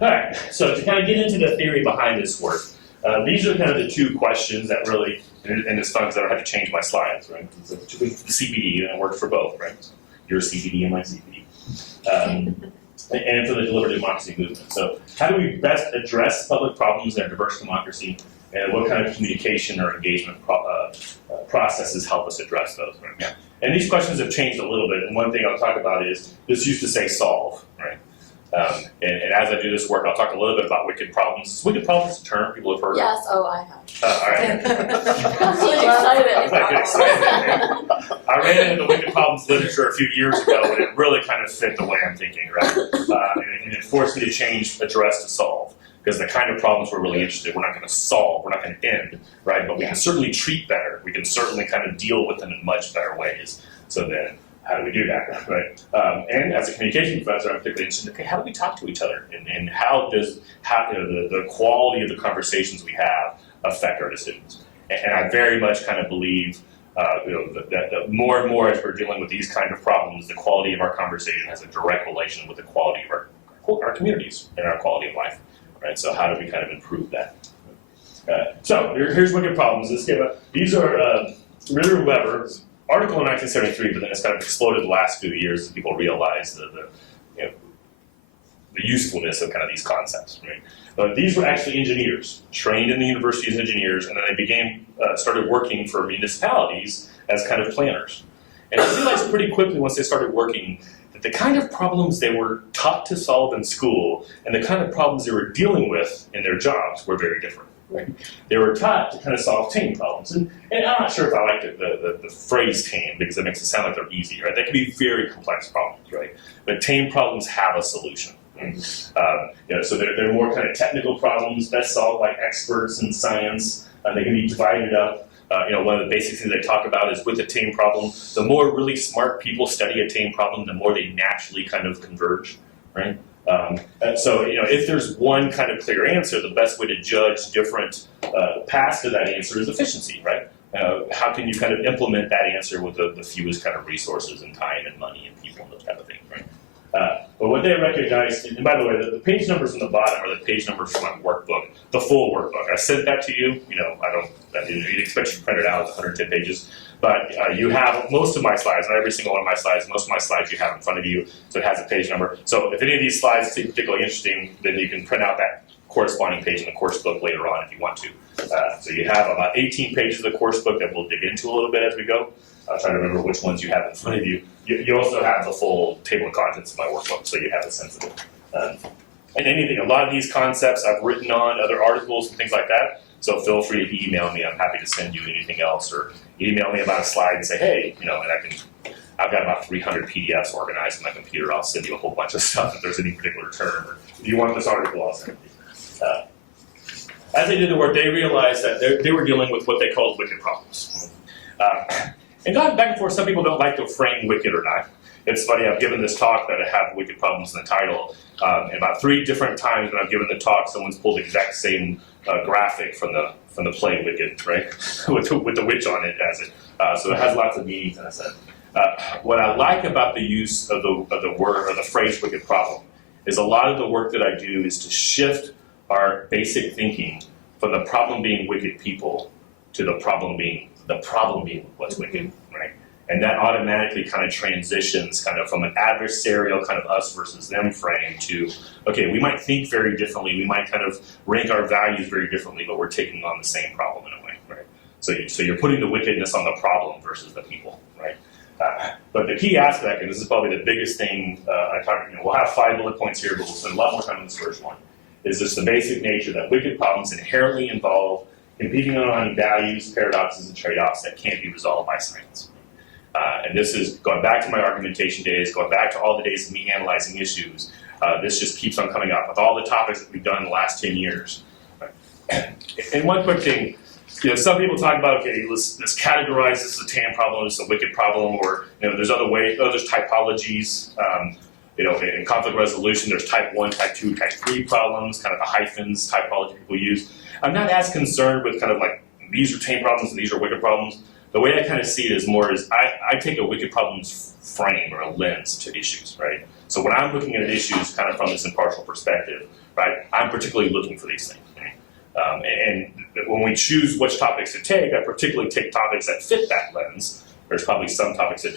All right, so to kind of get into the theory behind this work, these are kind of the two questions that really, and it's fun because I don't have to change my slides, right? It's the CPD, and it works for both, right? Your CPD and my CPD. And for the deliberative democracy movement. So how do we best address public problems in a diverse democracy, and what kind of communication or engagement processes help us address those, right? Yeah. And these questions have changed a little bit, and one thing I'll talk about is, this used to say solve, right? And as I do this work, I'll talk a little bit about wicked problems. Is wicked problems a term people have heard? Yes, oh, I have. All right. I'm so excited. I get excited. I ran into the wicked problems literature a few years ago, and it really kind of fit the way I'm thinking, right? And it forced me to change address to solve, because the kind of problems we're really interested in, we're not going to solve, we're not going to end, right? But we can certainly treat better. We can certainly kind of deal with them in much better ways. So then, how do we do that, right? And as a communication professor, I'm particularly interested in, okay, how do we talk to each other? And how does the quality of the conversations we have affect our decisions? And I very much kind of believe that more and more as we're dealing with these kind of problems, the quality of our conversation has a direct relation with the quality of our communities and our quality of life, right? So how do we kind of improve that? So here's wicked problems. These are Ritter Weber's article in 1973, but then it's kind of exploded the last few years as people realize the usefulness of kind of these concepts. Right? These were actually engineers, trained in the university as engineers, and then they started working for municipalities as kind of planners. And they realized pretty quickly once they started working that the kind of problems they were taught to solve in school and the kind of problems they were dealing with in their jobs were very different. Right? They were taught to kind of solve tame problems, and I'm not sure if I like the phrase tame, because it makes it sound like they're easy, right? They can be very complex problems, right? But tame problems have a solution. Right? So they're more kind of technical problems, best solved by experts in science. They can be divided up. One of the basic things they talk about is with a tame problem, the more really smart people study a tame problem, the more they naturally kind of converge, right? So if there's one kind of clear answer, the best way to judge different paths to that answer is efficiency, right? How can you kind of implement that answer with the fewest kind of resources and time and money and people and those type of things, right? But what they recognized, and by the way, the page numbers on the bottom are the page numbers from my workbook, the full workbook. I sent that to you. You'd expect you to print it out. It's 110 pages. But you have most of my slides, not every single one of my slides, most of my slides you have in front of you, so it has a page number. So if any of these slides seem particularly interesting, then you can print out that corresponding page in the course book later on if you want to. So you have about 18 pages of the course book that we'll dig into a little bit as we go. I'll try to remember which ones you have in front of you. You also have the full table of contents of my workbook, so you have a sense of it. And a lot of these concepts I've written on other articles and things like that, so feel free to email me. I'm happy to send you anything else, or email me about a slide and say, hey, and I've got about 300 PDFs organized on my computer. I'll send you a whole bunch of stuff if there's any particular term, or if you want this article, I'll send it to you. As they did the work, they realized that they were dealing with what they called wicked problems. And going back and forth, some people don't like to frame wicked or not. It's funny, I've given this talk that I have wicked problems in the title, and about 3 different times when I've given the talk, someone's pulled the exact same graphic from the play Wicked, right? with the witch on it as it. So it has lots of meanings in a sense. What I like about the use of the word or the phrase wicked problem is a lot of the work that I do is to shift our basic thinking from the problem being wicked people to the problem being what's wicked, right? And that automatically kind of transitions kind of from an adversarial kind of us versus them frame to, okay, we might think very differently, we might kind of rank our values very differently, but we're taking on the same problem in a way, right? So you're putting the wickedness on the problem versus the people, right? But the key aspect, and this is probably the biggest thing I talk, we'll have 5 bullet points here, but we'll spend a lot more time on this first one, is just the basic nature that wicked problems inherently involve competing on values, paradoxes, and trade-offs that can't be resolved by science. And this is going back to my argumentation days, going back to all the days of me analyzing issues. This just keeps on coming up with all the topics that we've done in the last 10 years. And one quick thing, some people talk about, okay, let's categorize this as a tame problem, this is a wicked problem, or there's other ways, there's typologies. In conflict resolution, there's type 1, type 2, type 3 problems, kind of the hyphens typology people use. I'm not as concerned with kind of like, these are tame problems and these are wicked problems. The way I kind of see it is more is I take a wicked problems frame or a lens to issues, right? So when I'm looking at issues kind of from this impartial perspective, right? I'm particularly looking for these things. And when we choose which topics to take, I particularly take topics that fit that lens. There's probably some topics that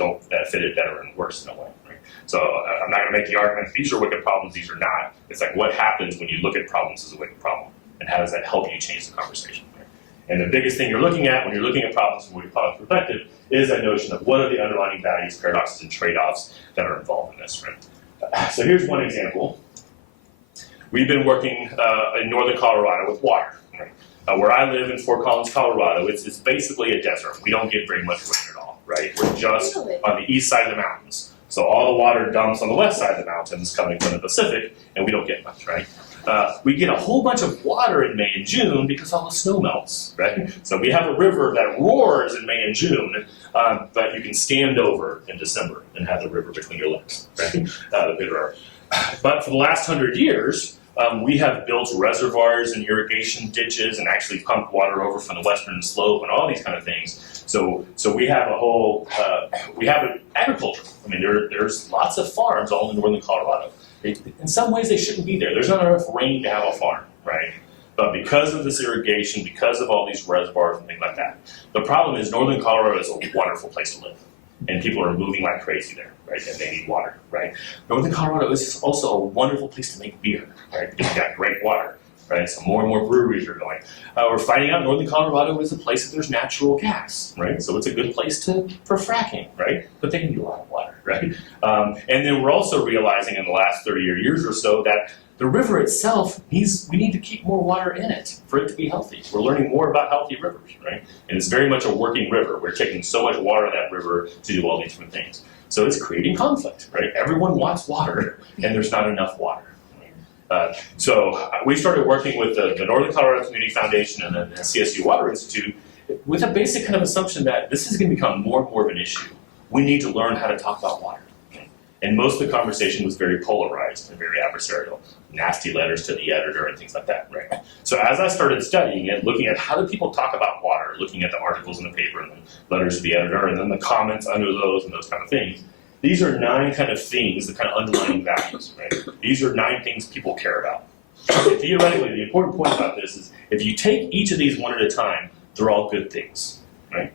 fit it better and worse in a way. Right? So I'm not going to make the argument these are wicked problems, these are not. It's like what happens when you look at problems as a wicked problem, and how does that help you change the conversation? Right? And the biggest thing you're looking at when you're looking at problems from a wicked problem perspective is that notion of what are the underlying values, paradoxes, and trade-offs that are involved in this. Right? So here's one example. We've been working in northern Colorado with water. Right? Where I live in Fort Collins, Colorado, it's basically a desert. We don't get very much rain at all, right? We're just on the east side of the mountains. So all the water dumps on the west side of the mountains coming from the Pacific, and we don't get much, right? We get a whole bunch of water in May and June because all the snow melts, right? So we have a river that roars in May and June, but you can stand over in December and have the river between your legs, right? The big river. But for the last 100 years, we have built reservoirs and irrigation ditches and actually pumped water over from the western slope and all these kind of things. So we have a whole, we have an agriculture. I mean, there's lots of farms all in northern Colorado. In some ways, they shouldn't be there. There's not enough rain to have a farm, right? But because of this irrigation, because of all these reservoirs and things like that, the problem is northern Colorado is a wonderful place to live. And people are moving like crazy there, right? And they need water, right? Northern Colorado is also a wonderful place to make beer, right? Because you've got great water, right? So more and more breweries are going. We're finding out northern Colorado is a place that there's natural gas, right? So it's a good place for fracking, right? But they need a lot of water, right? And then we're also realizing in the last 30 years or so that the river itself we need to keep more water in it for it to be healthy. We're learning more about healthy rivers, right? And it's very much a working river. We're taking so much water in that river to do all these different things. So it's creating conflict, right? Everyone wants water, and there's not enough water. So we started working with the Northern Colorado Community Foundation and the CSU Water Institute with a basic kind of assumption that this is going to become more and more of an issue. We need to learn how to talk about water. And most of the conversation was very polarized and very adversarial. Nasty letters to the editor and things like that, right? So as I started studying it, looking at how do people talk about water, looking at the articles in the paper and then letters to the editor and then the comments under those and those kind of things, these are 9 kind of things, the kind of underlying values, right? These are 9 things people care about. And theoretically, the important point about this is if you take each of these one at a time, they're all good things, right?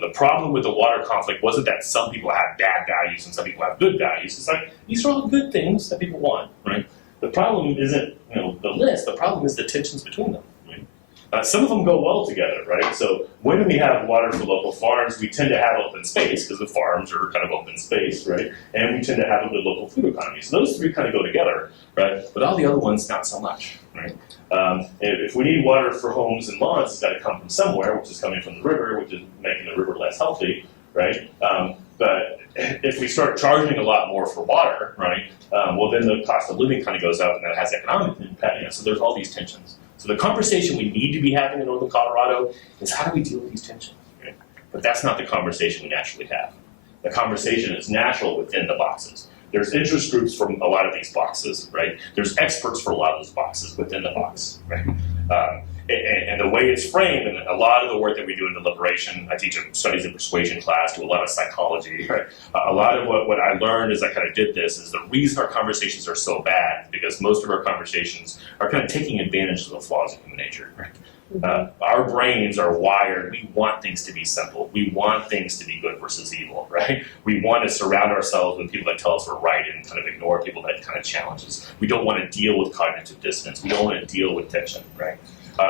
The problem with the water conflict wasn't that some people have bad values and some people have good values. It's like, these are all good things that people want, right? The problem isn't, the list. The problem is the tensions between them, right? Some of them go well together, right? So when we have water for local farms, we tend to have open space because the farms are kind of open space, right? And we tend to have a good local food economy. So those 3 kind of go together, right? But all the other ones, not so much, right? If we need water for homes and lawns, it's got to come from somewhere, which is coming from the river, which is making the river less healthy, right? But if we start charging a lot more for water, right, well then the cost of living kind of goes up and that has economic impact. So there's all these tensions. So the conversation we need to be having in northern Colorado is how do we deal with these tensions, right? But that's not the conversation we naturally have. The conversation is natural within the boxes. There's interest groups from a lot of these boxes, right? There's experts for a lot of those boxes within the box, right? And the way it's framed, and a lot of the work that we do in deliberation, I teach a studies and persuasion class, do a lot of psychology, right? A lot of what I learned as I kind of did this is the reason our conversations are so bad because most of our conversations are kind of taking advantage of the flaws of human nature, right? Our brains are wired. We want things to be simple. We want things to be good versus evil, right? We want to surround ourselves with people that tell us we're right and kind of ignore people that kind of challenge us. We don't want to deal with cognitive dissonance. We don't want to deal with tension, right?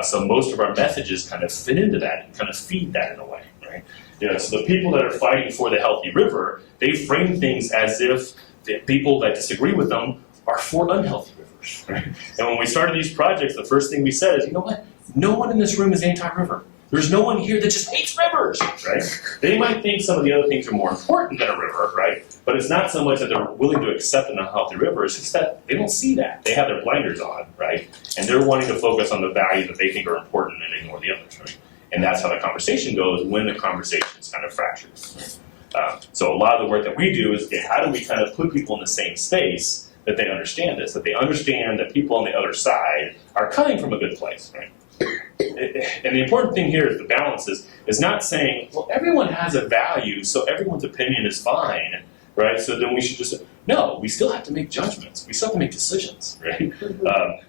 So most of our messages kind of fit into that and kind of feed that in a way, right? So the people that are fighting for the healthy river, they frame things as if the people that disagree with them are for unhealthy rivers, right? And when we started these projects, the first thing we said is, you know what? No one in this room is anti-river. There's no one here that just hates rivers, right? They might think some of the other things are more important than a river, right? But it's not so much that they're willing to accept an unhealthy river, it's just that they don't see that. They have their blinders on, right? And they're wanting to focus on the values that they think are important and ignore the others, right? And that's how the conversation goes when the conversation is kind of fractured. So a lot of the work that we do is, okay, how do we kind of put people in the same space that they understand this, that they understand that people on the other side are coming from a good place, right? And the important thing here is the balance is not saying, well, everyone has a value, so everyone's opinion is fine, right? So then we should just, No, we still have to make judgments. We still have to make decisions, right?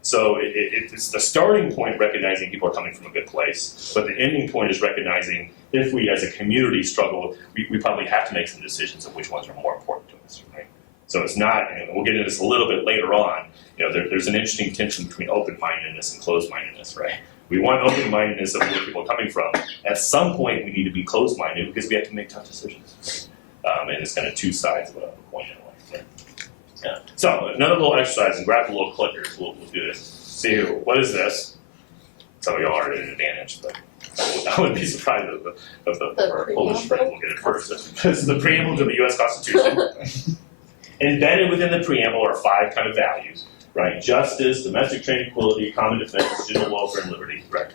So it's the starting point, recognizing people are coming from a good place, but the ending point is recognizing if we as a community struggle, we probably have to make some decisions of which ones are more important to us, right? So it's not, and we'll get into this a little bit later on, there's an interesting tension between open-mindedness and closed-mindedness, right? We want open-mindedness of where people are coming from. At some point, we need to be closed-minded because we have to make tough decisions. And it's kind of two sides of a coin in a way. Right? Yeah. So another little exercise, and grab the little clickers. We'll do this. See, what is this? Some of y'all are at an advantage, but I wouldn't be surprised if our Polish friends will get it first. This is the preamble to the U.S. Constitution. Embedded within the preamble are 5 kind of values. Right, justice, domestic tranquility, common defense, general welfare, and liberty. Right.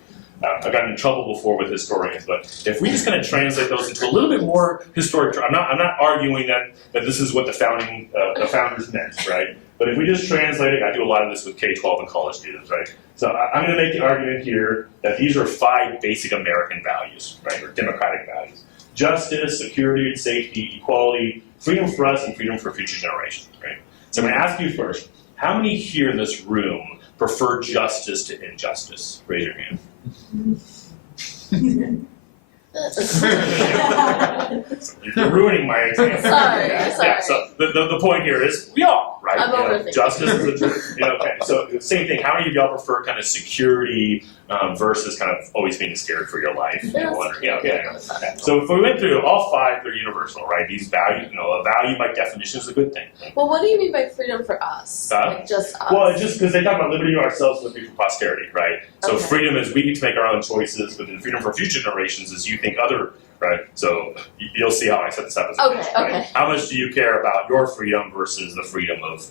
I've gotten in trouble before with historians, but if we just kind of translate those into a little bit more historic, I'm not arguing that this is what the founders meant, right? But if we just translate it, I do a lot of this with K-12 and college students, right? So I'm going to make the argument here that these are 5 basic American values, right, or democratic values: justice, security and safety, equality, freedom for us, and freedom for future generations, right? So I'm going to ask you first. How many here in this room prefer justice to injustice? Raise your hand. You're ruining my example. Sorry. Yeah, so the point here is we all, right? I'm overthinking. Justice is okay. So same thing. How many of y'all prefer kind of security versus kind of always being scared for your life? So if we went through all 5, they're universal, right? These values, a value by definition is a good thing. Well, what do you mean by freedom for us? Like just us? Well, it's just because they talk about liberty to ourselves, liberty for posterity, right? So freedom is we get to make our own choices, but then freedom for future generations is you think other, right? So you'll see how I set this up as a pitch, right? Okay. How much do you care about your freedom versus the freedom of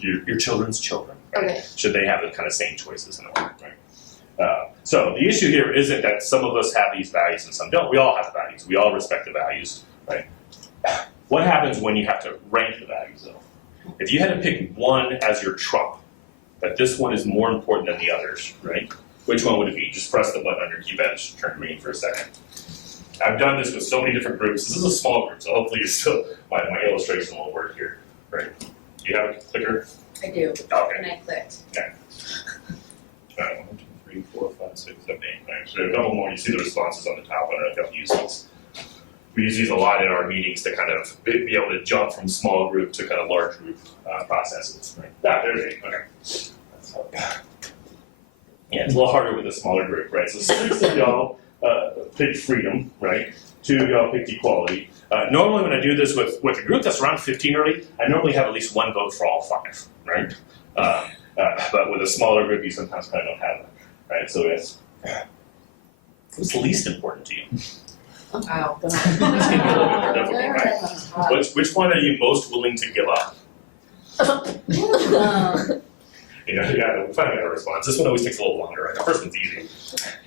your children's children? Right? Okay. Should they have the kind of same choices in a way, right? So the issue here isn't that some of us have these values and some don't. We all have values. We all respect the values, right? What happens when you have to rank the values, though? If you had to pick one as your trump, that this one is more important than the others, right? Which one would it be? Just press the button on your keypad, just turn green for a second. I've done this with so many different groups. This is a small group, so hopefully my illustration will work here, right? Do you have a clicker? I do. Okay. And I clicked. 1, 2, 3, 4, 5, 6, 7, 8, 9. So a couple more. You see the responses on the top. I don't know if y'all use these. We use these a lot in our meetings to kind of be able to jump from small group to kind of large group processes. Right? There's it. Okay. Yeah, it's a little harder with a smaller group, right? So 6 of y'all picked freedom, right? 2 of y'all picked equality. Normally when I do this with a group that's around 15 early, I normally have at least 1 vote for all 5, right? But with a smaller group, you sometimes kind of don't have that, right? So what's least important to you? Wow. This can be a little bit more difficult, right? Which one are you most willing to give up? You find a response. This one always takes a little longer, right? The first one's easy.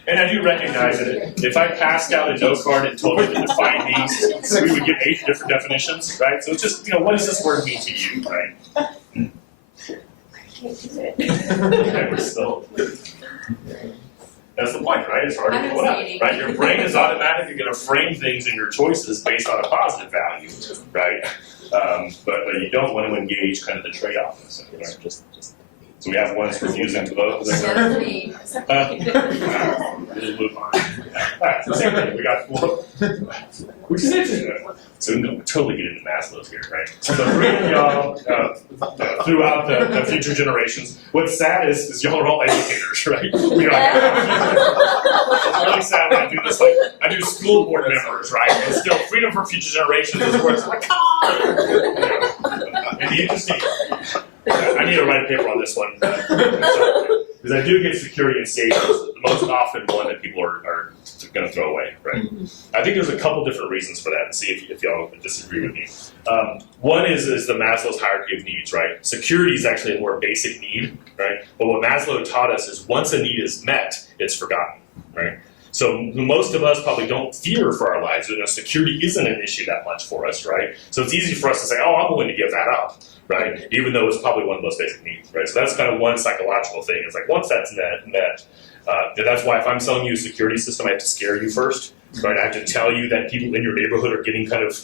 And I do recognize that if I passed out a note card and told you to define these, we would get 8 different definitions, right? So it's just, what does this word mean to you, right? I can't do it. Okay, we're still. That's the point, right? It's hard to get one out, right? Your brain is automatically going to frame things in your choices based on a positive value, right? But you don't want to engage kind of the trade-off in a sense, right? So we have ones refusing to vote. That's me. We'll move on. Alright, so same thing. We got 4, which is interesting. So we can totally get into Maslow's here, right? So the 3 of y'all throughout the future generations. What's sad is y'all are all educators, right? We are. It's really sad when I do this. Like I do school board members, right? And still, freedom for future generations is where it's like, come on. And the interesting. I need to write a paper on this one. Because I do get security and safety is the most often one that people are going to throw away, right? I think there's a couple different reasons for that, and see if y'all disagree with me. One is the Maslow's hierarchy of needs, right? Security is actually a more basic need, right? But what Maslow taught us is once a need is met, it's forgotten, right? So most of us probably don't fear for our lives. Security isn't an issue that much for us, right? So it's easy for us to say, oh, I'm willing to give that up, right? Even though it's probably one of those basic needs, right? So that's kind of one psychological thing. It's like once that's met, that's why if I'm selling you a security system, I have to scare you first, right? I have to tell you that people in your neighborhood are getting kind of,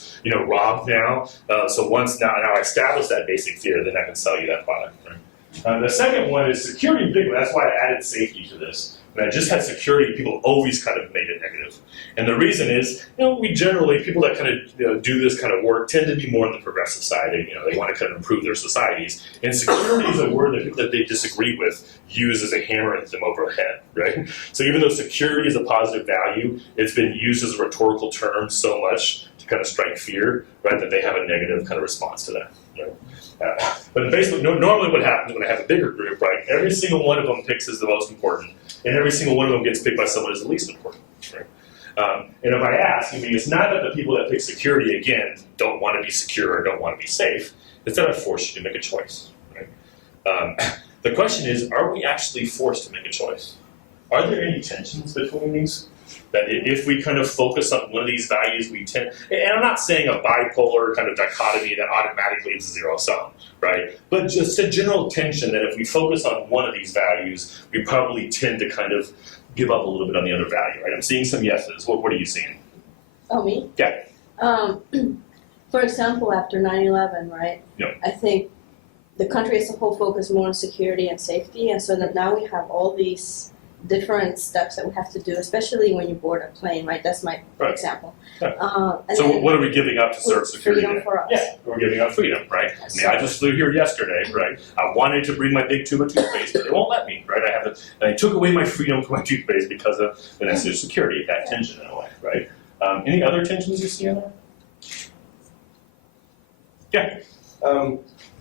robbed now. So once now I establish that basic fear, then I can sell you that product, right? The second one is security, big one. That's why I added safety to this. When I just had security, people always kind of made it negative. And the reason is, we generally, people that kind of do this kind of work tend to be more on the progressive side. They want to kind of improve their societies. And security is a word that people that they disagree with use as a hammer and hit them over the head, right? So even though security is a positive value, it's been used as a rhetorical term so much to kind of strike fear, right, that they have a negative kind of response to that. Right? But basically, normally what happens when I have a bigger group, right, every single one of them picks as the most important, and every single one of them gets picked by someone as the least important. Right? And if I ask, it's not that the people that pick security, again, don't want to be secure or don't want to be safe. It's that I force you to make a choice. Right? The question is, are we actually forced to make a choice? Are there any tensions between these? That if we kind of focus on one of these values, we tend, and I'm not saying a bipolar kind of dichotomy that automatically leads to zero sum, right? But just a general tension that if we focus on one of these values, we probably tend to kind of give up a little bit on the other value, right? I'm seeing some yeses. What are you seeing? Oh, me? Yeah. For example, after 9/11, right? Yeah. I think the country as a whole focused more on security and safety, and so that now we have all these different steps that we have to do, especially when you board a plane, right? That's my example. Yeah. And So then what are we giving up to serve security? freedom for us. Yeah, we're giving up freedom, right? I mean, I just flew here yesterday, right? I wanted to bring my big tube of toothpaste, but they won't let me, right? And they took away my freedom for my toothpaste because of the necessary security, that tension in a way, right? Any other tensions you see in there? Yeah.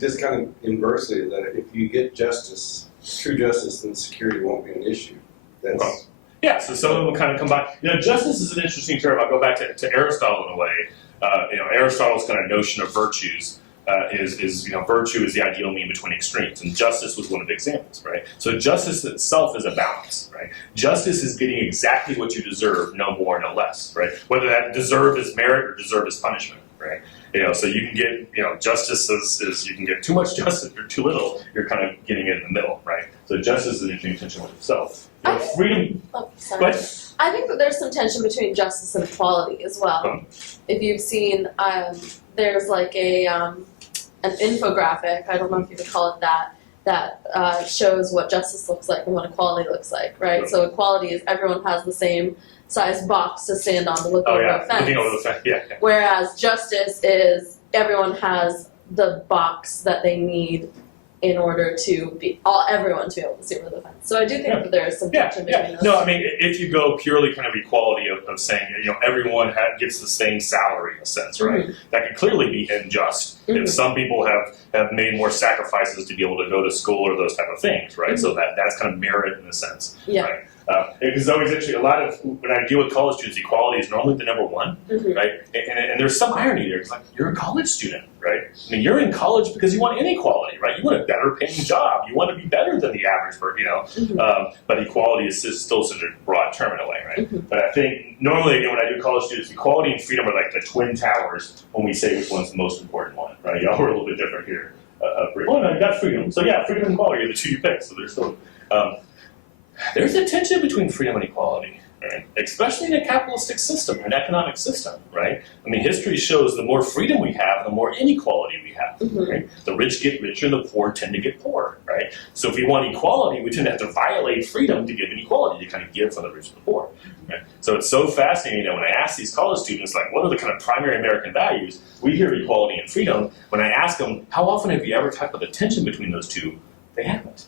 Just kind of inversely, that if you get justice, true justice, then security won't be an issue. That's Yeah, so some of them will kind of combine. Justice is an interesting term. I'll go back to Aristotle in a way. Aristotle's kind of notion of virtues is virtue is the ideal mean between extremes, and justice was one of the examples, right? So justice itself is a balance, right? Justice is getting exactly what you deserve, no more, no less, right? Whether that deserve is merit or deserve is punishment, right? So you can get, justice is you can get too much justice or too little. You're kind of getting it in the middle, right? So justice is an interesting tension with itself. Freedom. Oh, sorry. Go ahead. I think that there's some tension between justice and equality as well. If you've seen, there's like an infographic, I don't know if you could call it that shows what justice looks like and what equality looks like, right? So equality is everyone has the same size box to stand on to look over a fence. Looking over the fence, yeah. Whereas justice is everyone has the box that they need in order to everyone to be able to see over the fence. So I do think that there is some tension between those. No, I mean, if you go purely kind of equality of saying, everyone gets the same salary in a sense, right? That could clearly be unjust if some people have made more sacrifices to be able to go to school or those type of things, right? So that's kind of merit in a sense, right? It's always interesting. A lot of when I deal with college students, equality is normally the number one, right? And there's some irony there. It's like you're a college student, right? I mean, you're in college because you want inequality, right? You want a better paying job. You want to be better than the average person, but equality is still such a broad term in a way, right? But I think normally, again, when I do college students, equality and freedom are like the twin towers when we say which one's the most important one, right? Y'all are a little bit different here. You got freedom. So yeah, freedom and equality are the two you pick. So there's still. There's a tension between freedom and equality, right? Especially in a capitalistic system, an economic system, right? I mean, history shows the more freedom we have, the more inequality we have, right? The rich get richer and the poor tend to get poorer, right? So if we want equality, we tend to have to violate freedom to give inequality, to kind of give from the rich to the poor, right? So it's so fascinating that when I ask these college students, like, what are the kind of primary American values? We hear equality and freedom. When I ask them, how often have you ever talked about the tension between those two? They haven't.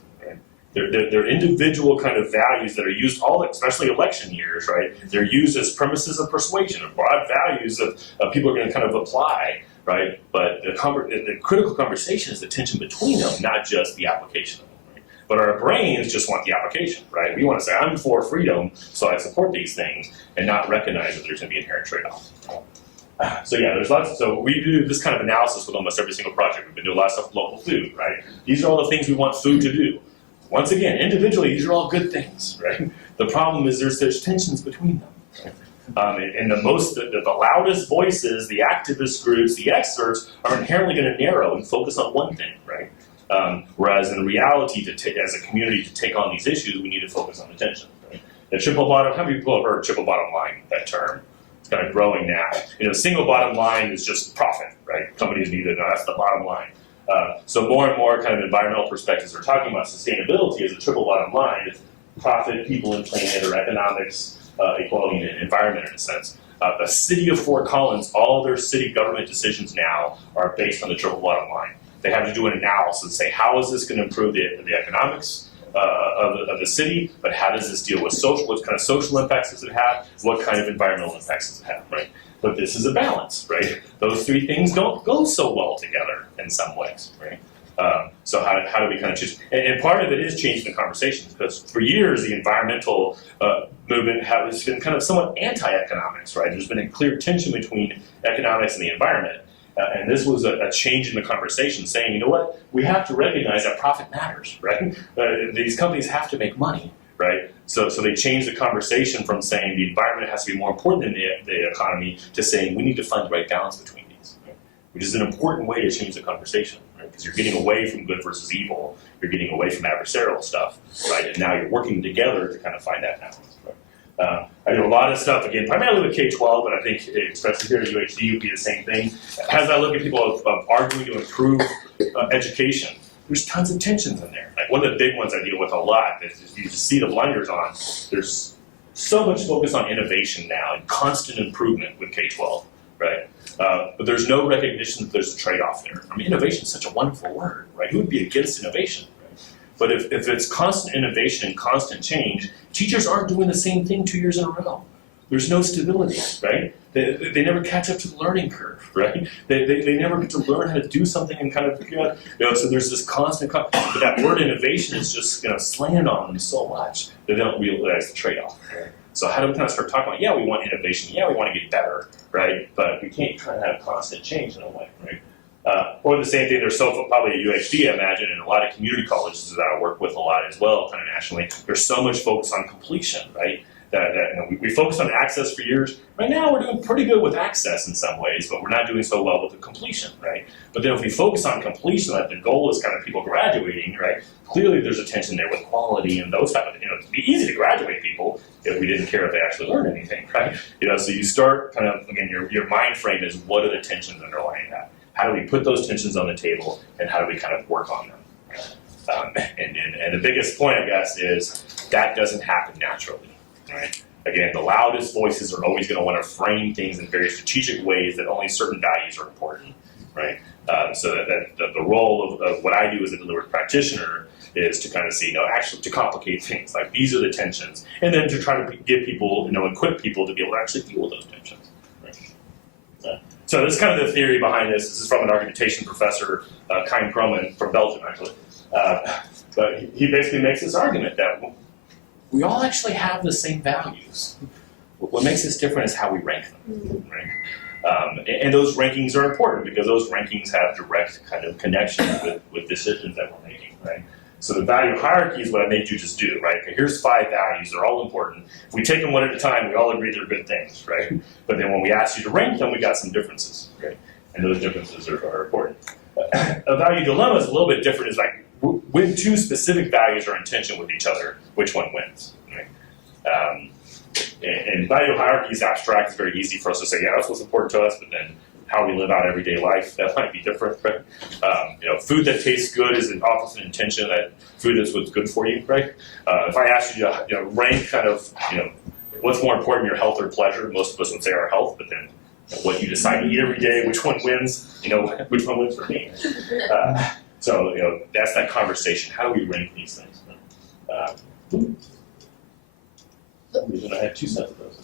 They're individual kind of values that are used especially election years, right? They're used as premises of persuasion, of broad values of people are going to kind of apply, right? But the critical conversation is the tension between them, not just the application of them, right? But our brains just want the application, right? We want to say, I'm for freedom, so I support these things, and not recognize that there's going to be inherent trade-offs. So yeah, so we do this kind of analysis with almost every single project. We've been doing a lot of stuff with local food, right? These are all the things we want food to do. Once again, individually, these are all good things, right? The problem is there's tensions between them. Right? And the loudest voices, the activist groups, the experts are inherently going to narrow and focus on one thing, right? Whereas in reality, as a community, to take on these issues, we need to focus on the tension. Right? The triple bottom, how many people have heard triple bottom line, that term? It's kind of growing now. The single bottom line is just profit, right? Companies need it, that's the bottom line. So more and more kind of environmental perspectives are talking about sustainability as a triple bottom line: profit, people, and planet, or economics, equality, and environment in a sense. The city of Fort Collins, all their city government decisions now are based on the triple bottom line. They have to do an analysis and say, how is this going to improve the economics of the city, but how does this deal with social, what kind of social impacts does it have, what kind of environmental impacts does it have, right? But this is a balance, right? Those three things don't go so well together in some ways, right? So how do we kind of choose? And part of it is changing the conversations, because for years the environmental movement has been kind of somewhat anti-economics, right? There's been a clear tension between economics and the environment. And this was a change in the conversation, saying, you know what, we have to recognize that profit matters, right? These companies have to make money, right? So they changed the conversation from saying the environment has to be more important than the economy to saying we need to find the right balance between these, right? Which is an important way to change the conversation, right? Because you're getting away from good versus evil, you're getting away from adversarial stuff, right? And now you're working together to kind of find that balance, right? I do a lot of stuff, again, primarily with K-12, but I think, especially here at UHD, would be the same thing. As I look at people of arguing to improve education, there's tons of tensions in there. Like one of the big ones I deal with a lot, is you just see the blinders on. There's so much focus on innovation now and constant improvement with K-12, right? But there's no recognition that there's a trade-off there. I mean, innovation is such a wonderful word, right? Who would be against innovation? But if it's constant innovation and constant change, teachers aren't doing the same thing 2 years in a row. There's no stability, right? They never catch up to the learning curve, right? They never get to learn how to do something and kind of figure out, so there's this constant, but that word innovation is just slammed on them so much that they don't realize the trade-off, right? So how do we kind of start talking about, yeah, we want innovation, yeah, we want to get better, right? But we can't try to have constant change in a way, right? Or the same thing, there's probably at UHD, I imagine, and a lot of community colleges that I work with a lot as well, kind of nationally, there's so much focus on completion, right? That we focused on access for years. Right now we're doing pretty good with access in some ways, but we're not doing so well with the completion, right? But then if we focus on completion, that the goal is kind of people graduating, right? Clearly there's a tension there with quality and those type of, it'd be easy to graduate people if we didn't care if they actually learned anything, right? So you start kind of, again, your mind frame is what are the tensions underlying that? How do we put those tensions on the table, and how do we kind of work on them? And the biggest point, I guess, is that doesn't happen naturally, right? Again, the loudest voices are always going to want to frame things in very strategic ways that only certain values are important, right? So that the role of what I do as a delivered practitioner is to kind of see, actually to complicate things, like these are the tensions, and then to try to give people, equip people to be able to actually deal with those tensions. So this is kind of the theory behind this. This is from an argumentation professor, Kijn Kroman, from Belgium, actually. But he basically makes this argument that we all actually have the same values. What makes us different is how we rank them, right? And those rankings are important because those rankings have direct kind of connection with decisions that we're making, right? So the value hierarchy is what I made you just do, right? Okay, here's 5 values, they're all important. If we take them one at a time, we all agree they're good things, right? But then when we ask you to rank them, we got some differences, right? And those differences are important. A value dilemma is a little bit different. It's like when 2 specific values are in tension with each other, which one wins, right? And value hierarchy is abstract. It's very easy for us to say, yeah, that's what's important to us, but then how we live out everyday life, that might be different, right? Food that tastes good is often an intention that food is what's good for you, right? If I asked you to rank kind of, what's more important, your health or pleasure, most of us would say our health, but then what you decide to eat every day, which one wins, which one wins for me. So, that's that conversation. How do we rank these things? For some reason I had 2 sets of those.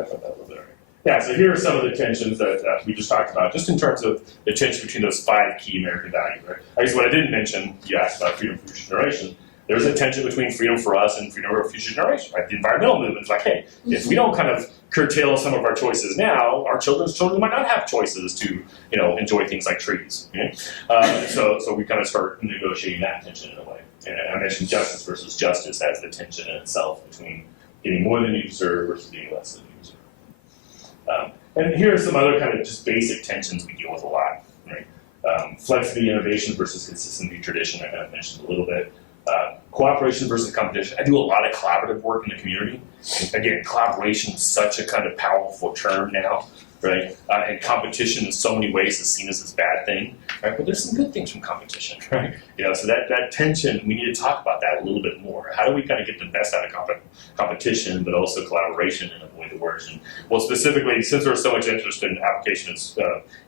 I thought that was there. Yeah, so here are some of the tensions that we just talked about, just in terms of the tension between those 5 key American values. Right? I guess what I didn't mention, you asked about freedom for future generation. There's a tension between freedom for us and freedom for future generation. Right? The environmental movement's like, hey, if we don't kind of curtail some of our choices now, our children's children might not have choices to, enjoy things like trees. Okay? So we kind of start negotiating that tension in a way. And I mentioned justice versus justice as the tension in itself between getting more than you deserve versus getting less than you deserve. And here are some other kind of just basic tensions we deal with a lot, right? Flexibility, innovation versus consistency, tradition, I kind of mentioned a little bit. cooperation versus competition. I do a lot of collaborative work in the community. And again, collaboration is such a kind of powerful term now, right? And competition in so many ways is seen as this bad thing, right? But there's some good things from competition, right? So that tension, we need to talk about that a little bit more. How do we kind of get the best out of competition, but also collaboration and avoid the worst? And well, specifically, since there's so much interest in applications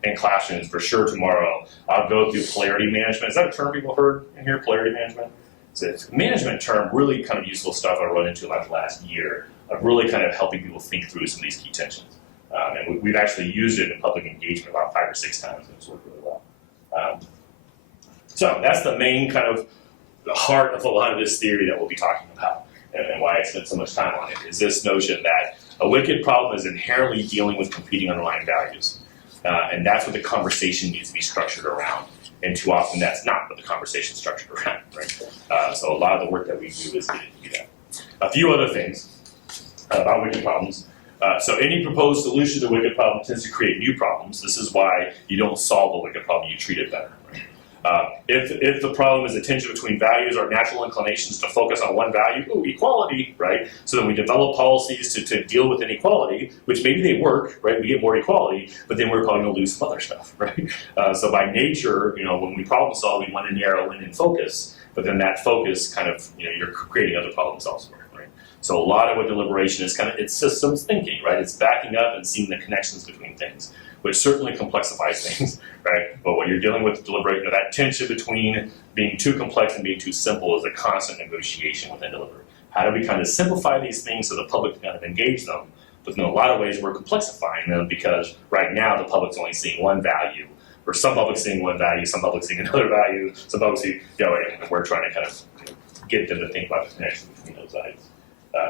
and classrooms, for sure tomorrow, I'll go through polarity management. Is that a term people heard in here, polarity management? It's a management term, really kind of useful stuff I run into like last year of really kind of helping people think through some of these key tensions. And we've actually used it in public engagement about 5 or 6 times, and it's worked really well. So that's the main kind of the heart of a lot of this theory that we'll be talking about, and why I spent so much time on it, is this notion that a wicked problem is inherently dealing with competing underlying values. And that's what the conversation needs to be structured around. And too often that's not what the conversation is structured around, right? So a lot of the work that we do is to do that. A few other things about wicked problems. So any proposed solution to a wicked problem tends to create new problems. This is why you don't solve a wicked problem, you treat it better. Right? If the problem is a tension between values or natural inclinations to focus on one value, equality, right? So then we develop policies to deal with inequality, which maybe they work, right? We get more equality, but then we're probably going to lose some other stuff, right? So by nature, when we problem solve, we want to narrow in and focus, but then that focus kind of, you're creating other problems elsewhere, right? So a lot of what deliberation is it's systems thinking, right? It's backing up and seeing the connections between things, which certainly complexifies things, right? But what you're dealing with deliberate, that tension between being too complex and being too simple is a constant negotiation within deliberate. How do we kind of simplify these things so the public can kind of engage them? But in a lot of ways, we're complexifying them because right now the public's only seeing one value, or some public's seeing one value, some public's seeing another value, some public's seeing, and we're trying to kind of get them to think about the connection between those values.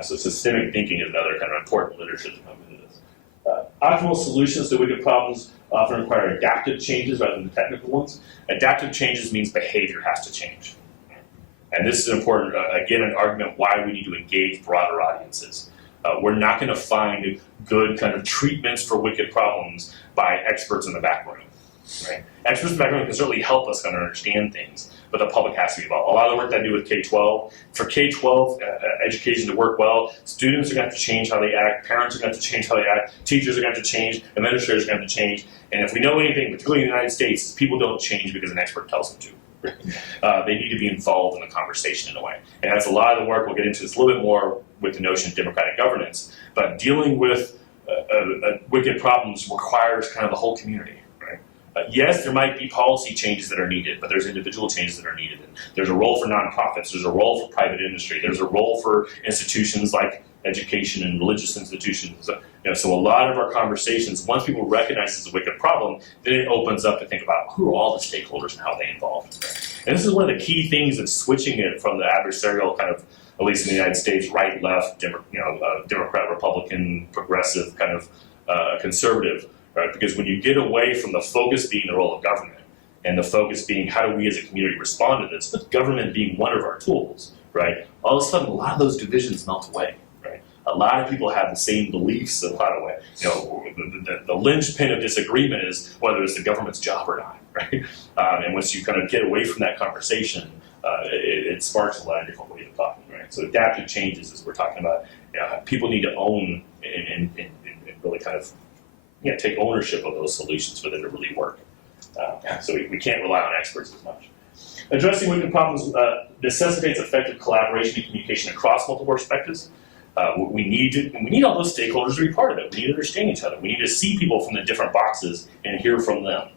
So systemic thinking is another kind of important literature to come into this. Optimal solutions to wicked problems often require adaptive changes rather than technical ones. Adaptive changes means behavior has to change. And this is important, again, an argument why we need to engage broader audiences. We're not going to find good kind of treatments for wicked problems by experts in the back room. Right? Experts in the back room can certainly help us kind of understand things, but the public has to be involved. A lot of the work that I do with K-12, for K-12 education to work well, students are going to have to change how they act, parents are going to have to change how they act, teachers are going to have to change, administrators are going to have to change. And if we know anything, particularly in the United States, people don't change because an expert tells them to. They need to be involved in the conversation in a way. And that's a lot of the work we'll get into this a little bit more with the notion of democratic governance. But dealing with wicked problems requires kind of the whole community. Yes, there might be policy changes that are needed, but there's individual changes that are needed. And there's a role for nonprofits, there's a role for private industry, there's a role for institutions like education and religious institutions. So a lot of our conversations, once people recognize it's a wicked problem, then it opens up to think about who are all the stakeholders and how they involved. And this is one of the key things of switching it from the adversarial kind of, at least in the United States, right, left, Democrat, Republican, progressive, kind of conservative. Right? Because when you get away from the focus being the role of government and the focus being how do we as a community respond to this, with government being one of our tools, right? All of a sudden, a lot of those divisions melt away, right? A lot of people have the same beliefs in a lot of ways. The linchpin of disagreement is whether it's the government's job or not, right? And once you kind of get away from that conversation, it sparks a lot of different ways of talking, right? So adaptive changes, as we're talking about, people need to own and really kind of take ownership of those solutions for them to really work. So we can't rely on experts as much. Addressing wicked problems necessitates effective collaboration and communication across multiple perspectives. We need all those stakeholders to be part of it. We need to understand each other. We need to see people from the different boxes and hear from them.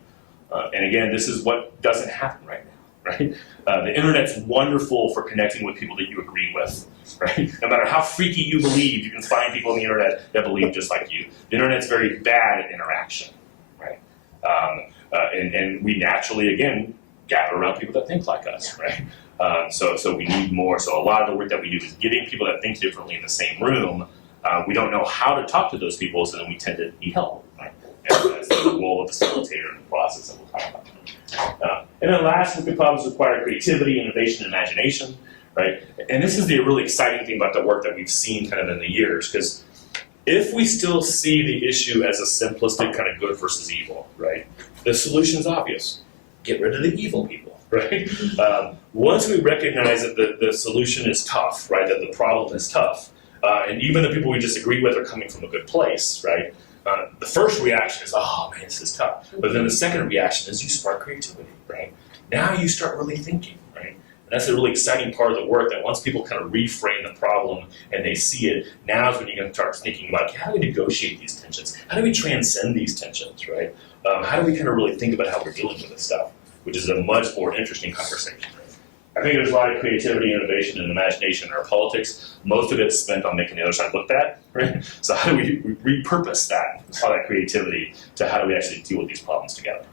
And again, this is what doesn't happen right now, right? The internet's wonderful for connecting with people that you agree with, right? No matter how freaky you believe, you can find people on the internet that believe just like you. The internet's very bad at interaction, right? And we naturally, again, gather around people that think like us, right? So we need more. So a lot of the work that we do is getting people that think differently in the same room. We don't know how to talk to those people, so then we tend to need help, right? And that's the role of the facilitator in the process that we'll talk about. And then last, wicked problems require creativity, innovation, and imagination, right? And this is the really exciting thing about the work that we've seen kind of in the years, because if we still see the issue as a simplistic kind of good versus evil, right? The solution's obvious. Get rid of the evil people, right? Once we recognize that the solution is tough, right, that the problem is tough, and even the people we disagree with are coming from a good place, right? The first reaction is, oh man, this is tough. But then the second reaction is you spark creativity, right? Now you start really thinking, right? And that's a really exciting part of the work, that once people kind of reframe the problem and they see it, now is when you're going to start thinking about, okay, how do we negotiate these tensions? How do we transcend these tensions, right? How do we kind of really think about how we're dealing with this stuff, which is a much more interesting conversation. I think there's a lot of creativity, innovation, and imagination in our politics. Most of it's spent on making the other side look bad, right? So how do we repurpose that, all that creativity, to how do we actually deal with these problems together?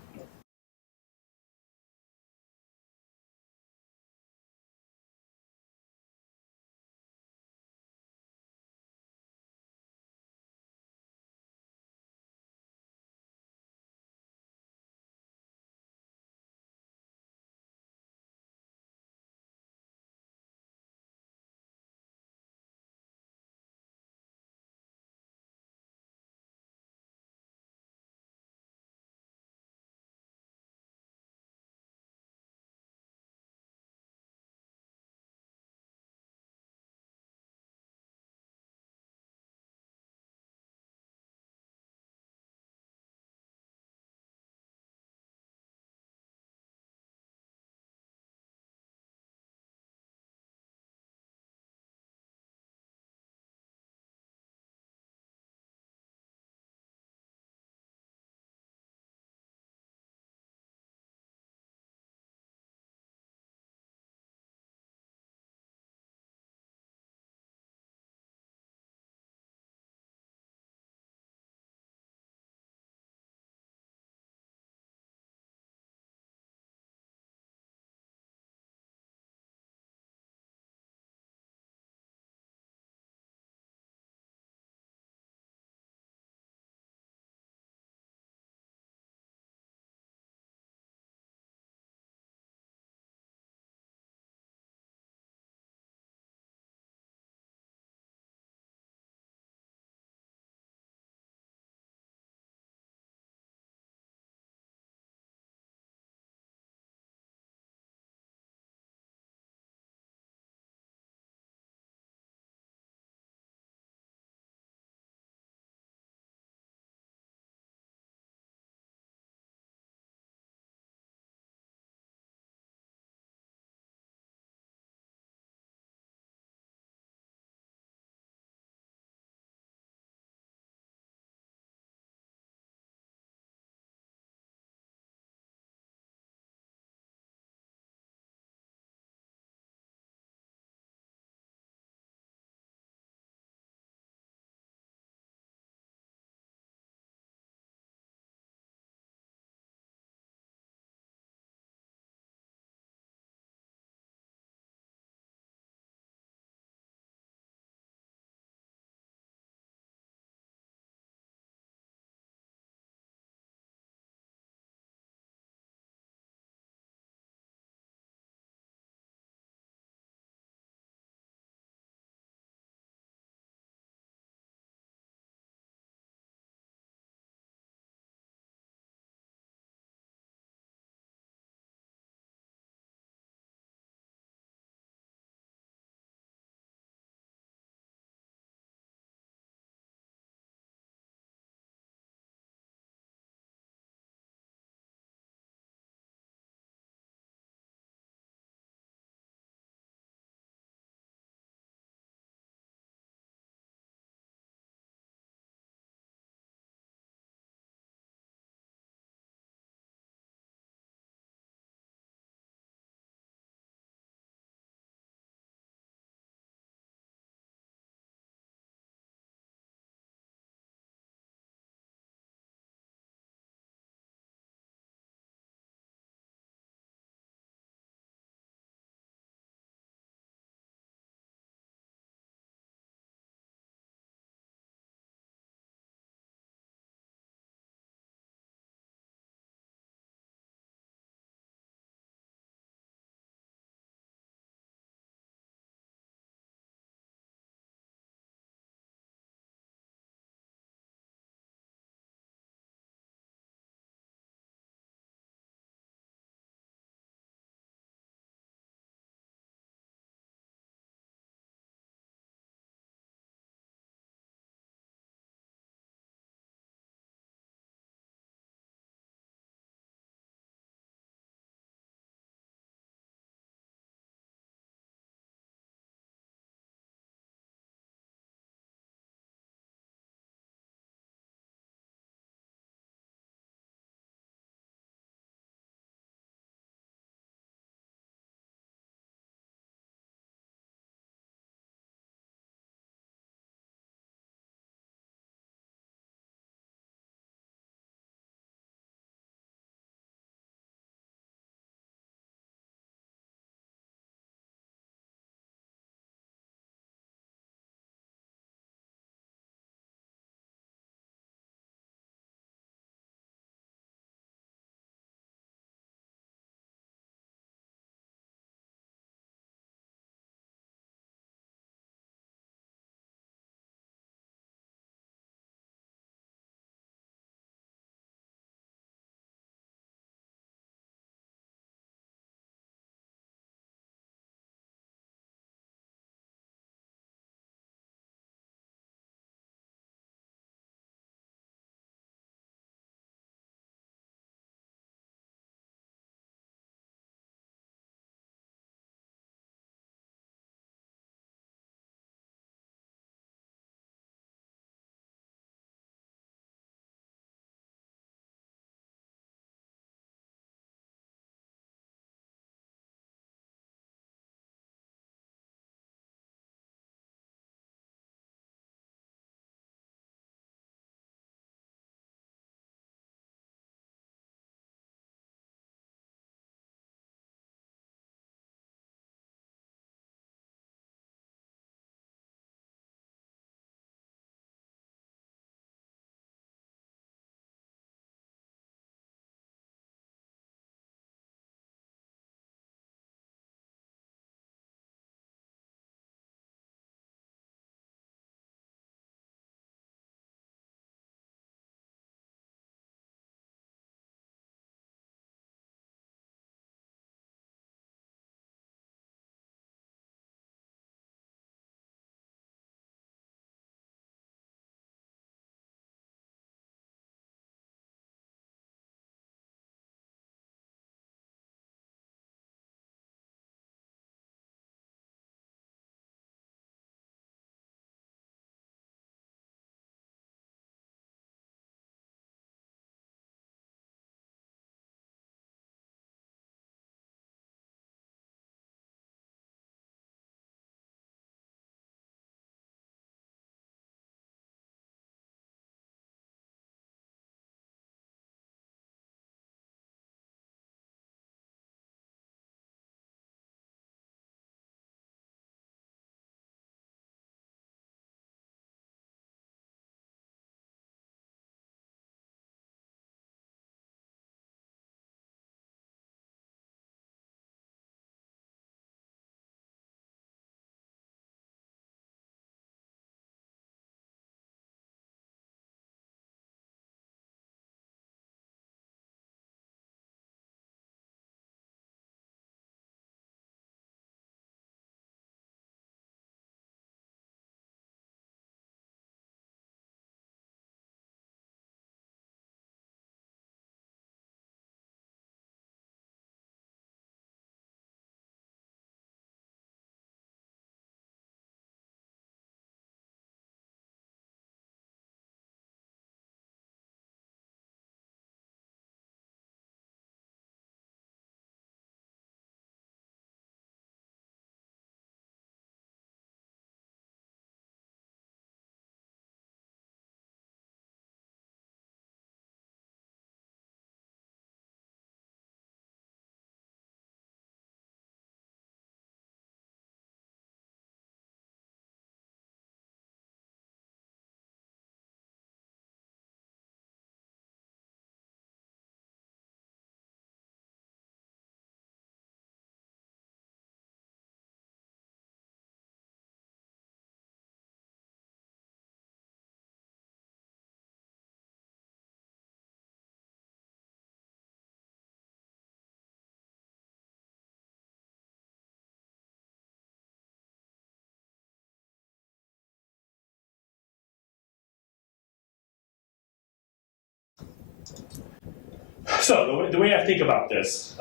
So the way I think about this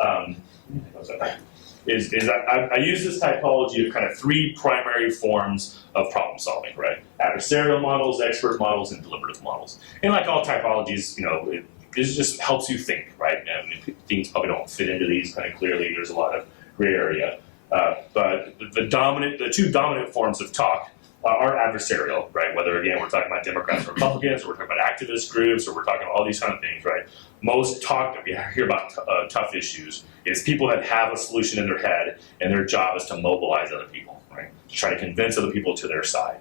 is I use this typology of kind of three primary forms of problem solving, right? Adversarial models, expert models, and deliberative models. And like all typologies, this just helps you think, right? And things probably don't fit into these kind of clearly. There's a lot of gray area. But the two dominant forms of talk are adversarial, right? Whether, again, we're talking about Democrats or Republicans, or we're talking about activist groups, or we're talking about all these kind of things, right? Most talk that we hear about tough issues is people that have a solution in their head, and their job is to mobilize other people, right? To try to convince other people to their side.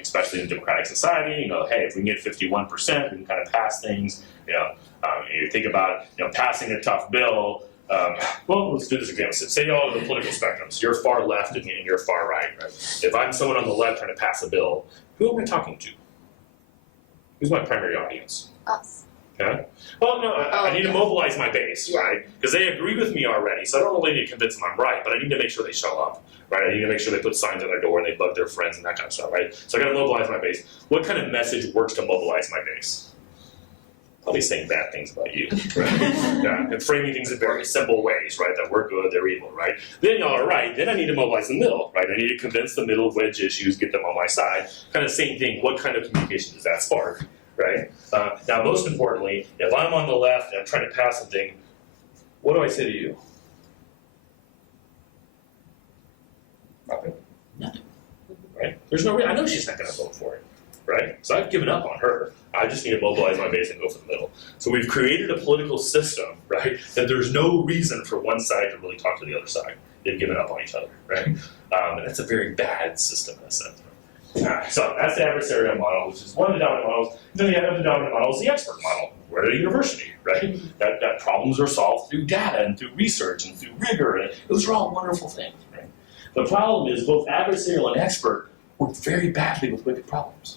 Especially in democratic society, hey, if we can get 51%, we can kind of pass things. You think about passing a tough bill. Well, let's do this example. Say y'all are the political spectrums. You're far left and you're far right, right? If I'm someone on the left trying to pass a bill, who am I talking to? Who's my primary audience? Us. Okay. Well, no, I need to mobilize my base, right? Because they agree with me already, so I don't really need to convince them I'm right, but I need to make sure they show up, right? I need to make sure they put signs on their door and they bug their friends and that kind of stuff, right? So I got to mobilize my base. What kind of message works to mobilize my base? Probably saying bad things about you, right? And framing things in very simple ways, right? That we're good, they're evil, right? Then y'all are right. Then I need to mobilize the middle, right? I need to convince the middle wedge issues, get them on my side. Kind of same thing. What kind of communication does that spark, right? Now, most importantly, if I'm on the left and I'm trying to pass something, what do I say to you? Nothing. Nothing. Right? There's no reason. I know she's not going to vote for it, right? So I've given up on her. I just need to mobilize my base and go for the middle. So we've created a political system, right, that there's no reason for one side to really talk to the other side. They've given up on each other, right? And that's a very bad system in a sense. So that's the adversarial model, which is one of the dominant models. Then the other dominant model is the expert model. We're at a university, right? That problems are solved through data and through research and through rigor. And those are all wonderful things, right? The problem is both adversarial and expert work very badly with wicked problems.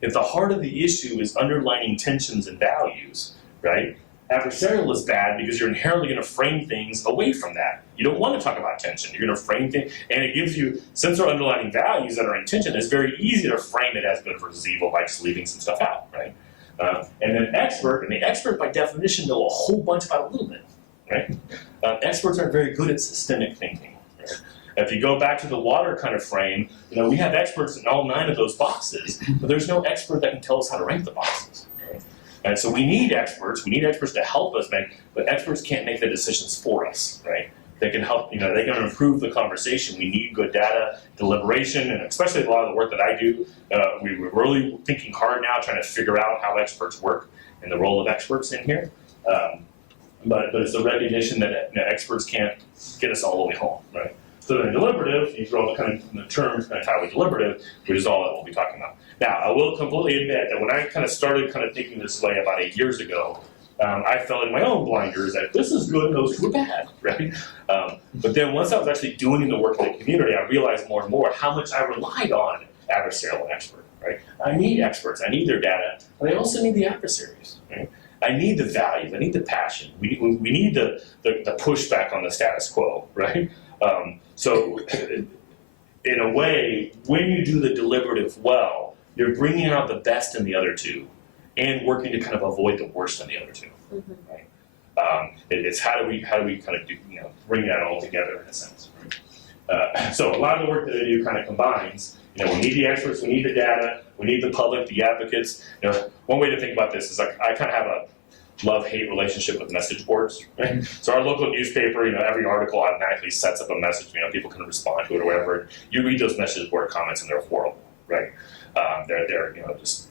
If the heart of the issue is underlining tensions and values, right? Adversarial is bad because you're inherently going to frame things away from that. You don't want to talk about tension. You're going to frame things, and it gives you, since there are underlying values that are in tension, it's very easy to frame it as good versus evil by just leaving some stuff out, right? And then and the expert by definition know a whole bunch about a little bit, right? Experts are very good at systemic thinking. Right? If you go back to the water kind of frame, we have experts in all 9 of those boxes, but there's no expert that can tell us how to rank the boxes. Right? And so we need experts. We need experts to help us make, but experts can't make the decisions for us, right? They can help, they can improve the conversation. We need good data, deliberation, and especially a lot of the work that I do, we're really thinking hard now, trying to figure out how experts work and the role of experts in here. But it's the recognition that experts can't get us all the way home, right? So then deliberative, you throw the terms kind of tie with deliberative, which is all that we'll be talking about. Now, I will completely admit that when I kind of started thinking this way about 8 years ago, I fell in my own blinders that this is good and those two are bad, right? But then once I was actually doing the work in the community, I realized more and more how much I relied on adversarial and expert, right? I need experts, I need their data, but I also need the adversaries, right? I need the values, I need the passion, we need the pushback on the status quo, right? So in a way, when you do the deliberative well, you're bringing out the best in the other two and working to kind of avoid the worst in the other two, right? It's how do we kind of do, bring that all together in a sense, right? So a lot of the work that I do kind of combines, we need the experts, we need the data, we need the public, the advocates. One way to think about this is I kind of have a love-hate relationship with message boards, right? So our local newspaper, every article automatically sets up a message, people can respond to it or whatever. You read those message board comments and they're horrible, right? They're just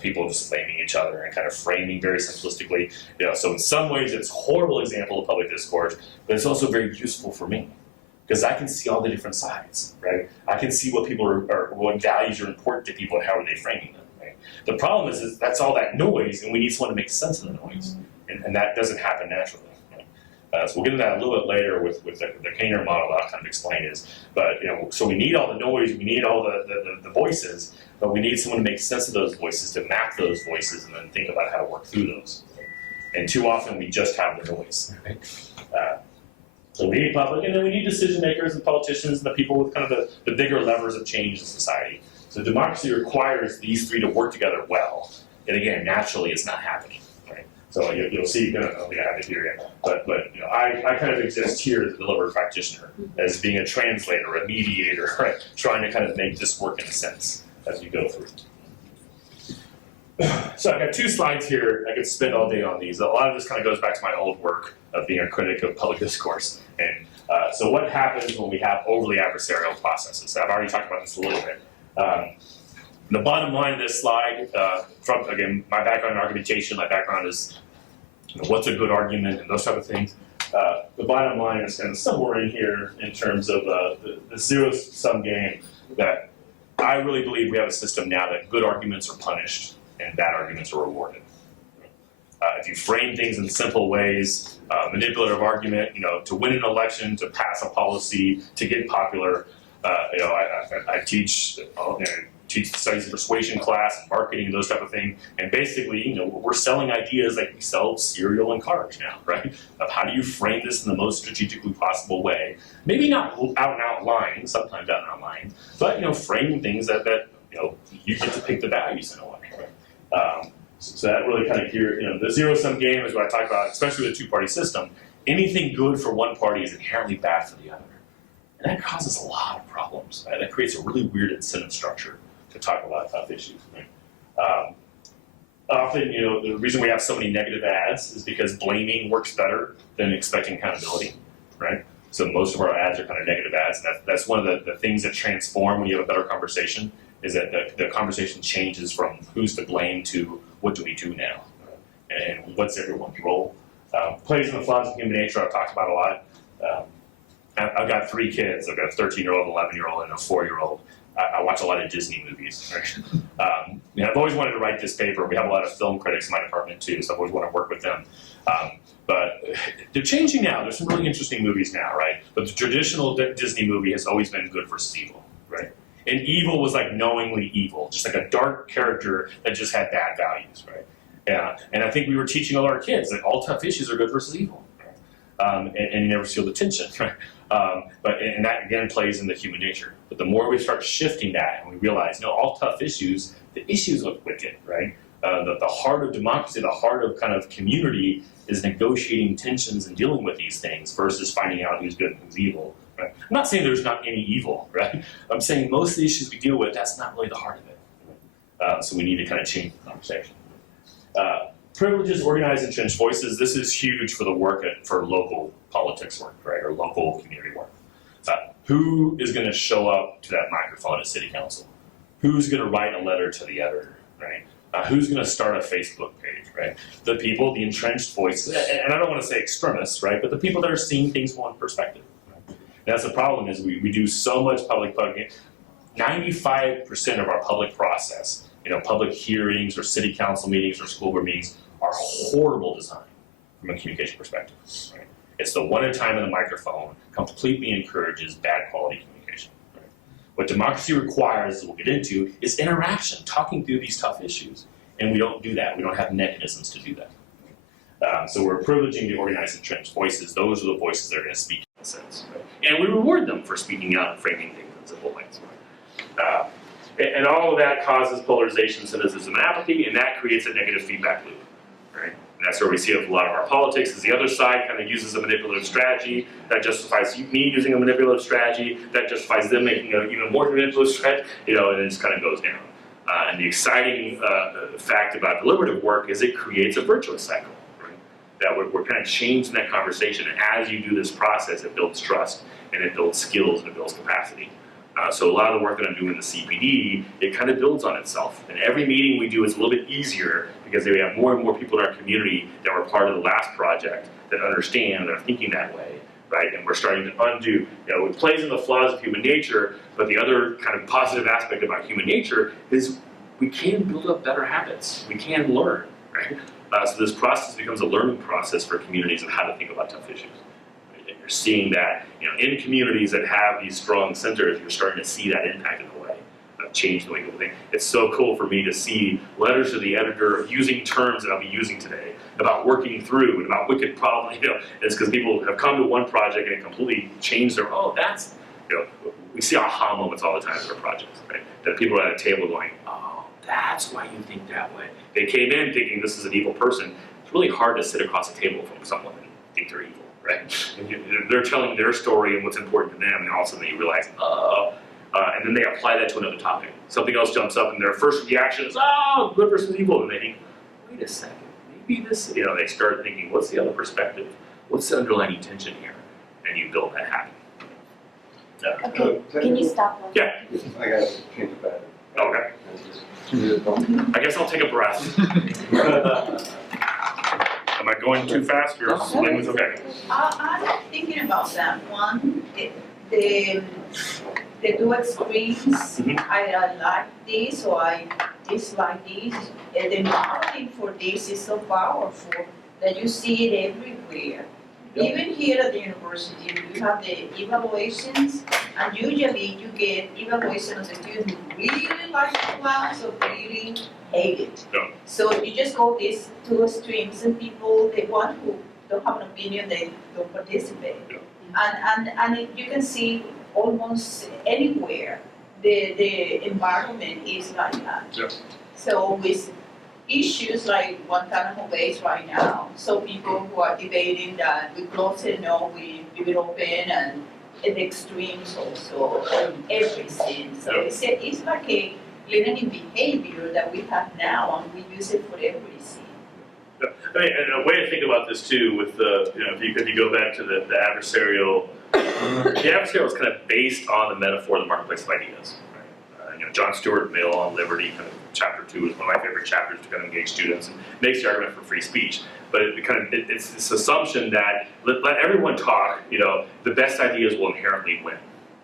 people just blaming each other and kind of framing very simplistically. So in some ways it's a horrible example of public discourse, but it's also very useful for me because I can see all the different sides, right? I can see what people are what values are important to people and how are they framing them. The problem is that's all that noise, and we need someone to make sense of the noise, and that doesn't happen naturally. So we'll get into that a little bit later with the Kaner model. I'll kind of explain is, but so we need all the noise, we need all the voices, but we need someone to make sense of those voices, to map those voices, and then think about how to work through those. And too often we just have the noise. So we need public, and then we need decision makers and politicians and the people with kind of the bigger levers of change in society. So democracy requires these three to work together well. And again, naturally it's not happening, right? So you'll see, I don't think I have it here yet, but you know, I kind of exist here as a delivery practitioner, as being a translator, a mediator, right? Trying to kind of make this work in a sense as you go through. So I've got 2 slides here. I could spend all day on these. A lot of this kind of goes back to my old work of being a critic of public discourse. And so what happens when we have overly adversarial processes? I've already talked about this a little bit. The bottom line of this slide, from, again, my background in argumentation, my background is, you know, what's a good argument and those type of things. The bottom line is kind of somewhere in here in terms of the zero-sum game, that I really believe we have a system now that good arguments are punished and bad arguments are rewarded. If you frame things in simple ways, manipulative argument, you know, to win an election, to pass a policy, to get popular, you know, I teach, teach studies in persuasion class, marketing, those type of things, and basically, you know, we're selling ideas like we sell cereal and cars now, right? Of how do you frame this in the most strategically possible way? Maybe not out and out lines, sometimes out and out lines, but, you know, framing things that you know, you get to pick the values in a way. So that really kind of here, you know, the zero-sum game is what I talk about, especially with a 2-party system. Anything good for one party is inherently bad for the other. And that causes a lot of problems. Right? That creates a really weird incentive structure to talk about tough issues. Right? Often, you know, the reason we have so many negative ads is because blaming works better than expecting accountability, right? So most of our ads are kind of negative ads. And that's one of the things that transform when you have a better conversation, is that the conversation changes from who's to blame to what do we do now, and what's everyone's role. Plays in the flaws of human nature I've talked about a lot. I've got 3 kids. I've got a 13-year-old, an 11-year-old, and a 4-year-old. I watch a lot of Disney movies. Right? You know, I've always wanted to write this paper. We have a lot of film critics in my department too, so I've always wanted to work with them. But they're changing now. There's some really interesting movies now, right? But the traditional Disney movie has always been good versus evil, right? And evil was like knowingly evil, just like a dark character that just had bad values, right? Yeah, and I think we were teaching all our kids that all tough issues are good versus evil, and you never feel the tension, right? And that again plays into human nature. But the more we start shifting that, and we realize, no, all tough issues, the issues look wicked, right? The heart of democracy, the heart of kind of community, is negotiating tensions and dealing with these things versus finding out who's good and who's evil. Right? I'm not saying there's not any evil, right? I'm saying most of the issues we deal with, that's not really the heart of it. So we need to kind of change the conversation. Privileges, organized, entrenched voices. This is huge for the work for local politics work, right, or local community work. Who is going to show up to that microphone at City Council? Who's going to write a letter to the editor, right? Who's going to start a Facebook page, right? The people, the entrenched voices, and I don't want to say extremists, right, but the people that are seeing things from one perspective. That's the problem, is we do so much public 95% of our public process, you know, public hearings or city council meetings or school board meetings, are horrible design from a communication perspective. Right? It's the one at a time in the microphone completely encourages bad quality communication. Right? What democracy requires, as we'll get into, is interaction, talking through these tough issues. And we don't do that. We don't have mechanisms to do that. So we're privileging the organized, entrenched voices. Those are the voices that are going to speak in a sense. Right? And we reward them for speaking out and framing things in simple ways. Right? And all of that causes polarization, cynicism, and apathy, and that creates a negative feedback loop. Right? And that's where we see a lot of our politics, is the other side kind of uses a manipulative strategy that justifies me using a manipulative strategy, that justifies them making an even more manipulative strategy, you know, and it just kind of goes down. And the exciting fact about deliberative work is it creates a virtuous cycle. That we're kind of changing that conversation. And as you do this process, it builds trust, and it builds skills, and it builds capacity. So a lot of the work that I'm doing in the CPD, it kind of builds on itself. And every meeting we do is a little bit easier because we have more and more people in our community that were part of the last project that understand, that are thinking that way, right? And we're starting to undo, you know, it plays in the flaws of human nature, but the other kind of positive aspect about human nature is we can build up better habits. We can learn, right? So this process becomes a learning process for communities of how to think about tough issues. Right? And you're seeing that, you know, in communities that have these strong centers, you're starting to see that impact in the way of change the way people think. It's so cool for me to see letters to the editor using terms that I'll be using today about working through and about wicked problems. You know, it's because people have come to one project and it completely changed their, oh, that's, you know, we see aha moments all the time in our projects, right? That people are at a table going, oh, that's why you think that way. They came in thinking this is an evil person. it's really hard to sit across the table from someone and think they're evil, right? And they're telling their story and what's important to them, and all of a sudden you realize, and then they apply that to another topic. Something else jumps up, and their first reaction is, oh, good versus evil, and they think, wait a second, maybe this, they start thinking, what's the other perspective? What's the underlying intention here? And you build that habit. Okay, can you stop now? Yeah. I gotta change the battery. Okay. I guess I'll take a breath. Am I going too fast? Or is okay? I'm thinking about that one, the two extremes. Mhm. I like this or I dislike this. And the modeling for this is so powerful that you see it everywhere. Even here at the university, you have the evaluations, and usually you get evaluations of students who really like the class or really hate it. Yeah. So you just go these two extremes, and people, the one who don't have an opinion, they don't participate. Yeah. And you can see almost anywhere the environment is like that. Yeah. So with issues like Guantanamo Bay right now, so people who are debating that we close it, no, we leave it open, and the extremes also, everything. So Yeah. it's like a learning behavior that we have now, and we use it for everything. Yeah. I mean, and a way to think about this too, with the if you go back to the adversarial, the adversarial is kind of based on the metaphor of the marketplace of ideas. Right? John Stuart Mill on Liberty, kind of chapter 2 is one of my favorite chapters to kind of engage students and makes the argument for free speech. But it's this assumption that let everyone talk. The best ideas will inherently win.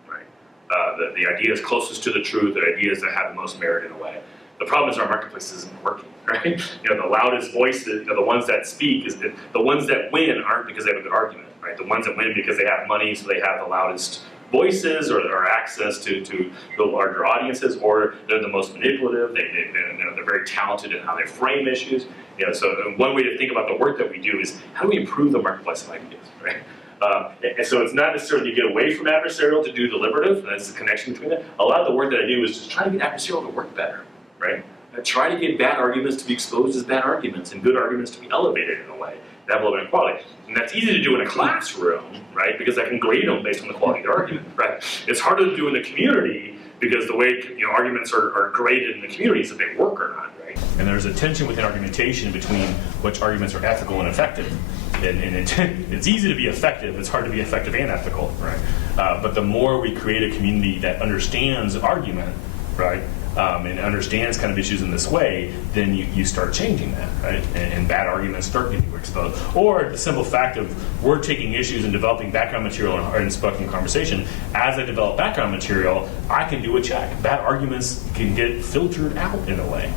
Right? The ideas closest to the truth, the ideas that have the most merit in a way. The problem is our marketplace isn't working, right? The loudest voices, the ones that speak, the ones that win aren't because they have a good argument, right? The ones that win because they have money, so they have the loudest voices or access to the larger audiences, or they're the most manipulative. They're very talented in how they frame issues. So one way to think about the work that we do is how do we improve the marketplace of ideas, right? And so it's not necessarily to get away from adversarial to do deliberative, and that's the connection between that. A lot of the work that I do is just try to get adversarial to work better, right? I try to get bad arguments to be exposed as bad arguments and good arguments to be elevated in a way, to have a little bit of quality. And that's easy to do in a classroom, right? Because I can grade them based on the quality of the argument, right? It's harder to do in the community because the way arguments are graded in the community is if they work or not, right? And there's a tension within argumentation between which arguments are ethical and effective. And it's easy to be effective, it's hard to be effective and ethical, right? But the more we create a community that understands argument, right? And understands kind of issues in this way, then you start changing that, right? And bad arguments start getting exposed. Or the simple fact of we're taking issues and developing background material and sparking conversation. As I develop background material, I can do a check. Bad arguments can get filtered out in a way.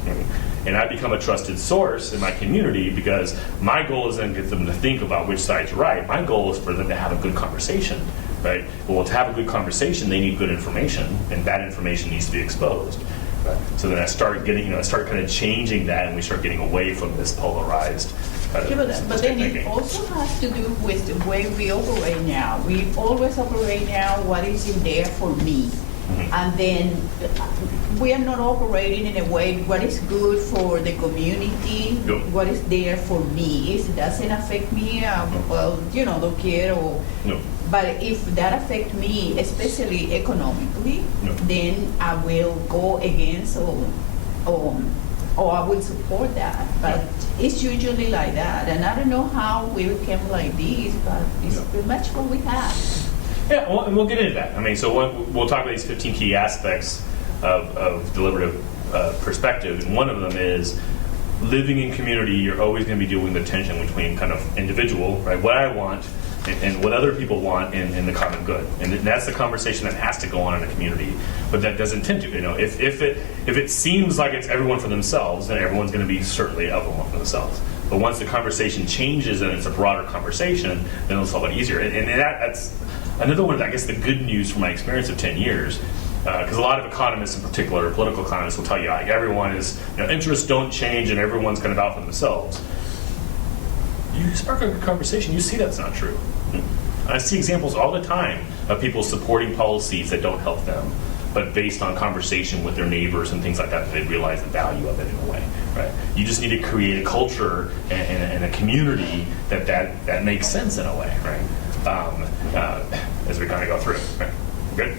And I become a trusted source in my community because my goal isn't to get them to think about which side's right. My goal is for them to have a good conversation, right? Well, to have a good conversation, they need good information, and that information needs to be exposed. So then I start kind of changing that, and we start getting away from this polarized kind of But then thinking. it also has to do with the way we operate now. We always operate now what is in there for me. Mhm. And then we are not operating in a way what is good for the community, Yep. what is there for me. If it doesn't affect me, well, don't care. No. But if that affects me, especially economically, Yep. then I will go against or I will support that. But it's usually like that. And I don't know how we became like this, but it's Yep. pretty much what we have. Yeah, well, and we'll get into that. I mean, so we'll talk about these 15 key aspects of deliberative perspective, and one of them is living in community. You're always going to be dealing with the tension between kind of individual, right, what I want, and what other people want in the common good, and that's the conversation that has to go on in a community. But that doesn't tend to. If it seems like it's everyone for themselves, then everyone's going to be certainly everyone for themselves. But once the conversation changes and it's a broader conversation, then it's a lot easier. And that's another one, I guess, the good news from my experience of 10 years, because a lot of economists in particular, political economists, will tell you like everyone is, interests don't change and everyone's kind of out for themselves. You spark a good conversation, you see that's not true. I see examples all the time of people supporting policies that don't help them, but based on conversation with their neighbors and things like that, they realize the value of it in a way, right? You just need to create a culture and a community that makes sense in a way, right? As we kind of go through, right? Good?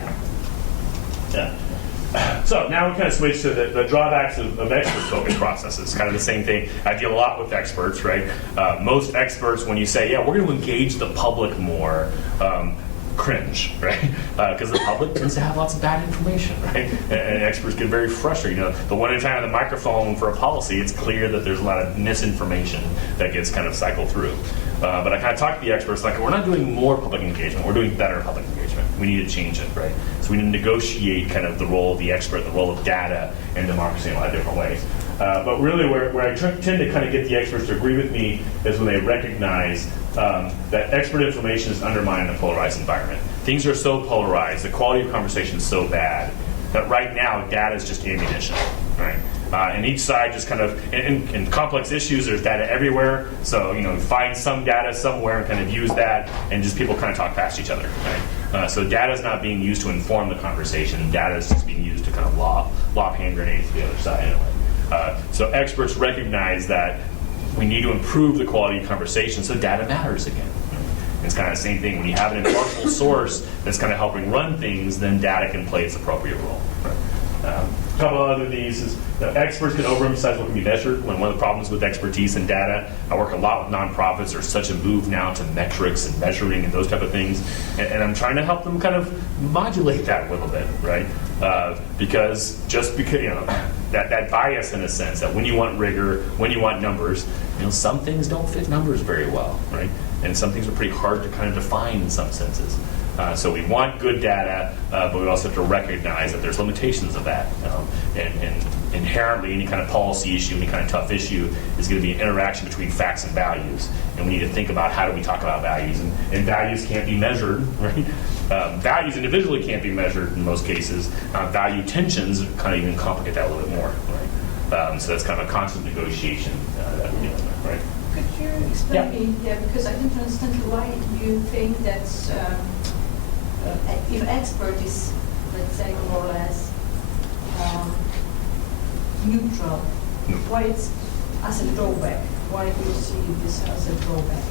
Yeah. So now we kind of switch to the drawbacks of expert-focused processes. Kind of the same thing. I deal a lot with experts, right? Most experts, when you say, yeah, we're going to engage the public more, cringe, right? Because the public tends to have lots of bad information, right? And experts get very frustrated. The one at a time on the microphone for a policy, it's clear that there's a lot of misinformation that gets kind of cycled through. But I kind of talk to the experts like, we're not doing more public engagement, we're doing better public engagement. We need to change it, right? So we need to negotiate kind of the role of the expert, the role of data in democracy in a lot of different ways. But really where I tend to kind of get the experts to agree with me is when they recognize that expert information is undermined in a polarized environment. Things are so polarized, the quality of conversation is so bad, that right now data is just ammunition, right? And each side just kind of, in complex issues, there's data everywhere. So, find some data somewhere and kind of use that, and just people kind of talk past each other, right? So data is not being used to inform the conversation. Data is just being used to kind of lob hand grenades to the other side in a way. So experts recognize that we need to improve the quality of conversation so data matters again. It's kind of the same thing. When you have an impartial source that's kind of helping run things, then data can play its appropriate role. Right? A couple of other things is experts can overemphasize what can be measured. One of the problems with expertise and data, I work a lot with nonprofits. There's such a move now to metrics and measuring and those type of things. And I'm trying to help them kind of modulate that a little bit, right? Because that bias in a sense, that when you want rigor, when you want numbers, some things don't fit numbers very well, right? And some things are pretty hard to kind of define in some senses. So we want good data, but we also have to recognize that there's limitations of that. And inherently, any kind of policy issue, any kind of tough issue is going to be an interaction between facts and values. And we need to think about how do we talk about values. And values can't be measured, right? Values individually can't be measured in most cases. Value tensions kind of even complicate that a little bit more, right? So that's kind of a constant negotiation that we're dealing with, right? Could you explain me, because I didn't understand why you think that if expert is, let's say, more or less neutral, why it's as a drawback? Why do you see this as a drawback?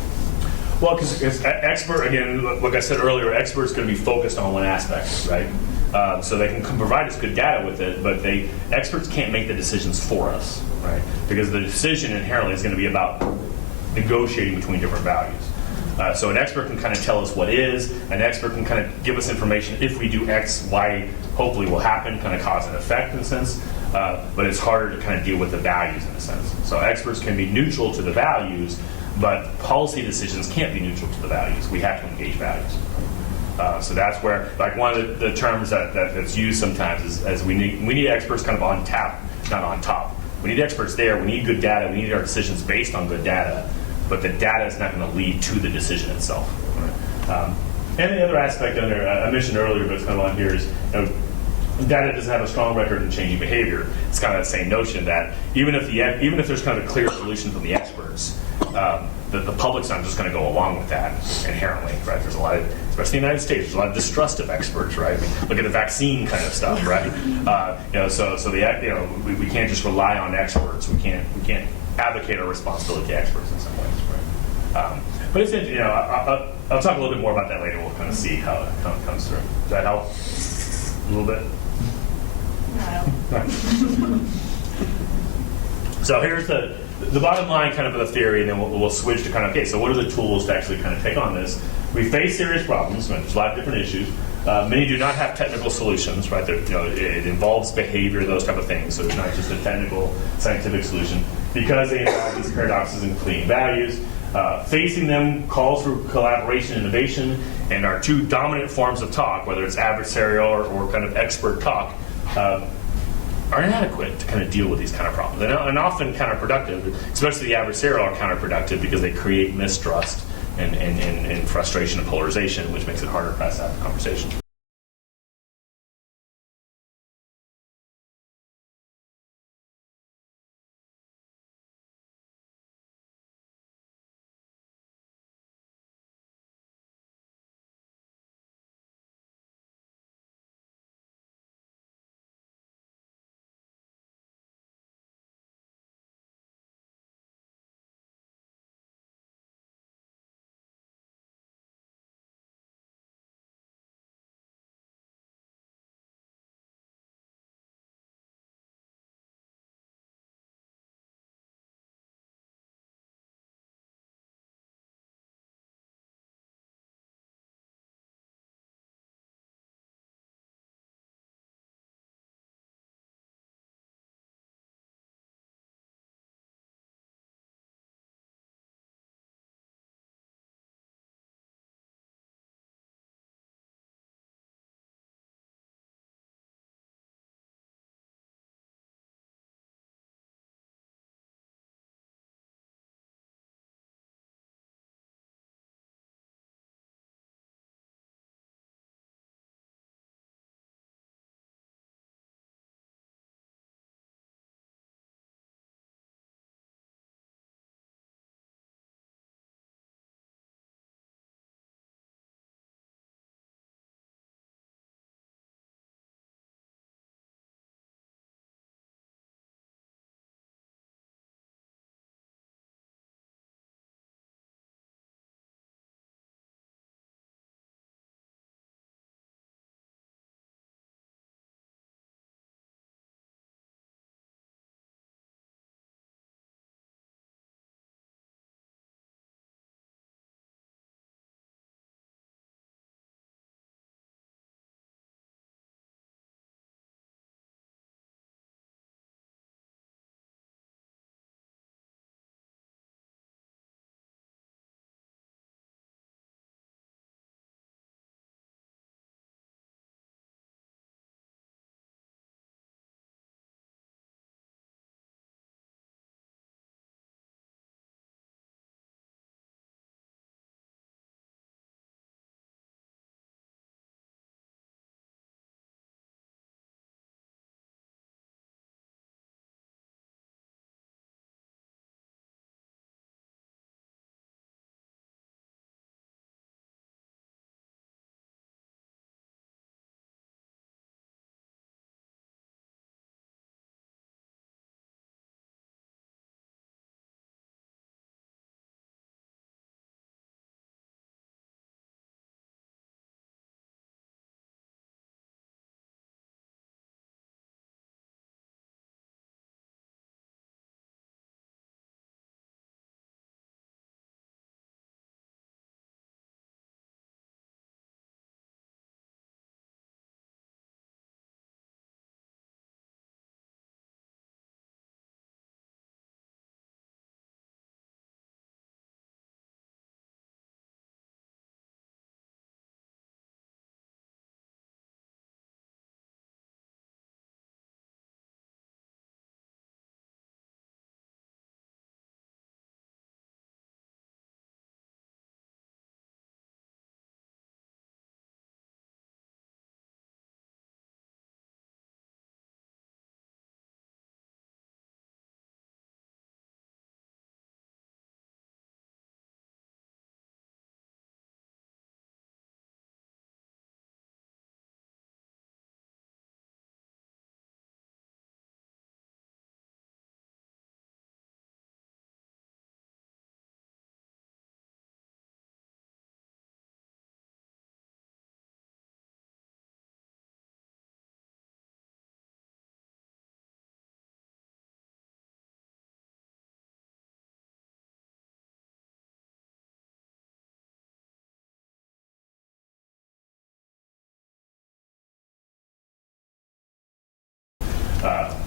Well, because expert, again, like I said earlier, experts going to be focused on one aspect, right? So they can provide us good data with it, but experts can't make the decisions for us, right? Because the decision inherently is going to be about negotiating between different values. So an expert can kind of tell us what is, an expert can kind of give us information if we do X, Y hopefully will happen, kind of cause and effect in a sense, but it's harder to kind of deal with the values in a sense. So experts can be neutral to the values, but policy decisions can't be neutral to the values. We have to engage values. So that's where, like one of the terms that's used sometimes is we need experts kind of on tap, not on top. We need experts there, we need good data, we need our decisions based on good data, but the data is not going to lead to the decision itself. Right? And the other aspect under, I mentioned earlier, but it's kind of on here, is data doesn't have a strong record in changing behavior. It's kind of that same notion that even if there's kind of a clear solution from the experts, the public's not just going to go along with that inherently, right? There's a lot of, especially in the United States, there's a lot of distrust of experts, right? Look at the vaccine kind of stuff, right? We can't just rely on experts. We can't advocate our responsibility to experts in some ways, right? But it's I'll talk a little bit more about that later. We'll kind of see how it comes through. Does that help? A little bit. No. So here's the bottom line kind of the theory, and then we'll switch to kind of, okay, so what are the tools to actually kind of take on this? We face serious problems, right? There's a lot of different issues. Many do not have technical solutions, right? It involves behavior, those type of things, so it's not just a technical, scientific solution, because they involve these paradoxes and competing values. Facing them calls for collaboration and innovation, and our two dominant forms of talk, whether it's adversarial or kind of expert talk, are inadequate to kind of deal with these kind of problems. And often counterproductive, especially the adversarial are counterproductive because they create mistrust and frustration and polarization, which makes it harder for us to have the conversation.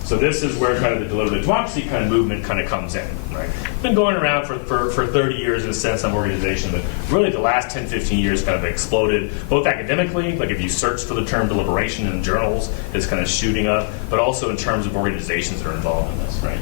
So this is where kind of the deliberative democracy kind of movement kind of comes in, right? It's been going around for 30 years in a sense, some organization, but really the last 10, 15 years kind of exploded, both academically, like if you search for the term deliberation in journals, it's kind of shooting up, but also in terms of organizations that are involved in this, right?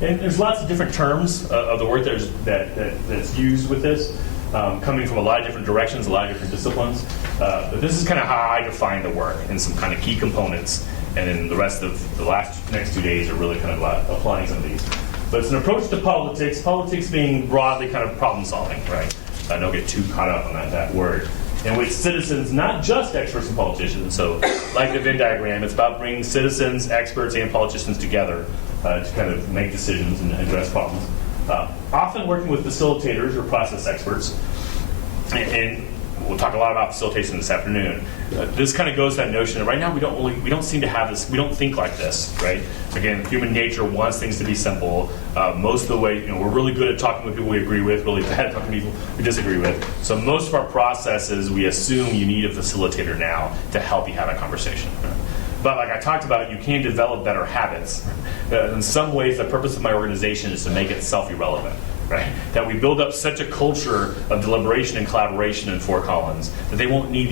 And there's lots of different terms of the word that's used with this, coming from a lot of different directions, a lot of different disciplines. But this is kind of how I define the work and some kind of key components. And then the rest of the next 2 days are really kind of applying some of these. But it's an approach to politics being broadly kind of problem solving, right? Don't get too caught up on that word. In which citizens, not just experts and politicians, so like the Venn diagram, it's about bringing citizens, experts, and politicians together to kind of make decisions and address problems. Often working with facilitators or process experts, and we'll talk a lot about facilitation this afternoon. This kind of goes to that notion that right now we don't seem to have this, we don't think like this, right? Again, human nature wants things to be simple. Most of the way, we're really good at talking with people we agree with, really bad at talking to people we disagree with. So most of our processes, we assume you need a facilitator now to help you have a conversation. But like I talked about, you can develop better habits. In some ways, the purpose of my organization is to make it self-irrelevant. Right? That we build up such a culture of deliberation and collaboration in Fort Collins that they won't need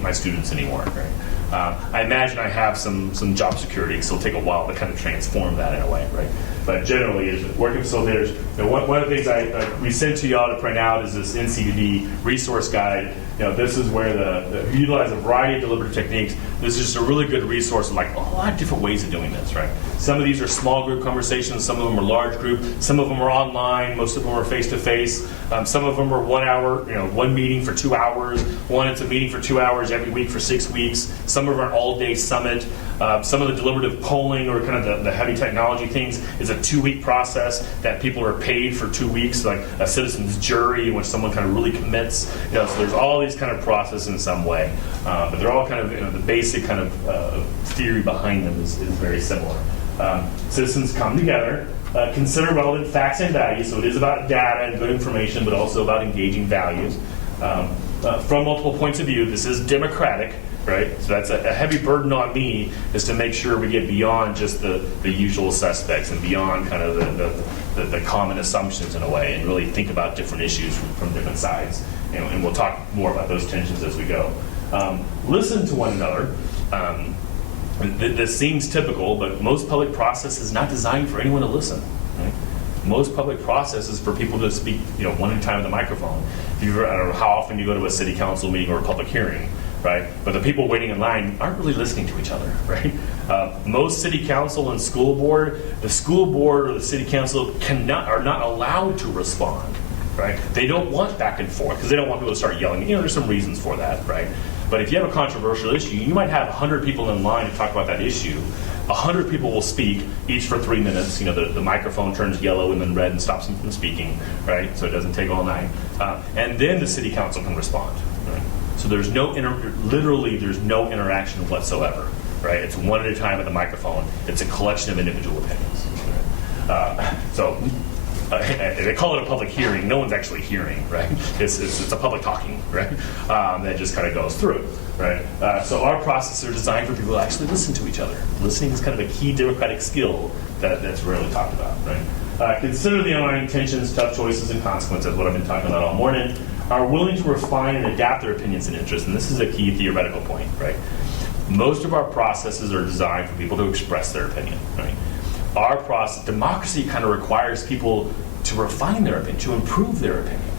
my students anymore. Right? I imagine I have some job security, so it'll take a while to kind of transform that in a way, right? But generally, as working facilitators, one of the things we sent to y'all to print out is this NCDD resource guide. This is where we utilize a variety of deliberative techniques. This is just a really good resource of like a lot of different ways of doing this, right? Some of these are small group conversations, some of them are large group, some of them are online, most of them are face-to-face, some of them are 1 hour, one meeting for 2 hours, one it's a meeting for 2 hours every week for 6 weeks, some of them are an all-day summit. Some of the deliberative polling or kind of the heavy technology things is a 2-week process that people are paid for 2 weeks, like a citizen's jury in which someone kind of really commits. So there's all these kind of processes in some way, but they're all kind of the basic kind of theory behind them is very similar. Citizens come together, consider relevant facts and values. So it is about data and good information, but also about engaging values from multiple points of view. This is democratic. Right? So that's a heavy burden on me, is to make sure we get beyond just the usual suspects and beyond kind of the common assumptions in a way, and really think about different issues from different sides. And we'll talk more about those tensions as we go. Listen to one another. This seems typical, but most public process is not designed for anyone to listen. Right? Most public process is for people to speak, one at a time at the microphone. I don't know how often you go to a city council meeting or a public hearing. Right? But the people waiting in line aren't really listening to each other, right? Most city council and school board, the school board or the city council are not allowed to respond, right? They don't want back and forth because they don't want people to start yelling. There's some reasons for that, right? But if you have a controversial issue, you might have 100 people in line to talk about that issue. 100 people will speak, each for 3 minutes. The microphone turns yellow and then red and stops them from speaking, right? So it doesn't take all night. And then the city council can respond, right? So there's literally there's no interaction whatsoever, right? It's one at a time at the microphone. It's a collection of individual opinions. They call it a public hearing. No one's actually hearing, right? It's a public talking, right? That just kind of goes through, right? So our processes are designed for people to actually listen to each other. Listening is kind of a key democratic skill that's rarely talked about, right? Consider the underlying tensions, tough choices, and consequences, what I've been talking about all morning. Are willing to refine and adapt their opinions and interests, and this is a key theoretical point, right? Most of our processes are designed for people to express their opinion, right? Our process, democracy kind of requires people to refine their opinion, to improve their opinion.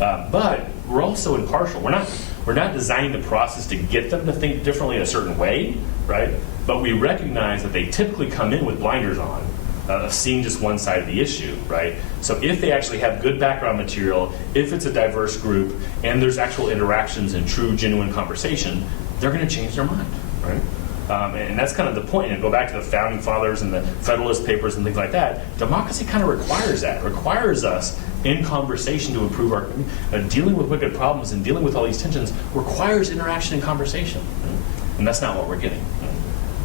But we're also impartial. We're not designing the process to get them to think differently in a certain way, right? But we recognize that they typically come in with blinders on, seeing just one side of the issue, right? So if they actually have good background material, if it's a diverse group, and there's actual interactions and true, genuine conversation, they're going to change their mind, right? And that's kind of the point. And go back to the Founding Fathers and the Federalist Papers and things like that. Democracy kind of requires that. It requires us in conversation to improve our dealing with wicked problems and dealing with all these tensions requires interaction and conversation, right? And that's not what we're getting.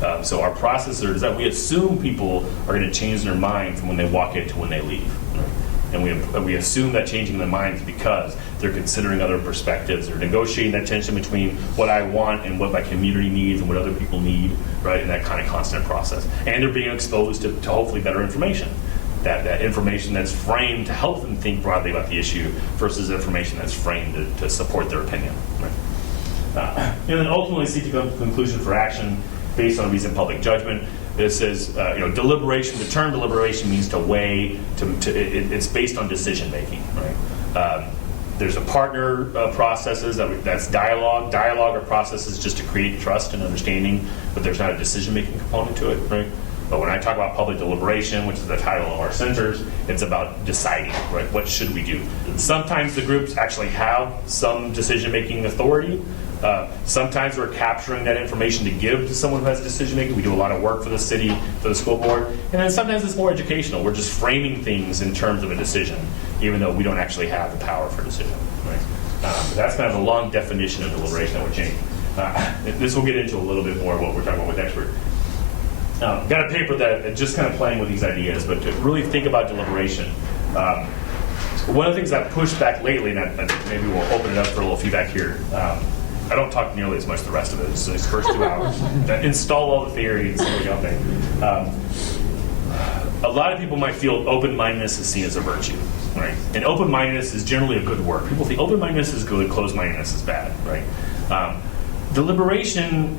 Right? So our process is that we assume people are going to change their mind from when they walk in to when they leave. Right? And we assume that changing their minds because they're considering other perspectives, they're negotiating that tension between what I want and what my community needs and what other people need, right, in that kind of constant process. And they're being exposed to hopefully better information. That information that's framed to help them think broadly about the issue versus information that's framed to support their opinion. Right? And then ultimately seek to come to a conclusion for action based on reasoned public judgment. This is, deliberation. The term deliberation means to weigh. It's based on decision making, right? There's a partner processes that's dialogue. Dialogue or processes just to create trust and understanding, but there's not a decision making component to it, right? But when I talk about public deliberation, which is the title of our centers, it's about deciding, right? What should we do? Sometimes the groups actually have some decision-making authority. Sometimes we're capturing that information to give to someone who has decision-making. We do a lot of work for the city, for the school board. And then sometimes it's more educational. We're just framing things in terms of a decision, even though we don't actually have the power for decision, right? That's kind of a long definition of deliberation that we're changing. This will get into a little bit more of what we're talking about with expert. Got a paper that just kind of playing with these ideas, but to really think about deliberation. One of the things I've pushed back lately, and maybe we'll open it up for a little feedback here. I don't talk nearly as much the rest of it. It's these first 2 hours. Install all the theory and see what y'all think. A lot of people might feel open-mindedness is seen as a virtue, right? And open-mindedness is generally a good word. People think open-mindedness is good, closed-mindedness is bad, right? Deliberation,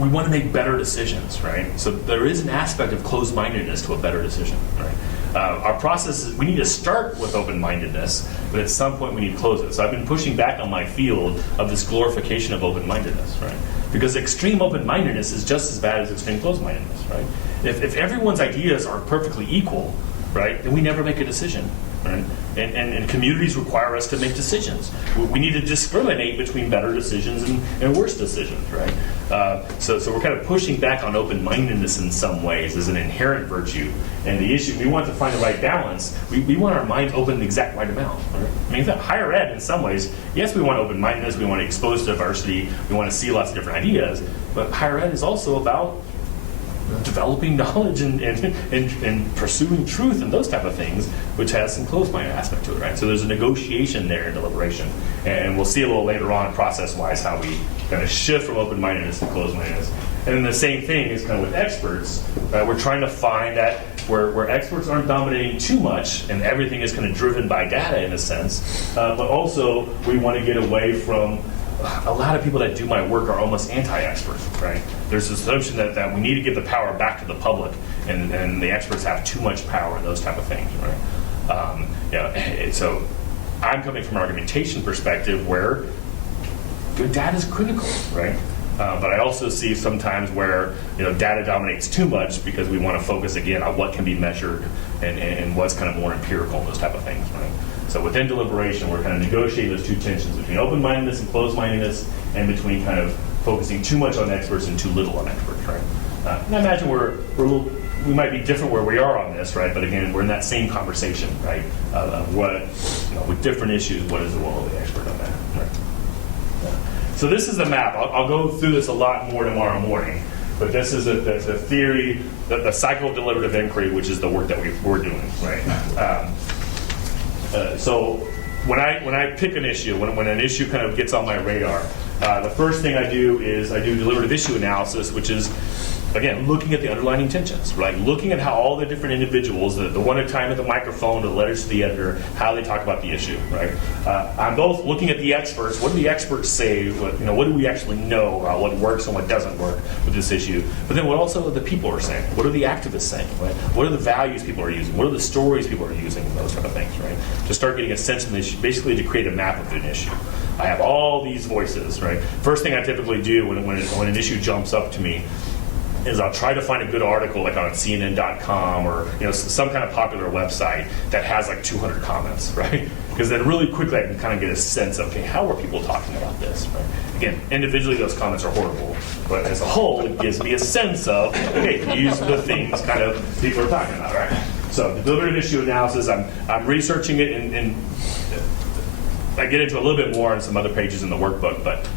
we want to make better decisions, right? So there is an aspect of closed-mindedness to a better decision, right? Our process is, we need to start with open-mindedness, but at some point we need to close it. So I've been pushing back on my field of this glorification of open-mindedness, right? Because extreme open-mindedness is just as bad as extreme closed-mindedness, right? If everyone's ideas are perfectly equal, right, then we never make a decision, right? And communities require us to make decisions. We need to discriminate between better decisions and worse decisions, right? So we're kind of pushing back on open-mindedness in some ways as an inherent virtue. And the issue, we want to find the right balance. We want our mind open the exact right amount, right? I mean, higher ed in some ways, yes, we want open-mindedness, we want to expose diversity, we want to see lots of different ideas, but higher ed is also about developing knowledge and pursuing truth and those type of things, which has some closed-minded aspect to it, right? So there's a negotiation there in deliberation. And we'll see a little later on process-wise how we kind of shift from open-mindedness to closed-mindedness. And then the same thing is kind of with experts, right? We're trying to find that where experts aren't dominating too much and everything is kind of driven by data in a sense, but also we want to get away from a lot of people that do my work are almost anti-expert, right? There's this assumption that we need to give the power back to the public, and the experts have too much power and those type of things, right? So I'm coming from an argumentation perspective where good data is critical, right? But I also see sometimes where data dominates too much because we want to focus again on what can be measured and what's kind of more empirical and those type of things, right? So within deliberation, we're kind of negotiating those two tensions between open-mindedness and closed-mindedness, and between kind of focusing too much on experts and too little on experts, right? And I imagine we might be different where we are on this, right? But again, we're in that same conversation, right? With different issues, what is the role of the expert on that, right? So this is the map. I'll go through this a lot more tomorrow morning, but this is the theory, the cycle of deliberative inquiry, which is the work that we're doing, right? So when I pick an issue, when an issue kind of gets on my radar, the first thing I do is I do deliberative issue analysis, which is, again, looking at the underlying intentions, right? Looking at how all the different individuals, the one at a time at the microphone, the letters to the editor, how they talk about the issue, right? I'm both looking at the experts. What do the experts say? What do we actually know about what works and what doesn't work with this issue? But then what also the people are saying? What are the activists saying? Right? What are the values people are using? What are the stories people are using? Those type of things, right? To start getting a sense of the issue, basically to create a map of an issue. I have all these voices, right? First thing I typically do when an issue jumps up to me is I'll try to find a good article like on CNN.com or some kind of popular website that has like 200 comments, right? Because then really quickly I can kind of get a sense of, okay, how are people talking about this, right? Again, individually those comments are horrible, but as a whole it gives me a sense of, okay, these are the things kind of people are talking about, right? So the deliberative issue analysis, I'm researching it and I get into a little bit more on some other pages in the workbook, but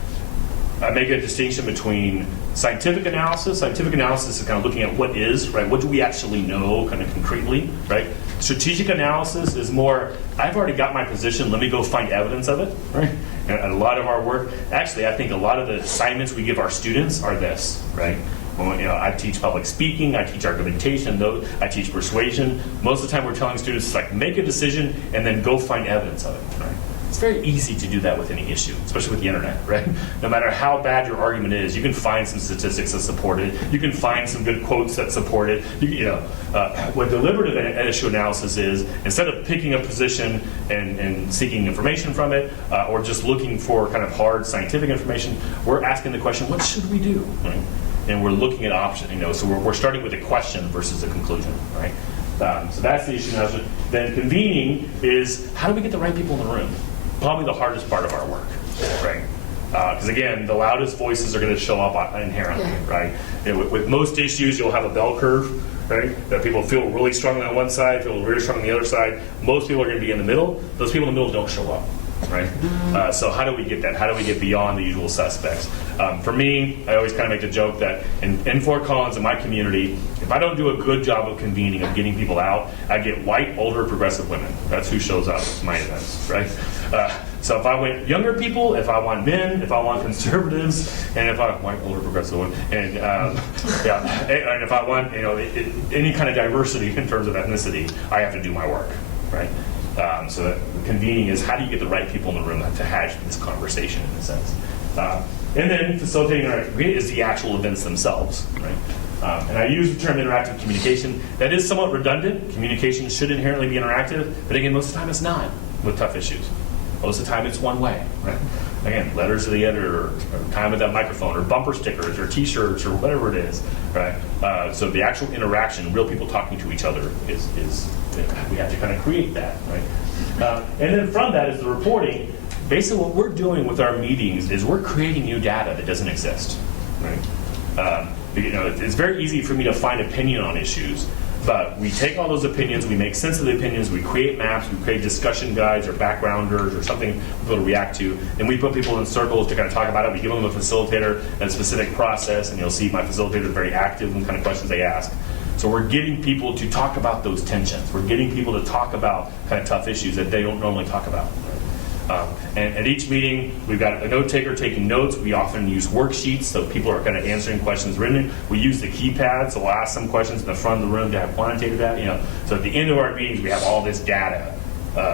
I make a distinction between scientific analysis. Scientific analysis is kind of looking at what is, right? What do we actually know kind of concretely, right? Strategic analysis is more, I've already got my position, let me go find evidence of it, right? And a lot of our work, actually, I think a lot of the assignments we give our students are this, right? When, I teach public speaking, I teach argumentation, I teach persuasion. Most of the time we're telling students, it's like, make a decision and then go find evidence of it, right? It's very easy to do that with any issue, especially with the internet, right? No matter how bad your argument is, you can find some statistics that support it. You can find some good quotes that support it. What deliberative issue analysis is, instead of picking a position and seeking information from it, or just looking for kind of hard scientific information, we're asking the question, what should we do, right? And we're looking at options, so we're starting with a question versus a conclusion, right? So that's the issue analysis. Then convening is, how do we get the right people in the room? Probably the hardest part of our work, right? Because again, the loudest voices are going to show up inherently, right? With most issues, you'll have a bell curve, right? That people feel really strongly on one side, feel really strong on the other side. Most people are going to be in the middle. Those people in the middle don't show up, right? So how do we get that? How do we get beyond the usual suspects? For me, I always kind of make the joke that in Fort Collins, in my community, if I don't do a good job of convening, of getting people out, I get white, older, progressive women. That's who shows up at my events, right? So if I want younger people, if I want men, if I want conservatives, and if I want white, older, progressive women, and and if I want any kind of diversity in terms of ethnicity, I have to do my work, right? So that convening is, how do you get the right people in the room to hatch this conversation in a sense? And then facilitating interactive communication is the actual events themselves, right? And I use the term interactive communication. That is somewhat redundant. Communication should inherently be interactive, but again, most of the time it's not with tough issues. Most of the time it's one way, right? Again, letters to the editor, or time with that microphone, or bumper stickers, or t-shirts, or whatever it is, right? So the actual interaction, real people talking to each other is we have to kind of create that, right? And then from that is the reporting. Basically what we're doing with our meetings is we're creating new data that doesn't exist, right? It's very easy for me to find opinion on issues, but we take all those opinions, we make sense of the opinions, we create maps, we create discussion guides or backgrounders or something for people to react to, and we put people in circles to kind of talk about it. We give them a facilitator and a specific process, and you'll see my facilitator is very active in the kind of questions they ask. So we're getting people to talk about those tensions. We're getting people to talk about kind of tough issues that they don't normally talk about. And at each meeting, we've got a note taker taking notes. We often use worksheets, so people are kind of answering questions written. We use the keypad, so we'll ask some questions in the front of the room to have quantitative data. So at the end of our meetings, we have all this data,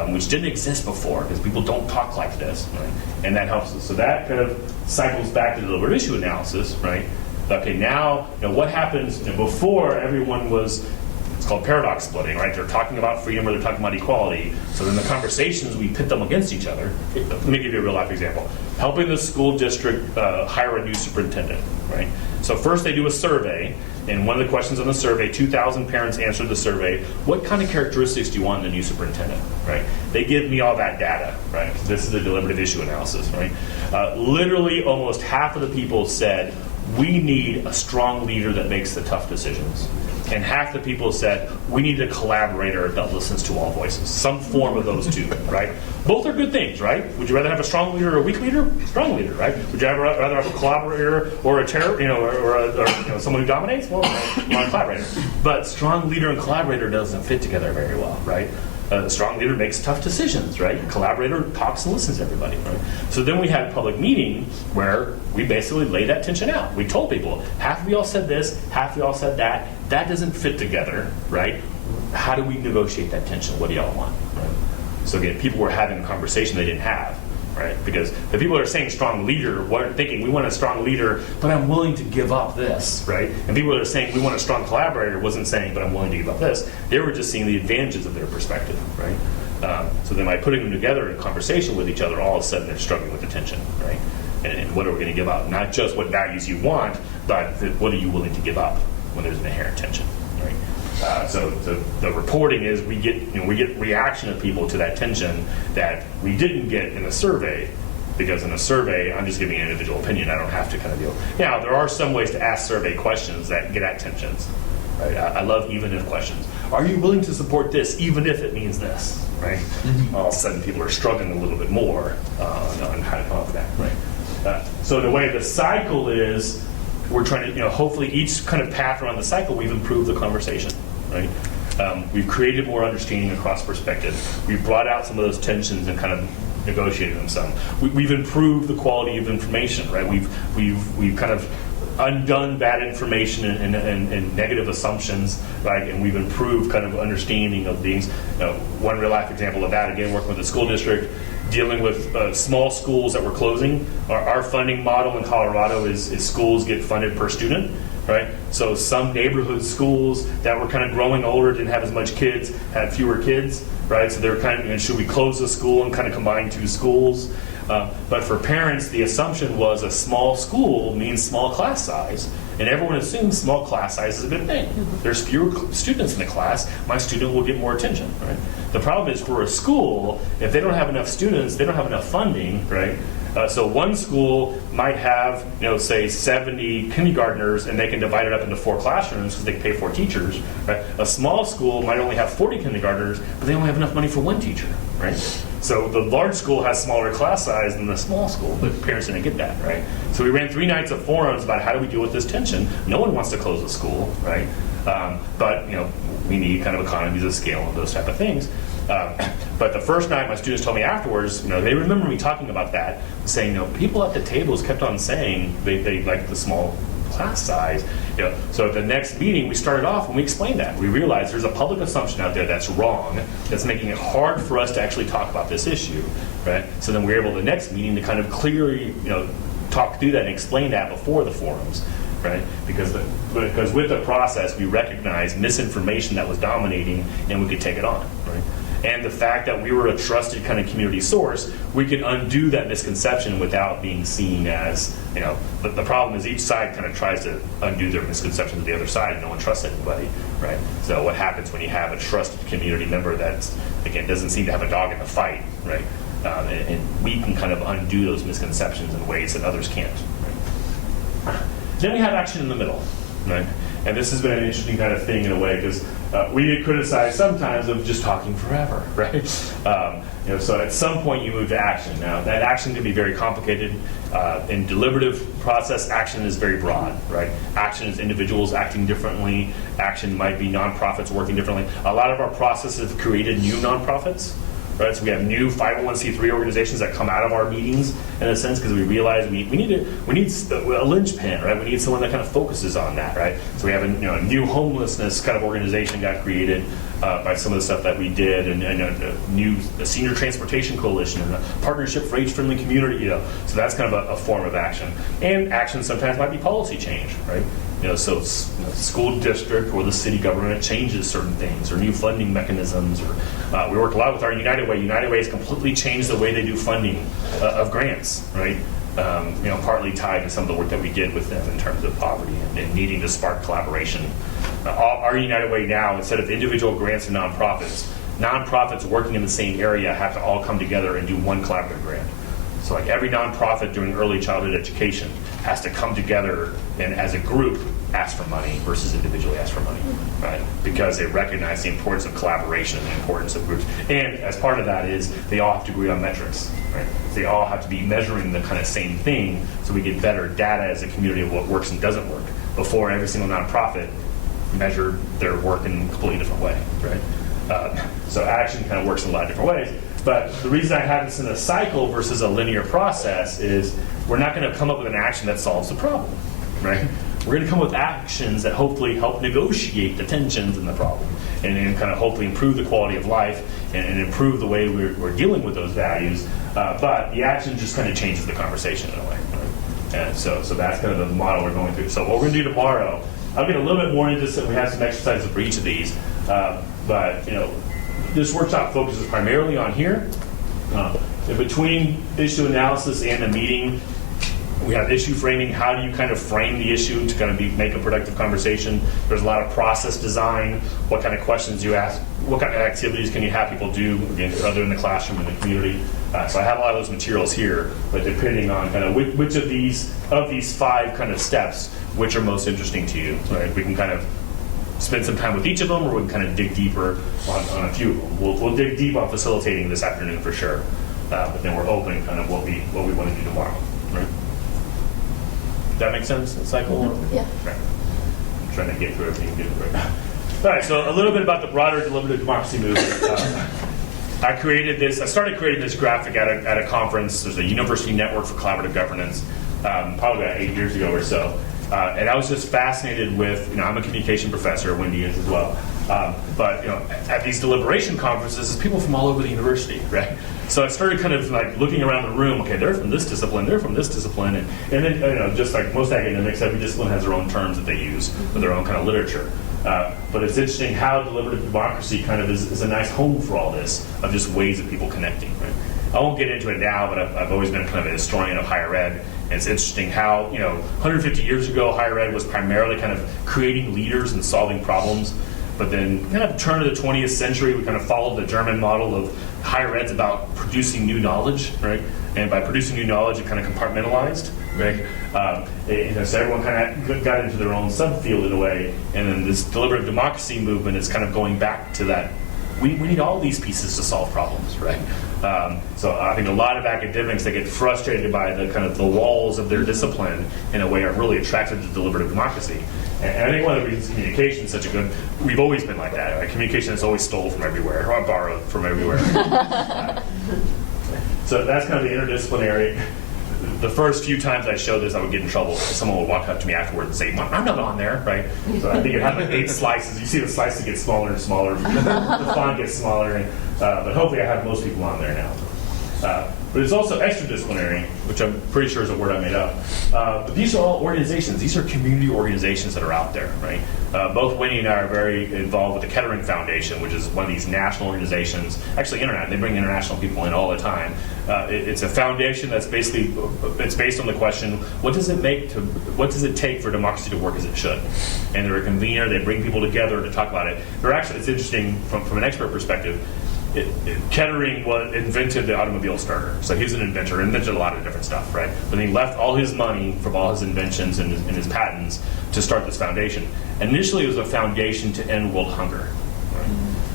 which didn't exist before because people don't talk like this, right? And that helps us. So that kind of cycles back to the deliberate issue analysis, right? Okay, now, what happens before everyone was, it's called paradox splitting, right? They're talking about freedom or they're talking about equality. So in the conversations, we pit them against each other. Let me give you a real life example. Helping the school district hire a new superintendent, right? So first they do a survey, and one of the questions on the survey, 2,000 parents answered the survey, what kind of characteristics do you want in the new superintendent, right? They give me all that data, right? This is a deliberative issue analysis, right? Literally almost half of the people said, we need a strong leader that makes the tough decisions. And half the people said, we need a collaborator that listens to all voices. Some form of those two, right? Both are good things, right? Would you rather have a strong leader or a weak leader? Strong leader, right? Would you rather have a collaborator or a terror, or someone who dominates? Well, you want a collaborator. But strong leader and collaborator doesn't fit together very well, right? A strong leader makes tough decisions, right? Collaborator talks and listens to everybody, right? So then we had a public meeting where we basically laid that tension out. We told people, half of y'all said this, half of y'all said that. That doesn't fit together, right? How do we negotiate that tension? What do y'all want, right? So again, people were having a conversation they didn't have, right? Because the people that are saying strong leader weren't thinking, we want a strong leader, but I'm willing to give up this, right? And people that are saying, we want a strong collaborator wasn't saying, but I'm willing to give up this. They were just seeing the advantages of their perspective, right? So then by putting them together in conversation with each other, all of a sudden they're struggling with the tension, right? And what are we going to give up? Not just what values you want, but what are you willing to give up when there's an inherent tension, right? So the reporting is we get reaction of people to that tension that we didn't get in a survey, because in a survey I'm just giving an individual opinion. I don't have to kind of deal. Now there are some ways to ask survey questions that get at tensions. Right? I love even if questions. Are you willing to support this even if it means this? Right? All of a sudden people are struggling a little bit more on how to come up with that. Right? So the way the cycle is, we're trying to, hopefully each kind of path around the cycle, we've improved the conversation, right? We've created more understanding across perspective. We've brought out some of those tensions and kind of negotiated them some. We've improved the quality of information, right? We've kind of undone bad information and negative assumptions, right? And we've improved kind of understanding of things. One real life example of that, again, working with the school district, dealing with small schools that were closing. Our funding model in Colorado is schools get funded per student, right? So some neighborhood schools that were kind of growing older, didn't have as much kids, had fewer kids, right? So they're kind of, should we close the school and kind of combine two schools? But for parents, the assumption was a small school means small class size. And everyone assumes small class size is a good thing. There's fewer students in the class, my student will get more attention, right? The problem is for a school, if they don't have enough students, they don't have enough funding, right? So one school might have, say 70 kindergartners and they can divide it up into 4 classrooms because they can pay 4 teachers, right? A small school might only have 40 kindergartners, but they only have enough money for 1 teacher, right? So the large school has smaller class size than the small school, but parents didn't get that, right? So we ran 3 nights of forums about how do we deal with this tension. No one wants to close the school, right? But we need kind of economies of scale and those type of things. But the first night, my students told me afterwards, they remember me talking about that, saying, people at the tables kept on saying they liked the small class size. So at the next meeting, we started off and we explained that. We realized there's a public assumption out there that's wrong, that's making it hard for us to actually talk about this issue, right? So then we were able the next meeting to kind of clearly, talk through that and explain that before the forums. Right? Because with the process, we recognized misinformation that was dominating, and we could take it on. Right? And the fact that we were a trusted kind of community source, we could undo that misconception without being seen as, the problem is each side kind of tries to undo their misconceptions of the other side, and no one trusts anybody. Right? So what happens when you have a trusted community member that, again, doesn't seem to have a dog in the fight, right? And we can kind of undo those misconceptions in ways that others can't. Right? Then we have action in the middle, right? And this has been an interesting kind of thing in a way because we get criticized sometimes of just talking forever, right? So at some point you move to action. Now that action can be very complicated. In deliberative process, action is very broad, right? Action is individuals acting differently. Action might be nonprofits working differently. A lot of our processes have created new nonprofits. Right, so we have new 501c3 organizations that come out of our meetings in a sense because we realize we need a linchpin, right? We need someone that kind of focuses on that, right? So we have a new homelessness kind of organization got created by some of the stuff that we did, and a senior transportation coalition and a partnership for age-friendly community. So that's kind of a form of action. And action sometimes might be policy change, right? So school district or the city government changes certain things or new funding mechanisms. Or we work a lot with our United Way. United Way has completely changed the way they do funding of grants, right? Partly tied to some of the work that we did with them in terms of poverty and needing to spark collaboration. Our United Way now, instead of individual grants and nonprofits working in the same area have to all come together and do one collaborative grant. So like every nonprofit doing early childhood education has to come together and as a group ask for money versus individually ask for money, right? Because they recognize the importance of collaboration and the importance of groups. And as part of that is they all have to agree on metrics, right? They all have to be measuring the kind of same thing so we get better data as a community of what works and doesn't work. Before, every single nonprofit measured their work in a completely different way, right? So action kind of works in a lot of different ways. But the reason I have this in a cycle versus a linear process is we're not going to come up with an action that solves the problem, right? We're going to come up with actions that hopefully help negotiate the tensions in the problem and kind of hopefully improve the quality of life and improve the way we're dealing with those values. But the action just kind of changes the conversation in a way, right? And so that's kind of the model we're going through. So what we're going to do tomorrow, I'll get a little bit more into this. We have some exercises for each of these. But this workshop focuses primarily on here. In between issue analysis and the meeting, we have issue framing. How do you kind of frame the issue to kind of make a productive conversation? There's a lot of process design. What kind of questions you ask? What kind of activities can you have people do, again, other in the classroom and the community? So I have a lot of those materials here, but depending on kind of which of these 5 kind of steps, which are most interesting to you, right? We can kind of spend some time with each of them, or we can kind of dig deeper on a few of them. We'll dig deep on facilitating this afternoon for sure, but then we're open kind of what we want to do tomorrow, right? Does that make sense? The cycle? Yeah. Right. I'm trying to get through everything and get it right. All right, so a little bit about the broader deliberative democracy movement. I started creating this graphic at a conference. There's a University Network for Collaborative Governance, probably about 8 years ago or so. And I was just fascinated with, I'm a communication professor, Wendy is as well. But at these deliberation conferences, there's people from all over the university, right? So I started kind of like looking around the room. Okay, they're from this discipline, they're from this discipline, and then just like most academics, every discipline has their own terms that they use with their own kind of literature. But it's interesting how deliberative democracy kind of is a nice home for all this of just ways of people connecting, right? I won't get into it now, but I've always been kind of a historian of higher ed. And it's interesting how, 150 years ago, higher ed was primarily kind of creating leaders and solving problems. But then kind of turn of the 20th century, we kind of followed the German model of higher ed's about producing new knowledge, right? And by producing new knowledge, it kind of compartmentalized, right? So everyone kind of got into their own subfield in a way. And then this deliberative democracy movement is kind of going back to that. We need all these pieces to solve problems, right? So I think a lot of academics that get frustrated by the kind of the walls of their discipline in a way are really attracted to deliberative democracy. And I think one of the reasons communication is such a good, we've always been like that. Right? Communication is always stole from everywhere, or borrowed from everywhere. So that's kind of the interdisciplinary. The first few times I showed this, I would get in trouble. Someone would walk up to me afterwards and say, I'm not on there, right? So I think it had like 8 slices. You see the slices get smaller and smaller. The font gets smaller. But hopefully I have most people on there now. But it's also extradisciplinary, which I'm pretty sure is a word I made up. But these are all organizations. These are community organizations that are out there, right? Both Winnie and I are very involved with the Kettering Foundation, which is one of these national organizations. Actually, they bring international people in all the time. It's a foundation that's basically, it's based on the question, what does it take for democracy to work as it should? And they're a convener. They bring people together to talk about it. It's interesting from an expert perspective. Kettering invented the automobile starter. So he's an inventor, invented a lot of different stuff, right? But he left all his money from all his inventions and his patents to start this foundation. Initially, it was a foundation to end world hunger. Right?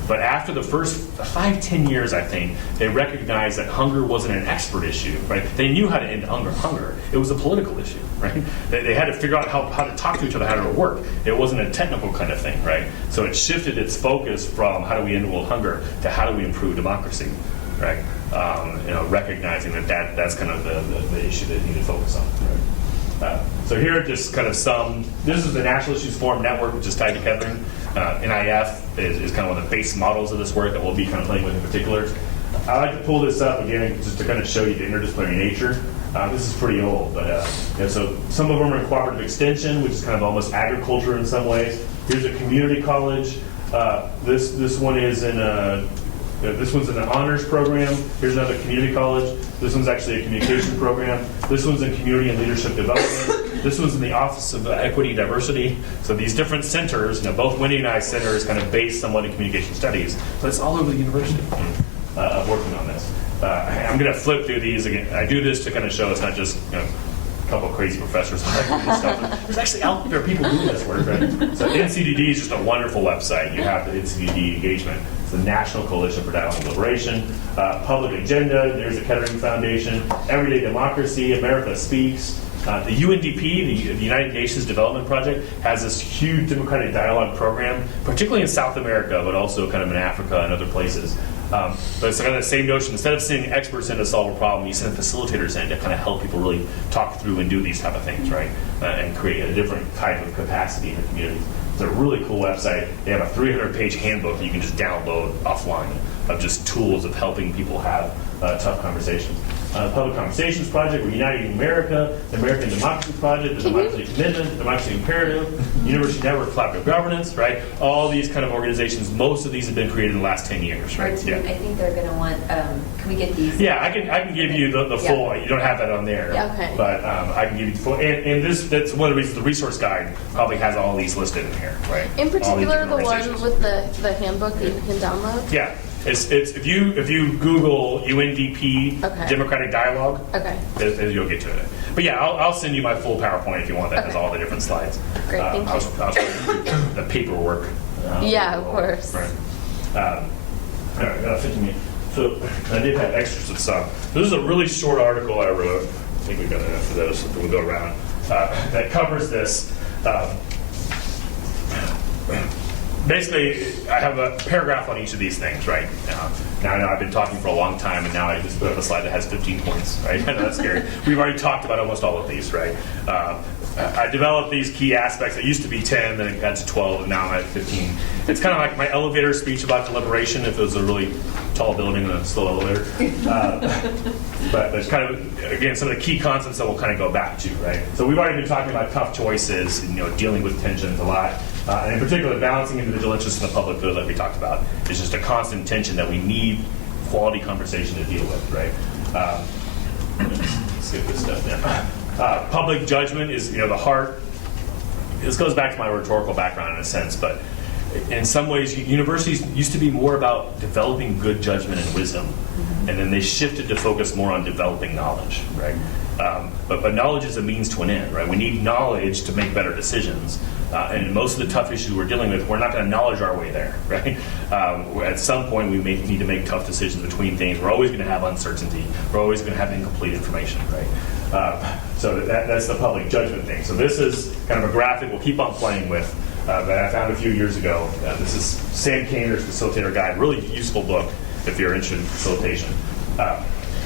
But after the first 5-10 years, I think, they recognized that hunger wasn't an expert issue, right? They knew how to end hunger. It was a political issue, right? They had to figure out how to talk to each other, how to work. It wasn't a technical kind of thing, right? So it shifted its focus from how do we end world hunger to how do we improve democracy, right? Recognizing that's kind of the issue that you need to focus on, right? So here are just kind of this is the National Issues Forum Network, which is tied to Kettering. NIF is kind of one of the base models of this work that we'll be kind of playing with in particular. I like to pull this up again just to kind of show you the interdisciplinary nature. This is pretty old, but so some of them are in cooperative extension, which is kind of almost agriculture in some ways. Here's a community college. This one is in this one's in an honors program. Here's another community college. This one's actually a communication program. This one's in community and leadership development. This one's in the Office of Equity and Diversity. So these different centers, both Wendy and I center is kind of based somewhat in communication studies, but it's all over the university of working on this. I'm going to flip through these again. I do this to kind of show it's not just a couple of crazy professors and stuff. There's actually out there people doing this work, right? So NCDD is just a wonderful website. You have the NCDD engagement. It's the National Coalition for Dialogue and Deliberation. Public Agenda, there's the Kettering Foundation. Everyday Democracy, America Speaks. The UNDP, the United Nations Development Project, has this huge democratic dialogue program, particularly in South America, but also kind of in Africa and other places. But it's kind of the same notion. Instead of sending experts in to solve a problem, you send facilitators in to kind of help people really talk through and do these type of things, right? And create a different type of capacity in the community. It's a really cool website. They have a 300-page handbook that you can just download offline of just tools of helping people have tough conversations. Public Conversations Project, we're Uniting America, the American Democracy Project, the Democracy Commitment, the Democracy Imperative, University Network Collaborative Governance, right? All these kind of organizations, most of these have been created in the last 10 years, right? I think they're going to want, can we get these? Yeah, I can give you the full, you don't have that on there. Yeah, okay. But I can give you the full, and that's one of the reasons the resource guide probably has all these listed in here, right? In particular, the one organizations. with the handbook that you can download? Yeah. It's if you Google UNDP Democratic Dialogue, you'll get to it. But yeah, I'll send you my full PowerPoint if you want that. Has all the different slides. Great, thank you. I'll show you the paperwork. Yeah, of course. Right. All right, got 15 minutes. So I did have extras of some. This is a really short article I wrote. I think we've got enough of those, so we'll go around. That covers this. basically, I have a paragraph on each of these things, right? Now I know I've been talking for a long time, and now I just put up a slide that has 15 points, right? I know that's scary. We've already talked about almost all of these, right? I developed these key aspects. It used to be 10, then it got to 12, and now I'm at 15. It's kind of like my elevator speech about deliberation, if it was a really tall building and a slow elevator. But it's kind of, again, some of the key concepts that we'll kind of go back to, right? So we've already been talking about tough choices, and, dealing with tensions a lot. And in particular, balancing individual interests and the public good, like we talked about, is just a constant tension that we need quality conversation to deal with, right? Skip this stuff now. Public judgment is, the heart. This goes back to my rhetorical background in a sense, but in some ways, universities used to be more about developing good judgment and wisdom, and then they shifted to focus more on developing knowledge, right? But knowledge is a means to an end, right? We need knowledge to make better decisions. And most of the tough issues we're dealing with, we're not going to knowledge our way there, right? At some point, we need to make tough decisions between things. We're always going to have uncertainty. We're always going to have incomplete information, right? So that's the public judgment thing. So this is kind of a graphic we'll keep on playing with that I found a few years ago. This is Sam Kaner's Facilitator Guide, really useful book if you're interested in facilitation.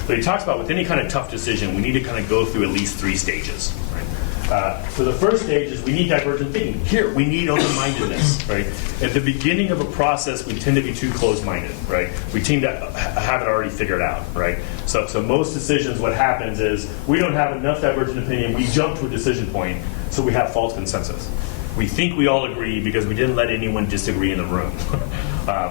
But he talks about with any kind of tough decision, we need to kind of go through at least 3 stages, right? So the first stage is we need divergent thinking. Here, we need open-mindedness, right? At the beginning of a process, we tend to be too closed-minded, right? We tend to have it already figured out, right? So most decisions, what happens is we don't have enough divergent opinion. We jump to a decision point, so we have false consensus. We think we all agree because we didn't let anyone disagree in the room.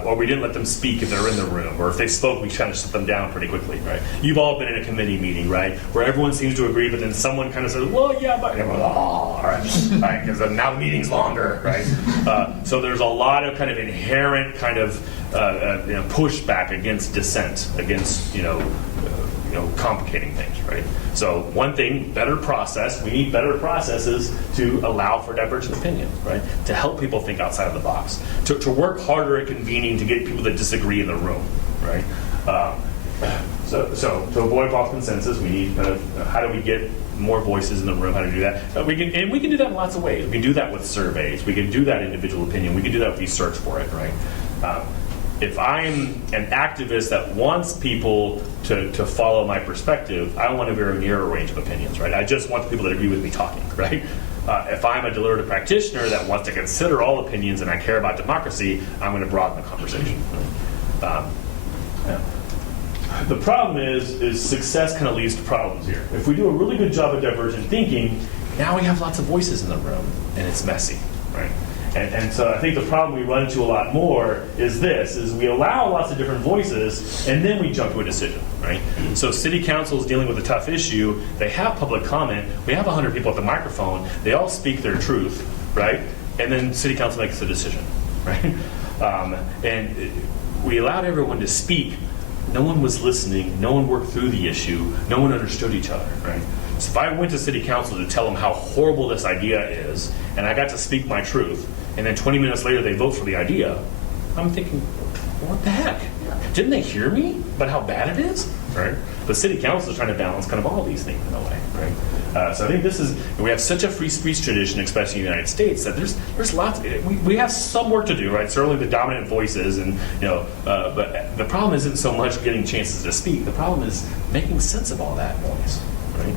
Or we didn't let them speak if they're in the room. Or if they spoke, we kind of shut them down pretty quickly, right? You've all been in a committee meeting, right? Where everyone seems to agree, but then someone kind of says, well, yeah, but, and everyone's, oh, all right, because now the meeting's longer, right? So there's a lot of kind of inherent kind of pushback against dissent, against, complicating things, right? So one thing, better process, we need better processes to allow for divergent opinion, right? To help people think outside of the box. To work harder at convening to get people that disagree in the room, right? So to avoid false consensus, we need kind of, how do we get more voices in the room, how to do that? We can do that in lots of ways. We can do that with surveys. We can do that individual opinion. We can do that if we search for it, right? If I'm an activist that wants people to follow my perspective, I want a very narrow range of opinions, right? I just want the people that agree with me talking, right? If I'm a deliberative practitioner that wants to consider all opinions and I care about democracy, I'm going to broaden the conversation. The problem is success kind of leads to problems here. If we do a really good job of divergent thinking, now we have lots of voices in the room, and it's messy, right? And so I think the problem we run into a lot more is we allow lots of different voices, and then we jump to a decision, right? So city council is dealing with a tough issue. They have public comment. We have 100 people at the microphone. They all speak their truth, right? And then city council makes the decision, right? And we allowed everyone to speak. No one was listening. No one worked through the issue. No one understood each other, right? So if I went to city council to tell them how horrible this idea is, and I got to speak my truth, and then 20 minutes later they vote for the idea, I'm thinking, what the heck? Didn't they hear me about how bad it is? Right? The city council is trying to balance kind of all these things in a way, right? So I think we have such a free speech tradition, especially in the United States, that there's lots. We have some work to do, right? Certainly the dominant voices, and but the problem isn't so much getting chances to speak. The problem is making sense of all that noise, right?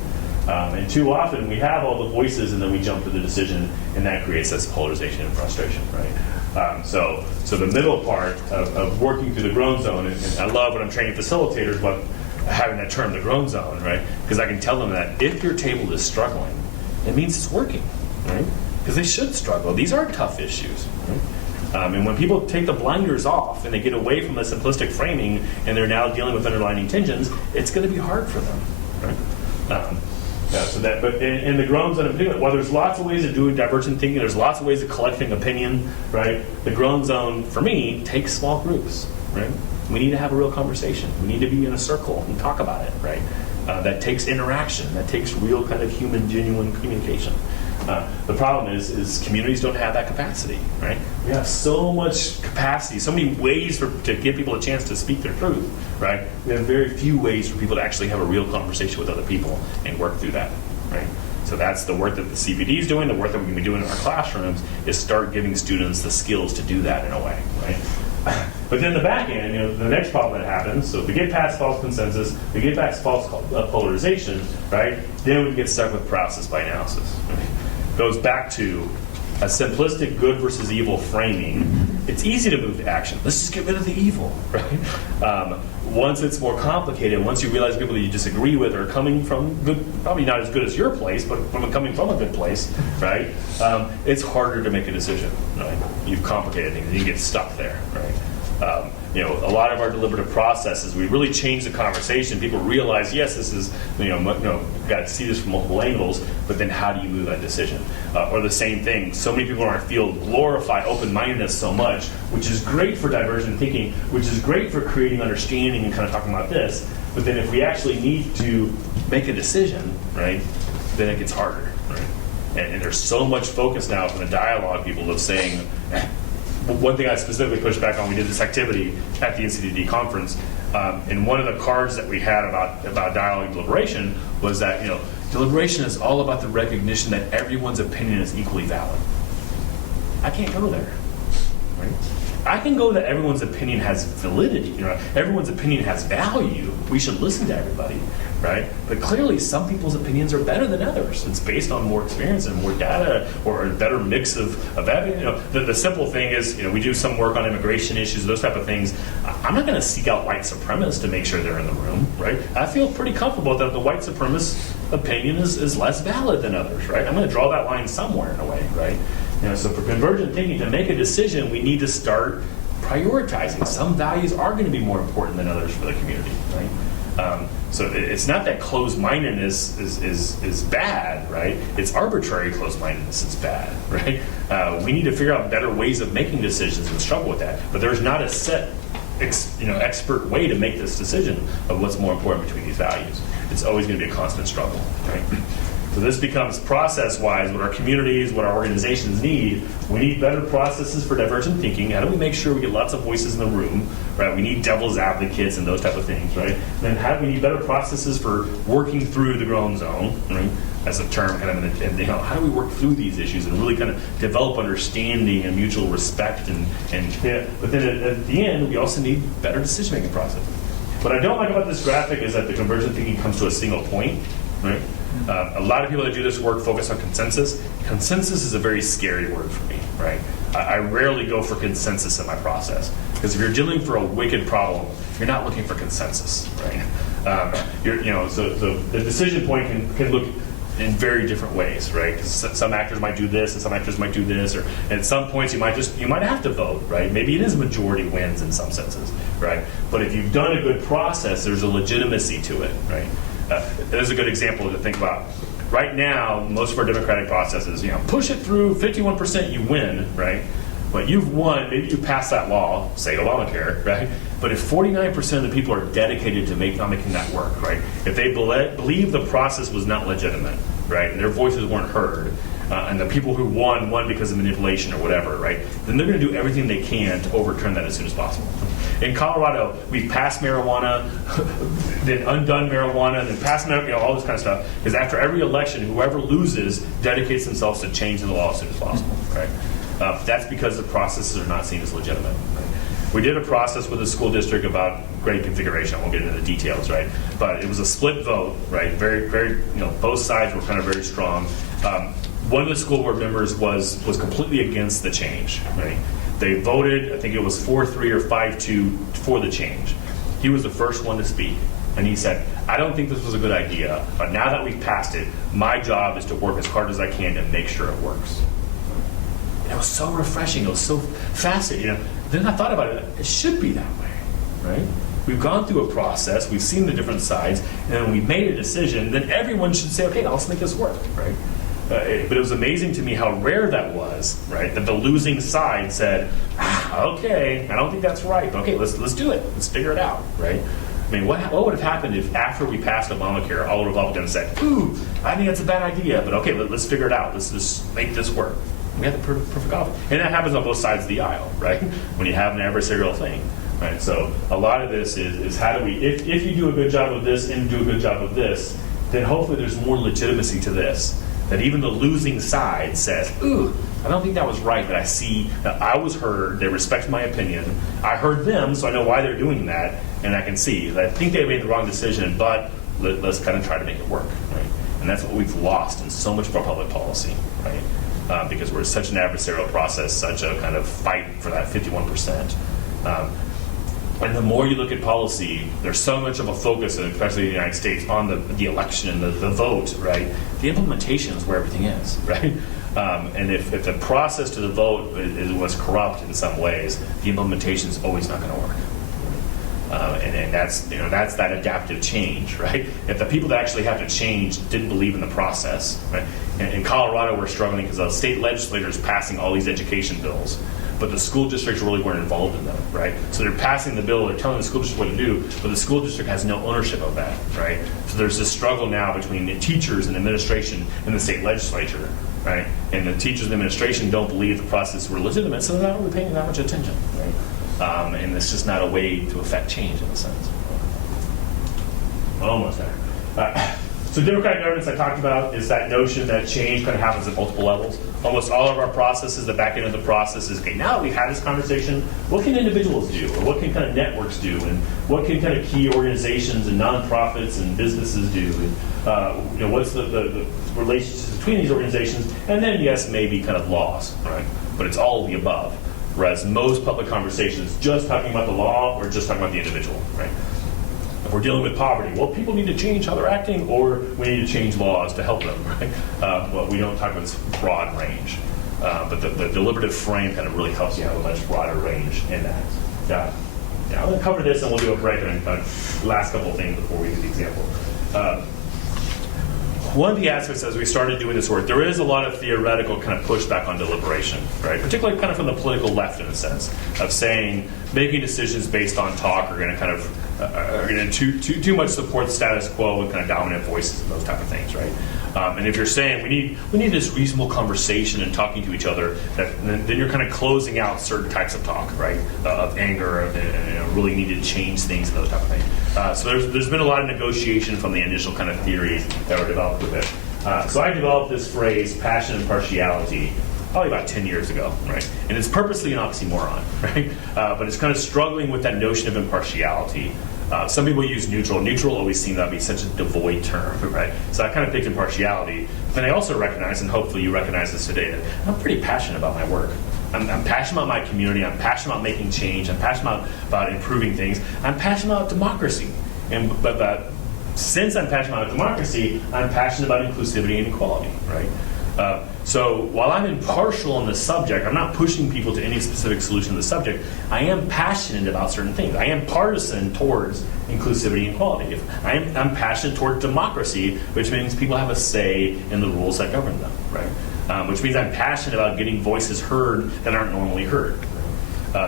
And too often we have all the voices and then we jump to the decision, and that creates this polarization and frustration, right? So the middle part of working through the groan zone, and I love when I'm training facilitators, but having that term, the groan zone, right? Because I can tell them that if your table is struggling, it means it's working, right? Because they should struggle. These are tough issues, right? And when people take the blinders off and they get away from the simplistic framing and they're now dealing with underlying tensions, it's going to be hard for them, right? But in the groan zone in particular, while there's lots of ways of doing divergent thinking, there's lots of ways of collecting opinion, right? The groan zone, for me, takes small groups, right? We need to have a real conversation. We need to be in a circle and talk about it, right? That takes interaction. That takes real kind of human, genuine communication. The problem is communities don't have that capacity, right? We have so much capacity, so many ways to give people a chance to speak their truth, right? We have very few ways for people to actually have a real conversation with other people and work through that, right? So that's the work that the CPD is doing, the work that we can be doing in our classrooms, is start giving students the skills to do that in a way, right? But then the back end, the next problem that happens, so if we get past false consensus, we get past false polarization, right? Then we get stuck with paralysis by analysis. Right? Goes back to a simplistic good versus evil framing. It's easy to move to action. Let's just get rid of the evil, right? Once it's more complicated, once you realize people that you disagree with are coming from good, probably not as good as your place, but coming from a good place, right? It's harder to make a decision, right? You've complicated things, and you get stuck there, right? A lot of our deliberative processes, we really change the conversation. People realize, yes, this is, got to see this from multiple angles, but then how do you move that decision? Or the same thing, so many people in our field glorify open-mindedness so much, which is great for divergent thinking, which is great for creating understanding and kind of talking about this, but then if we actually need to make a decision, right, then it gets harder, right? And there's so much focus now from the dialogue people of saying, one thing I specifically pushed back on, we did this activity at the NCDD conference, and one of the cards that we had about dialogue and deliberation was that, deliberation is all about the recognition that everyone's opinion is equally valid. I can't go there, right? I can go that everyone's opinion has validity, everyone's opinion has value. We should listen to everybody, right? But clearly some people's opinions are better than others. It's based on more experience and more data or a better mix of evidence. The simple thing is, we do some work on immigration issues, those type of things. I'm not going to seek out white supremacists to make sure they're in the room, right? I feel pretty comfortable that the white supremacist opinion is less valid than others, right? I'm going to draw that line somewhere in a way, right? So for convergent thinking, to make a decision, we need to start prioritizing. Some values are going to be more important than others for the community, right? So it's not that closed-mindedness is bad, right? It's arbitrary closed-mindedness is bad, right? We need to figure out better ways of making decisions and struggle with that. But there's not a set, expert way to make this decision of what's more important between these values. It's always going to be a constant struggle, right? So this becomes process-wise what our communities, what our organizations need. We need better processes for divergent thinking. How do we make sure we get lots of voices in the room, right? We need devil's advocates and those type of things, right? And then we need better processes for working through the grown zone, right? As a term, kind of, and how do we work through these issues and really kind of develop understanding and mutual respect but then at the end, we also need better decision-making process. What I don't like about this graphic is that the convergent thinking comes to a single point, right? A lot of people that do this work focus on consensus. Consensus is a very scary word for me, right? I rarely go for consensus in my process, because if you're dealing for a wicked problem, you're not looking for consensus, right? So the decision point can look in very different ways, right? Because some actors might do this, and some actors might do this, or at some points you might have to vote, right? Maybe it is majority wins in some senses, right? But if you've done a good process, there's a legitimacy to it, right? There's a good example to think about. Right now, most of our democratic processes, push it through, 51% you win, right? But you've won, maybe you passed that law, say Obamacare, right? But if 49% of the people are dedicated to not making that work, right? If they believe the process was not legitimate, right, and their voices weren't heard, and the people who won because of manipulation or whatever, right, then they're going to do everything they can to overturn that as soon as possible. In Colorado, we've passed marijuana, then undone marijuana, then passed all this kind of stuff, because after every election, whoever loses dedicates themselves to changing the law as soon as possible, right? That's because the processes are not seen as legitimate. Right? We did a process with the school district about grade configuration. I won't get into the details, right? But it was a split vote, right? Very, very, both sides were kind of very strong. One of the school board members was completely against the change, right? They voted, I think it was 4-3 or 5-2 for the change. He was the first one to speak, and he said, I don't think this was a good idea, but now that we've passed it, my job is to work as hard as I can to make sure it works. And it was so refreshing, it was so fascinating. Then I thought about it, it should be that way, right? We've gone through a process, we've seen the different sides, and then we've made a decision, then everyone should say, okay, let's make this work, right? But it was amazing to me how rare that was, right? That the losing side said, okay, I don't think that's right, but okay, let's do it. Let's figure it out, right? I mean, what would have happened if after we passed Obamacare, all the Republicans said, ooh, I think that's a bad idea, but okay, let's figure it out. Let's just make this work. We had the perfect office. And that happens on both sides of the aisle, right? When you have an adversarial thing, right? So a lot of this is how do we, if you do a good job of this and do a good job of this, then hopefully there's more legitimacy to this. that even the losing side says, ooh, I don't think that was right, but I see that I was heard, they respect my opinion, I heard them, so I know why they're doing that, and I can see that I think they made the wrong decision, but let's kind of try to make it work, right? And that's what we've lost in so much of our public policy, right? Because we're such an adversarial process, such a kind of fight for that 51%. And the more you look at policy, there's so much of a focus, especially in the United States, on the election and the vote, right? The implementation is where everything is, right? And if the process to the vote was corrupt in some ways, the implementation is always not going to work. And that's that adaptive change, right? If the people that actually have to change didn't believe in the process, right? And in Colorado, we're struggling because the state legislators passing all these education bills, but the school districts really weren't involved in them, right? So they're passing the bill, they're telling the school district what to do, but the school district has no ownership of that, right? So there's this struggle now between the teachers and administration and the state legislature, right? And the teachers and administration don't believe the process were legitimate, so they're not really paying that much attention, right? And it's just not a way to affect change in a sense. Almost there. So democratic governance I talked about is that notion that change kind of happens at multiple levels. Almost all of our processes, the back end of the process is, okay, now that we've had this conversation, what can individuals do? Or what can kind of networks do? And what can kind of key organizations and nonprofits and businesses do? And, what's the relationships between these organizations? And then, yes, maybe kind of laws, right? But it's all of the above. Whereas most public conversations just talking about the law or just talking about the individual, right? If we're dealing with poverty, well, people need to change how they're acting, or we need to change laws to help them, right? Well, we don't talk about this broad range, but the deliberative frame kind of really helps you have a much broader range in that. Yeah, I'm going to cover this, and we'll do a break and last couple of things before we do the example. One of the aspects as we started doing this work, there is a lot of theoretical kind of pushback on deliberation, right? Particularly kind of from the political left in a sense, of saying making decisions based on talk are going to kind of are going to too much support the status quo and kind of dominant voices and those type of things, right? And if you're saying we need this reasonable conversation and talking to each other, then you're kind of closing out certain types of talk, right? Of anger and really need to change things and those type of things. So there's been a lot of negotiation from the initial kind of theories that were developed with it. So I developed this phrase, passion and partiality, probably about 10 years ago, right? And it's purposely an oxymoron, right? But it's kind of struggling with that notion of impartiality. Some people use neutral. Neutral always seemed to be such a devoid term, right? So I kind of picked impartiality. But I also recognize, and hopefully you recognize this today, that I'm pretty passionate about my work. I'm passionate about my community. I'm passionate about making change. I'm passionate about improving things. I'm passionate about democracy. But since I'm passionate about democracy, I'm passionate about inclusivity and equality, right? So while I'm impartial on the subject, I'm not pushing people to any specific solution to the subject. I am passionate about certain things. I am partisan towards inclusivity and equality. I'm passionate toward democracy, which means people have a say in the rules that govern them, right? Which means I'm passionate about getting voices heard that aren't normally heard.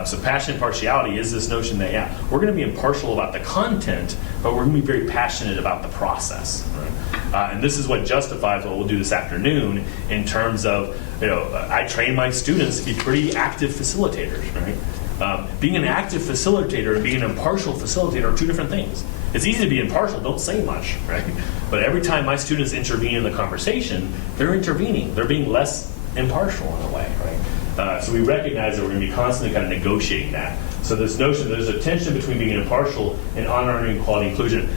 So passion and partiality is this notion that, yeah, we're going to be impartial about the content, but we're going to be very passionate about the process. Right? And this is what justifies what we'll do this afternoon in terms of, I train my students to be pretty active facilitators. Right? Being an active facilitator and being an impartial facilitator are two different things. It's easy to be impartial, don't say much, right? But every time my students intervene in the conversation, they're intervening. They're being less impartial in a way, right? So we recognize that we're going to be constantly kind of negotiating that. So this notion, there's a tension between being impartial and honoring equality inclusion.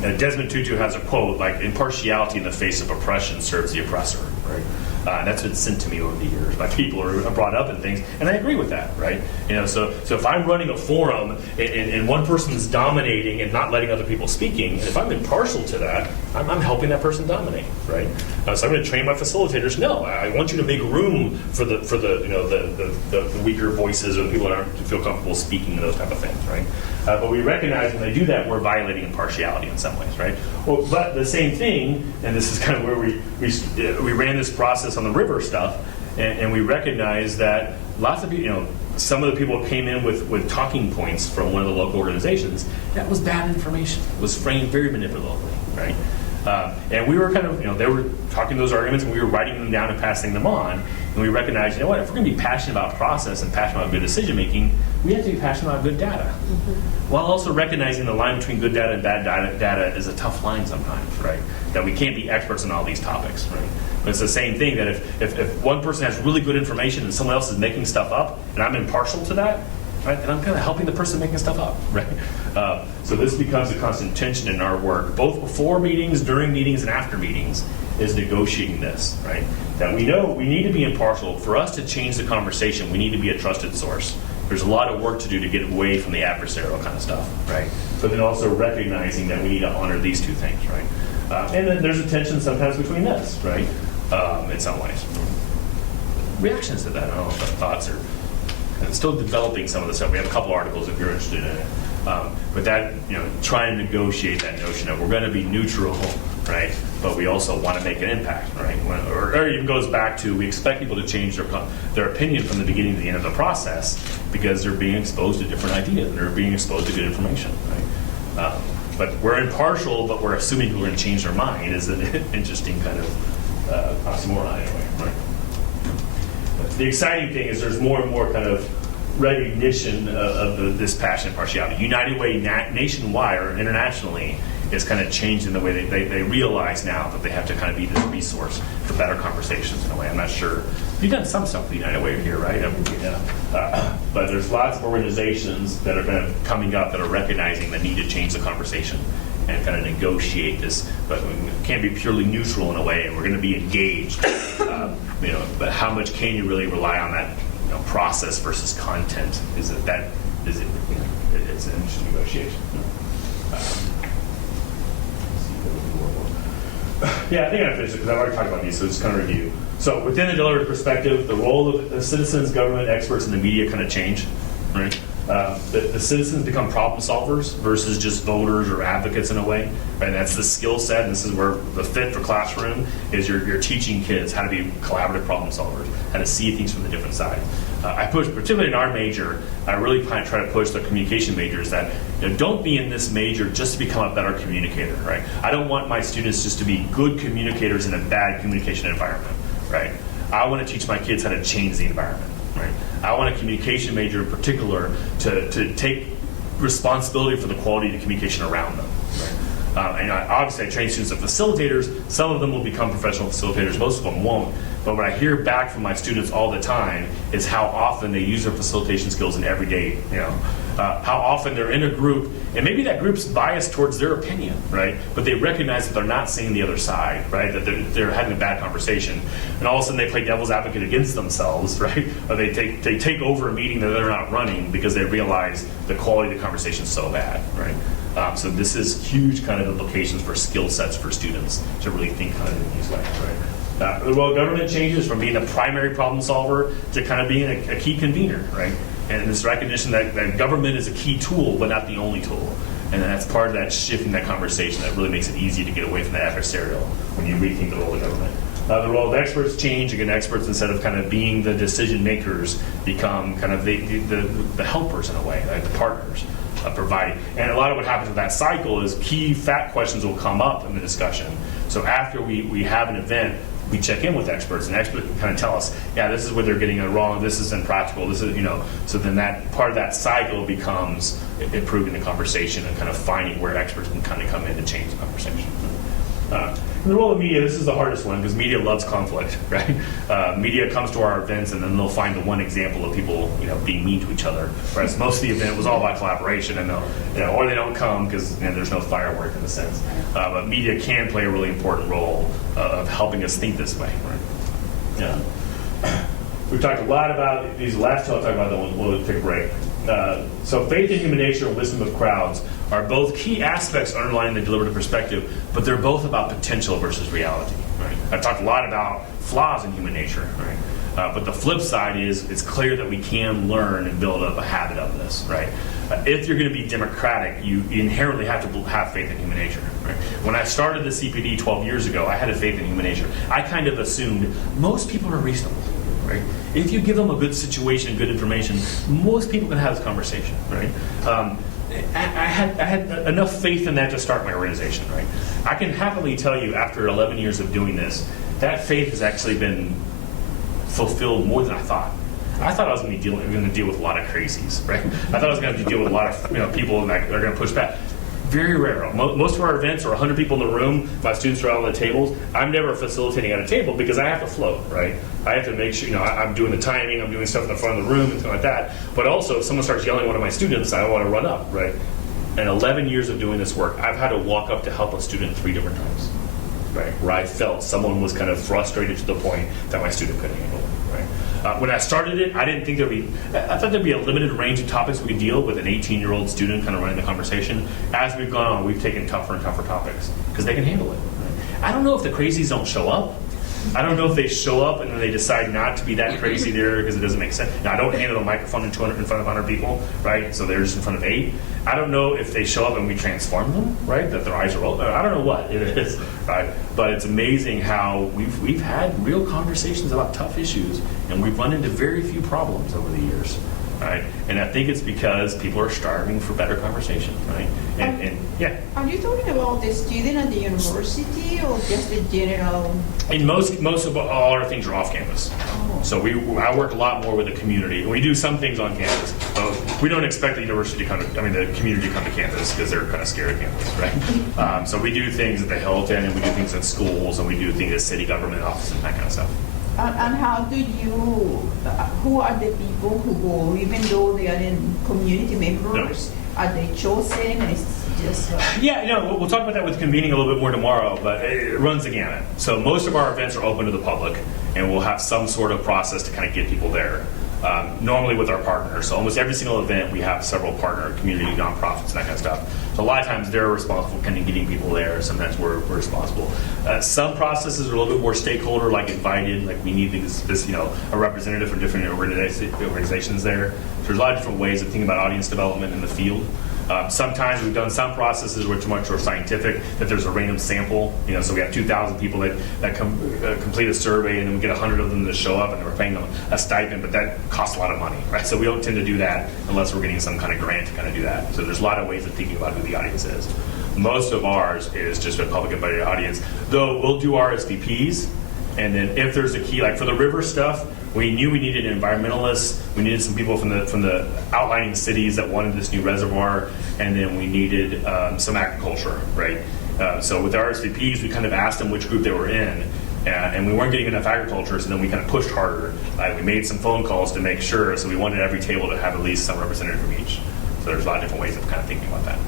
Desmond Tutu has a quote like, "Impartiality in the face of oppression serves the oppressor." Right? And that's been sent to me over the years by people who are brought up in things, and I agree with that, right? So if I'm running a forum and one person's dominating and not letting other people speaking, and if I'm impartial to that, I'm helping that person dominate, right? So I'm going to train my facilitators. No, I want you to make room for the weaker voices or the people that aren't feel comfortable speaking and those type of things, right? But we recognize when they do that, we're violating impartiality in some ways, right? Well, but the same thing, and this is kind of where we ran this process on the river stuff, and we recognize that lots of people, some of the people came in with talking points from one of the local organizations. That was bad information. It was framed very manipulatively, right? And we were kind of, they were talking those arguments, and we were writing them down and passing them on. And we recognized, you know what, if we're going to be passionate about process and passionate about good decision making, we have to be passionate about good data. While also recognizing the line between good data and bad data is a tough line sometimes, right? That we can't be experts on all these topics, right? But it's the same thing that if one person has really good information and someone else is making stuff up, and I'm impartial to that, right, then I'm kind of helping the person making stuff up, right? So this becomes a constant tension in our work, both before meetings, during meetings, and after meetings, is negotiating this, right? That we know we need to be impartial. For us to change the conversation, we need to be a trusted source. There's a lot of work to do to get away from the adversarial kind of stuff, right? But then also recognizing that we need to honor these two things, right? And then there's a tension sometimes between this, right? In some ways. Reactions to that, I don't know if thoughts are still developing some of the stuff. We have a couple articles if you're interested in it. But that, trying to negotiate that notion of we're going to be neutral, right? But we also want to make an impact, right? Or even goes back to we expect people to change their opinion from the beginning to the end of the process because they're being exposed to different ideas and they're being exposed to good information, right? But we're impartial, but we're assuming people are going to change their mind is an interesting kind of oxymoron anyway, right? The exciting thing is there's more and more kind of recognition of this passion and partiality. United Way nationwide or internationally is kind of changing the way they realize now that they have to kind of be this resource for better conversations in a way. I'm not sure. You've done some stuff with United Way here, right? But there's lots of organizations that are kind of coming up that are recognizing the need to change the conversation and kind of negotiate this, but we can't be purely neutral in a way, and we're going to be engaged. But how much can you really rely on that process versus content? It's an interesting negotiation. Yeah, I think I finished it because I've already talked about these, so just kind of review. So within the deliberative perspective, the role of the citizens, government, experts, and the media kind of change, right? The citizens become problem solvers versus just voters or advocates in a way, right? And that's the skill set. And this is where the fit for classroom is you're teaching kids how to be collaborative problem solvers, how to see things from the different side. I push, particularly in our major, I really try to push the communication majors that don't be in this major just to become a better communicator, right? I don't want my students just to be good communicators in a bad communication environment, right? I want to teach my kids how to change the environment. Right. I want a communication major in particular to take responsibility for the quality of the communication around them. Right? And obviously I train students as facilitators. Some of them will become professional facilitators. Most of them won't. But what I hear back from my students all the time is how often they use their facilitation skills in everyday, how often they're in a group, and maybe that group's biased towards their opinion, right? But they recognize that they're not seeing the other side, right? That they're having a bad conversation, and all of a sudden they play devil's advocate against themselves, right? Or they take over a meeting that they're not running because they realize the quality of the conversation is so bad, right? So this is huge kind of implications for skill sets for students to really think kind of in these ways, right? The role of government changes from being a primary problem solver to kind of being a key convener, right? And this recognition that government is a key tool, but not the only tool. And that's part of that shift in that conversation that really makes it easy to get away from that adversarial when you rethink the role of government. The role of experts change. Again, experts, instead of kind of being the decision makers, become kind of the helpers in a way, like the partners. Providing. And a lot of what happens with that cycle is key fact questions will come up in the discussion. So after we have an event, we check in with experts, and experts can kind of tell us, yeah, this is where they're getting it wrong, this is impractical, this is, so then that part of that cycle becomes improving the conversation and kind of finding where experts can kind of come in and change the conversation. And the role of media, this is the hardest one because media loves conflict, right? Media comes to our events and then they'll find the one example of people, being mean to each other. Whereas most of the event was all about collaboration, and they'll, or they don't come because there's no firework in a sense. But media can play a really important role of helping us think this way, right? Yeah. We've talked a lot about these last two. I'll talk about them. We'll take a break. So faith in human nature and wisdom of crowds are both key aspects underlying the deliberative perspective, but they're both about potential versus reality. Right? I've talked a lot about flaws in human nature, right? But the flip side is it's clear that we can learn and build up a habit of this, right? If you're going to be democratic, you inherently have to have faith in human nature. Right? When I started the CPD 12 years ago, I had a faith in human nature. I kind of assumed most people are reasonable. Right? If you give them a good situation and good information, most people can have this conversation, right? I had enough faith in that to start my organization, right? I can happily tell you after 11 years of doing this, that faith has actually been fulfilled more than I thought. I thought I was going to deal with a lot of crazies, right? I thought I was going to deal with a lot of people that are going to push back. Very rare. Most of our events are 100 people in the room. My students are out on the tables. I'm never facilitating at a table because I have to float, right? I have to make sure, I'm doing the timing, I'm doing stuff in the front of the room and things like that. But also, if someone starts yelling at one of my students, I want to run up, right? In 11 years of doing this work, I've had to walk up to help a student 3 different times, right? Where I felt someone was kind of frustrated to the point that my student couldn't handle it, right? When I started it, I didn't think I thought there'd be a limited range of topics we could deal with an 18-year-old student kind of running the conversation. As we've gone on, we've taken tougher and tougher topics because they can handle it. Right? I don't know if the crazies don't show up. I don't know if they show up and then they decide not to be that crazy there because it doesn't make sense. Now, I don't handle a microphone in front of 100 people, right? So they're just in front of 8. I don't know if they show up and we transform them, right? That their eyes are open. I don't know what it is, right? But it's amazing how we've had real conversations about tough issues and we've run into very few problems over the years, right? And I think it's because people are starving for better conversation, right? And yeah. Are you talking about the student at the university or just the general? And most of all our things are off campus. So I work a lot more with the community. We do some things on campus. We don't expect the community to come to campus because they're kind of scared of campus, right? So we do things at the Hilton and we do things at schools and we do things at city government offices and that kind of stuff. And how do who are the people who go, even though they are in community members? Are they chosen? It's just Yeah, we'll talk about that with convening a little bit more tomorrow, but it runs the gamut. So most of our events are open to the public, and we'll have some sort of process to kind of get people there. Normally with our partners. So almost every single event, we have several partner community nonprofits and that kind of stuff. So a lot of times they're responsible for kind of getting people there. Sometimes we're responsible. Some processes are a little bit more stakeholder, like invited, like we need this a representative from different organizations there. So there's a lot of different ways of thinking about audience development in the field. Sometimes we've done some processes which are much more scientific, that there's a random sample, so we have 2,000 people that complete a survey and then we get 100 of them to show up and we're paying them a stipend, but that costs a lot of money, right? So we don't tend to do that unless we're getting some kind of grant to kind of do that. So there's a lot of ways of thinking about who the audience is. Most of ours is just a public invited audience, though we'll do RSVPs, and then if there's a key, like for the river stuff, we knew we needed environmentalists. We needed some people from the outlining cities that wanted this new reservoir, and then we needed some agriculture, right? So with the RSVPs, we kind of asked them which group they were in, and we weren't getting enough agriculture, so then we kind of pushed harder. We made some phone calls to make sure, so we wanted every table to have at least some representative from each. So there's a lot of different ways of kind of thinking about that.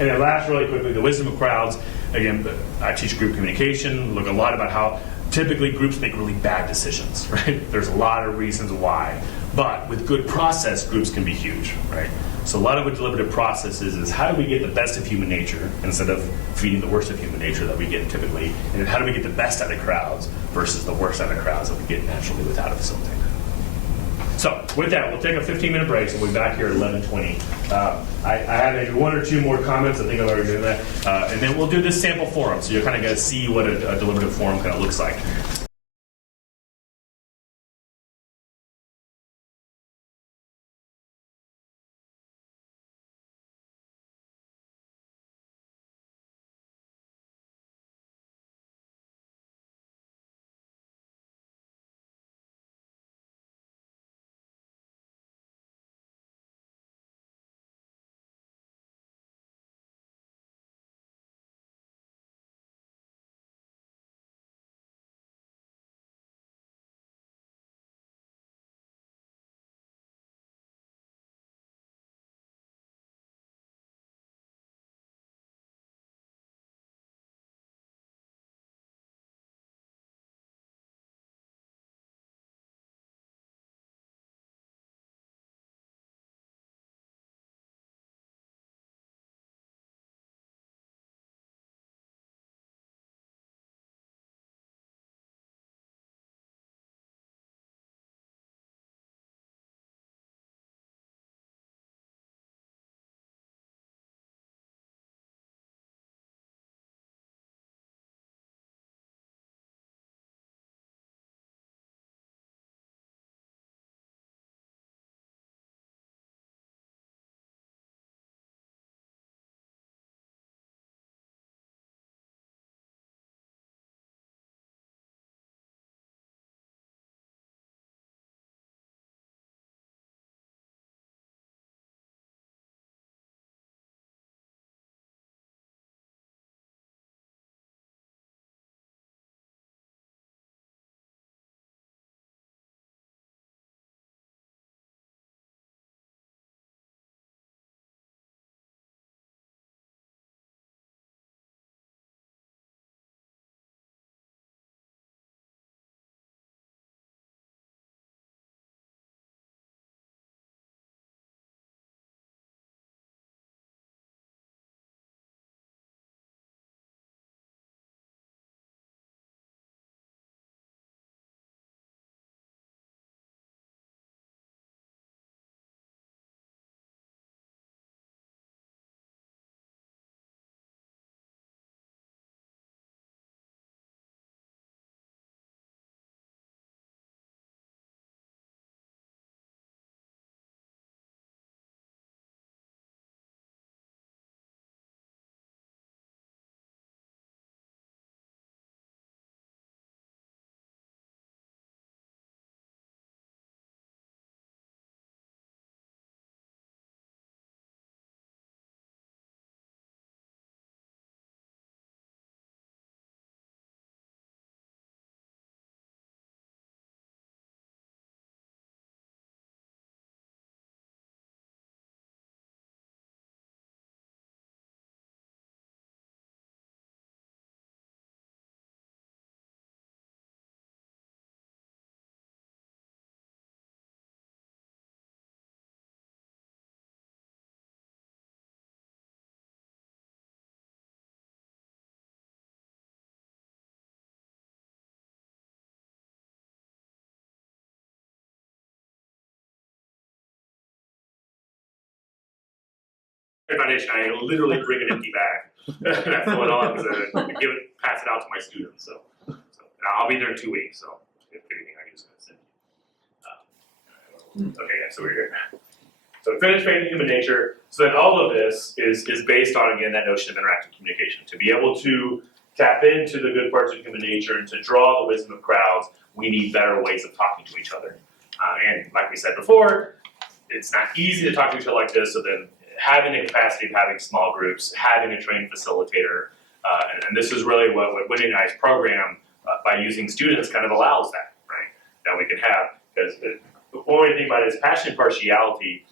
And then last, really quickly, the wisdom of crowds. Again, I teach group communication, look a lot about how typically groups make really bad decisions, right? There's a lot of reasons why. But with good process, groups can be huge, right? So a lot of what deliberative process is how do we get the best of human nature instead of feeding the worst of human nature that we get typically? And then how do we get the best out of crowds versus the worst out of crowds that we get naturally without a facilitator? So with that, we'll take a 15-minute break. So we'll be back here at 11:20. I have maybe 1 or 2 more comments. I think I've already done that. And then we'll do this sample forum. So you're kind of going to see what a deliberative forum kind of looks like. Foundation, I literally bring an empty bag and I fill it on to pass it out to my students. So and I'll be there in 2 weeks. So if anything, I can just send you. Okay, yeah, so we're here. So finished faith in human nature. So then all of this is based on, again, that notion of interactive communication. To be able to tap into the good parts of human nature and to draw the wisdom of crowds, we need better ways of talking to each other. And like we said before, it's not easy to talk to each other like this, so then having the capacity of having small groups, having a trained facilitator, and this is really what Wendy and I's program, by using students, kind of allows that, right? That we can have, because before we think about it, is passion and partiality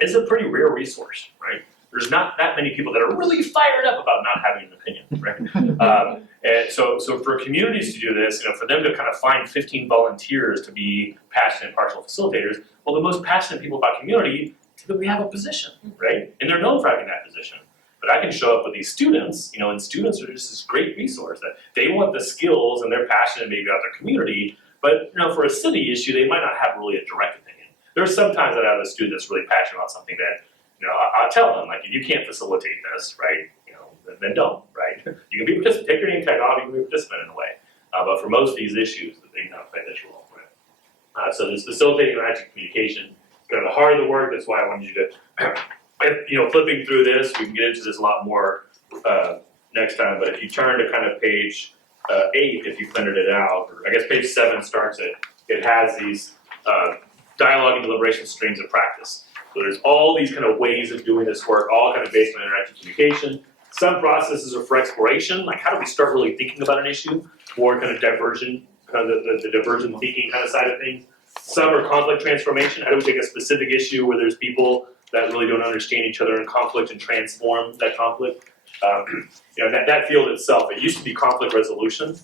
is a pretty rare resource, right? There's not that many people that are really fired up about not having an opinion, right? And so for communities to do this, for them to kind of find 15 volunteers to be passionate and partial facilitators, well, the most passionate people about community typically have a position, right? And they're known for having that position. But I can show up with these students, and students are just this great resource that they want the skills and they're passionate maybe about their community, but for a city issue, they might not have really a direct opinion. There's sometimes that I have a student that's really passionate about something that, I'll tell them, like, if you can't facilitate this, right, then don't, right? You can be a participant, take your name tag off, you can be a participant in a way. But for most of these issues, they cannot play this role, right? So this facilitating interactive communication is kind of the heart of the work. That's why I wanted you to, flipping through this, we can get into this a lot more next time, but if you turn to kind of page 8, if you printed it out, or I guess page 7 starts it, it has these dialogue and deliberation streams of practice. So there's all these kind of ways of doing this work, all kind of based on interactive communication. Some processes are for exploration, like how do we start really thinking about an issue, more kind of diversion, kind of the divergent thinking kind of side of things. Some are conflict transformation. How do we take a specific issue where there's people that really don't understand each other in conflict and transform that conflict? That field itself, it used to be conflict resolution,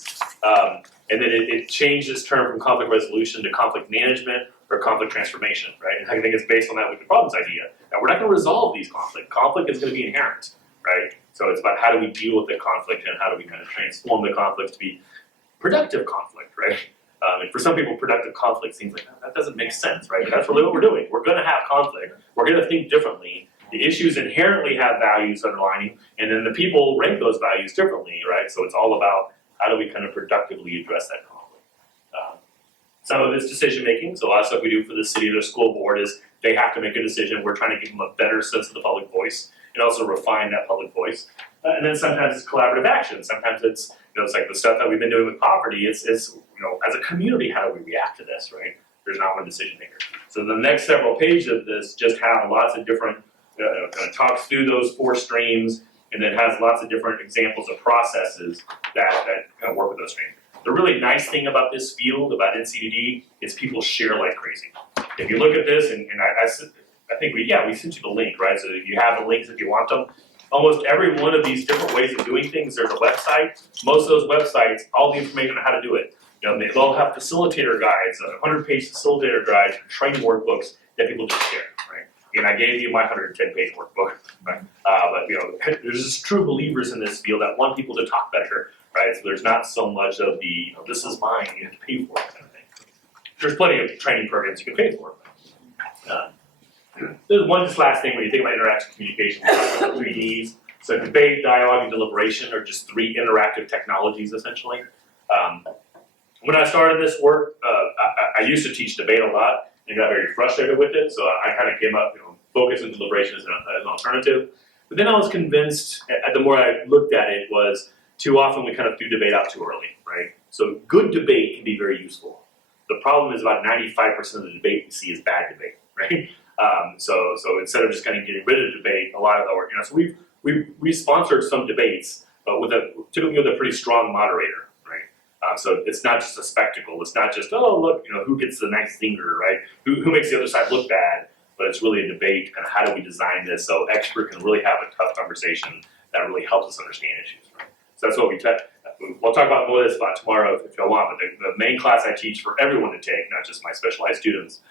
and then it changed its term from conflict resolution to conflict management or conflict transformation, right? And I think it's based on that wicked problems idea. Now, we're not going to resolve these conflicts. Conflict is going to be inherent, right? So it's about how do we deal with the conflict and how do we kind of transform the conflict to be productive conflict, right? And for some people, productive conflict seems like that doesn't make sense, right? But that's really what we're doing. We're going to have conflict. We're going to think differently. The issues inherently have values underlining, and then the people rank those values differently, right? So it's all about how do we kind of productively address that conflict. Some of it's decision making. So a lot of stuff we do for the city or the school board is they have to make a decision. We're trying to give them a better sense of the public voice and also refine that public voice. And then sometimes it's collaborative action. Sometimes it's it's like the stuff that we've been doing with poverty. It's as a community, how do we react to this, right? There's not one decision maker. So the next several pages of this just have lots of different kind of talks through those 4 streams, and then has lots of different examples of processes that kind of work with those streams. The really nice thing about this field, about NCDD, is people share like crazy. If you look at this, and I think we sent you the link, right? So you have the links if you want them. Almost every one of these different ways of doing things, there's a website. Most of those websites, all the information on how to do it. They'll have facilitator guides, 100-page facilitator guides, training workbooks that people just share, right? And I gave you my 110-page workbook, right? But there's just true believers in this field that want people to talk better, right? So there's not so much of the this is mine, you have to pay for it kind of thing. There's plenty of training programs you can pay for. There's one just last thing when you think about interactive communication, we talk about the 3 Ds. So debate, dialogue, and deliberation are just 3 interactive technologies essentially. When I started this work, I used to teach debate a lot and got very frustrated with it. So I kind of came up, focus and deliberation as an alternative. But then I was convinced, the more I looked at it, was too often we kind of threw debate out too early, right? So good debate can be very useful. The problem is about 95% of the debate we see is bad debate, right? So instead of just kind of getting rid of debate, a lot of the work, so we sponsored some debates, but typically with a pretty strong moderator, right? So it's not just a spectacle. It's not just, oh, look, who gets the nice zinger, right? Who makes the other side look bad? But it's really a debate, kind of how do we design this so expert can really have a tough conversation that really helps us understand issues, right? So that's what we'll talk about more of this tomorrow if you want, but the main class I teach for everyone to take, not just my specialized students,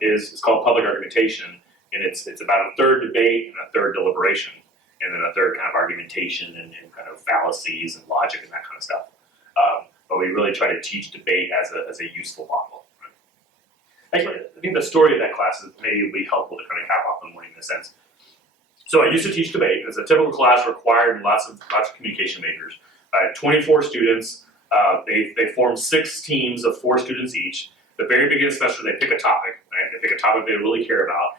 is called public argumentation, and it's about a third debate and a third deliberation, and then a third kind of argumentation and kind of fallacies and logic and that kind of stuff. But we really try to teach debate as a useful model. Right? Actually, I think the story of that class is maybe will be helpful to kind of cap off the morning in a sense. So I used to teach debate. It's a typical class required lots of communication majors. I had 24 students. They formed 6 teams of 4 students each. The very beginning of the semester, they pick a topic. Right? They pick a topic they really care about,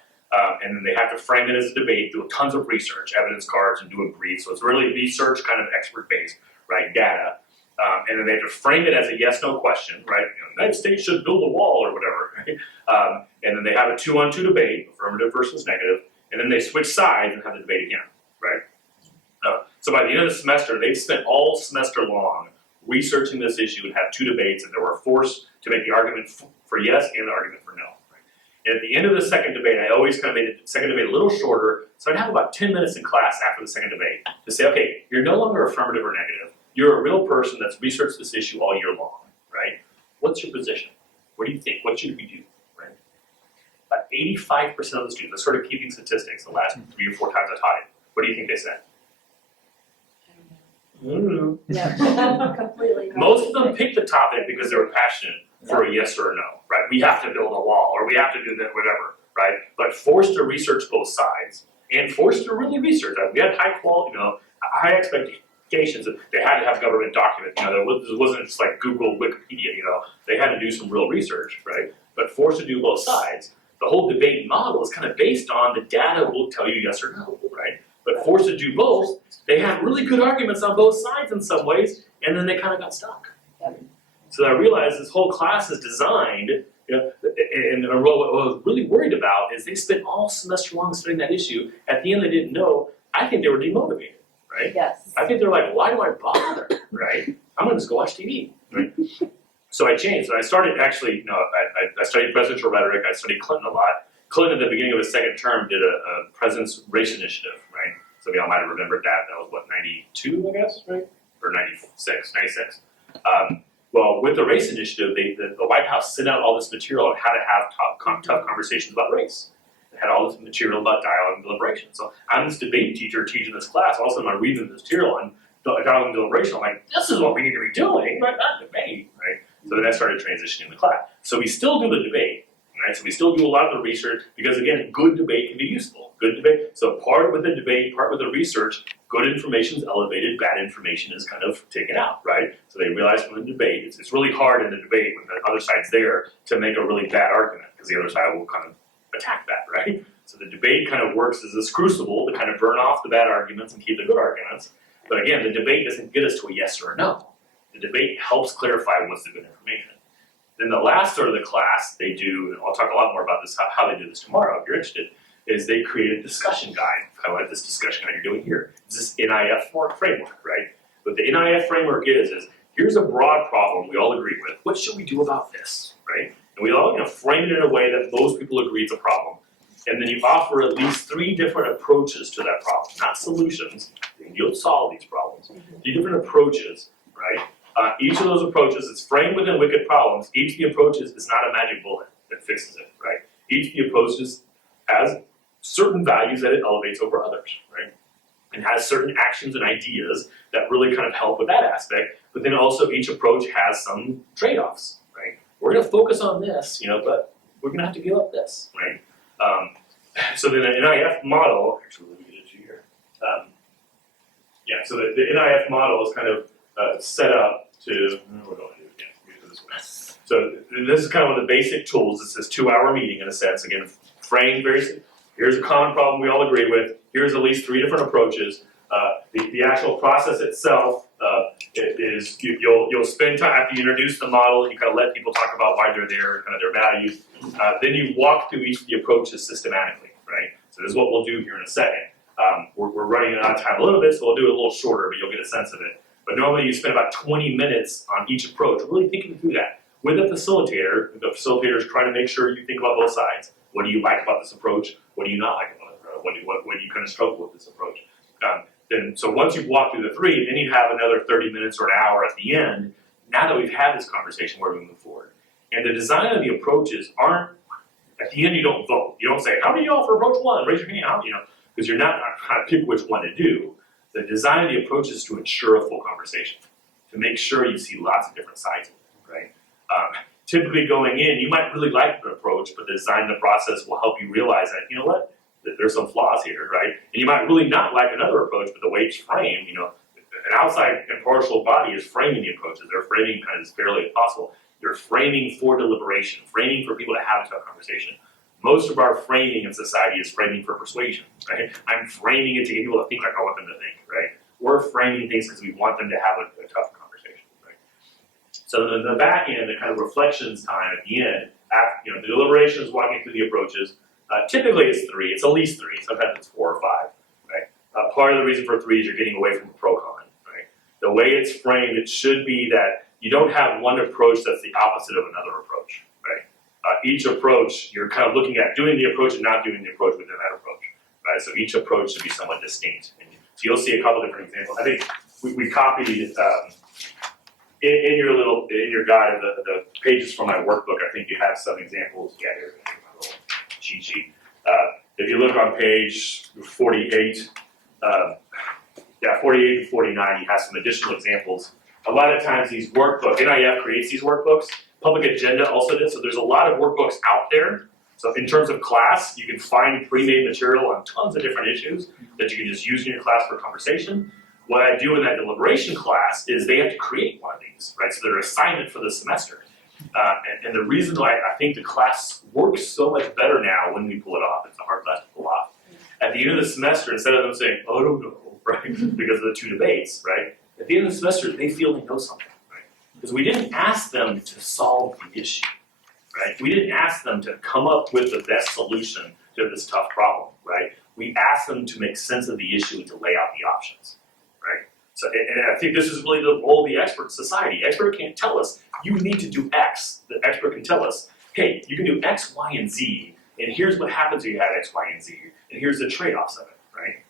and then they have to frame it as a debate, do tons of research, evidence cards, and do a brief. So it's really research, kind of expert-based, right? Data, and then they have to frame it as a yes/no question, right? The United States should build a wall or whatever, right? And then they have a 2-on-2 debate, affirmative versus negative, and then they switch sides and have the debate again, right? So by the end of the semester, they've spent all semester long researching this issue and have 2 debates, and they were forced to make the argument for yes and the argument for no. Right? And at the end of the second debate, I always kind of made the second debate a little shorter, so I'd have about 10 minutes in class after the second debate to say, okay, you're no longer affirmative or negative. You're a real person that's researched this issue all year long, right? What's your position? What do you think? What should we do, right? About 85% of the students, I started keeping statistics the last 3 or 4 times I taught it. What do you think they said? I don't know. Yeah, completely. Most of them picked the topic because they were passionate for a yes or a no, right? We have to build a wall, or we have to do that, whatever, right? But forced to research both sides, and forced to really research. We had high quality, high expectations. They had to have government documents. It wasn't just like Google, Wikipedia. They had to do some real research, right? But forced to do both sides. The whole debate model is kind of based on the data will tell you yes or no, right? But forced to do both, they had really good arguments on both sides in some ways, and then they kind of got stuck. So I realized this whole class is designed, and what I was really worried about is they spent all semester long studying that issue. At the end, they didn't know. I think they were demotivated, right? Yes. I think they're like, why do I bother, right? I'm gonna just go watch TV, right? So I changed. So I started actually, I studied presidential rhetoric. I studied Clinton a lot. Clinton, at the beginning of his second term, did a president's race initiative, right? Some of y'all might have remembered that. That was, 92, I guess, right? Or 96. Well, with the race initiative, the White House sent out all this material on how to have tough conversations about race. It had all this material about dialogue and deliberation. So I'm this debate teacher teaching this class. All of a sudden, I'm reading this material on dialogue and deliberation. I'm like, this is what we need to be doing, right? Not debate, right? So then I started transitioning the class. So we still do the debate. Right? So we still do a lot of the research because, again, good debate can be useful. Good debate. So part with the debate, part with the research, good information is elevated, bad information is kind of taken out, right? So they realize from the debate, it's really hard in the debate when the other side's there to make a really bad argument because the other side will kind of attack that, right? So the debate kind of works as this crucible to kind of burn off the bad arguments and keep the good arguments. But again, the debate doesn't get us to a yes or a no. The debate helps clarify what's the good information. Then the last third of the class, they do, and I'll talk a lot more about this, how they do this tomorrow if you're interested, is they create a discussion guide, kind of like this discussion guide you're doing here. It's this NIF framework, right? What the NIF framework is here's a broad problem we all agree with. What should we do about this, right? And we all frame it in a way that most people agree it's a problem. And then you offer at least 3 different approaches to that problem, not solutions. You'll solve these problems. 3 different approaches, right? Each of those approaches is framed within wicked problems. Each of the approaches is not a magic bullet that fixes it, right? Each of the approaches has certain values that it elevates over others, right? And has certain actions and ideas that really kind of help with that aspect, but then also each approach has some trade-offs, right? We're gonna focus on this, but we're gonna have to give up this, right? So then the NIF model, actually let me get it to you here. So the NIF model is kind of set up to, what do I do? Yeah, let me do this one. So this is kind of one of the basic tools. It's this 2-hour meeting in a sense. Again, framed very, here's a common problem we all agree with. Here's at least 3 different approaches. The actual process itself is you'll spend time after you introduce the model. You kind of let people talk about why they're there, kind of their values. Then you walk through each of the approaches systematically, right? So this is what we'll do here in a second. We're running out of time a little bit, so we'll do it a little shorter, but you'll get a sense of it. But normally you spend about 20 minutes on each approach, really thinking through that. With a facilitator, the facilitator is trying to make sure you think about both sides. What do you like about this approach? What do you not like about it? What do you kind of struggle with this approach? So once you've walked through the 3, then you have another 30 minutes or an hour at the end. Now that we've had this conversation, where do we move forward? And the design of the approaches aren't, at the end you don't vote. You don't say, how many of y'all for approach 1? Raise your hand, because you're not trying to pick which one to do. The design of the approach is to ensure a full conversation, to make sure you see lots of different sides of it, right? Typically going in, you might really like the approach, but the design of the process will help you realize that, there's some flaws here, right? And you might really not like another approach, but the way it's framed, an outside impartial body is framing the approaches. They're framing kind of as fairly as possible. They're framing for deliberation, framing for people to have a tough conversation. Most of our framing in society is framing for persuasion, right? I'm framing it to get people to think like I want them to think, right? We're framing things because we want them to have a tough conversation, right? So in the back end, the kind of reflections time at the end, after, the deliberation is walking through the approaches. Typically it's 3, it's at least 3, sometimes it's 4 or 5, right? Part of the reason for 3 is you're getting away from the pro-con, right? The way it's framed, it should be that you don't have one approach that's the opposite of another approach, right? Each approach, you're kind of looking at doing the approach and not doing the approach within that approach, right? So each approach should be somewhat distinct. And so you'll see a couple different examples. I think we copied in your guide, the pages from my workbook, I think you have some examples. Yeah, here's my little cheat sheet. If you look on page 48, 48 to 49, you have some additional examples. A lot of times these workbooks, NIF creates these workbooks, Public Agenda also did, so there's a lot of workbooks out there. So in terms of class, you can find pre-made material on tons of different issues that you can just use in your class for conversation. What I do in that deliberation class is they have to create one of these, right? So they're assignment for the semester. And the reason why I think the class works so much better now when we pull it off, it's a hard class to pull off. At the end of the semester, instead of them saying, oh, I don't know, right, because of the 2 debates, right? At the end of the semester, they feel they know something, right? Because we didn't ask them to solve the issue, right? We didn't ask them to come up with the best solution to this tough problem, right? We asked them to make sense of the issue and to lay out the options, right? So, and I think this is really the role of the expert society. Expert can't tell us, you need to do X. The expert can tell us, hey, you can do X, Y, and Z, and here's what happens if you have X, Y, and Z, and here's the trade-offs of it, right?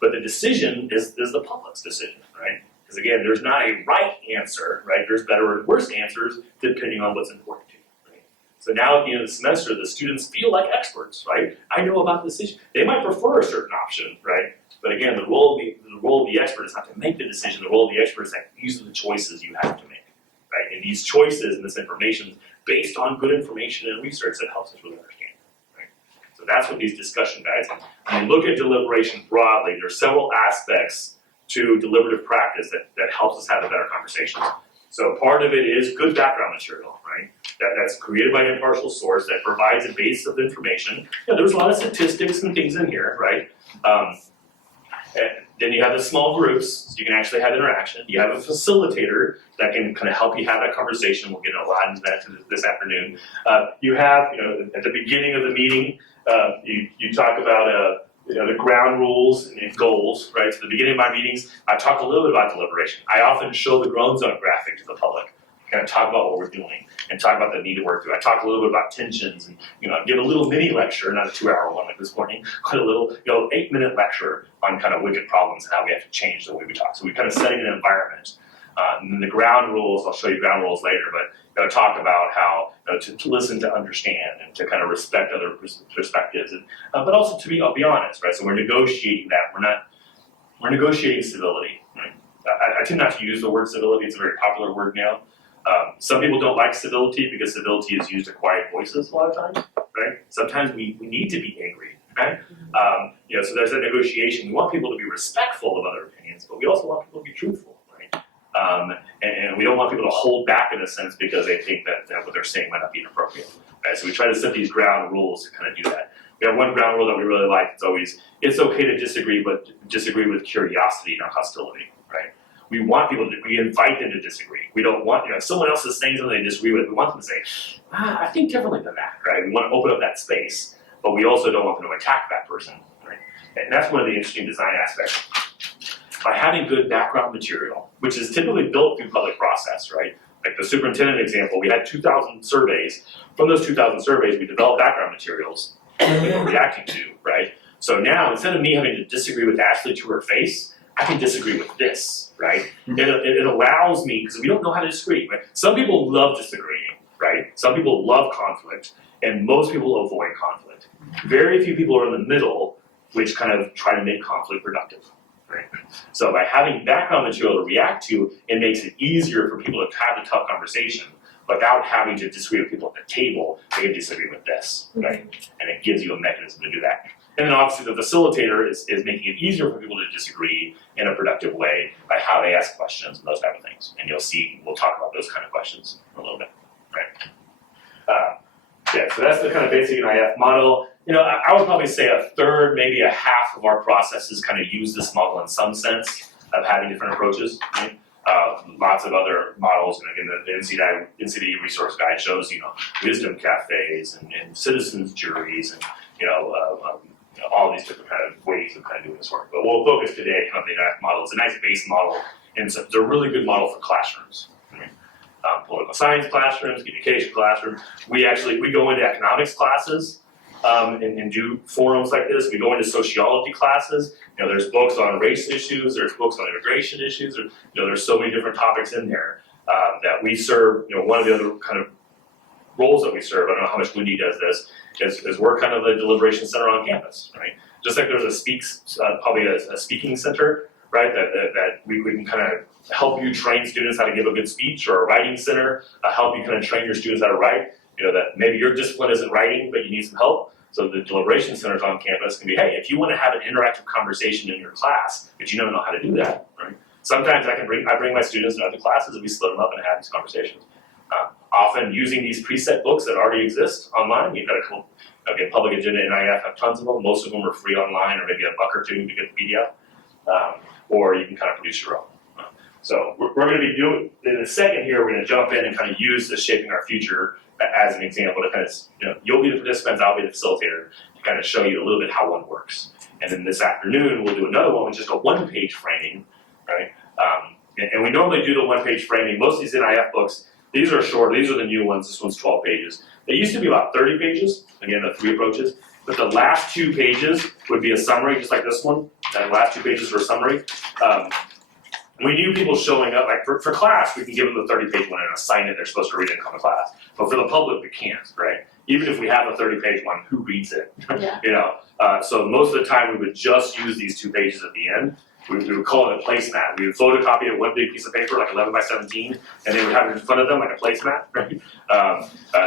But the decision is the public's decision, right? Because again, there's not a right answer, right? There's better and worse answers depending on what's important to you, right? So now at the end of the semester, the students feel like experts, right? I know about this issue. They might prefer a certain option, right? But again, the role of the expert is not to make the decision. The role of the expert is that these are the choices you have to make, right? And these choices and this information is based on good information and research that helps us really understand, right? So that's what these discussion guides. When you look at deliberation broadly, there are several aspects to deliberative practice that helps us have a better conversation. So part of it is good background material, right? That's created by an impartial source that provides a base of information. There's a lot of statistics and things in here, right? And then you have the small groups, so you can actually have interaction. You have a facilitator that can kind of help you have that conversation. We'll get a lot into that this afternoon. You have, at the beginning of the meeting, you talk about the ground rules and goals, right? So at the beginning of my meetings, I talk a little bit about deliberation. I often show the grown zone graphic to the public, kind of talk about what we're doing and talk about the need to work through. I talk a little bit about tensions and, give a little mini lecture, not a 2-hour one like this morning, but a little, 8-minute lecture on kind of wicked problems and how we have to change the way we talk. So we're kind of setting an environment. And then the ground rules, I'll show you ground rules later, but talk about how to listen to understand and to kind of respect other perspectives, and but also to be honest, right? So we're negotiating that. We're negotiating civility. Right? I tend not to use the word civility. It's a very popular word now. Some people don't like civility because civility is used to quiet voices a lot of times, right? Sometimes we need to be angry, right? So there's that negotiation. We want people to be respectful of other opinions, but we also want people to be truthful, right? And we don't want people to hold back in a sense because they think that what they're saying might not be inappropriate, right? So we try to set these ground rules to kind of do that. We have one ground rule that we really like. It's okay to disagree, but disagree with curiosity, not hostility, right? We want people we invite them to disagree. We don't want, if someone else is saying something they disagree with, we want them to say, I think differently than that, right? We want to open up that space, but we also don't want them to attack that person, right? And that's one of the interesting design aspects. By having good background material, which is typically built through public process, right? Like the superintendent example, we had 2,000 surveys. From those 2,000 surveys, we developed background materials that we were reacting to, right? So now, instead of me having to disagree with Ashley to her face, I can disagree with this, right? It allows me, because we don't know how to disagree, right? Some people love disagreeing, right? Some people love conflict, and most people avoid conflict. Very few people are in the middle, which kind of try to make conflict productive, right? So by having background material to react to, it makes it easier for people to have the tough conversation. without having to disagree with people at the table, they can disagree with this, right? And it gives you a mechanism to do that. And then obviously the facilitator is making it easier for people to disagree in a productive way by how they ask questions and those type of things. And you'll see, we'll talk about those kind of questions in a little bit, right? Yeah, so that's the kind of basic NIF model. You know, I would probably say a third, maybe a half of our processes kind of use this model in some sense of having different approaches, right? Lots of other models, and again, the NCD resource guide shows, you know, wisdom cafes and citizens juries and, you know, all these different kind of ways of kind of doing this work. But we'll focus today on the NIF model. It's a nice base model, and it's a really good model for classrooms. Right? Political science classrooms, communication classrooms. We go into economics classes and do forums like this. We go into sociology classes. You know, there's books on race issues. There's books on immigration issues. You know, there's so many different topics in there that we serve. You know, one of the other kind of roles that we serve, I don't know how much Wendy does this, is we're kind of the deliberation center on campus, right? Just like there's a speaking center, right? That we can kind of help you train students how to give a good speech, or a writing center, help you kind of train your students how to write. You know, that maybe your discipline isn't writing, but you need some help. So the deliberation centers on campus can be, hey, if you want to have an interactive conversation in your class, but you don't know how to do that, right? Sometimes I bring my students in other classes and we split them up and have these conversations. Often using these preset books that already exist online. You've got a cool, again, Public Agenda and NIF have tons of them. Most of them are free online, or maybe $1 or $2 to get the PDF. Or you can kind of produce your own. So we're going to be doing, in a second here, we're going to jump in and kind of use the Shaping Our Future as an example to kind of, you know, you'll be the participants, I'll be the facilitator, to kind of show you a little bit how one works. And then this afternoon, we'll do another one with just a one-page framing, right? And we normally do the one-page framing. Most of these NIF books, these are short, these are the new ones, this one's 12 pages. They used to be about 30 pages, again, the 3 approaches, but the last 2 pages would be a summary, just like this one. The last 2 pages are a summary. We knew people showing up, like for class, we can give them the 30-page one and assign it, they're supposed to read it and come to class. But for the public, we can't, right? Even if we have a 30-page one, who reads it? Yeah. You know, so most of the time we would just use these 2 pages at the end. We would call it a placemat. We would photocopy it, one big piece of paper, like 11 by 17, and they would have it in front of them like a placemat, right?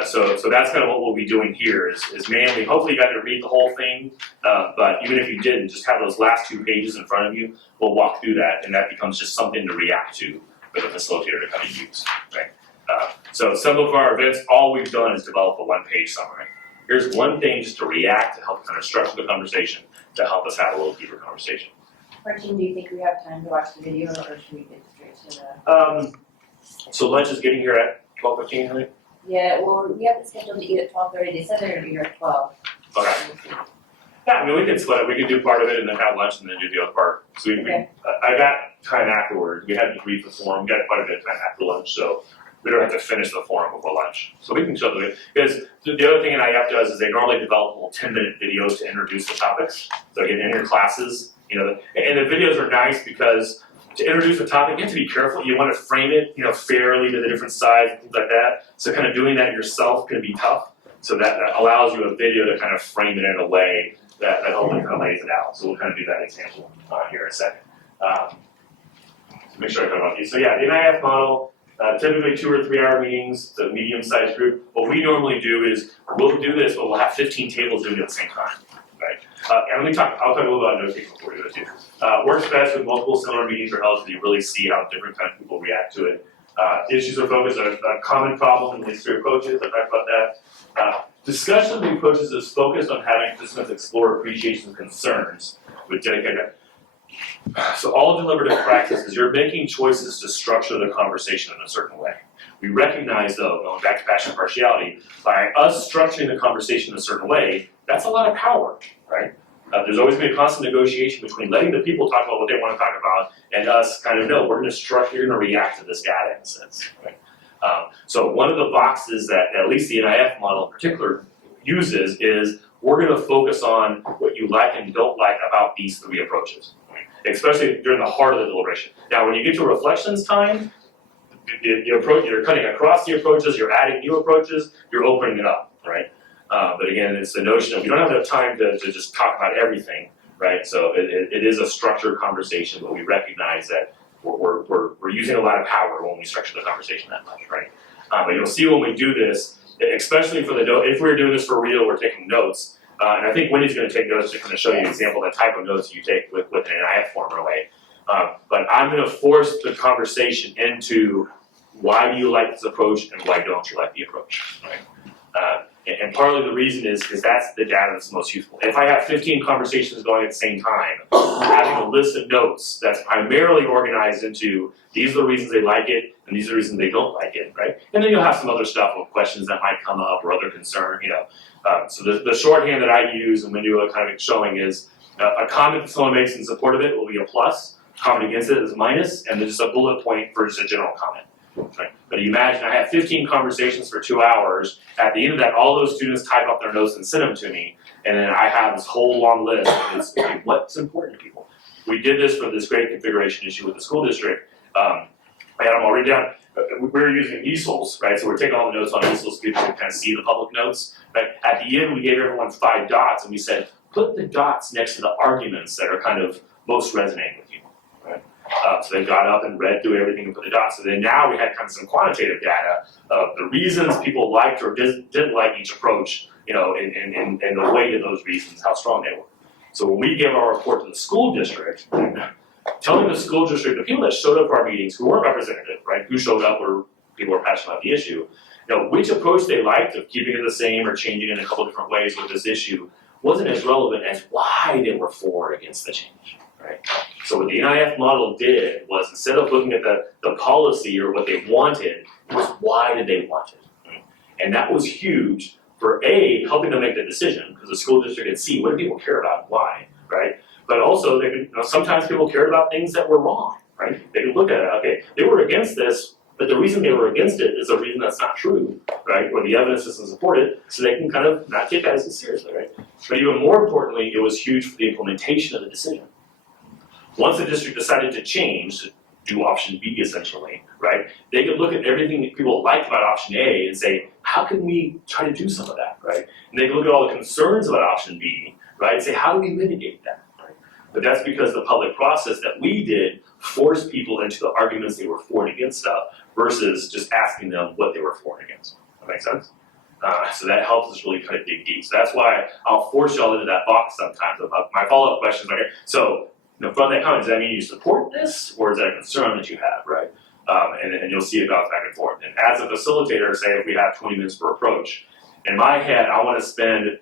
So that's kind of what we'll be doing here is mainly, hopefully you got to read the whole thing, but even if you didn't, just have those last 2 pages in front of you. We'll walk through that, and that becomes just something to react to for the facilitator to kind of use, right? So some of our events, all we've done is develop a 1-page summary. Here's one thing just to react, to help kind of structure the conversation, to help us have a little deeper conversation. Martin, do you think we have time to watch the video, or should we get straight to the? So lunch is getting here at 12:15, right? Yeah, well, we have it scheduled to eat at 12:30. They said they're gonna be here at 12. Okay. Yeah, I mean, we can split it. We can do part of it and then have lunch and then do the other part. So Okay. I got time afterwards. We had to read the forum. We got quite a bit of time after lunch, so we don't have to finish the forum before lunch. So we can show the video. Because the other thing NIF does is they normally develop little 10-minute videos to introduce the topics. So again, in your classes, you know, and the videos are nice because to introduce a topic, you have to be careful. You want to frame it, you know, fairly to the different sides and things like that. So kind of doing that yourself can be tough. So that allows you a video to kind of frame it in a way that hopefully kind of lays it out. So we'll kind of do that example here in a second. To make sure I talk about these. So yeah, the NIF model, typically 2 or 3 hour meetings, it's a medium-sized group. What we normally do is, we'll do this, but we'll have 15 tables doing it at the same time, right? And I'll talk a little about note taking before we do it too. Works best when multiple similar meetings are held so you really see how different kinds of people react to it. Issues are focused on a common problem and these 3 approaches, I talked about that. Discussion of the approaches is focused on having participants explore appreciations and concerns with dedicated. So all deliberative practices, you're making choices to structure the conversation in a certain way. We recognize though, going back to passion and partiality, by us structuring the conversation in a certain way, that's a lot of power, right? There's always been a constant negotiation between letting the people talk about what they want to talk about and us kind of, no, we're going to structure, you're going to react to this data in a sense, right? So one of the boxes that at least the NIF model in particular uses is we're going to focus on what you like and don't like about these 3 approaches, right? Especially during the heart of the deliberation. Now, when you get to reflections time, you're cutting across the approaches, you're adding new approaches, you're opening it up, right? But again, it's the notion of you don't have enough time to just talk about everything, right? So it is a structured conversation, but we recognize that we're using a lot of power when we structure the conversation that much, right? But you'll see when we do this, especially for if we're doing this for real, we're taking notes. And I think Wendy's going to take notes to kind of show you an example of the type of notes you take with an NIF form in a way. But I'm going to force the conversation into why do you like this approach and why don't you like the approach, right? And partly the reason is because that's the data that's most useful. If I have 15 conversations going at the same time, having a list of notes that's primarily organized into these are the reasons they like it and these are the reasons they don't like it, right? And then you'll have some other stuff with questions that might come up or other concern, So the shorthand that I use and when you are kind of showing is a comment that someone makes in support of it will be a plus, comment against it is a minus, and then just a bullet point for just a general comment. Right. But you imagine I have 15 conversations for 2 hours. At the end of that, all those students type up their notes and send them to me, and then I have this whole long list. And it's like, what's important to people? We did this for this great configuration issue with the school district. I had them all written down. We were using easels, right? So we're taking all the notes on easels so people can kind of see the public notes. Right? At the end, we gave everyone 5 dots, and we said, put the dots next to the arguments that are kind of most resonating with you. So they got up and read through everything and put the dots. So then now we had kind of some quantitative data of the reasons people liked or didn't like each approach, and the weight of those reasons, how strong they were. So when we give our report to the school district, telling the school district, the people that showed up for our meetings who weren't representative, right, who showed up were people who were passionate about the issue, which approach they liked of keeping it the same or changing it in a couple different ways with this issue wasn't as relevant as why they were for or against the change, right? So what the NIF model did was instead of looking at the policy or what they wanted, it was why did they want it? Right? And that was huge for helping them make the decision, because the school district could see what do people care about and why, right? But also they could, sometimes people cared about things that were wrong, right? They could look at it, okay, they were against this, but the reason they were against it is a reason that's not true, right? Or the evidence doesn't support it, so they can kind of not take that as seriously, right? But even more importantly, it was huge for the implementation of the decision. Once the district decided to change, to do option B essentially, right? They could look at everything that people liked about option A and say, how can we try to do some of that, right? And they could look at all the concerns about option B, right? And say, how do we mitigate that, right? But that's because the public process that we did forced people into the arguments they were for and against stuff versus just asking them what they were for and against. That make sense? So that helps us really kind of dig deep. So that's why I'll force y'all into that box sometimes. My follow-up question is like, so, from that comment, does that mean you support this, or is that a concern that you have, right? And you'll see it bounce back and forth. And as a facilitator, say if we have 20 minutes per approach, in my head, I want to spend,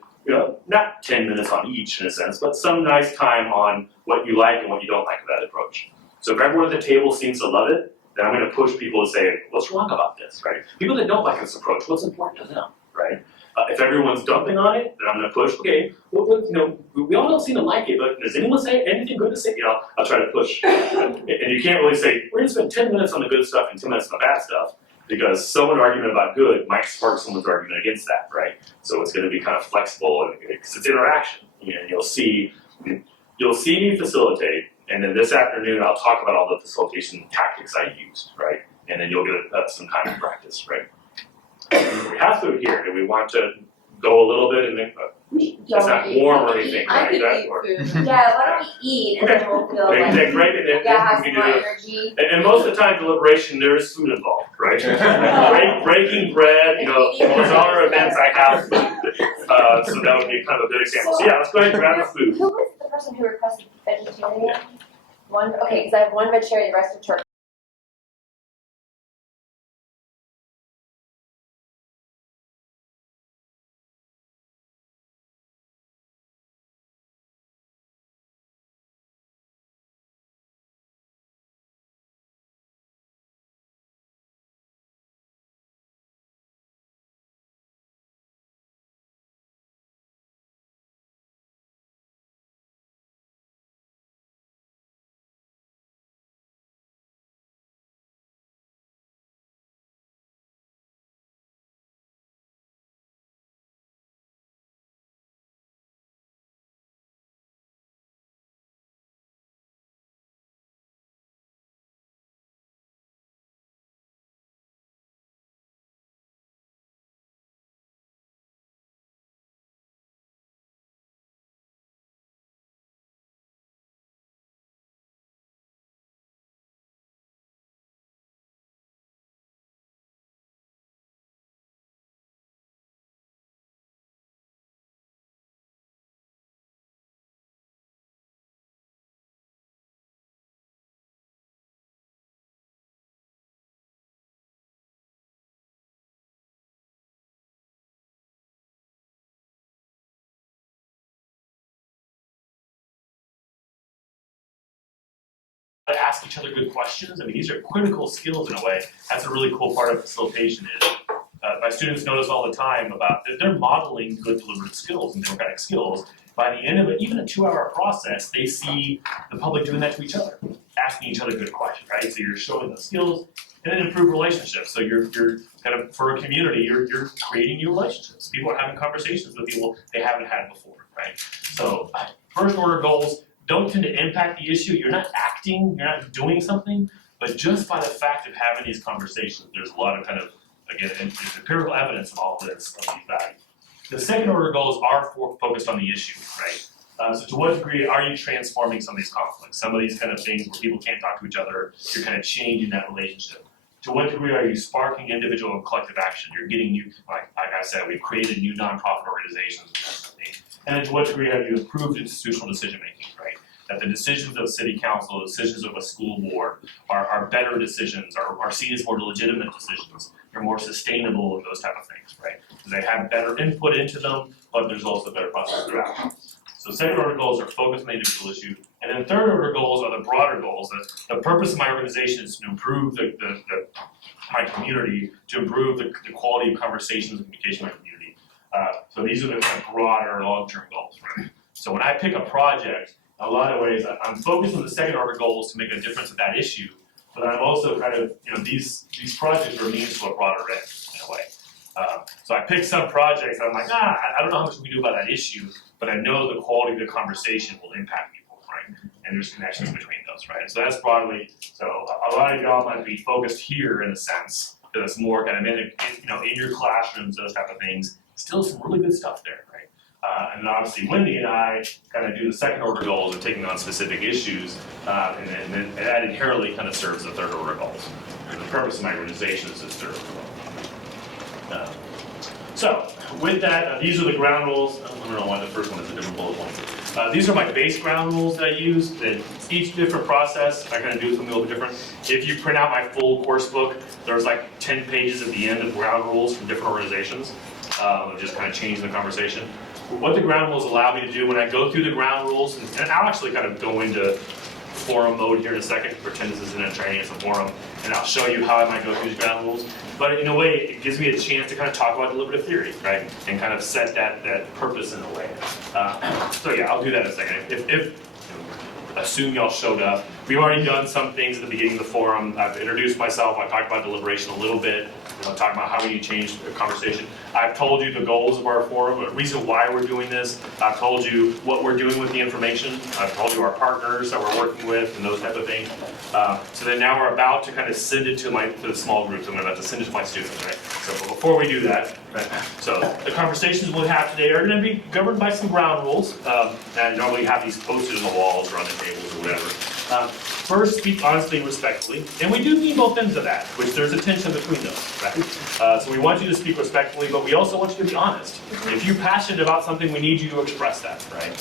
not 10 minutes on each in a sense, but some nice time on what you like and what you don't like about that approach. So if everyone at the table seems to love it, then I'm going to push people to say, what's wrong about this, right? People that don't like this approach, what's important to them, right? If everyone's dumping on it, then I'm going to push, okay, well, we all don't seem to like it, but does anyone say anything good to say? I'll try to push. And you can't really say, we're going to spend 10 minutes on the good stuff and 10 minutes on the bad stuff, because someone's argument about good might spark someone's argument against that, right? So it's going to be kind of flexible, because it's interaction. And you'll see me facilitate, and then this afternoon I'll talk about all the facilitation tactics I used, right? And then you'll get some time to practice, right? We have food here. Do we want to go a little bit and then it's not warm or anything, I I right? could That, eat or, food. Yeah, why don't we eat and then we'll feel we can like, take a break and then have we some can more do it. energy. And most of the time, deliberation, there is food involved, right? Breaking bread, almost all our events I have food. So that would be kind of a good example. So yeah, let's go ahead and grab the food. Who was the person who requested vegetarian? Okay, because I have one vegetarian, the rest are turkey. to ask each other good questions. I mean, these are critical skills in a way. That's a really cool part of facilitation is my students notice all the time about that they're modeling good deliberative skills and democratic skills. By the end of it, even a 2-hour process, they see the public doing that to each other, asking each other good questions, right? So you're showing those skills and then improve relationships. So you're kind of, for a community, you're creating new relationships. People are having conversations with people they haven't had before, right? So first order goals don't tend to impact the issue. You're not acting, you're not doing something, but just by the fact of having these conversations, there's a lot of kind of, again, empirical evidence of all of this, of these values. The second order goals are focused on the issue, right? So to what degree are you transforming some of these conflicts? Some of these kind of things where people can't talk to each other, you're kind of changing that relationship. To what degree are you sparking individual and collective action? You're getting new, like I said, we've created new nonprofit organizations and that kind of thing. And then to what degree have you improved institutional decision making, right? That the decisions of city council, the decisions of a school board are better decisions, are seen as more legitimate decisions. They're more sustainable and those type of things, right? Because they have better input into them, but there's also better process throughout. So second order goals are focused on the individual issue. And then third order goals are the broader goals. The purpose of my organization is to improve my community, to improve the quality of conversations and communication in my community. So these are the kind of broader long-term goals, right? So when I pick a project, in a lot of ways, I'm focused on the second order goals to make a difference with that issue, but I'm also kind of, these projects are means to a broader end in a way. So I pick some projects and I'm like, I don't know how much we do about that issue, but I know the quality of the conversation will impact people, right? And there's connections between those, right? So that's broadly, so a lot of y'all might be focused here in a sense, because it's more kind of in your classrooms, those type of things. Still some really good stuff there, right? And then obviously Wendy and I kind of do the second order goals of taking on specific issues, and then that inherently kind of serves the third order goals. And the purpose of my organization is this third order goal. So with that, these are the ground rules. I don't know why the first one is a different bullet point. These are my base ground rules that I use. And each different process, I kind of do something a little bit different. If you print out my full course book, there's like 10 pages at the end of ground rules from different organizations. Just kind of change the conversation. What the ground rules allow me to do when I go through the ground rules, and I'll actually kind of go into forum mode here in a second, pretend this isn't a training, it's a forum, and I'll show you how I might go through these ground rules. But in a way, it gives me a chance to kind of talk about deliberative theory, right? And kind of set that purpose in a way. So yeah, I'll do that in a second. If assume y'all showed up. We've already done some things at the beginning of the forum. I've introduced myself, I talked about deliberation a little bit, talking about how we change the conversation. I've told you the goals of our forum, the reason why we're doing this. I've told you what we're doing with the information. I've told you our partners that we're working with and those type of things. So then now we're about to kind of send it to the small groups. I'm about to send it to my students, right? So but before we do that, right, so the conversations we'll have today are going to be governed by some ground rules. And normally have these posted on the walls or on the tables or whatever. First, speak honestly and respectfully, and we do mean both ends of that, which there's a tension between those, right? So we want you to speak respectfully, but we also want you to be honest. If you're passionate about something, we need you to express that, right?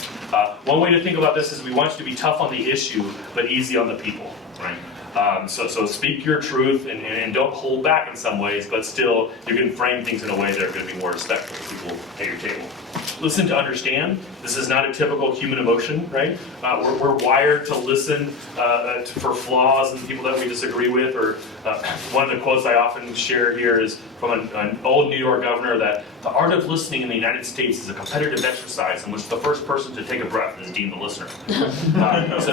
One way to think about this is we want you to be tough on the issue, but easy on the people, right? So speak your truth and don't hold back in some ways, but still you can frame things in a way that are going to be more respectful to people at your table. Listen to understand. This is not a typical human emotion, right? We're wired to listen for flaws and people that we disagree with. Or one of the quotes I often share here is from an old New York governor that the art of listening in the United States is a competitive exercise in which the first person to take a breath is deemed the listener.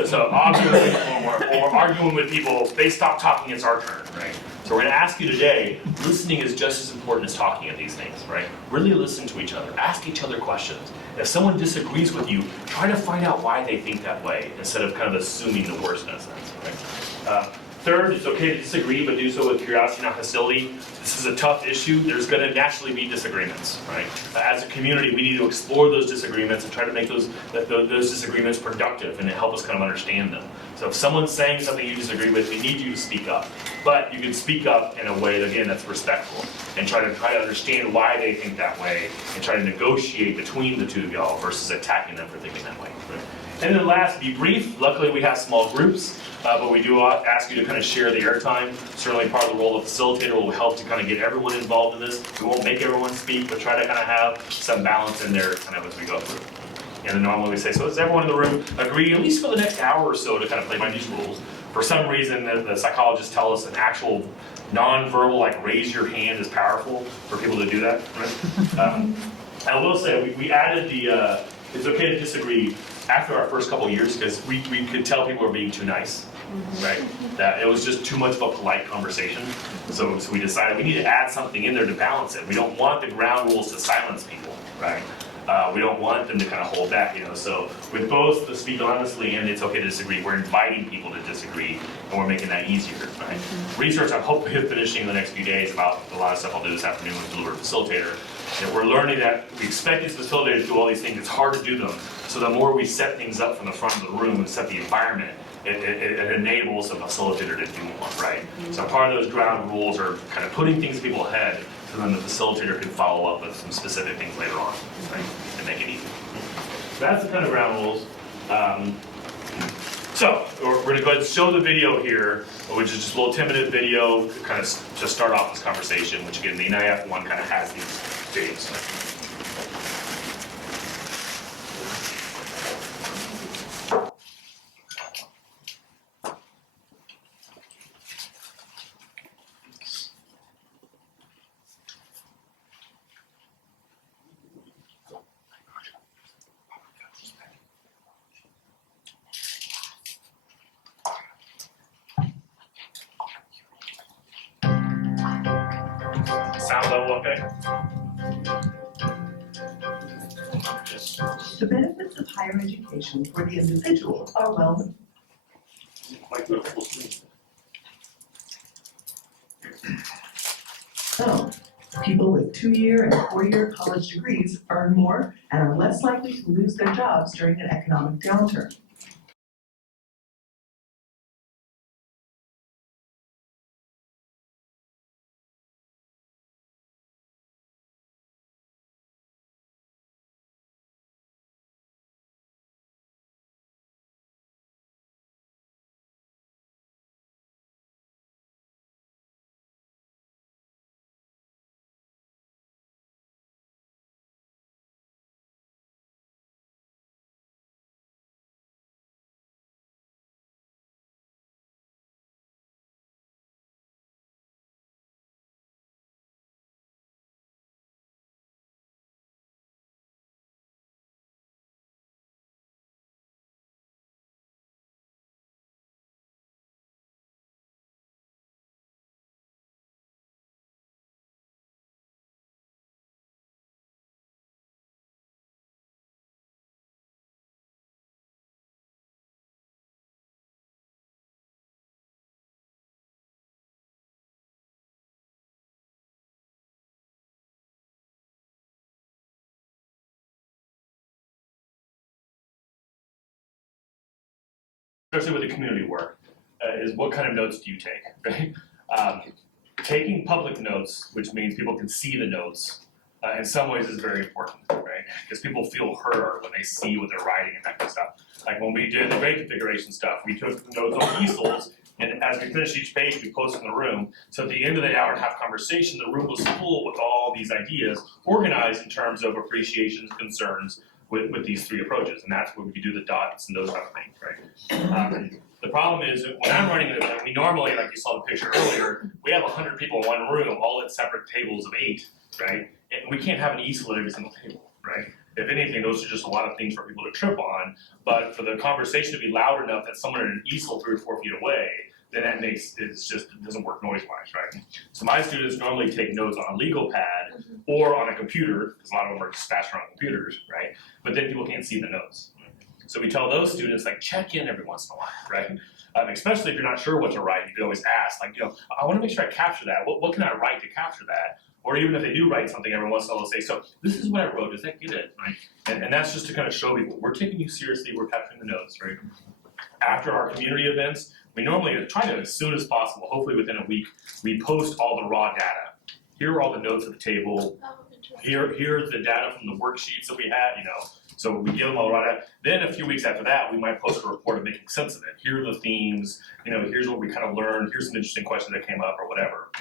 So obviously, when we're arguing with people, they stop talking, it's our turn, right? So we're going to ask you today, listening is just as important as talking at these things, right? Really listen to each other, ask each other questions. If someone disagrees with you, try to find out why they think that way, instead of kind of assuming the worst in a sense, right? Third, it's okay to disagree, but do so with curiosity, not hostility. This is a tough issue. There's going to naturally be disagreements, right? As a community, we need to explore those disagreements and try to make those disagreements productive and to help us kind of understand them. So if someone's saying something you disagree with, we need you to speak up. But you can speak up in a way, again, that's respectful and try to understand why they think that way and try to negotiate between the two of y'all versus attacking them for thinking that way. Right? And then last, be brief. Luckily, we have small groups, but we do ask you to kind of share the airtime. Certainly part of the role of facilitator will help to kind of get everyone involved in this. We won't make everyone speak, but try to kind of have some balance in there kind of as we go through. And then normally we say, so does everyone in the room agree, at least for the next hour or so, to kind of play by these rules? For some reason, the psychologists tell us an actual non-verbal, like raise your hand is powerful for people to do that, right? I will say, we added the, it's okay to disagree after our first couple of years, because we could tell people were being too nice, right? That it was just too much of a polite conversation. So we decided we need to add something in there to balance it. We don't want the ground rules to silence people, right? We don't want them to kind of hold back, So with both the speak honestly and it's okay to disagree, we're inviting people to disagree, and we're making that easier, right? Research I'm hoping finishing in the next few days about a lot of stuff I'll do this afternoon with Deliver Facilitator. That we're learning that we expect these facilitators to do all these things, it's hard to do them. So the more we set things up from the front of the room and set the environment, it enables the facilitator to do more, right? So part of those ground rules are kind of putting things in people's head, so then the facilitator can follow up with some specific things later on, right? And make it easy. So that's the kind of ground rules. So we're gonna go ahead and show the video here, which is just a little 10-minute video to kind of just start off this conversation, which again, the NIF one kind of has these videos. Sound level okay? The benefits of higher education for the individual are well. So, people with 2-year and 4-year college degrees earn more and are less likely to lose their jobs during an economic downturn. Especially with the community work, is what kind of notes do you take, right? Taking public notes, which means people can see the notes, in some ways is very important, right? Because people feel heard when they see what they're writing and that kind of stuff. Like when we did the grade configuration stuff, we took notes on easels, and as we finished each page, we posted in the room. So at the end of the hour and a half conversation, the room was full with all these ideas, organized in terms of appreciations, concerns, with these 3 approaches, and that's where we could do the dots and those kind of things, right? The problem is, when I'm running it, we normally, like you saw the picture earlier, we have 100 people in one room, all at separate tables of 8, right? And we can't have an easel at every single table, right? If anything, those are just a lot of things for people to trip on, but for the conversation to be loud enough that someone at an easel 3 or 4 feet away, then that makes, it doesn't work noise-wise, right? So my students normally take notes on a legal pad or on a computer, because a lot of them are just faster on computers, right? But then people can't see the notes. So we tell those students, like, check in every once in a while, right? Especially if you're not sure what to write, you can always ask, like, I want to make sure I capture that. What can I write to capture that? Or even if they do write something, every once in a while they'll say, so this is what I wrote, does that get it, right? And that's just to kind of show people, we're taking you seriously, we're capturing the notes, right? After our community events, we normally try to, as soon as possible, hopefully within a week, we post all the raw data. Here are all the notes at the table. Here's the data from the worksheets that we had, So we give them all the raw data. Then a few weeks after that, we might post a report of making sense of it. Here are the themes, here's what we kind of learned, here's some interesting questions that came up or whatever.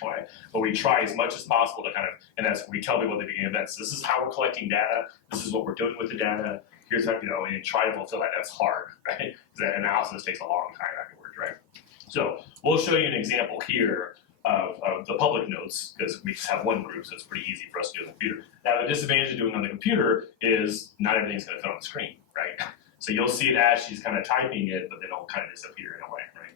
All right. But we try as much as possible to kind of, and that's we tell people at the beginning of events, this is how we're collecting data, this is what we're doing with the data, here's how, and you try to fulfill that, that's hard, right? Because that analysis takes a long time afterwards, right? So we'll show you an example here of the public notes, because we just have one group, so it's pretty easy for us to do on the computer. Now, the disadvantage of doing it on the computer is not everything's gonna fit on the screen, right? So you'll see it as she's kind of typing it, but they don't kind of disappear in a way, right?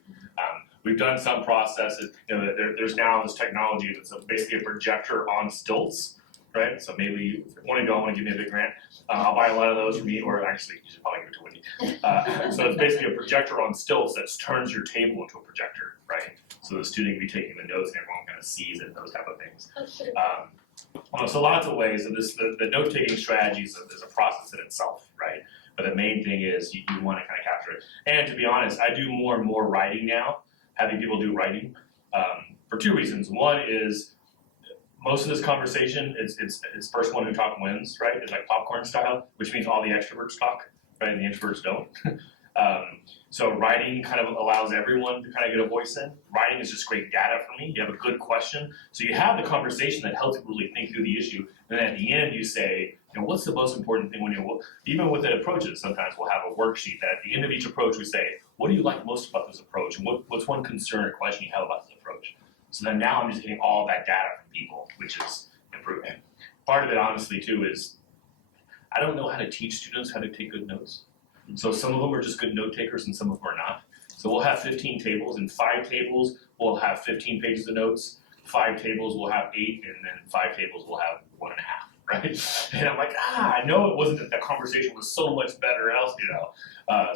We've done some processes, there's now this technology that's basically a projector on stilts, right? So maybe if you want to give me a big grant, I'll buy a lot of those for me, or actually you should probably give it to Wendy. So it's basically a projector on stilts that turns your table into a projector, right? So the student can be taking the notes and everyone kind of sees it, those type of things. So lots of ways. So the note-taking strategy is a process in itself, right? But the main thing is you want to kind of capture it. And to be honest, I do more and more writing now, having people do writing, for two reasons. One is most of this conversation, it's first one who talk wins, right? It's like popcorn style, which means all the extroverts talk, right? And the introverts don't. So writing kind of allows everyone to kind of get a voice in. Writing is just great data for me. You have a good question. So you have the conversation that helps you really think through the issue. And then at the end you say, what's the most important thing when even with the approaches, sometimes we'll have a worksheet that at the end of each approach we say, what do you like most about this approach? And what's one concern or question you have about this approach? So then now I'm just getting all that data from people, which is improving. Part of it honestly too is, I don't know how to teach students how to take good notes. So some of them are just good note takers and some of them are not. So we'll have 15 tables, and 5 tables we'll have 15 pages of notes, 5 tables we'll have 8, and then 5 tables we'll have 1.5, right? And I'm like, I know it wasn't that the conversation was so much better else,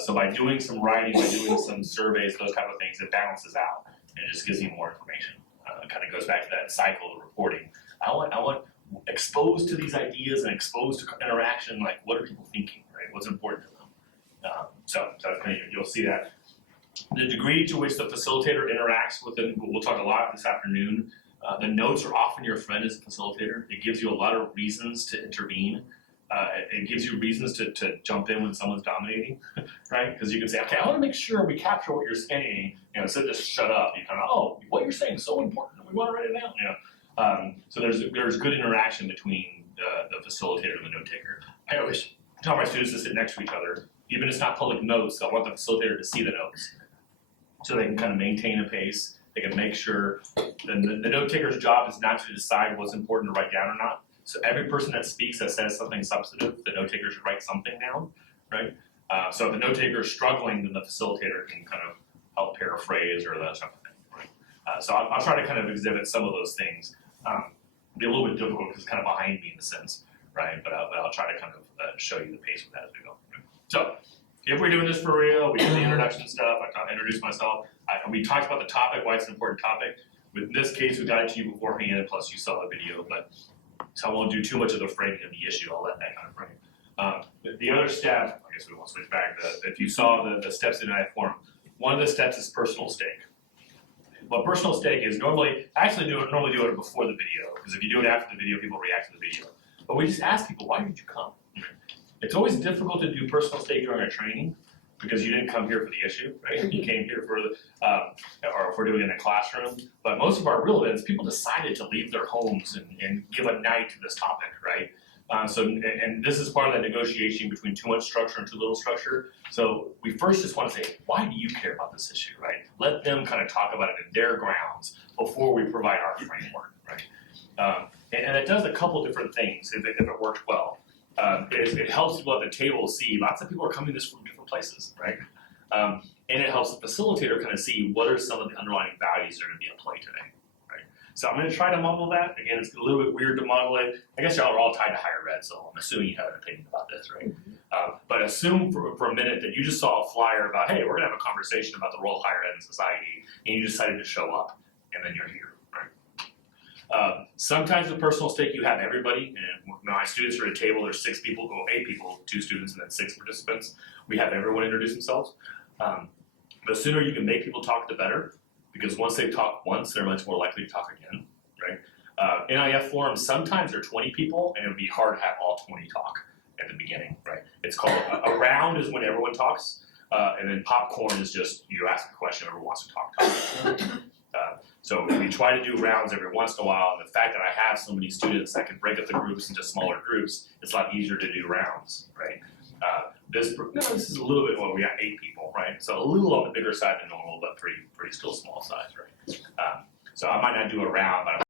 So by doing some writing, by doing some surveys, those type of things, it balances out and it just gives you more information. It kind of goes back to that cycle of reporting. I want exposed to these ideas and exposed to interaction, like what are people thinking, right? What's important to them? So you'll see that. The degree to which the facilitator interacts with it, we'll talk a lot this afternoon. The notes are often your friend as a facilitator. It gives you a lot of reasons to intervene. It gives you reasons to jump in when someone's dominating, right? Because you can say, okay, I want to make sure we capture what you're saying, instead of just shut up. You kind of, what you're saying is so important, we want to write it down, So there's good interaction between the facilitator and the note taker. I always tell my students to sit next to each other. Even if it's not public notes, I want the facilitator to see the notes. So they can kind of maintain a pace, they can make sure, the note taker's job is not to decide what's important to write down or not. So every person that speaks that says something substantive, the note taker should write something down, right? So if the note taker is struggling, then the facilitator can kind of help paraphrase or that type of thing, right? So I'll try to kind of exhibit some of those things. Be a little bit difficult because it's kind of behind me in a sense, right? But I'll try to kind of show you the pace of that as we go. Right? So if we're doing this for real, we do the introduction stuff, I introduce myself, we talked about the topic, why it's an important topic. With this case, we got it to you beforehand, and plus you saw the video, but so I won't do too much of the framing of the issue, I'll let that kind of frame. The other step, I guess we won't switch back, if you saw the steps in that form, one of the steps is personal stake. What personal stake is normally do it before the video, because if you do it after the video, people react to the video. But we just ask people, why did you come? It's always difficult to do personal stake during a training because you didn't come here for the issue, right? You came here for or if we're doing it in a classroom. But most of our real events, people decided to leave their homes and give a night to this topic, right? And this is part of that negotiation between too much structure and too little structure. So we first just want to say, why do you care about this issue, right? Let them kind of talk about it in their grounds before we provide our framework, right? And it does a couple different things if it works well. It helps people at the table see lots of people are coming this from different places, right? And it helps the facilitator kind of see what are some of the underlying values that are going to be at play today, right? So I'm going to try to model that. Again, it's a little bit weird to model it. I guess y'all are all tied to higher ed, so I'm assuming you have an opinion about this, right? But assume for a minute that you just saw a flyer about, hey, we're going to have a conversation about the role of higher ed in society, and you decided to show up, and then you're here. Sometimes with personal stake, you have everybody, and my students are at a table, there's 6 people, 8 people, 2 students, and then 6 participants. We have everyone introduce themselves. The sooner you can make people talk, the better, because once they talk once, they're much more likely to talk again, right? NIF forums, sometimes there are 20 people, and it would be hard to have all 20 talk at the beginning, right? It's called, a round is when everyone talks, and then popcorn is just, you ask a question, everyone wants to talk. So we try to do rounds every once in a while, and the fact that I have so many students, I can break up the groups into smaller groups, it's a lot easier to do rounds, right? This is a little bit more. We got 8 people, right? So a little on the bigger side than normal, but pretty still small size, right? So I might not do a round, but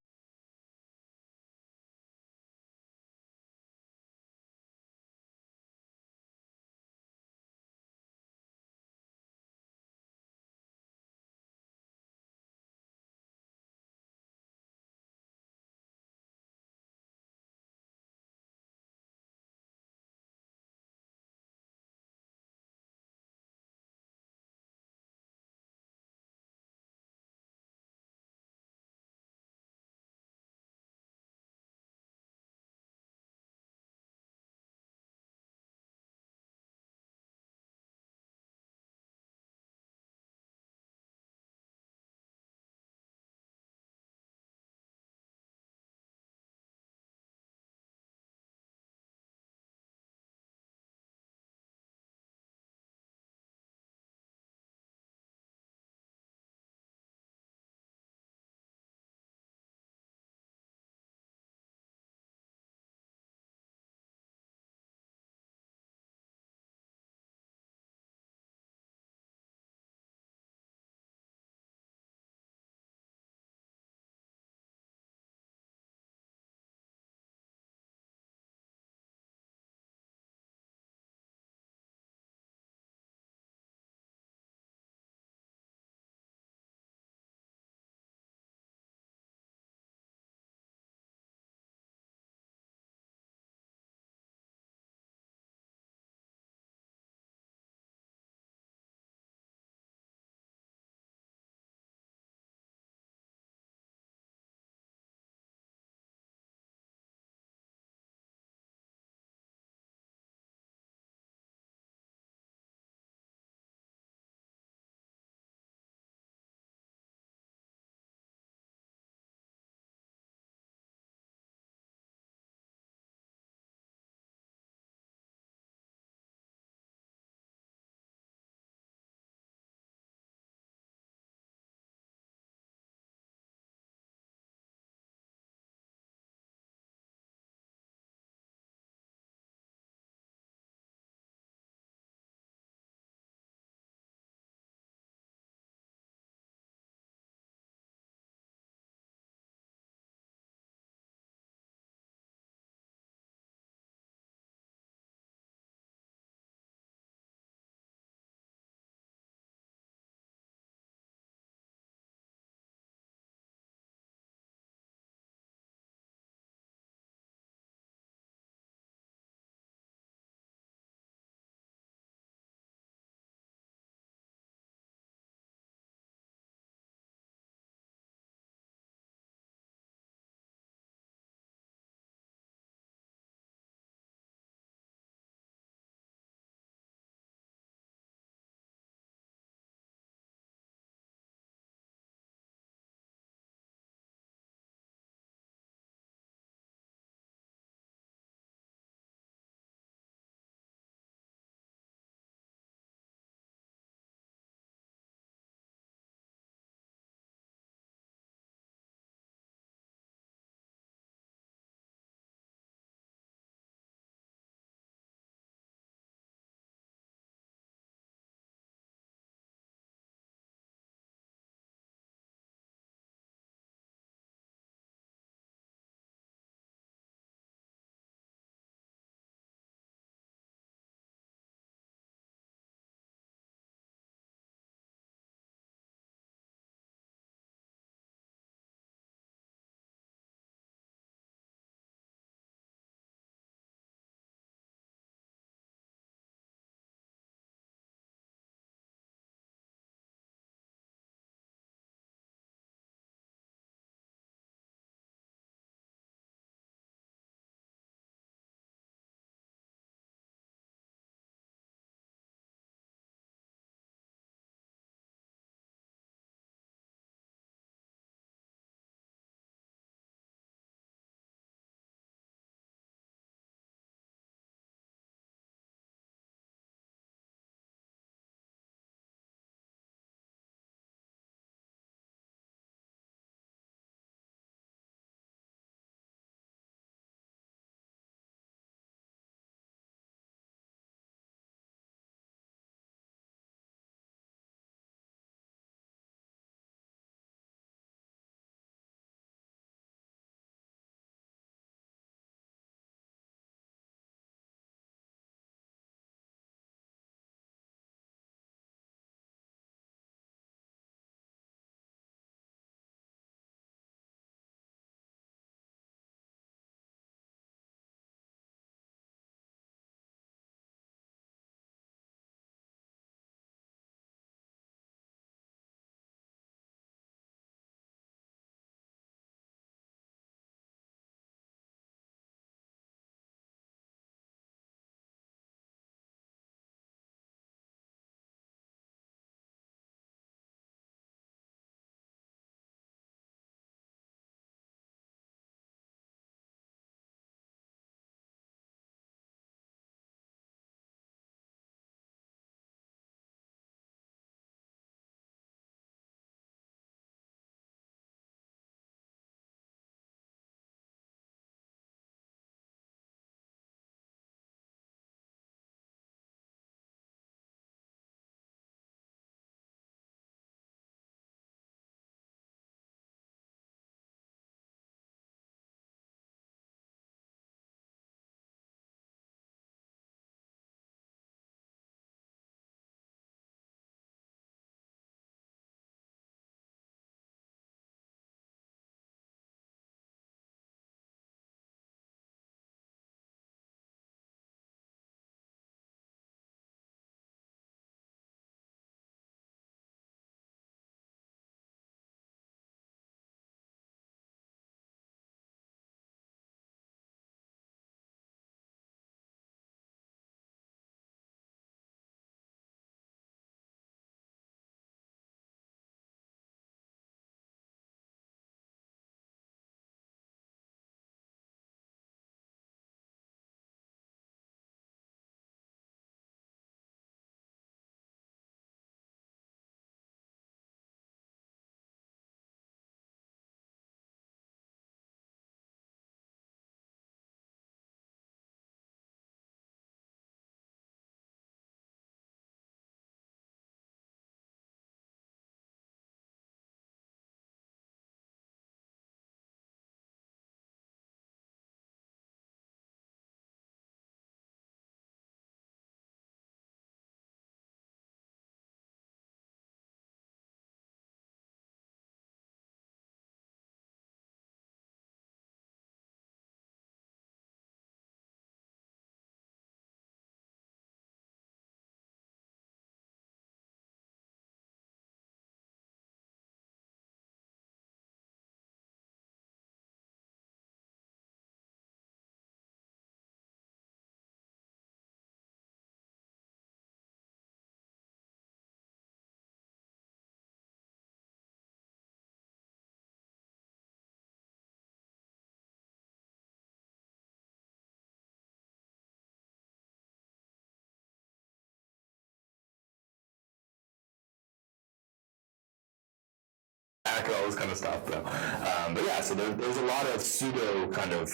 back and all this kind of stuff. But yeah, so there's a lot of pseudo kind of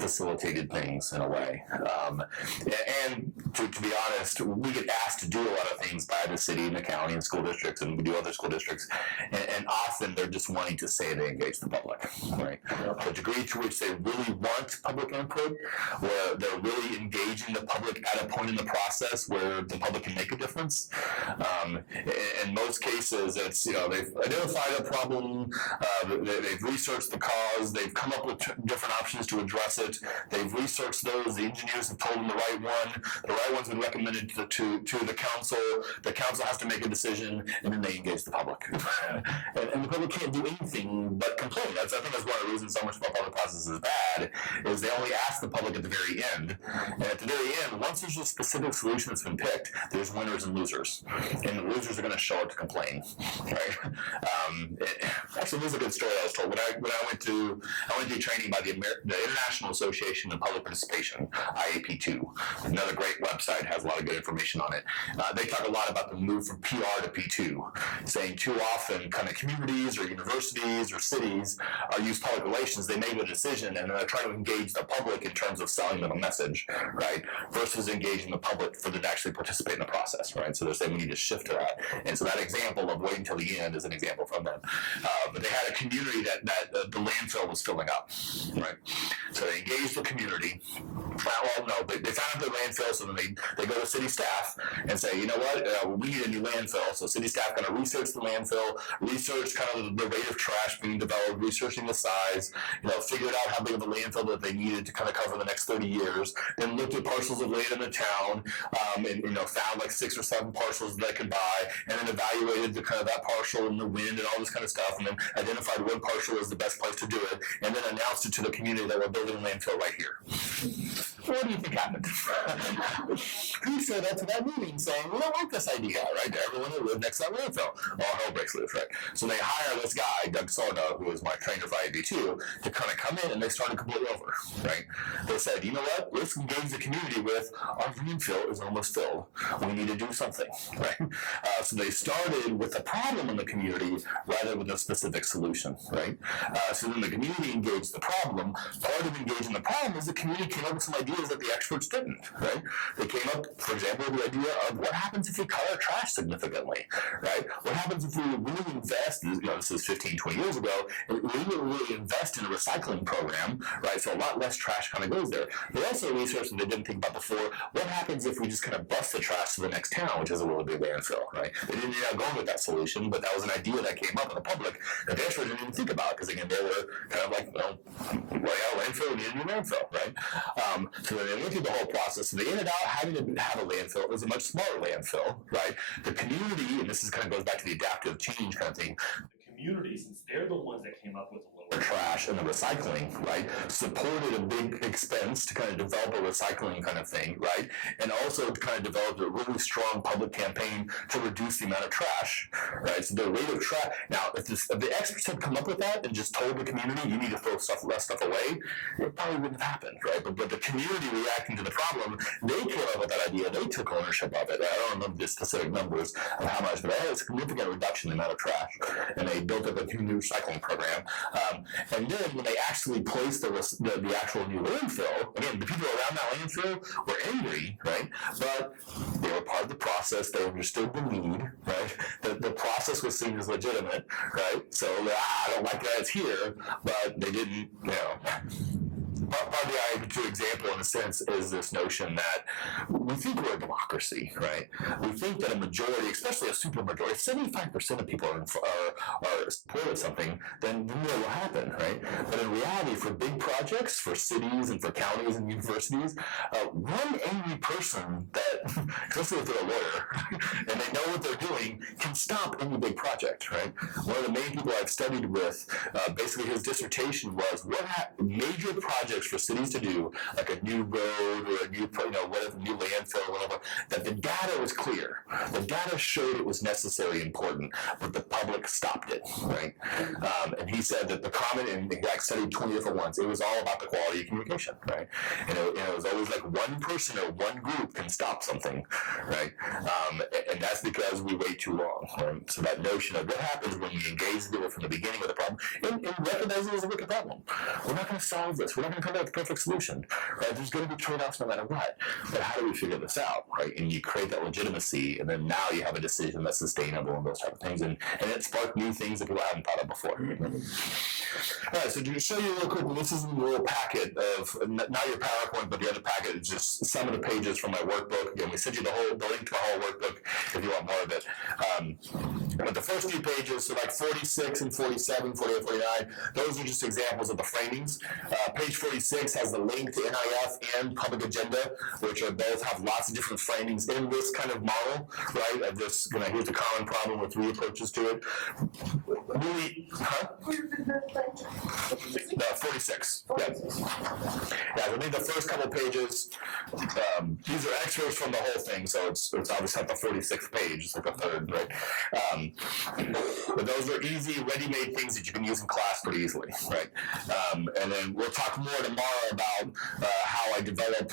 facilitated things in a way. And to be honest, we get asked to do a lot of things by the city and the county and school districts, and we do other school districts, and often they're just wanting to say they engage the public, right? The degree to which they really want public input, where they're really engaging the public at a point in the process where the public can make a difference. In most cases, it's, they've identified a problem, they've researched the cause, they've come up with different options to address it, they've researched those, the engineers have told them the right one's been recommended to the council has to make a decision, and then they engage the public. and the public can't do anything but complain. I think that's one of the reasons so much of our public process is bad, is they only ask the public at the very end. And at the very end, once there's a specific solution that's been picked, there's winners and losers. And the losers are going to show up to complain, right? Actually, there's a good story I was told. When I went to training by the International Association of Public Participation, IAP2, another great website, has a lot of good information on it. They talk a lot about the move from PR to P2, saying too often kind of communities or universities or cities use public relations. They make a decision and they're trying to engage the public in terms of selling them a message, right? Versus engaging the public for them to actually participate in the process, right? So they're saying we need to shift to that. And so that example of waiting until the end is an example from them. But they had a community that the landfill was filling up, right? So they engaged the community. They found out the landfill, so then they go to city staff and say, you know what, we need a new landfill. So city staff kind of researched the landfill, researched kind of the rate of trash being developed, researching the size, figured out how big of a landfill that they needed to kind of cover the next 30 years, then looked at parcels of land in the town, and found like 6 or 7 parcels that they could buy, and then evaluated the kind of that parcel and the wind and all this kind of stuff, and then identified one parcel as the best place to do it, and then announced it to the community that we're building a landfill right here. What do you think happened? Who showed up to that meeting saying, we don't like this idea, right? To everyone who lived next to that landfill. All hell breaks loose, right? So they hire this guy, Doug Sordo, who was my trainer for IAB2, to kind of come in, and they started completely over, right? They said, you know what? Let's engage the community with, our landfill is almost filled. We need to do something, right? So they started with the problem in the community rather than a specific solution, right? So then the community engaged the problem. Part of engaging the problem is the community came up with some ideas that the experts didn't, right? They came up, for example, with the idea of what happens if we cut our trash significantly, right? What happens if we really invest, this is 15, 20 years ago, and we really invest in a recycling program, right? So a lot less trash kind of goes there. They also researched, and they didn't think about before, what happens if we just kind of bust the trash to the next town, which is a really big landfill, right? They didn't end up going with that solution, but that was an idea that came up in the public that the experts didn't even think about, because again, they were kind of like, landfill, we need a new landfill, right? So they went through the whole process, and they ended up having to have a landfill. It was a much smaller landfill, right? The community, and this is kind of goes back to the adaptive change kind of thing, the community, since they're the ones that came up with the lower trash and the recycling, right, supported a big expense to kind of develop a recycling kind of thing, right, and also to kind of develop a really strong public campaign to reduce the amount of trash, right, so the rate of trash, now if the experts had come up with that and just told the community you need to throw less stuff away, it probably wouldn't have happened, right, but the community reacting to the problem, they came up with that idea, they took ownership of it. I don't remember the specific numbers of how much, but they had a significant reduction in the amount of trash, and they built up a new recycling program. And then when they actually placed the actual new landfill, again, the people around that landfill were angry, right? But they were part of the process. They understood the need, right? The process was seen as legitimate, right? So I don't like that it's here, but they didn't, Part of the IAP2 example, in a sense, is this notion that we think we're a democracy, right? We think that a majority, especially a supermajority, 75% of people are support something, then what will happen, right? But in reality, for big projects, for cities and for counties and universities, one angry person that, especially if they're a lawyer, and they know what they're doing, can stop any big project, right? One of the main people I've studied with, basically his dissertation was what major projects projects for cities to do, like a new road or a new, whatever, new landfill, whatever, that the data was clear. The data showed it was necessary and important, but the public stopped it, right? And he said that the comment, and I studied 20 different ones, it was all about the quality of communication, right? And it was always like one person or one group can stop something, right? And that's because we wait too long, right? So that notion of what happens when you engage people from the beginning of the problem and recognize it as a wicked problem. We're not going to solve this. We're not going to come up with the perfect solution, right? There's going to be trade-offs no matter what. But how do we figure this out, right? And you create that legitimacy, and then now you have a decision that's sustainable and those type of things, and it sparked new things that people haven't thought of before. All right, so to show you real quick, this is a little packet of, not your PowerPoint, but the other packet is just some of the pages from my workbook. Again, we sent you the link to the whole workbook if you want more of it. But the first few pages, so like 46 and 47, 48, 49, those are just examples of the framings. Page 46 has the link to NIF and Public Agenda, which are both have lots of different framings in this kind of model, right? Of this, here's the common problem with three approaches to it. Really, 46. Yeah. Yeah, I think the first couple pages, these are extras from the whole thing, so it's obviously not the 46th page, it's like a third, right? But those are easy, ready-made things that you can use in class pretty easily, right? And then we'll talk more tomorrow about how I develop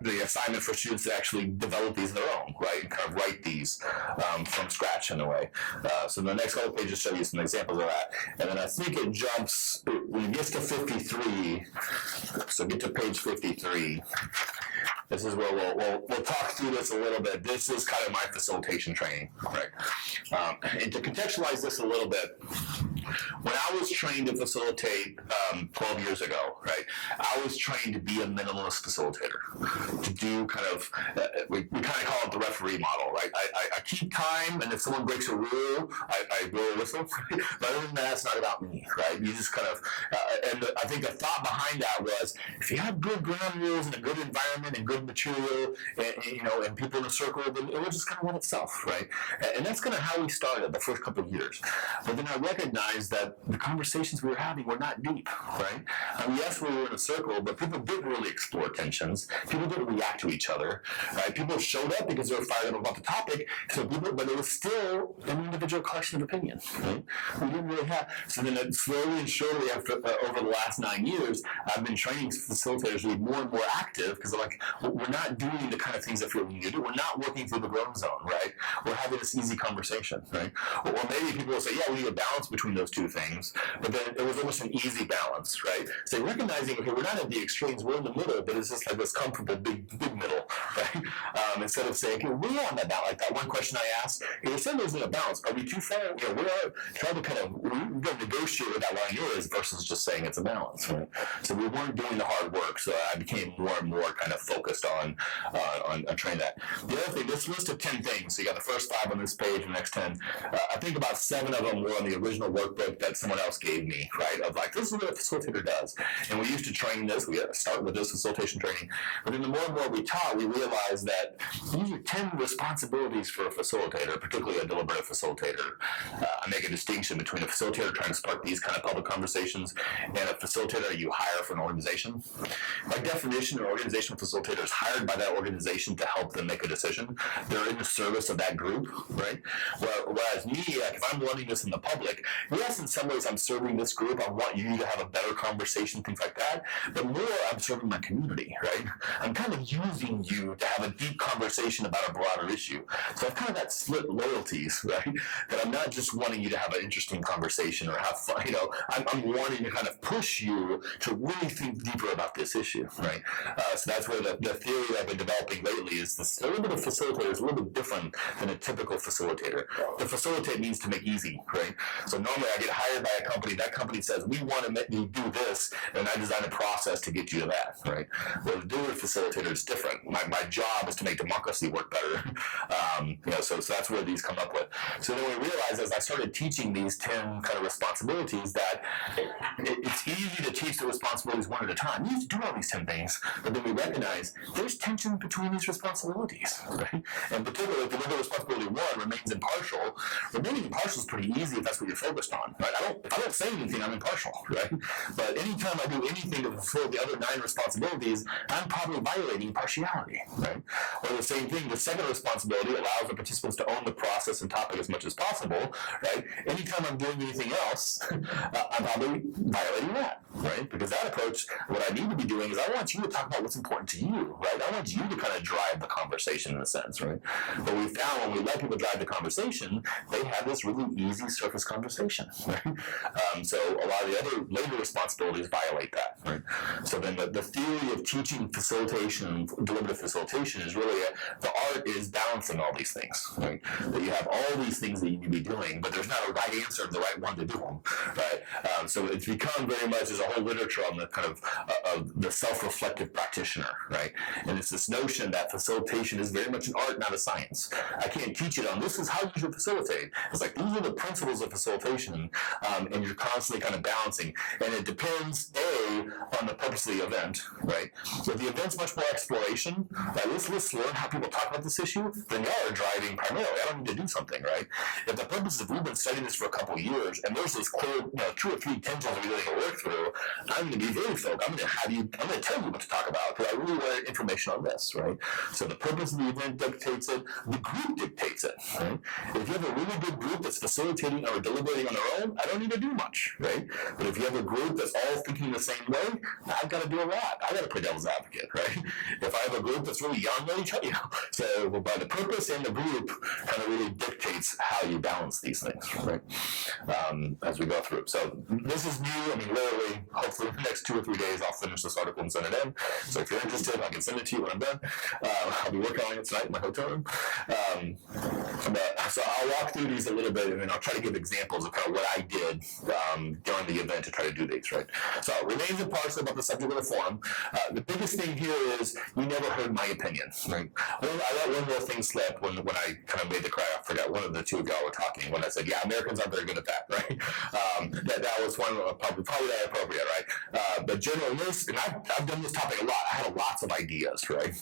the assignment for students to actually develop these on their own, right? And kind of write these from scratch in a way. So the next couple pages show you some examples of that. And then I think it jumps, when it gets to 53, so get to page 53. This is where we'll talk through this a little bit. This is kind of my facilitation training, right? And to contextualize this a little bit, when I was trained to facilitate 12 years ago, right, I was trained to be a minimalist facilitator, to do kind of, we kind of call it the referee model, right? I keep time, and if someone breaks a rule, I blow a whistle, but other than that, it's not about me, right? You just kind of, and I think the thought behind that was, if you have good ground rules and a good environment and good material, and people in a circle, then it will just kind of run itself, right? And that's kind of how we started the first couple of years. But then I recognized that the conversations we were having were not deep, right? Yes, we were in a circle, but people didn't really explore tensions. People didn't react to each other, right? People showed up because they were fired up about the topic, but it was still an individual collection of opinion, right? We didn't really have. So then slowly and surely, after over the last 9 years, I've been training facilitators to be more and more active because they're like, we're not doing the kind of things that we need to do. We're not working through the growth zone, right? We're having this easy conversation, right? Or maybe people will say, yeah, we need a balance between those two things, but then it was almost an easy balance, right? So recognizing, okay, we're not at the extremes, we're in the middle, but it's just like this comfortable big middle, right? Instead of saying, okay, we're on that balance. Like that one question I asked, hey, we're saying there's a balance. Are we too far? We are trying to kind of negotiate what that line is versus just saying it's a balance, right? So we weren't doing the hard work, so I became more and more kind of focused on training that. The other thing, this list of 10 things, so you got the first 5 on this page, the next 10, I think about 7 of them were on the original workbook that someone else gave me, right? Of like, this is what a facilitator does. And we used to train this, we start with this facilitation training. But then the more and more we taught, we realized that these are 10 responsibilities for a facilitator, particularly a deliberative facilitator. I make a distinction between a facilitator trying to spark these kind of public conversations and a facilitator you hire for an organization. By definition, an organizational facilitator is hired by that organization to help them make a decision. They're in the service of that group, right? Whereas me, like if I'm running this in the public, yes, in some ways I'm serving this group. I want you to have a better conversation, things like that. But more, I'm serving my community, right? I'm kind of using you to have a deep conversation about a broader issue. So I've kind of got split loyalties, right? That I'm not just wanting you to have an interesting conversation or have fun, I'm wanting to kind of push you to really think deeper about this issue, right? So that's where the theory that I've been developing lately is this. A little bit of facilitator is a little bit different than a typical facilitator. The facilitate means to make easy, right? So normally I get hired by a company, that company says, we want to make you do this, and I design a process to get you to that, right? Well, the deliberative facilitator is different. My job is to make democracy work better. So that's where these come up with. So then we realized as I started teaching these 10 kind of responsibilities that it's easy to teach the responsibilities one at a time. You need to do all these 10 things, but then we recognize there's tension between these responsibilities, right? And particularly if the responsibility 1 remains impartial, remaining impartial is pretty easy if that's what you're focused on, right? if I don't say anything, I'm impartial, right? But anytime I do anything to fulfill the other 9 responsibilities, I'm probably violating impartiality, right? Or the same thing, the second responsibility allows the participants to own the process and topic as much as possible, right? Anytime I'm doing anything else, I'm probably violating that, right? Because that approach, what I need to be doing is I want you to talk about what's important to you, right? I want you to kind of drive the conversation in a sense, right? But we found when we let people drive the conversation, they have this really easy surface conversation, right? So a lot of the other later responsibilities violate that, right? So then the theory of teaching facilitation, deliberative facilitation is really the art is balancing all these things, right? That you have all these things that you need to be doing, but there's not a right answer and the right one to do them, right? So it's become very much, there's a whole literature on the kind of the self-reflective practitioner, right? And it's this notion that facilitation is very much an art, not a science. I can't teach it on this is how you should facilitate. It's like these are the principles of facilitation, and you're constantly kind of balancing. And it depends, on the purpose of the event, right? So if the event's much more exploration, right? Let's learn how people talk about this issue, then y'all are driving primarily. I don't need to do something, right? If the purpose is we've been studying this for a couple of years, and there's this clear, 2 or 3 tensions we really need to work through, I'm going to be very focused. I'm going to tell you what to talk about, because I really want information on this, right? So the purpose of the event dictates it, the group dictates it, right? If you have a really good group that's facilitating or deliberating on their own, I don't need to do much, right? But if you have a group that's all thinking the same way, I've got to do a lot. I've got to play devil's advocate, right? If I have a group that's really young on each other, so by the purpose and the group kind of really dictates how you balance these things, right? As we go through. So this is new. I mean, literally, hopefully in the next 2 or 3 days, I'll finish this article and send it in. So if you're interested, I can send it to you when I'm done. I'll be working on it tonight in my hotel room. So I'll walk through these a little bit, and then I'll try to give examples of kind of what I did during the event to try to do these, right? So remains impartial about the subject of the forum. The biggest thing here is you never heard my opinion, right? I let one more thing slip when I kind of made the cry. I forgot one of the two of y'all were talking when I said, yeah, Americans aren't very good at that, right? That was one probably not appropriate, right? But generally, this, and I've done this topic a lot. I had lots of ideas, right?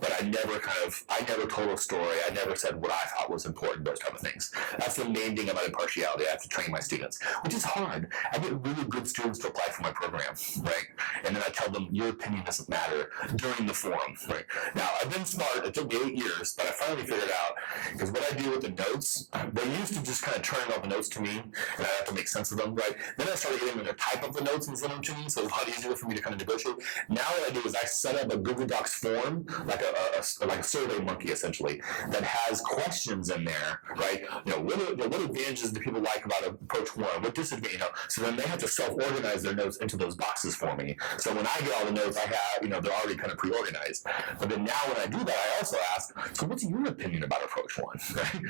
But I never told a story. I never said what I thought was important, those type of things. That's the main thing about impartiality. I have to train my students, which is hard. I get really good students to apply for my program, right? And then I tell them, your opinion doesn't matter during the forum, right? Now, I've been smart. It took me 8 years, but I finally figured out, because what I do with the notes, they used to just kind of turn all the notes to me, and I have to make sense of them, right? Then I started getting them to type up the notes and send them to me, so it's a lot easier for me to kind of negotiate. Now what I do is I set up a Google Docs form, like a survey monkey, essentially, that has questions in there, right? What advantages do people like about approach 1? What disadvantage? So then they have to self-organize their notes into those boxes for me. So when I get all the notes, I have, they're already kind of pre-organized. But then now when I do that, I also ask, so what's your opinion about approach 1? Right?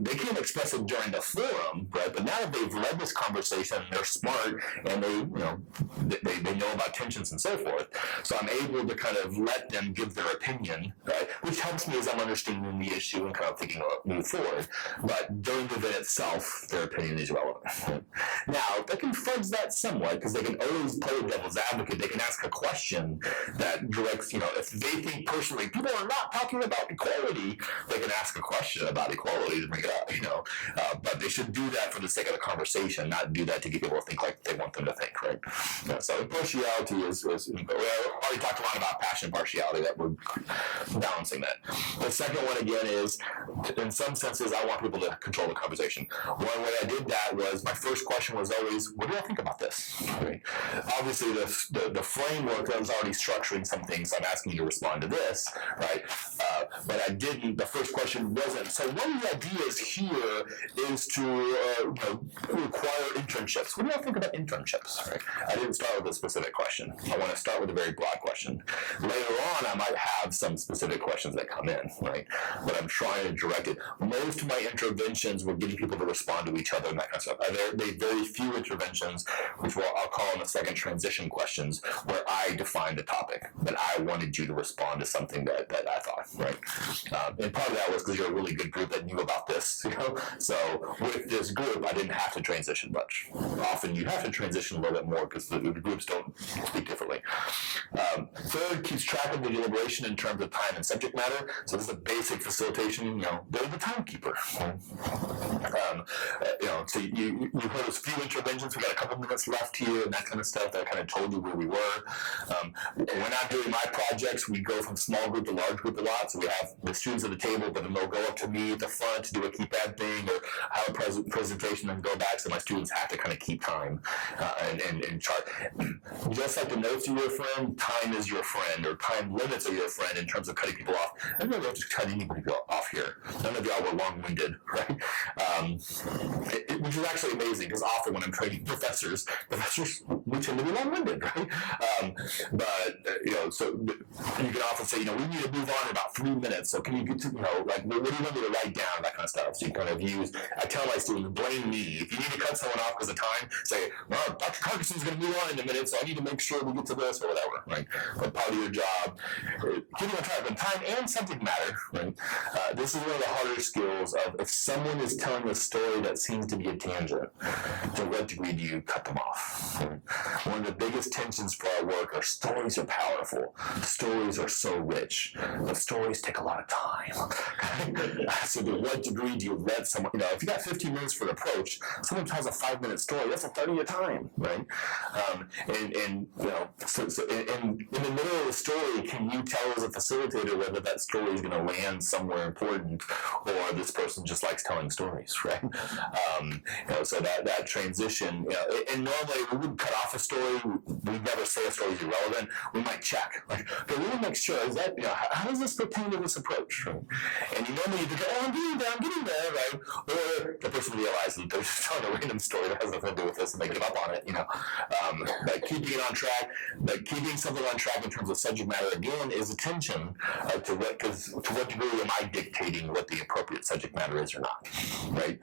They can't express it during the forum, right? But now that they've led this conversation, they're smart, and they know about tensions and so forth. So I'm able to kind of let them give their opinion, right? Which helps me as I'm understanding the issue and kind of thinking of move forward. But during the event itself, their opinion is relevant. Right? Now, they can fudge that somewhat, because they can always play devil's advocate. They can ask a question that directs, if they think personally people are not talking about equality, they can ask a question about equality to bring it up, but they should do that for the sake of the conversation, not do that to get people to think like they want them to think, right? So impartiality is we already talked a lot about passion and partiality, that we're balancing that. The second one again is, in some senses, I want people to control the conversation. One way I did that was, my first question was always, what do I think about this? Right? Obviously, the framework, I was already structuring some things, so I'm asking you to respond to this, right? But I didn't, the first question wasn't. So one of the ideas here is to require internships. What do y'all think about internships? Right? I didn't start with a specific question. I want to start with a very broad question. Later on, I might have some specific questions that come in, right? But I'm trying to direct it. Most of my interventions were getting people to respond to each other and that kind of stuff. There are very few interventions, which I'll call in the second transition questions, where I defined the topic, that I wanted you to respond to something that I thought, right? And part of that was because you're a really good group that knew about this, So with this group, I didn't have to transition much. Often you have to transition a little bit more because the groups don't speak differently. Third, keeps track of the deliberation in terms of time and subject matter. So this is a basic facilitation. They're the timekeeper. So you heard a few interventions. We got a couple minutes left here and that kind of stuff. That kind of told you where we were. When I'm doing my projects, we go from small group to large group a lot. So we have the students at the table, but then they'll go up to me at the front to do a keypad thing or have a presentation and go back. So my students have to kind of keep time and chart. Just like the notes are your friend, time is your friend, or time limits are your friend in terms of cutting people off. I don't know if just cut anybody off here. None of y'all were long-winded, right? Which is actually amazing because often when I'm training professors, we tend to be long-winded, right? So you can often say, we need to move on in about 3 minutes. So can you get to, what do you want me to write down, that kind of stuff. So you kind of I tell my students, blame me. If you need to cut someone off because of time, say, well, Dr. Carcassonne's going to move on in a minute, so I need to make sure we get to this or whatever, right? But part of your job, keeping on track of time and subject matter, right? This is one of the harder skills of if someone is telling a story that seems to be a tangent, to what degree do you cut them off? Right? One of the biggest tensions for our work are stories are powerful. Stories are so rich, but stories take a lot of time. So to what degree do you let someone, if you got 15 minutes for an approach, someone tells a 5-minute story, that's a third of your time, right? So in the middle of the story, can you tell as a facilitator whether that story is going to land somewhere important or this person just likes telling stories, right? So that transition, and normally we wouldn't cut off a story. We'd never say a story is irrelevant. We might check, okay, we will make sure, is that, how does this pertain to this approach, right? And you normally you go, I'm getting there, right? Or the person realizes that they're just telling a random story that has nothing to do with this and they give up on it, But keeping it on track, keeping something on track in terms of subject matter, again, is attention to what degree am I dictating what the appropriate subject matter is or not, right?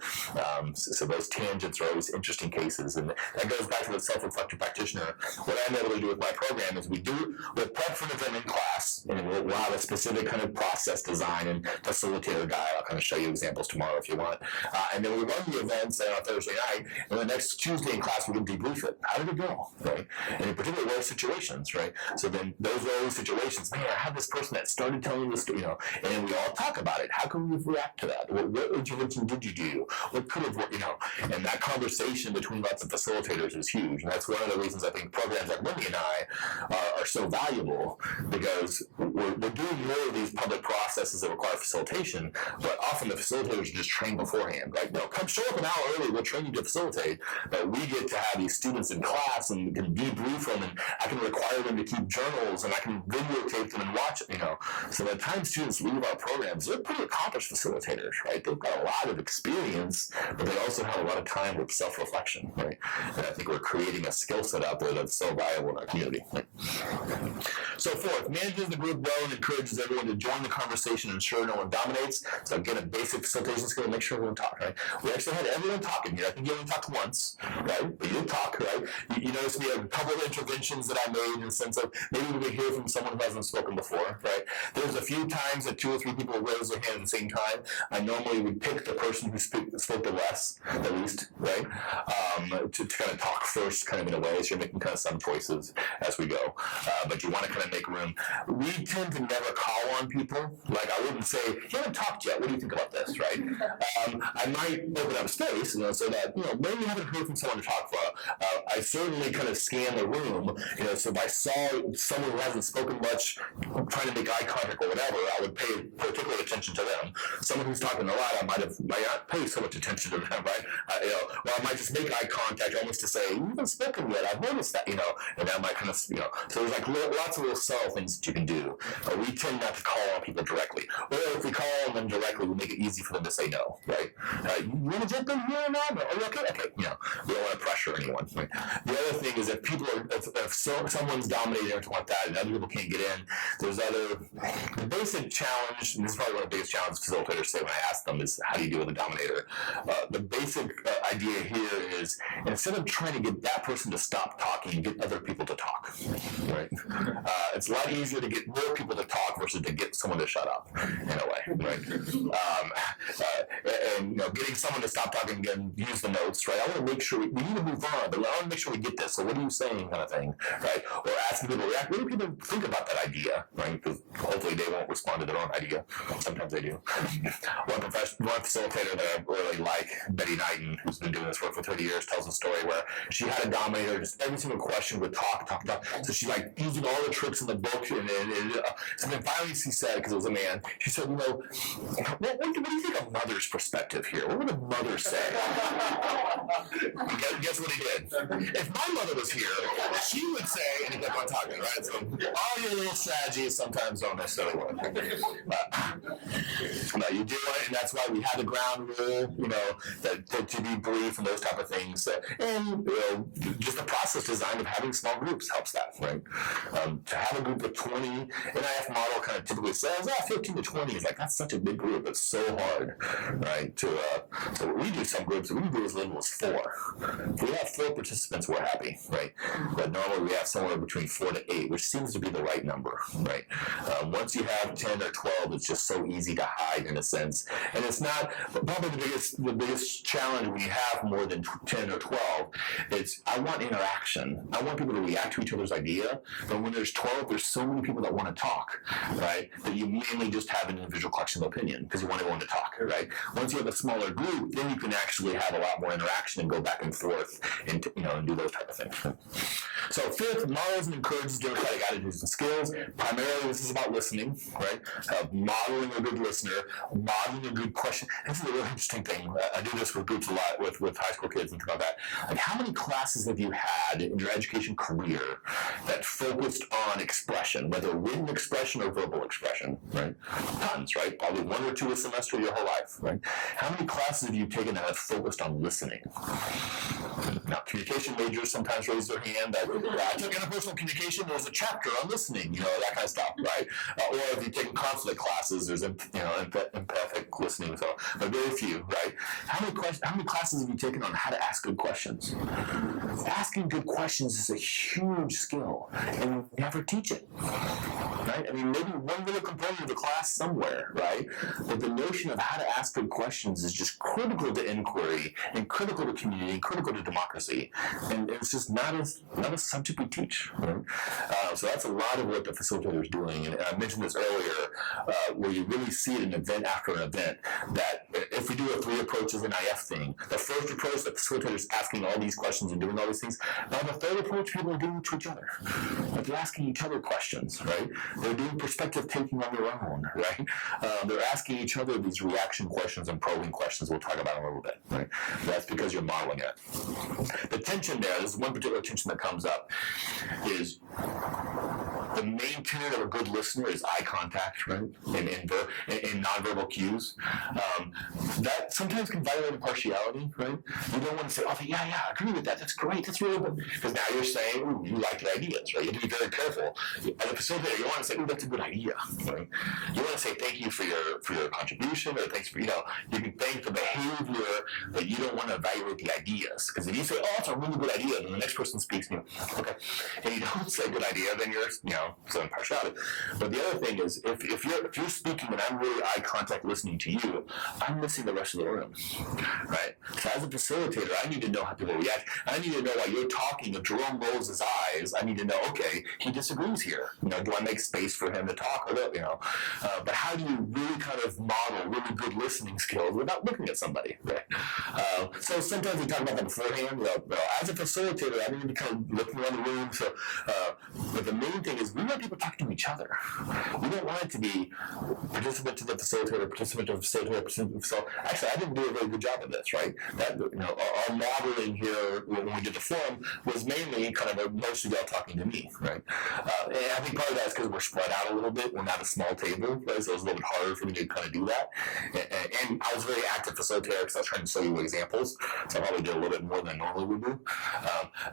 So those tangents are always interesting cases, and that goes back to the self-reflective practitioner. What I'm able to do with my program is we'll prep for them in class, and we'll have a specific kind of process design and facilitator guide. I'll kind of show you examples tomorrow if you want. And then we run the events on Thursday night, and the next Tuesday in class we can debrief it. How did it go, right? And in particular, what are situations, right? So then those are always situations. Man, I had this person that started telling this, and then we all talk about it. How can we react to that? What intervention did you do? What could have worked, And that conversation between lots of facilitators is huge, and that's one of the reasons I think programs like Wendy and I are so valuable, because we're doing more of these public processes that require facilitation, but often the facilitators are just trained beforehand, right? Come show up an hour early, we'll train you to facilitate, but we get to have these students in class and can debrief them, and I can require them to keep journals, and I can videotape them and watch it, So by the time students leave our programs, they're pretty accomplished facilitators, right? They've got a lot of experience, but they also have a lot of time with self-reflection, right? And I think we're creating a skill set out there that's so valuable in our community. Right? So fourth, manages the group well and encourages everyone to join the conversation and ensure no one dominates. So again, a basic facilitation skill, make sure everyone talks, right? We actually had everyone talking here. I think you only talked once, right? But you did talk, right? You notice we have a couple of interventions that I made in the sense of maybe we could hear from someone who hasn't spoken before, right? There's a few times that 2 or 3 people raise their hand at the same time. I normally would pick the person who spoke the least, right? To kind of talk first, kind of in a way, so you're making kind of some choices as we go. But you want to kind of make room. We tend to never call on people. Like I wouldn't say, you haven't talked yet, what do you think about this, right? I might open up space, so that, maybe you haven't heard from someone to talk for. I certainly kind of scan the room, so if I saw someone who hasn't spoken much, trying to make eye contact or whatever, I would pay particular attention to them. Someone who's talking a lot, I might not pay so much attention to them, right? Or I might just make eye contact almost to say, you haven't spoken yet, I've noticed that, and that might kind of, so there's like lots of little subtle things that you can do. We tend not to call on people directly. Or if we call on them directly, we make it easy for them to say no, right? You want to jump in here or not? Are you okay? Okay, we don't want to pressure anyone. Right? The other thing is if someone's dominating or something like that and other people can't get in, the basic challenge, and this is probably one of the biggest challenges facilitators say when I ask them is, how do you deal with a dominator? The basic idea here is, instead of trying to get that person to stop talking, get other people to talk, right? It's a lot easier to get more people to talk versus to get someone to shut up, in a way, right? And getting someone to stop talking and use the notes, right? I want to make sure we need to move move on, but I want to make sure we get this. So what are you saying, kind of thing, right? Or asking people to react. What do people think about that idea, right? Because hopefully they won't respond to their own idea. Sometimes they do. One facilitator that I really like, Betty Knighton, who's been doing this work for 30 years, tells a story where she had a dominator, just every single question would talk. So she like using all the tricks in the book, and so then finally she said, because it was a man, she said, you know, what do you think of mother's perspective here? What would a mother say? Guess what he did? If my mother was here, she would say, and he kept on talking, right? So all your little strategies sometimes don't necessarily work. But you do it, and that's why we have the ground rule, you know, that to be brief and those type of things. And you know, just the process design of having small groups helps that, right? To have a group of 20, NIF model kind of typically says, 15 to 20 is like, that's such a big group. It's so hard, right? So we do some groups, we can do as little as 4. If we have 4 participants, we're happy, right? But normally we have somewhere between 4 to 8, which seems to be the right number, right? Once you have 10 or 12, it's just so easy to hide in a sense. And it's not, probably the biggest challenge when you have more than 10 or 12, it's, I want interaction. I want people to react to each other's idea, but when there's 12, there's so many people that want to talk, right? That you mainly just have an individual collection of opinion because you want everyone to talk, right? Once you have a smaller group, then you can actually have a lot more interaction and go back and forth and do those type of things. So fifth, models and encourages democratic attitudes and skills. Primarily, this is about listening, right? Modeling a good listener, modeling a good question. This is a really interesting thing. I do this with groups a lot with high school kids and things like that. Like, how many classes have you had in your education career that focused on expression, whether written expression or verbal expression, right? Tons, right? Probably 1 or 2 a semester your whole life, right? How many classes have you taken that have focused on listening? Now, communication majors sometimes raise their hand. I took interpersonal communication. There's a chapter on listening, that kind of stuff, right? Or if you take conflict classes, there's empathic listening. So, but very few, right? How many classes have you taken on how to ask good questions? Asking good questions is a huge skill, and we never teach it, right? I mean, maybe one little component of the class somewhere, right? But the notion of how to ask good questions is just critical to inquiry and critical to community and critical to democracy, and it's just not a subject we teach, right? So that's a lot of what the facilitator is doing, and I mentioned this earlier, where you really see it in event after an event, that if we do a 3 approaches NIF thing, the first approach, the facilitator is asking all these questions and doing all these things. Now the third approach, people are doing to each other. Like, they're asking each other questions, right? They're doing perspective taking on their own, right? They're asking each other these reaction questions and probing questions we'll talk about in a little bit, right? That's because you're modeling it. The tension there, this is one particular tension that comes up, is the main tenet of a good listener is eye contact, right? And nonverbal cues. That sometimes can violate impartiality, right? You don't want to say, yeah, I agree with that. That's great. That's really good. Because now you're saying, ooh, you like the ideas, right? You have to be very careful. As a facilitator, you want to say, ooh, that's a good idea, right? You want to say thank you for your contribution, or thanks for, you can thank the behavior, but you don't want to evaluate the ideas. Because if you say, it's a really good idea, and the next person speaks, okay, and you don't say good idea, then you're, so impartiality. But the other thing is, if you're speaking and I'm really eye contact listening to you, I'm missing the rest of the room, right? So as a facilitator, I need to know how people react. I need to know while you're talking, if Jerome rolls his eyes, I need to know, okay, he disagrees here. Do I make space for him to talk? But how do you really kind of model really good listening skills without looking at somebody, right? So sometimes we talk about that beforehand. As a facilitator, I need to be kind of looking around the room. So, but the main thing is we want people talking to each other. We don't want it to be participant to the facilitator, participant to the facilitator, participant. So actually, I didn't do a very good job of this, right? That our modeling here when we did the forum was mainly kind of most of y'all talking to me, right? And I think part of that is because we're spread out a little bit. We're not a small table, right? So it was a little bit harder for me to kind of do that. And I was a very active facilitator because I was trying to show you examples. So I probably did a little bit more than I normally would do.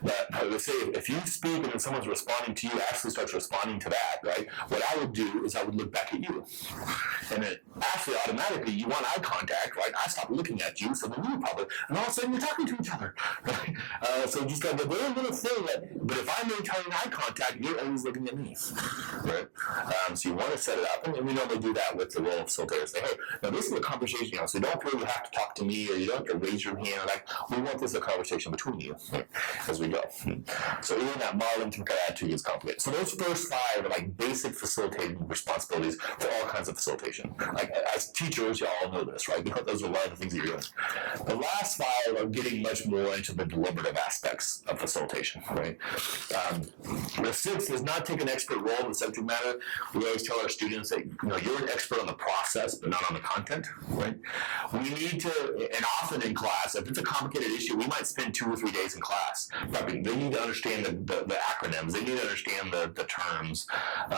But I would say if you speak and then someone's responding to you, actually starts responding to that, right? What I would do is I would look back at you. And it actually automatically, you want eye contact, right? I stop looking at you, so then you probably, and all of a sudden you're talking to each other, right? So just like a very little thing that, but if I'm maintaining eye contact, you're always looking at me, right? So you want to set it up, and we normally do that with the role of facilitator. Say, hey, now this is a conversation, so you don't really have to talk to me, or you don't have to raise your hand. Like, we want this a conversation between you as we go. So even that modeling to attitude is complicated. So those first 5 are like basic facilitating responsibilities for all kinds of facilitation. Like as teachers, you all know this, right? Those are a lot of the things that you're doing. The last 5 are getting much more into the deliberative aspects of facilitation, right? The 6th is not take an expert role in the subject matter. We always tell our students that you're an expert on the process, but not on the content, right? We need to, and often in class, if it's a complicated issue, we might spend 2 or 3 days in class. They need to understand the acronyms. They need to understand the terms.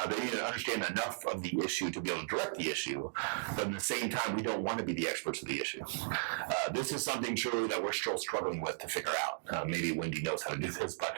They need to understand enough of the issue to be able to direct the issue. But at the same time, we don't want to be the experts of the issue. This is something truly that we're still struggling with to figure out. Maybe Wendy knows how to do this, but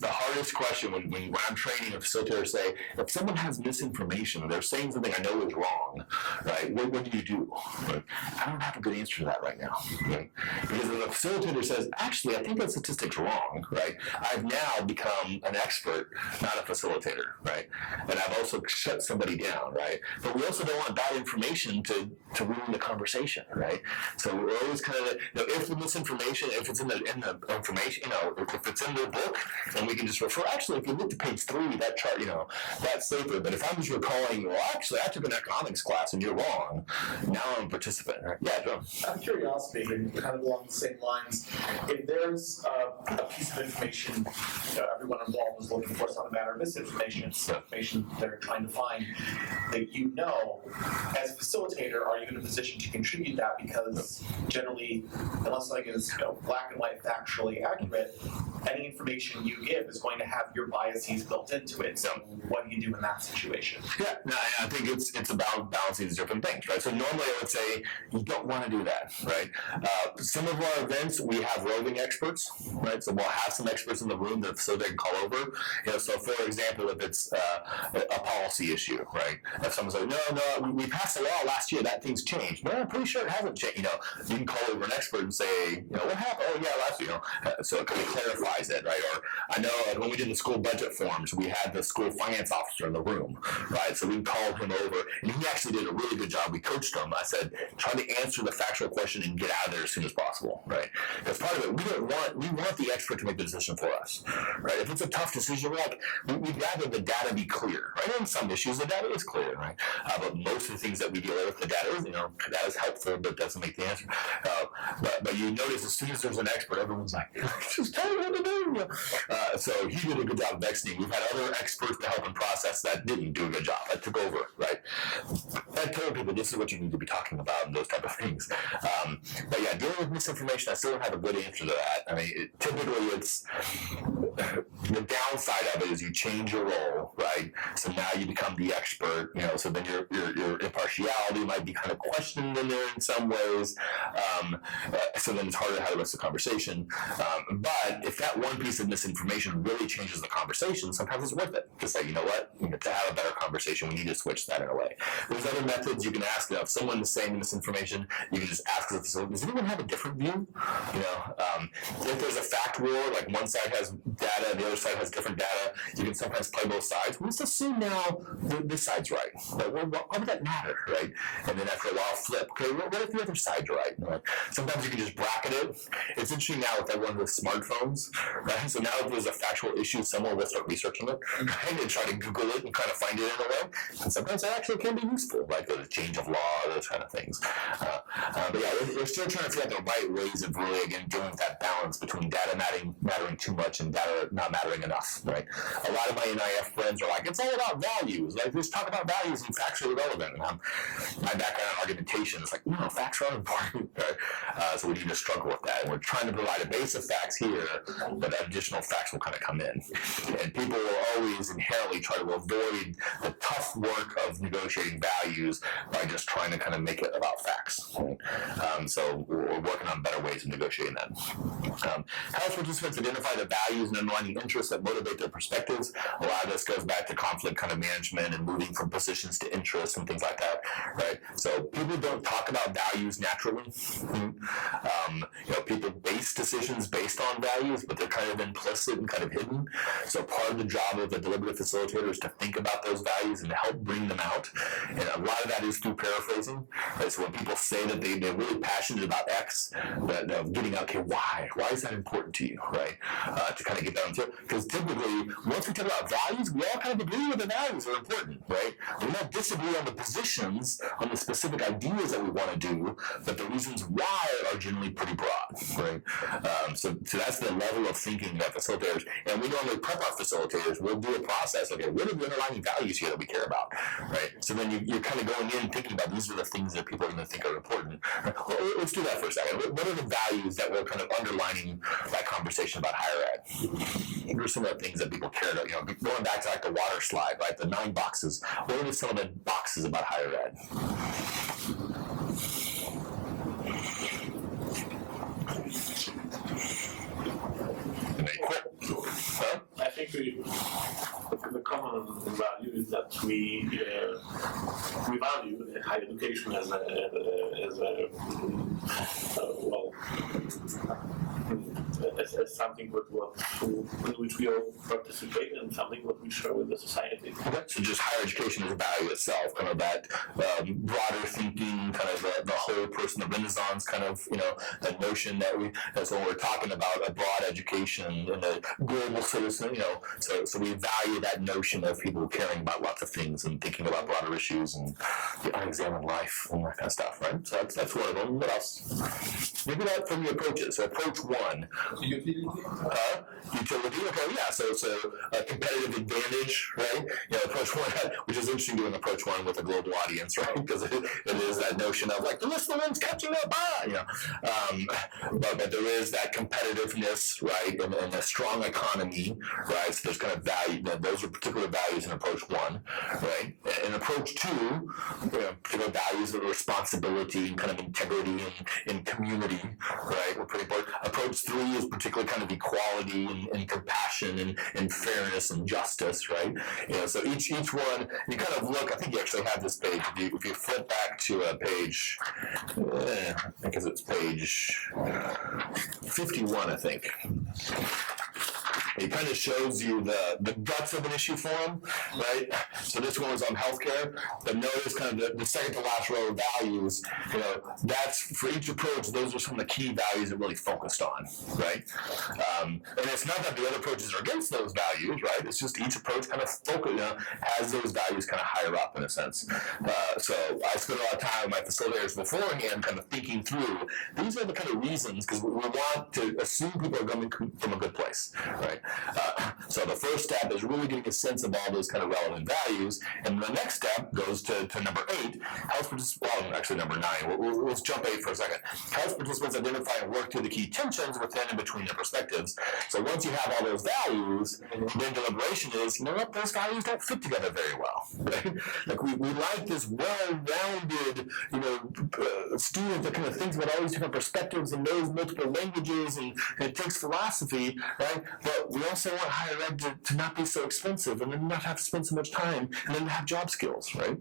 the hardest question when I'm training a facilitator, say, if someone has misinformation, they're saying something I know is wrong, right? What do you do? Right? I don't have a good answer to that right now, right? Because if a facilitator says, actually, I think that statistic's wrong, right? I've now become an expert, not a facilitator, right? And I've also shut somebody down, right? But we also don't want bad information to ruin the conversation, right? So we're always kind of, if the misinformation, if it's in the information, if it's in the book, and we can just refer. Actually, if you look to page 3, that chart, that's safer. But if I'm just recalling, well, actually, I took an economics class and you're wrong. Now I'm a participant. Right? Yeah, Joe. Out of curiosity, and kind of along the same lines, if there's a piece of information everyone involved is looking for, it's not a matter of misinformation, it's information they're trying to find, that as a facilitator, are you in a position to contribute that? Because generally, unless something is black and white factually accurate, any information you give is going to have your biases built into it. So what do you do in that situation? Yeah, no, I think it's about balancing these different things, right? So normally I would say you don't want to do that, right? Some of our events, we have roving experts, right? So we'll have some experts in the room that so they can call over. So for example, if it's a policy issue, right? If someone's like, no, we passed a law last year, that thing's changed. No, I'm pretty sure it hasn't changed. You can call over an expert and say, what happened? Oh yeah, last year. So it kind of clarifies it, right? Or I know when we did the school budget forms, we had the school finance officer in the room, right? So we called him over, and he actually did a really good job. We coached him. I said, try to answer the factual question and get out of there as soon as possible, right? Because part of it, we want the expert to make the decision for us, right? If it's a tough decision, we'd rather the data be clear, right? In some issues, the data is clear, right? But most of the things that we deal with, the data is, that is helpful, but doesn't make the answer. But you notice as soon as there's an expert, everyone's like, just tell me what to do. So he did a good job of exiting. We've had other experts to help him process that didn't do a good job. That took over, right? I told people this is what you need to be talking about and those type of things. But yeah, dealing with misinformation, I still don't have a good answer to that. I mean, typically it's the downside of it is you change your role, right? So now you become the expert, so then your impartiality might be kind of questioned in there in some ways. So then it's harder to have the rest of the conversation. But if that one piece of misinformation really changes the conversation, sometimes it's worth it to say, to have a better conversation, we need to switch that in a way. There's other methods you can ask. If someone is saying misinformation, you can just ask the facility, does anyone have a different view? If there's a fact war, like one side has data, the other side has different data, you can sometimes play both sides. Let's assume now this side's right. But why would that matter, right? And then after a while, flip. Okay, what if the other side's right? Sometimes you can just bracket it. It's interesting now with everyone with smartphones, right? So now if there's a factual issue, someone will start researching it, right? And try to Google it and kind of find it in a way. And sometimes it actually can be useful, like the change of law, those kind of things. But yeah, we're still trying to figure out the right ways of really, again, dealing with that balance between data mattering too much and data not mattering enough, right? A lot of my NIF friends are like, it's all about values. Like, let's talk about values and facts are irrelevant. And my background in argumentation is like, no, facts are important, right? So we need to struggle with that. And we're trying to provide a base of facts here, but additional facts will kind of come in. And people will always inherently try to avoid the tough work of negotiating values by just trying to kind of make it about facts. Right? So we're working on better ways of negotiating that. House participants identify the values and underlying interests that motivate their perspectives. A lot of this goes back to conflict kind of management and moving from positions to interests and things like that, right? So people don't talk about values naturally. People base decisions based on values, but they're kind of implicit and kind of hidden. So part of the job of a deliberative facilitator is to think about those values and to help bring them out. And a lot of that is through paraphrasing. Right? So when people say that they're really passionate about X, that getting out, okay, why? Why is that important to you, right? To kind of get down to it. Because typically, once we talk about values, we all kind of agree with the values are important, right? We might disagree on the positions, on the specific ideas that we want to do, but the reasons why are generally pretty broad, right? So that's the level of thinking that facilitators, and we normally prep our facilitators, we'll do a process, okay, what are the underlying values here that we care about, right? So then you're kind of going in thinking about these are the things that people are going to think are important. Well, let's do that for a second. What are the values that we're kind of underlining that conversation about higher ed? What are some of the things that people care about? Going back to like the water slide, right? The 9 boxes. What are some of the boxes about higher ed? And they quit. Huh? I think the common value is that we value higher education as something in which we all participate and something that we share with the society. Okay, so just higher education is a value itself, kind of that broader thinking, kind of the whole person, the Renaissance kind of, that notion that's when we're talking about a broad education and a global citizen, so we value that notion of people caring about lots of things and thinking about broader issues and the unexamined life and that kind of stuff, right? So that's one of them. What else? Maybe that from the approaches. So approach 1. Utility? Utility, okay, yeah, so it's a competitive advantage, right? Approach 1, which is interesting doing approach 1 with a global audience, right? Because it is that notion of like, the list of the ones catching up, but there is that competitiveness, right, and a strong economy, right? So there's kind of value, those are particular values in approach 1, right? In approach 2, particular values of responsibility and kind of integrity and community, right? We're pretty important. Approach 3 is particularly kind of equality and compassion and fairness and justice, right? So each one, you kind of look, I think you actually have this page, if you flip back to page, I think it's page 51, I think. It kind of shows you the guts of an issue form, right? So this one was on healthcare, but notice kind of the second to last row of values, that's for each approach, those are some of the key values it really focused on, right? And it's not that the other approaches are against those values, right? It's just each approach kind of has those values kind of higher up in a sense. So I spent a lot of time with my facilitators beforehand kind of thinking through, these are the kind of reasons, because we want to assume people are coming from a good place, right? So the first step is really getting a sense of all those kind of relevant values, and the next step goes to number 8, health participants, well, actually number 9, let's jump 8 for a second. Health participants identify and work through the key tensions within and between their perspectives. So once you have all those values, then deliberation is, those values don't fit together very well, right? Like we like this well-rounded, student that kind of thinks about all these different perspectives and knows multiple languages and it takes philosophy, right? But we also want higher ed to not be so expensive and then not have to spend so much time and then have job skills, right?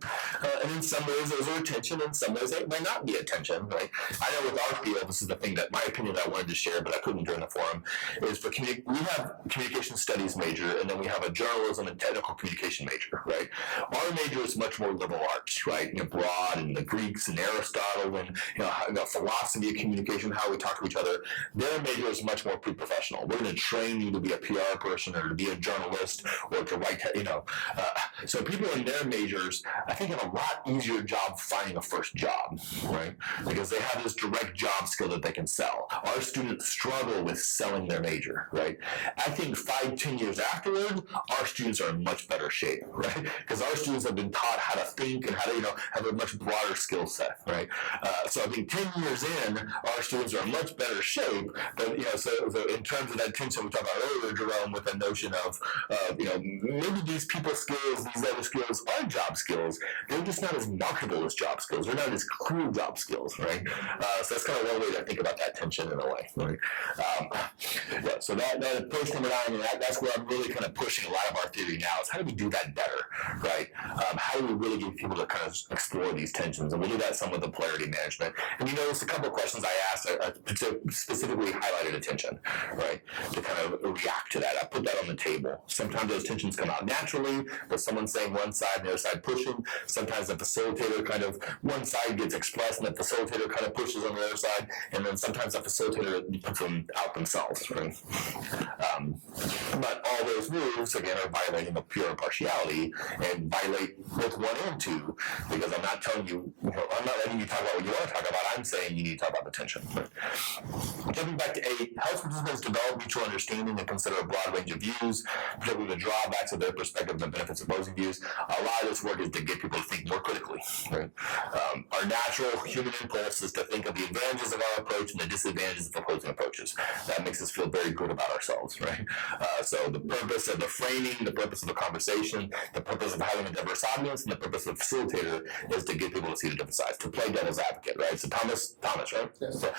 And in some ways those are attention, in some ways they might not be attention, right? I know with our field, this is the thing that my opinion that I wanted to share, but I couldn't during the forum, is for we have communication studies major and then we have a journalism and technical communication major, right? Our major is much more liberal arts, right? Broad and the Greeks and Aristotle and the philosophy of communication, how we talk to each other. Their major is much more pre-professional. We're going to train you to be a PR person or to be a journalist or to write, so people in their majors, I think, have a lot easier job finding a first job, right? Because they have this direct job skill that they can sell. Our students struggle with selling their major, right? I think 5-10 years afterward, our students are in much better shape, right? Because our students have been taught how to think and how to, have a much broader skill set, right? So I think 10 years in, our students are in much better shape, but, so in terms of that tension we talked about earlier, Jerome, with the notion of, maybe these people skills, these other skills are job skills. They're just not as marketable as job skills. They're not as clear job skills, right? So that's kind of one way to think about that tension in a way, right? So that approach number 9, and that's where I'm really kind of pushing a lot of our theory now is how do we do that better, right? How do we really get people to kind of explore these tensions? And we'll do that some with the polarity management. And you notice a couple of questions I asked specifically highlighted attention, right? To kind of react to that. I put that on the table. Sometimes those tensions come out naturally, but someone's saying one side and the other side pushing. Sometimes the facilitator kind of, one side gets expressed and the facilitator kind of pushes on the other side, and then sometimes the facilitator puts them out themselves, right? But all those moves, again, are violating the pure impartiality and violate both 1 and 2, because I'm not telling you, I'm not letting you talk about what you want to talk about. I'm saying you need to talk about the tension. Jumping back to 8, helps participants develop mutual understanding and consider a broad range of views, particularly the drawbacks of their perspective and the benefits of opposing views. A lot of this work is to get people to think more critically. Right? Our natural human impulse is to think of the advantages of our approach and the disadvantages of opposing approaches. That makes us feel very good about ourselves, right? So the purpose of the framing, the purpose of the conversation, the purpose of having a diverse audience, and the purpose of the facilitator is to get people to see the different sides, to play devil's advocate, right? So Thomas, right? Yes. So,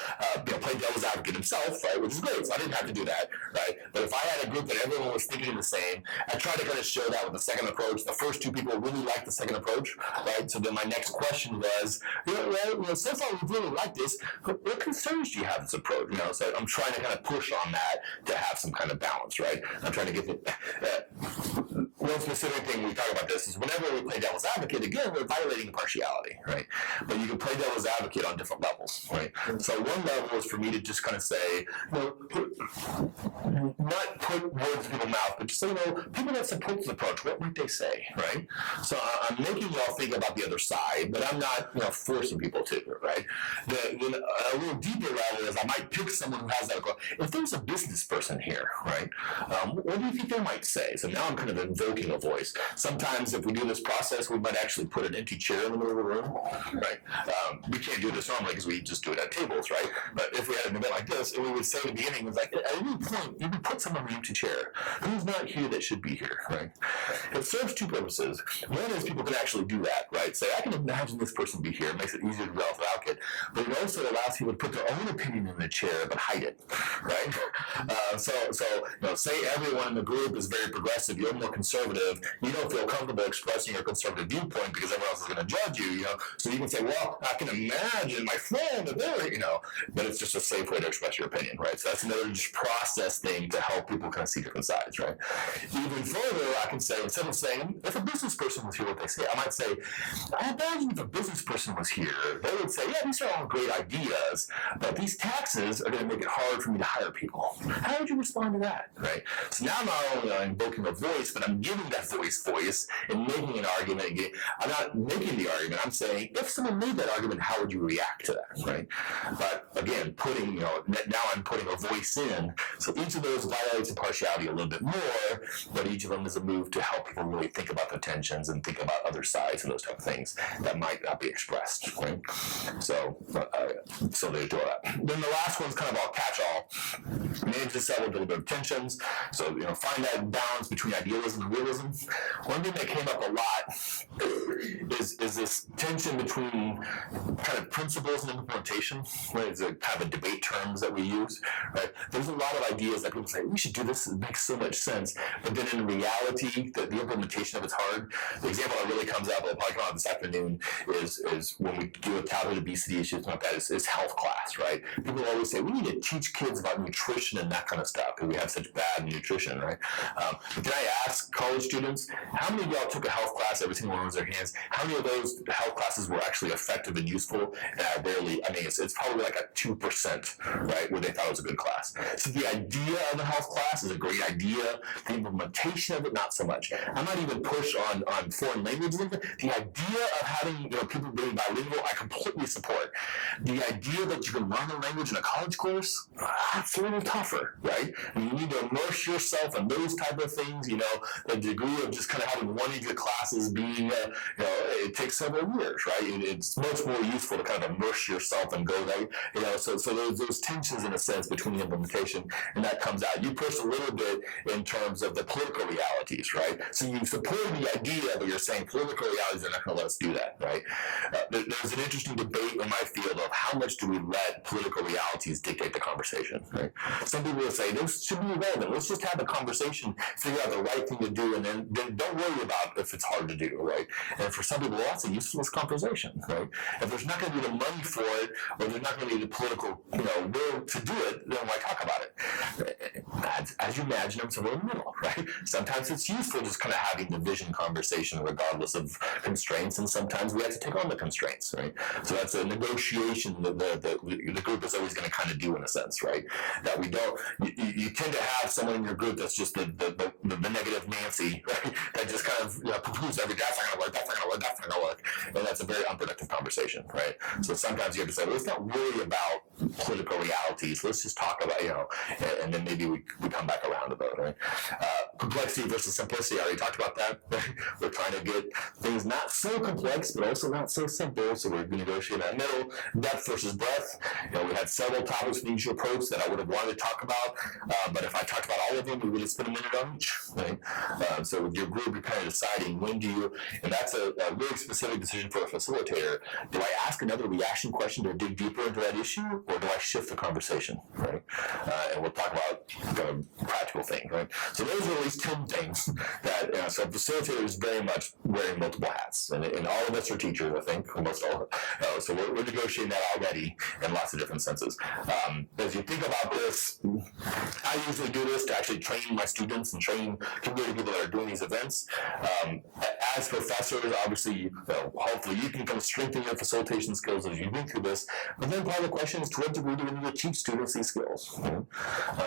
play devil's advocate himself, right? Which is great. So I didn't have to do that, right? But if I had a group that everyone was thinking the same, I tried to kind of show that with the second approach. The first 2 people really liked the second approach, right? So then my next question was, so far we've really liked this, but what concerns do you have this approach? So I'm trying to kind of push on that to have some kind of balance, right? I'm trying to get one specific thing we talk about this is whenever we play devil's advocate, again, we're violating impartiality, right? But you can play devil's advocate on different levels, right? So one level is for me to just kind of say, not put words in people's mouth, but just say, people that support this approach, what might they say, right? So I'm making y'all think about the other side, but I'm not, forcing people to, right? A little deeper level is I might pick someone who has that approach. If there's a business person here, right? What do you think they might say? So now I'm kind of invoking a voice. Sometimes if we do this process, we might actually put an empty chair in the middle of the room, right? We can't do this normally because we just do it at tables, right? But if we had an event like this, and we would say at the beginning, it's like, at any point, you can put someone in the empty chair. Who's not here that should be here, right? It serves 2 purposes. One is people can actually do that, right? Say, I can imagine this person be here. It makes it easier to develop the advocate. But it also allows people to put their own opinion in the chair, but hide it, right? Say everyone in the group is very progressive, you're more conservative, you don't feel comfortable expressing your conservative viewpoint because everyone else is going to judge you, so you can say, well, I can imagine my friend, but it's just a safe way to express your opinion, right? So that's another just process thing to help people kind of see different sides, right? Even further, I can say, instead of saying, if a business person was here, what they say, I might say, I imagine if a business person was here, they would say, yeah, these are all great ideas, but these taxes are going to make it hard for me to hire people. How would you respond to that, right? So now I'm not only invoking a voice, but I'm giving that voice and making an argument. I'm not making the argument. I'm saying, if someone made that argument, how would you react to that, right? But again, now I'm putting a voice in. So each of those violates impartiality a little bit more, but each of them is a move to help people really think about the tensions and think about other sides and those type of things that might not be expressed, right? So they do that. Then the last one's kind of all catch-all. Manage to settle a little bit of tensions. So, find that balance between idealism and realism. One thing that came up a lot is this tension between kind of principles and implementation, right? It's a kind of a debate terms that we use, right? There's a lot of ideas that people say, we should do this, it makes so much sense, but then in reality, the implementation of it's hard. The example that really comes up, will probably come out this afternoon, is when we do a childhood obesity issues like that, is health class, right? People always say, we need to teach kids about nutrition and that kind of stuff, because we have such bad nutrition, right? But then I ask college students, how many of y'all took a health class, every single one raised their hands, how many of those health classes were actually effective and useful? And it's probably like a 2%, right, where they thought it was a good class. So the idea of a health class is a great idea. The implementation of it, not so much. I might even push on foreign languages. The idea of having people being bilingual, I completely support. The idea that you can learn a language in a college course, it's a little tougher, right? And you need to immerse yourself in those type of things. The degree of just kind of having one of your classes being, it takes several years, right? It's much more useful to kind of immerse yourself and go there, So those tensions in a sense between the implementation, and that comes out. You push the a little bit in terms of the political realities, right? So you support the idea, but you're saying political realities are not going to let us do that, right? There's an interesting debate in my field of how much do we let political realities dictate the conversation, right? Some people will say this should be irrelevant. Let's just have a conversation, figure out the right thing to do, and then don't worry about if it's hard to do, right? And for some people, well, that's a useless conversation, right? If there's not going to be the money for it, or there's not going to be the political, will to do it, then why talk about it? As you imagine, I'm somewhere in the middle, right? Sometimes it's useful just kind of having the vision conversation regardless of constraints, and sometimes we have to take on the constraints, right? So that's a negotiation that the group is always going to kind of do in a sense, right? That we don't, you tend to have someone in your group that's just the negative Nancy, right? That just kind of poo-poos every, that's not going to work, that's not going to work, that's not going to work. And that's a very unproductive conversation, right? So sometimes you have to say, let's not worry about political realities. Let's just talk about, and then maybe we come back around about it, right? Complexity versus simplicity. I already talked about that. We're trying to get things not so complex, but also not so simple. So we're negotiating that middle. Depth versus breadth. We had several topics in each approach that I would have wanted to talk about, but if I talked about all of them, we would have spent a minute on each, right? So with your group, you're kind of deciding when do you, and that's a really specific decision for a facilitator. Do I ask another reaction question to dig deeper into that issue, or do I shift the conversation, right? And we'll talk about the practical things, right? So those are at least 10 things that, so a facilitator is very much wearing multiple hats, and all of us are teachers, I think, almost all. So we're negotiating that already in lots of different senses. As you think about this, I usually do this to actually train my students and train community people that are doing these events. As professors, obviously, hopefully you can kind of strengthen your facilitation skills as you move through this. But then part of the question is, to what degree do we need to teach students these skills?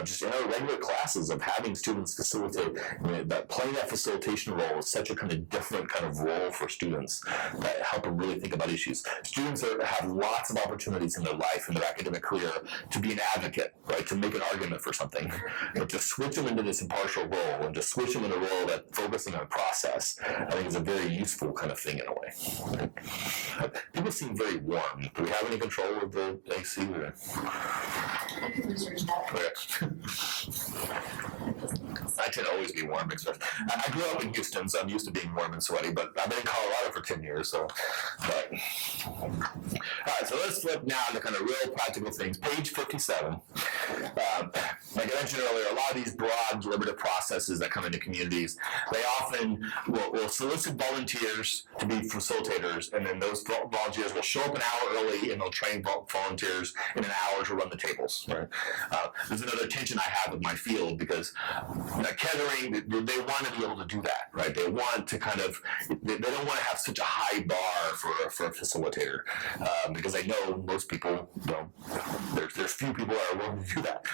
Just in our regular classes of having students facilitate, that playing that facilitation role is such a kind of different kind of role for students that help them really think about issues. Students have lots of opportunities in their life, in their academic career, to be an advocate, right? To make an argument for something. But to switch them into this impartial role and to switch them in a role that focuses on a process, I think is a very useful kind of thing in a way. People seem very warm. Do we have any control of the AC? Or? I can research that. I tend to always be warm. I grew up in Houston, so I'm used to being warm and sweaty, but I've been in Colorado for 10 years, so. But. All right, so let's flip now to kind of real practical things. Page 57. Like I mentioned earlier, a lot of these broad deliberative processes that come into communities, they often will solicit volunteers to be facilitators, and then those volunteers will show up an hour early, and they'll train volunteers in an hour to run the tables. Right? There's another tension I have with my field, because Kettering, they want to be able to do that, right? They want to kind of, they don't want to have such a high bar for a facilitator, because I know most people, there's few people that are willing to do that.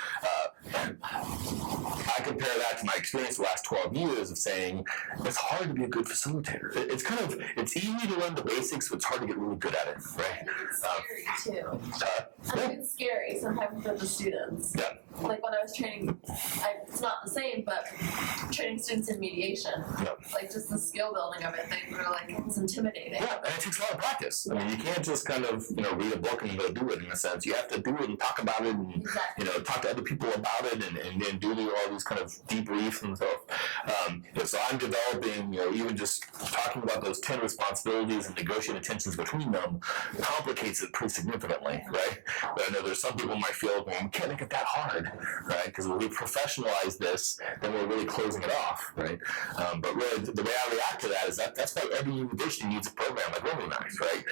I compare that to my experience the last 12 years of saying it's hard to be a good facilitator. It's easy to learn the basics, but it's hard to get really good at it, right? It's scary too. I think it's scary sometimes for the students. Yeah. Like when I was training, it's not the same, but training students in mediation, like just the skill building of it, they were like, it's intimidating. Yeah, and it takes a lot of practice. I mean, you can't just kind of, read a book and go do it in a sense. You have to do it and talk about it and, talk to other people about it and then do all these kind of debriefs and stuff. So I'm developing, even just talking about those 10 responsibilities and negotiating tensions between them complicates it pretty significantly, right? But I know there's some people in my field going, we can't make it that hard, right? Because when we professionalize this, then we're really closing it off, right? But really, the way I react to that is that's why every university needs a program like Romanize, right?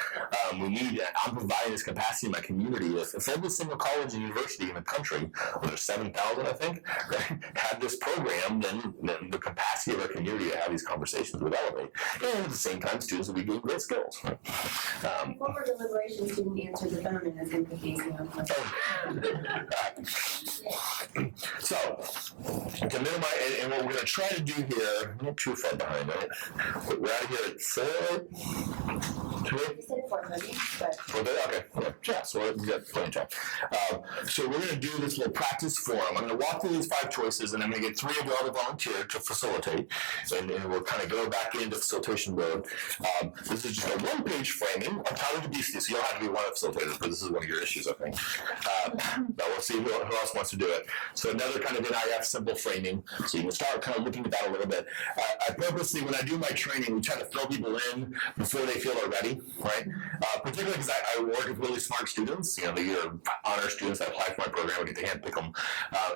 I'm providing this capacity in my community. If every single college and university in the country, well, there's 7,000, I think, right, had this program, then the capacity of our community to have these conversations would elevate. And at the same time, students will be getting great skills. Right? Former deliberations didn't answer the phone in this implication. So, to minimize, and what we're going to try to do here, I'm not too far behind, right? We're out of here at 4. You said formally, but Well, okay, yeah, so we've got plenty of time. So we're gonna do this little practice forum. I'm gonna walk through these 5 choices, and I'm gonna get 3 of y'all to volunteer to facilitate, and we'll kind of go back into facilitation mode. This is just a 1-page framing on tolerated obesity, so you don't have to be one of the facilitators, but this is one of your issues, I think. But we'll see who else wants to do it. So another kind of NIF symbol framing, so you can start kind of looking at that a little bit. I purposely, when I do my training, we try to fill people in before they feel they're ready, right? Particularly because I work with really smart students, you know, they're honor students that apply for my program, I get to hand pick them,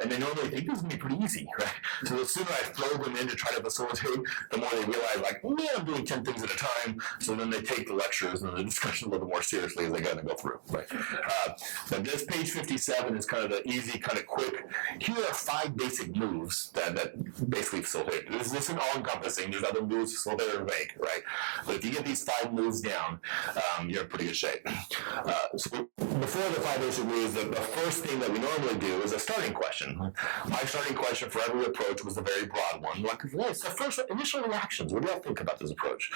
and they normally think this is going to be pretty easy, right? So the sooner I throw them in to try to facilitate, the more they realize, like, man, I'm doing 10 things at a time, so then they take the lectures and the discussion a little bit more seriously as they go through, right? But this page 57 is kind of the easy, kind of quick, here are 5 basic moves that basically facilitate. This isn't all-encompassing, there's other moves facilitators make, right? But if you get these 5 moves down, you're in pretty good shape. So before the 5 basic moves, the first thing that we normally do is a starting question. My starting question for every approach was a very broad one. Like, it's the first initial reactions. What do you think about this approach?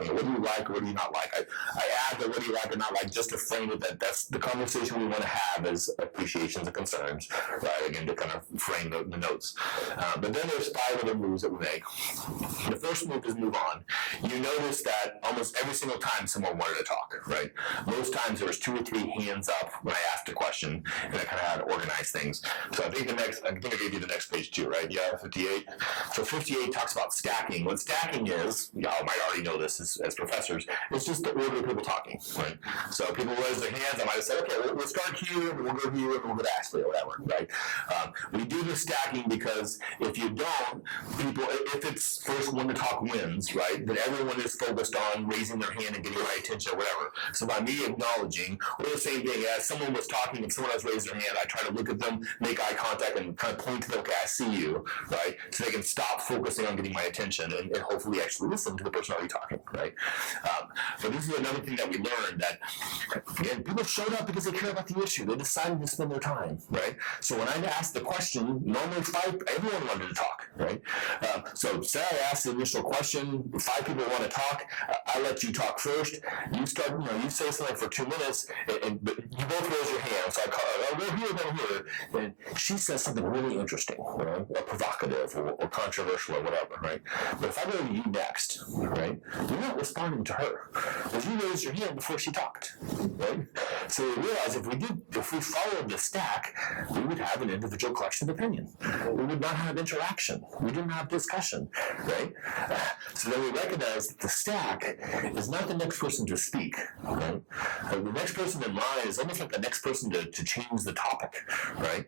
What do you like, or what do you not like? I add the what do you like or not like just to frame it that that's the conversation we want to have as appreciations and concerns, right? Again, to kind of frame the notes. But then there's 5 other moves that we make. The first move is move on. You notice that almost every single time someone wanted to talk, right? Most times there was 2 or 3 hands up when I asked a question, and I kind of had to organize things. So I think I gave you the next page too, right? Yeah, 58. So 58 talks about stacking. What stacking is, y'all might already know this as professors, it's just the order of people talking, right? So people raise their hands, I might have said, okay, we'll start here, and we'll go here, and we'll go to Ashley or whatever, right? We do the stacking because if you don't, if it's first one to talk wins, right, then everyone is focused on raising their hand and getting my attention or whatever. So by me acknowledging, or the same thing, as someone was talking and someone else raised their hand, I try to look at them, make eye contact, and kind of point to them, okay, I see you, right? So they can stop focusing on getting my attention and hopefully actually listen to the person already talking, right? But this is another thing that we learned, that again, people showed up because they care about the issue. They decided to spend their time, right? So when I asked the question, normally everyone wanted to talk, right? So say I asked the initial question, 5 people want to talk, I let you talk first. You start, you say something for 2 minutes, but you both raise your hand. So I call, oh, go here, go here. And she says something really interesting, or provocative, or controversial, or whatever, right? But if I go to you next, right, you're not responding to her, because you raised your hand before she talked, right? So we realized if we followed the stack, we would have an individual collection of opinion. We would not have interaction. We didn't have discussion, right? So then we recognized that the stack is not the next person to speak, right? The next person in line is almost like the next person to change the topic, right?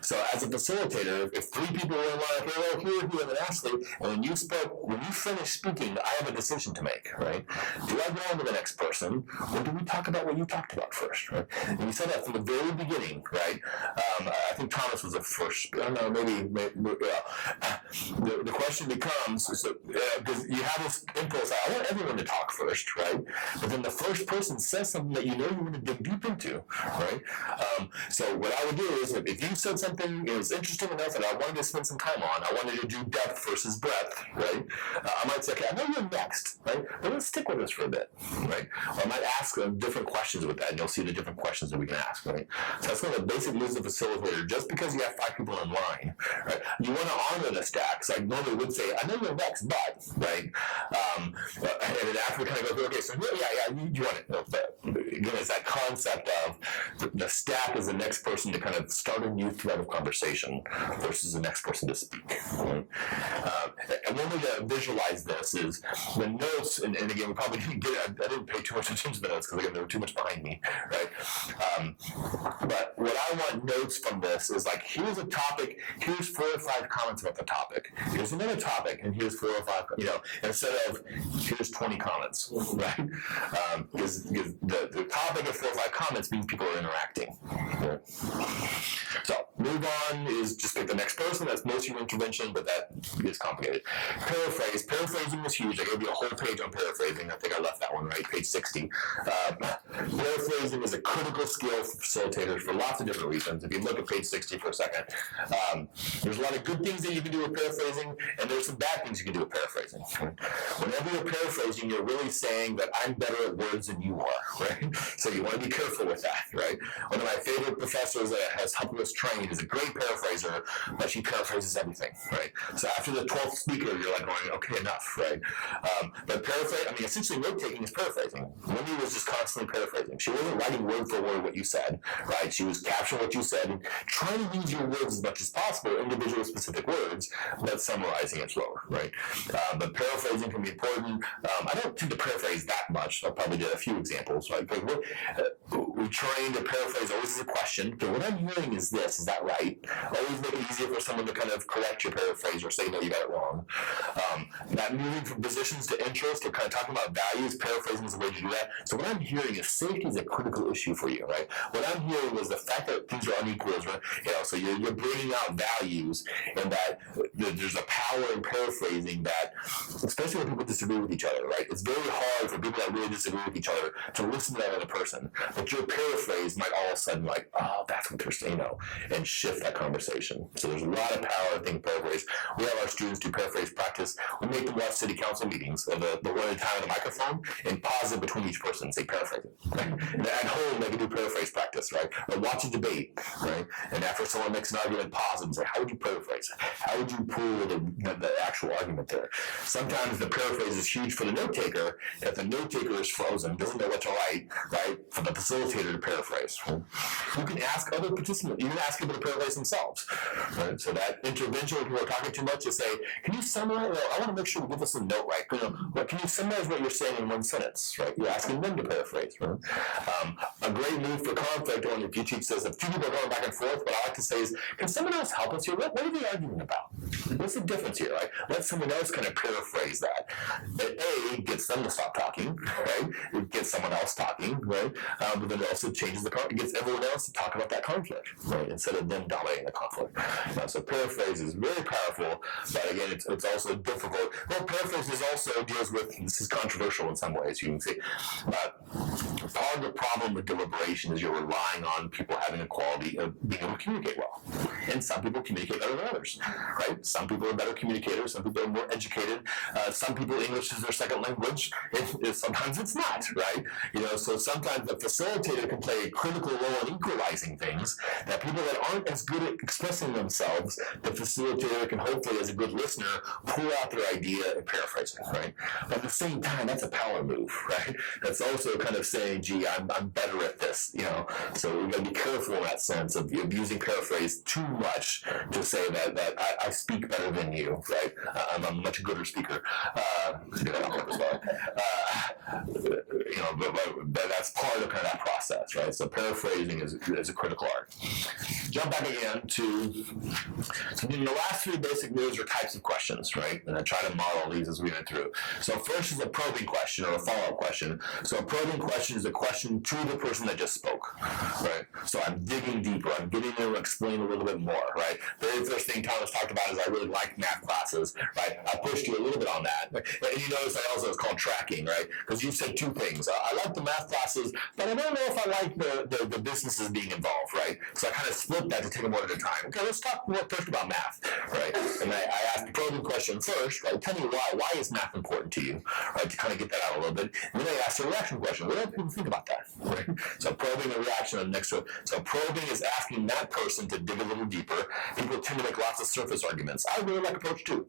So as a facilitator, if 3 people were in line, okay, here, and then Ashley, and when you finished speaking, I have a decision to make, right? Do I go on to the next person, or do we talk about what you talked about first, right? And we said that from the very beginning, right? I think Thomas was the first, I don't know, maybe the question becomes, because you have this impulse, I want everyone to talk first, right? But then the first person says something that you know you want to dig deep into, right? So what I would do is, if you said something that was interesting enough that I wanted to spend some time on, I wanted to do depth versus breadth, right? I might say, okay, I know you're next, right? But let's stick with this for a bit, right? Or I might ask different questions with that, and you'll see the different questions that we can ask, right? So that's one of the basic rules of facilitator. Just because you have 5 people in line, right? You want to honor the stack. So I normally would say, I know you're next, but, right? And then after we kind of go through, okay, so yeah, you want it. But again, it's that concept of the stack is the next person to kind of start a new thread of conversation versus the next person to speak. Right? And one way to visualize this is the notes, and again, we probably didn't get it, I didn't pay too much attention to the notes because again, there were too much behind me, right? But what I want notes from this is like, here's a topic, here's 4 or 5 comments about the topic, here's another topic, and here's 4 or 5, instead of here's 20 comments, right? Because the topic of 4 or 5 comments means people are interacting. Right? So move on is just pick the next person, that's most of your intervention, but that is complicated. Paraphrasing is huge. I gave you a whole page on paraphrasing. I think I left that one right, page 60. Paraphrasing is a critical skill for facilitators for lots of different reasons. If you look at page 60 for a second, there's a lot of good things that you can do with paraphrasing, and there's some bad things you can do with paraphrasing. Whenever you're paraphrasing, you're really saying that I'm better at words than you are, right? So you want to be careful with that, right? One of my favorite professors that has helped us train is a great paraphraser, but she paraphrases everything, right? So after the 12th speaker, you're like going, okay, enough, right? But essentially note-taking is paraphrasing. Wendy was just constantly paraphrasing. She wasn't writing word for word what you said, right? She was capturing what you said and trying to use your words as much as possible, individual specific words, but summarizing it slower, right? But paraphrasing can be important. I don't tend to paraphrase that much. I'll probably do a few examples, right? But we train to paraphrase always as a question. So what I'm hearing is this, is that right? Always make it easier for someone to kind of correct your paraphrase or say, no, you got it wrong. That moving from positions to interest or kind of talking about values, paraphrasing is the way to do that. So what I'm hearing is safety is a critical issue for you, right? What I'm hearing is the fact that things are unequal, so you're bringing out values and that there's a power in paraphrasing that, especially when people disagree with each other, right? It's very hard for people that really disagree with each other to listen to that other person. But your paraphrase might all of a sudden like, oh, that's what they're saying, and shift that conversation. So there's a lot of power in paraphrase. We have our students do paraphrase practice. We make them watch city council meetings, so the one at a time on the microphone, and pause it between each person and say paraphrase it. Right? And at home, they can do paraphrase practice, right? Or watch a debate, right? And after someone makes an argument, pause it and say, how would you paraphrase it? How would you pull the actual argument there? Sometimes the paraphrase is huge for the note taker. If the note taker is frozen, doesn't know what to write, right? For the facilitator to paraphrase. You can ask other participants, you can ask people to paraphrase themselves, right? So that intervention when people are talking too much, you say, can you summarize? Well, I want to make sure we get this in note right. Can you summarize what you're saying in one sentence, right? You're asking them to paraphrase, right? A great move for conflict, when if you teach says, if two people are going back and forth, what I like to say is, can someone else help us here? What are they arguing about? What's the difference here, right? Let someone else kind of paraphrase that. It gets them to stop talking, right? It gets someone else talking, right? But then it also changes the conflict. It gets everyone else to talk about that conflict, right? Instead of them dominating the conflict. So paraphrase is very powerful, but again, it's also difficult. Well, paraphrase also deals with, this is controversial in some ways, you can see, but part of the problem with deliberation is you're relying on people having a quality of being able to communicate well. And some people communicate better than others, right? Some people are better communicators, some people are more educated, some people English is their second language, sometimes it's not, right? So sometimes the facilitator can play a critical role in equalizing things, that people that aren't as good at expressing themselves, the facilitator can hopefully, as a good listener, pull out their idea and paraphrase it, right? But at the same time, that's a power move, right? That's also kind of saying, gee, I'm better at this, So we've got to be careful in that sense of using paraphrase too much to say that I speak better than you, right? I'm a much gooder speaker. But that's part of kind of that process, right? So paraphrasing is a critical art. Jump back again to the last three basic moves are types of questions, right? And I try to model these as we went through. So first is a probing question or a follow-up question. So a probing question is a question to the person that just spoke, right? So I'm digging deeper. I'm getting them to explain a little bit more, right? Very first thing Thomas talked about is I really like math classes, right? I pushed you a little bit on that. And you notice I also it's called tracking, right? Because you said two things. I like the math classes, but I don't know if I like the businesses being involved, right? So I kind of split that to take them one at a time. Okay, let's talk more first about math, right? And I asked the probing question first, right? Tell me why. Why is math important to you, right? To kind of get that out a little bit. And then I asked a reaction question. What do people think about that, right? So probing and reaction on the next one. So probing is asking that person to dig a little deeper. People tend to make lots of surface arguments. I really like approach two.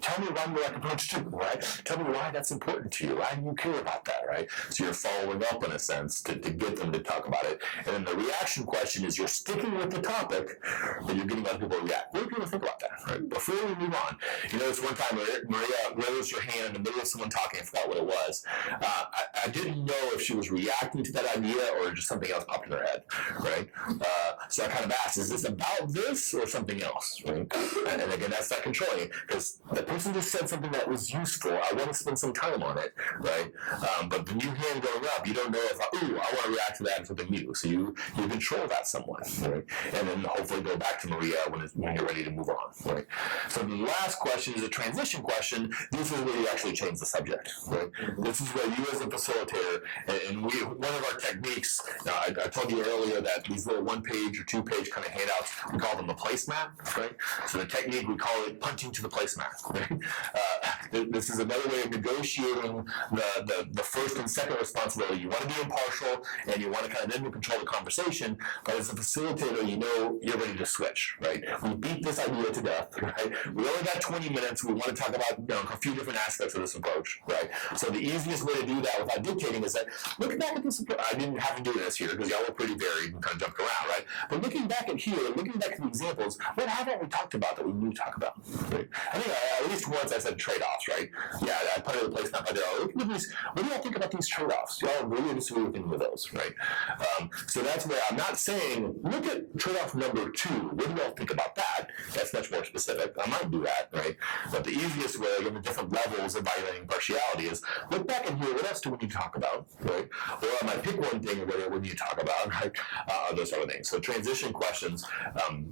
Tell me why you like approach two, right? Tell me why that's important to you. Why do you care about that, right? So you're following up in a sense to get them to talk about it. And then the reaction question is you're sticking with the topic, but you're getting other people to react. What do people think about that, right? before we move on, you notice one time Maria raised her hand in the middle of someone talking, I forgot what it was. I didn't know if she was reacting to that idea or just something else popped in her head, right? So I kind of asked, is this about this or something else, right? And again, that's not controlling, because the person just said something that was useful. I want to spend some time on it, right? But the new hand going up, you don't know if, I want to react to that or something new. So you control that somewhat, right? And then hopefully go back to Maria when you're ready to move on, right? So the last question is a transition question. This is where you actually change the subject, right? This is where you as a facilitator, and one of our techniques, I told you earlier that these little 1-page or 2-page kind of handouts, we call them the placemat, right? So the technique, we call it punching to the placemat, right? This is another way of negotiating the first and second responsibility. You want to be impartial and you want to kind of then control the conversation, but as a facilitator, you know you're ready to switch, right? We beat this idea to death, right? We only got 20 minutes. We want to talk about a few different aspects of this approach, right? So the easiest way to do that without dictating is that look back at this approach. I didn't have to do this here because y'all were pretty varied and kind of jumped around, right? But looking back at here, looking back at the examples, what haven't we talked about that we need to talk about? Right? I think at least once I said trade-offs, right? Yeah, I put it in place not by there. Look at these. What do y'all think about these trade-offs? Y'all agree or disagree with any of those, right? So that's where I'm not saying look at trade-off number 2. What do y'all think about that? That's much more specific. I might do that, right? But the easiest way, given the different levels of evaluating partiality, is look back in here. What else do we need to talk about, right? Or I might pick one thing or whatever we need to talk about, right? Those sort of things. So transition questions.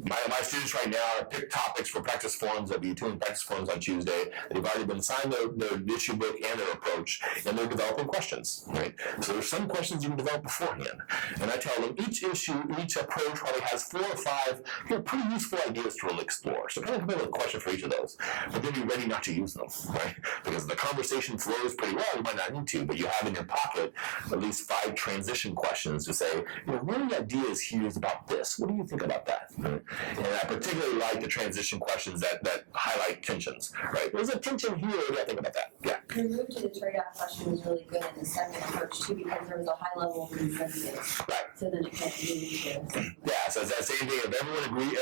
My students right now have picked topics for practice forums. They'll be doing practice forums on Tuesday. They've already been assigned their issue book and their approach, and they're developing questions, right? So there's some questions you can develop beforehand. And I tell them each issue, each approach probably has 4 or 5 pretty useful ideas to really explore. So kind of come up with a question for each of those. But then be ready not to use them, right? Because the conversation flows pretty well. You might not need to, but you have in your pocket at least 5 transition questions to say, what are the ideas here is about this? What do you think about that? Right? And I particularly like the transition questions that highlight tensions, right? There's a tension here. What do you think about that? Yeah. The move to the trade-off question was really good in the second approach too, because there was a high level of consensus. Right. So then it kind of moved to. Yeah, so it's that same thing. If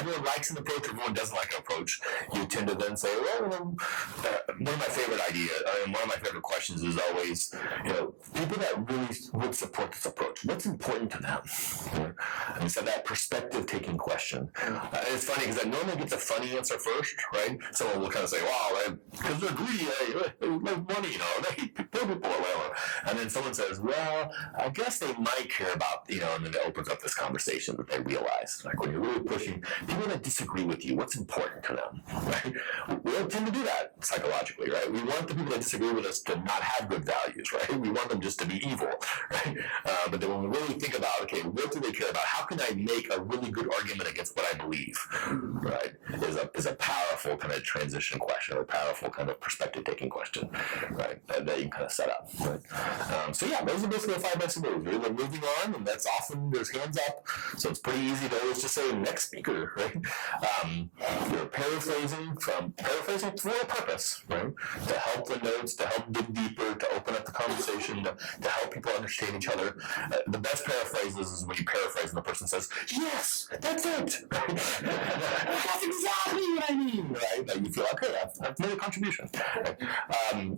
everyone likes an approach, everyone doesn't like an approach, you tend to then say, well, one of my favorite ideas, one of my favorite questions is always, people that really would support this approach, what's important to them? And so that perspective-taking question. It's funny because I normally get the funny answer first, right? Someone will kind of say, wow, because they're greedy, they love money, they poor people or whatever. And then someone says, well, I guess they might care about, and then it opens up this conversation that they realize. Like when you're really pushing people that disagree with you, what's important to them, right? We don't tend to do that psychologically, right? We want the people that disagree with us to not have good values, right? We want them just to be evil, right? But then when we really think about, okay, what do they care about? How can I make a really good argument against what I believe, right? Is a powerful kind of transition question, or a powerful kind of perspective-taking question, right? That you can kind of set up, right? So yeah, those are basically the 5 best moves. We're either moving on, and that's often there's hands up, so it's pretty easy to always just say next speaker, right? You're paraphrasing for a purpose, right? To help the notes, to help dig deeper, to open up the conversation, to help people understand each other. The best paraphrases is when you paraphrase and the person says, yes, that's it. That's exactly what I mean, right? Like you feel like, okay, I've made a contribution. Right?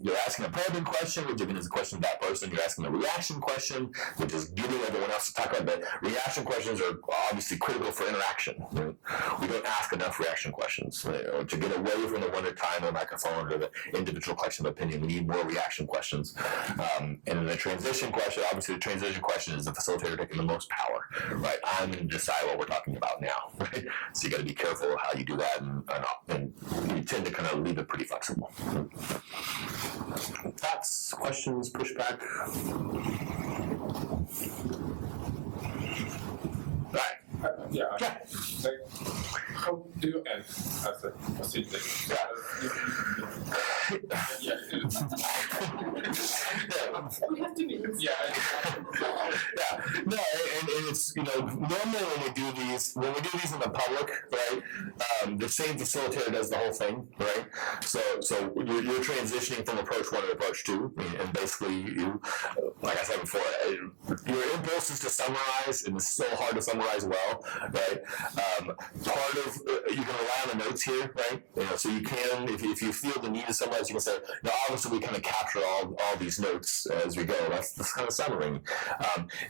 You're asking a probing question, which again is a question of that person. You're asking a reaction question, which is getting everyone else to talk about that. Reaction questions are obviously critical for interaction. Right? We don't ask enough reaction questions. To get away from the one-at-time or microphone or the individual collection of opinion, we need more reaction questions. And then the transition question, obviously the transition question is the facilitator taking the most power, right? I'm going to decide what we're talking about now, right? So you got to be careful how you do that, and you tend to kind of leave it pretty flexible. Thoughts, questions, pushback? Right. Like, how do you end as a facilitator? We have to be. Yeah, no, and it's, normally when we do these in the public, right, the same facilitator does the whole thing, right? So you're transitioning from approach 1 to approach 2, and basically you, like I said before, your impulse is to summarize, and it's so hard to summarize well, right? Part of, you can rely on the notes here, right? So you can, if you feel the need to summarize, you can say, obviously we kind of capture all these notes as we go. That's kind of summary.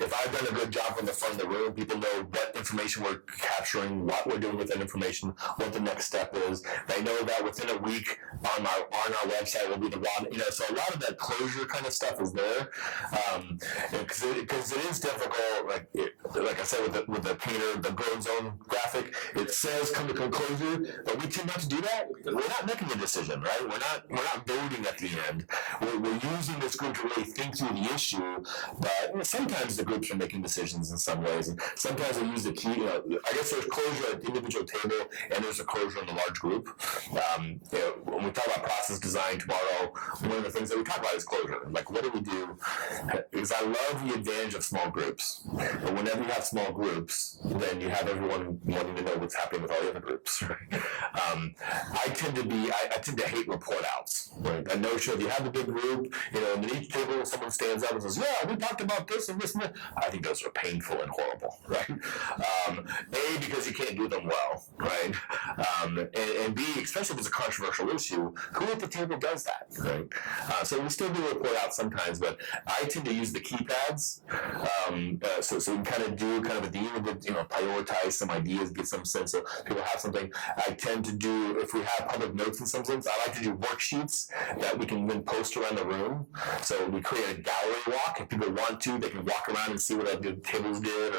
If I've done a good job from the front of the room, people know what information we're capturing, what we're doing with that information, what the next step is. They know that within a week on our website will be the raw, so a lot of that closure kind of stuff is there. Because it is difficult, like I said with the painter, the growth zone graphic, it says come to closure, but we tend not to do that. We're not making a decision, right? We're not voting at the end. We're using this group to really think through the issue, but sometimes the groups are making decisions in some ways, and sometimes they use the key. I guess there's closure at the individual table, and there's a closure in the large group. When we talk about process design tomorrow, one of the things that we talk about is closure. Like, what do we do? Because I love the advantage of small groups, but whenever you have small groups, then you have everyone wanting to know what's happening with all the other groups. Right? I tend to hate report outs. Right? I know, sure, if you have the big group, and at each table someone stands up and says, "Yeah, we talked about this and this and that." I think those are painful and horrible, right? A, because you can't do them well, right? And B, especially if it's a controversial issue, who at the table does that, right? So we still do report out sometimes, but I tend to use the keypads. So we can kind of do at the end of the, prioritize some ideas, get some sense of people have something. I tend to do, if we have public notes in some sense, I like to do worksheets that we can then post around the room. So we create a gallery walk. If people want to, they can walk around and see what other tables did.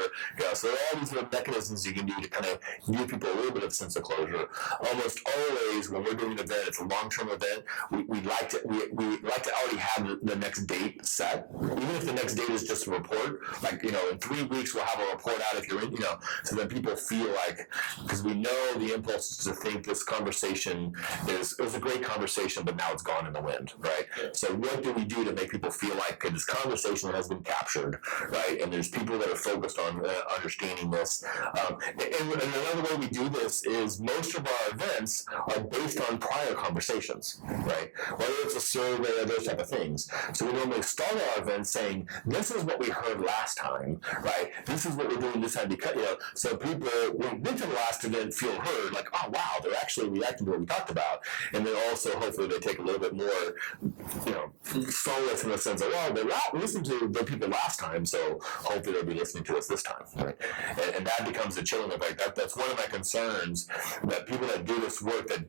So there are all these little mechanisms you can do to kind of give people a little bit of sense of closure. Almost always when we're doing an event, it's a long-term event, we like to already have the next date set. Even if the next date is just a report, in 3 weeks we'll have a report out if you're in, so that people feel like, because we know the impulse is to think this conversation it was a great conversation, but now it's gone in the wind, right? So what do we do to make people feel like this conversation has been captured, right? And there's people that are focused on understanding this. And another way we do this is most of our events are based on prior conversations, right? Whether it's a survey or those type of things. So we normally start our event saying, this is what we heard last time, right? This is what we're doing this time, because, so people, when we went to the last event, feel heard, like, oh wow, they're actually reacting to what we talked about. And then also, hopefully, they take a little bit more, solace in the sense of, well, they listened to the people last time, so hopefully they'll be listening to us this time, right? And that becomes a chilling effect. That's one of my concerns, that people that do this work that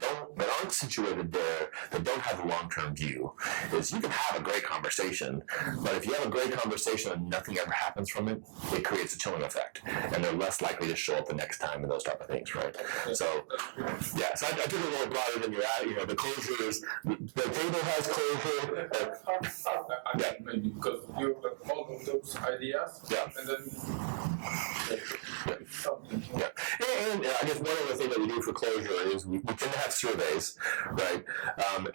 aren't situated there, that don't have a long-term view, is you can have a great conversation, but if you have a great conversation and nothing ever happens from it, it creates a chilling effect, and they're less likely to show up the next time and those type of things, right? So, yeah, so I took it a little broader than you're at. The closure is, the table has closure. Maybe because you have all of those ideas, and then something. Yeah, and I guess one other thing that we do for closure is we tend to have surveys, right? And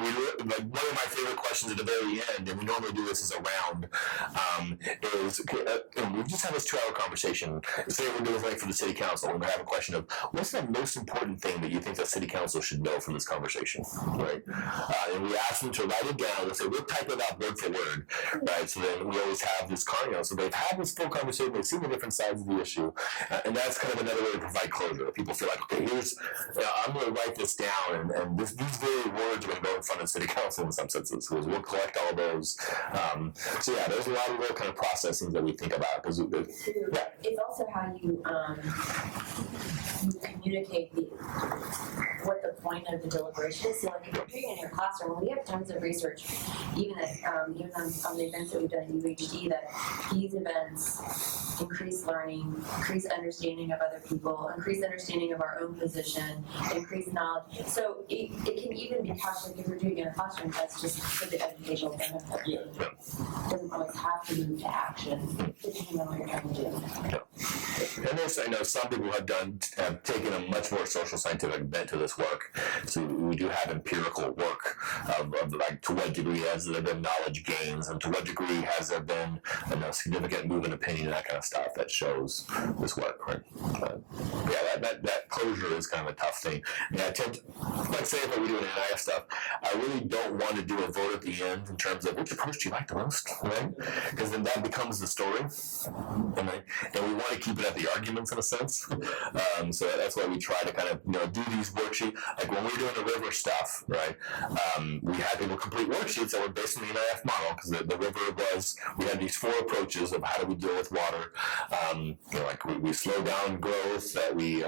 we like one of my favorite questions at the very end, and we normally do this as a round, is we just have this 2-hour conversation. Say we're doing something for the city council, and we have a question of what's the most important thing that you think the city council should know from this conversation, right? And we ask them to write it down. We'll say we'll type it out word for word, right? So then we always have this so they've had this full conversation, they've seen the different sides of the issue, and that's kind of another way to provide closure. People feel like, okay, I'm going to write this down, and these very words are going to go in front of city council in some senses, because we'll collect all those. So yeah, there's a lot of little kind of processing that we think about. It's also how you communicate what the point of the deliberation is. So like if you're doing it in your classroom, we have tons of research, even on the events that we've done at UHD, that these events increase learning, increase understanding of other people, increase understanding of our own position, increase knowledge. So it can even be couched like if we're doing it in a classroom, that's just for the educational benefit. It doesn't always have to move to action, depending on what you're trying to do. And I know some people have taken a much more social scientific bent to this work, So we do have empirical work of like to what degree has there been knowledge gains, and to what degree has there been significant move in opinion and that kind of stuff that shows this work, right? Yeah, that closure is kind of a tough thing. Yeah, I tend to, like say if we do an NIF stuff, I really don't want to do a vote at the end in terms of which approach do you like the most, right? Because then that becomes the story, and we want to keep it at the arguments in a sense. So that's why we try to kind of do these worksheets. Like when we're doing the river stuff, right? We had people complete worksheets that were based on the NIF model because the river was, we had these 4 approaches of how do we deal with water. Like we slow down growth, that we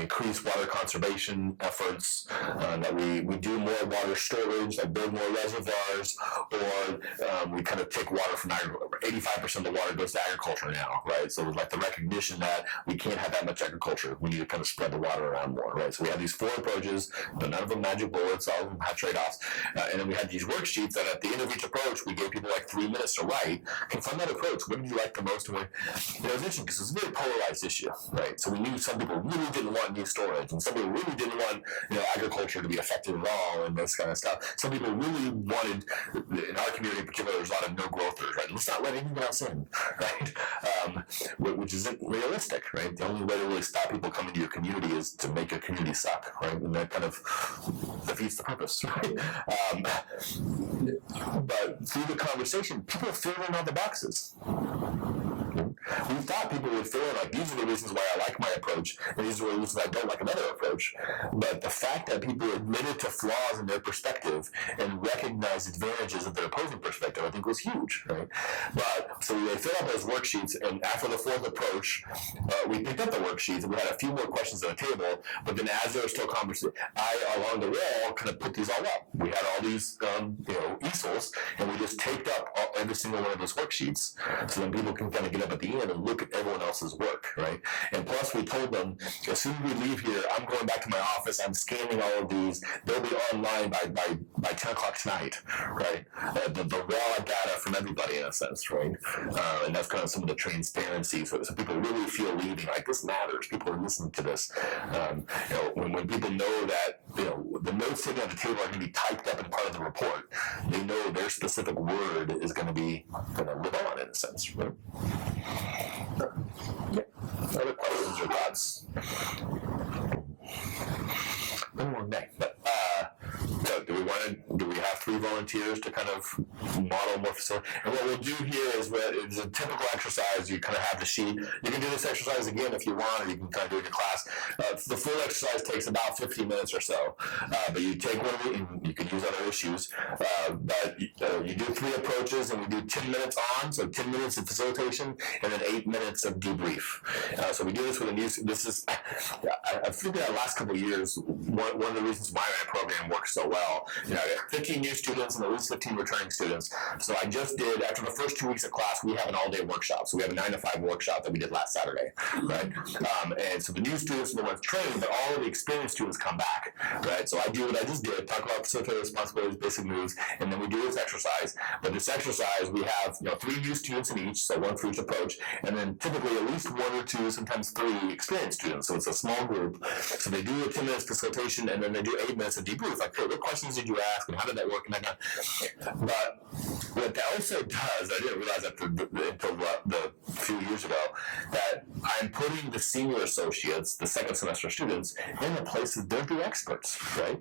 increase water conservation efforts, that we do more water storage, like build more reservoirs, or we kind of take water from agriculture. 85% of the water goes to agriculture now, right? So like the recognition that we can't have that much agriculture. We need to kind of spread the water around more, right? So we have these 4 approaches, but none of them magic bullets, all of them have trade-offs. And then we had these worksheets that at the end of each approach, we gave people like 3 minutes to write. Confront that approach. What did you like the most? And it was interesting because it was a very polarized issue, right? So we knew some people really didn't want new storage, and some people really didn't want agriculture to be affected at all, and this kind of stuff. Some people really wanted, in our community in particular, there's a lot of no growthers, right? Let's not let anyone else in, right? Which isn't realistic, right? The only way to really stop people coming to your community is to make your community suck, right? And that kind of defeats the purpose, right? But through the conversation, people fill in all the boxes. We thought people would feel like these are the reasons why I like my approach, and these are the reasons I don't like another approach. But the fact that people admitted to flaws in their perspective and recognized advantages of their opposing perspective, I think was huge, right? But so they filled out those worksheets, and after the 4th approach, we picked up the worksheets and we had a few more questions on the table. But then, as there was still conversation, I along the wall kind of put these all up. We had all these, easels, and we just taped up every single one of those worksheets, so then people can kind of get up at the end and look at everyone else's work, right? And plus, we told them, as soon as we leave here, I'm going back to my office, I'm scanning all of these, they'll be online by 10 o'clock tonight, right? The raw data from everybody, in a sense, right? And that's kind of some of the transparency, so people really feel leaving, like, this matters, people are listening to this. When people know that, the notes sitting at the table are going to be typed up in part of the report, they know their specific word is going to live on, in a sense, right? Yeah. Other questions or thoughts? Been a long day, but so do we have 3 volunteers to kind of model more facility? And what we'll do here is it's a typical exercise. You kind of have the sheet. You can do this exercise again if you want, or you can kind of do it in your class. The full exercise takes about 15 minutes or so. But you take one of it, and you can use other issues. But you do 3 approaches, and we do 10 minutes on, so 10 minutes of facilitation, and then 8 minutes of debrief. So we do this with a new. This is I've figured out the last couple of years. One of the reasons why my program works so well. I got 15 new students and at least 15 returning students. So I just did, after the first 2 weeks of class, we have an all-day workshop. So we have a 9 to 5 workshop that we did last Saturday, right? And so the new students are the ones trained, but all of the experienced students come back, right? So I do what I just did, talk about facilitator responsibilities, basic moves, and then we do this exercise. But this exercise, we have 3 new students in each, so 1 for each approach, and then typically at least 1 or 2, sometimes 3 experienced students. So it's a small group. So they do a 10 minutes facilitation, and then they do 8 minutes of debrief. Like, hey, what questions did you ask, and how did that work, and that kind of. But what that also does, I didn't realize that until the few years ago, that I'm putting the senior associates, the second semester students, in the places they're the experts, right?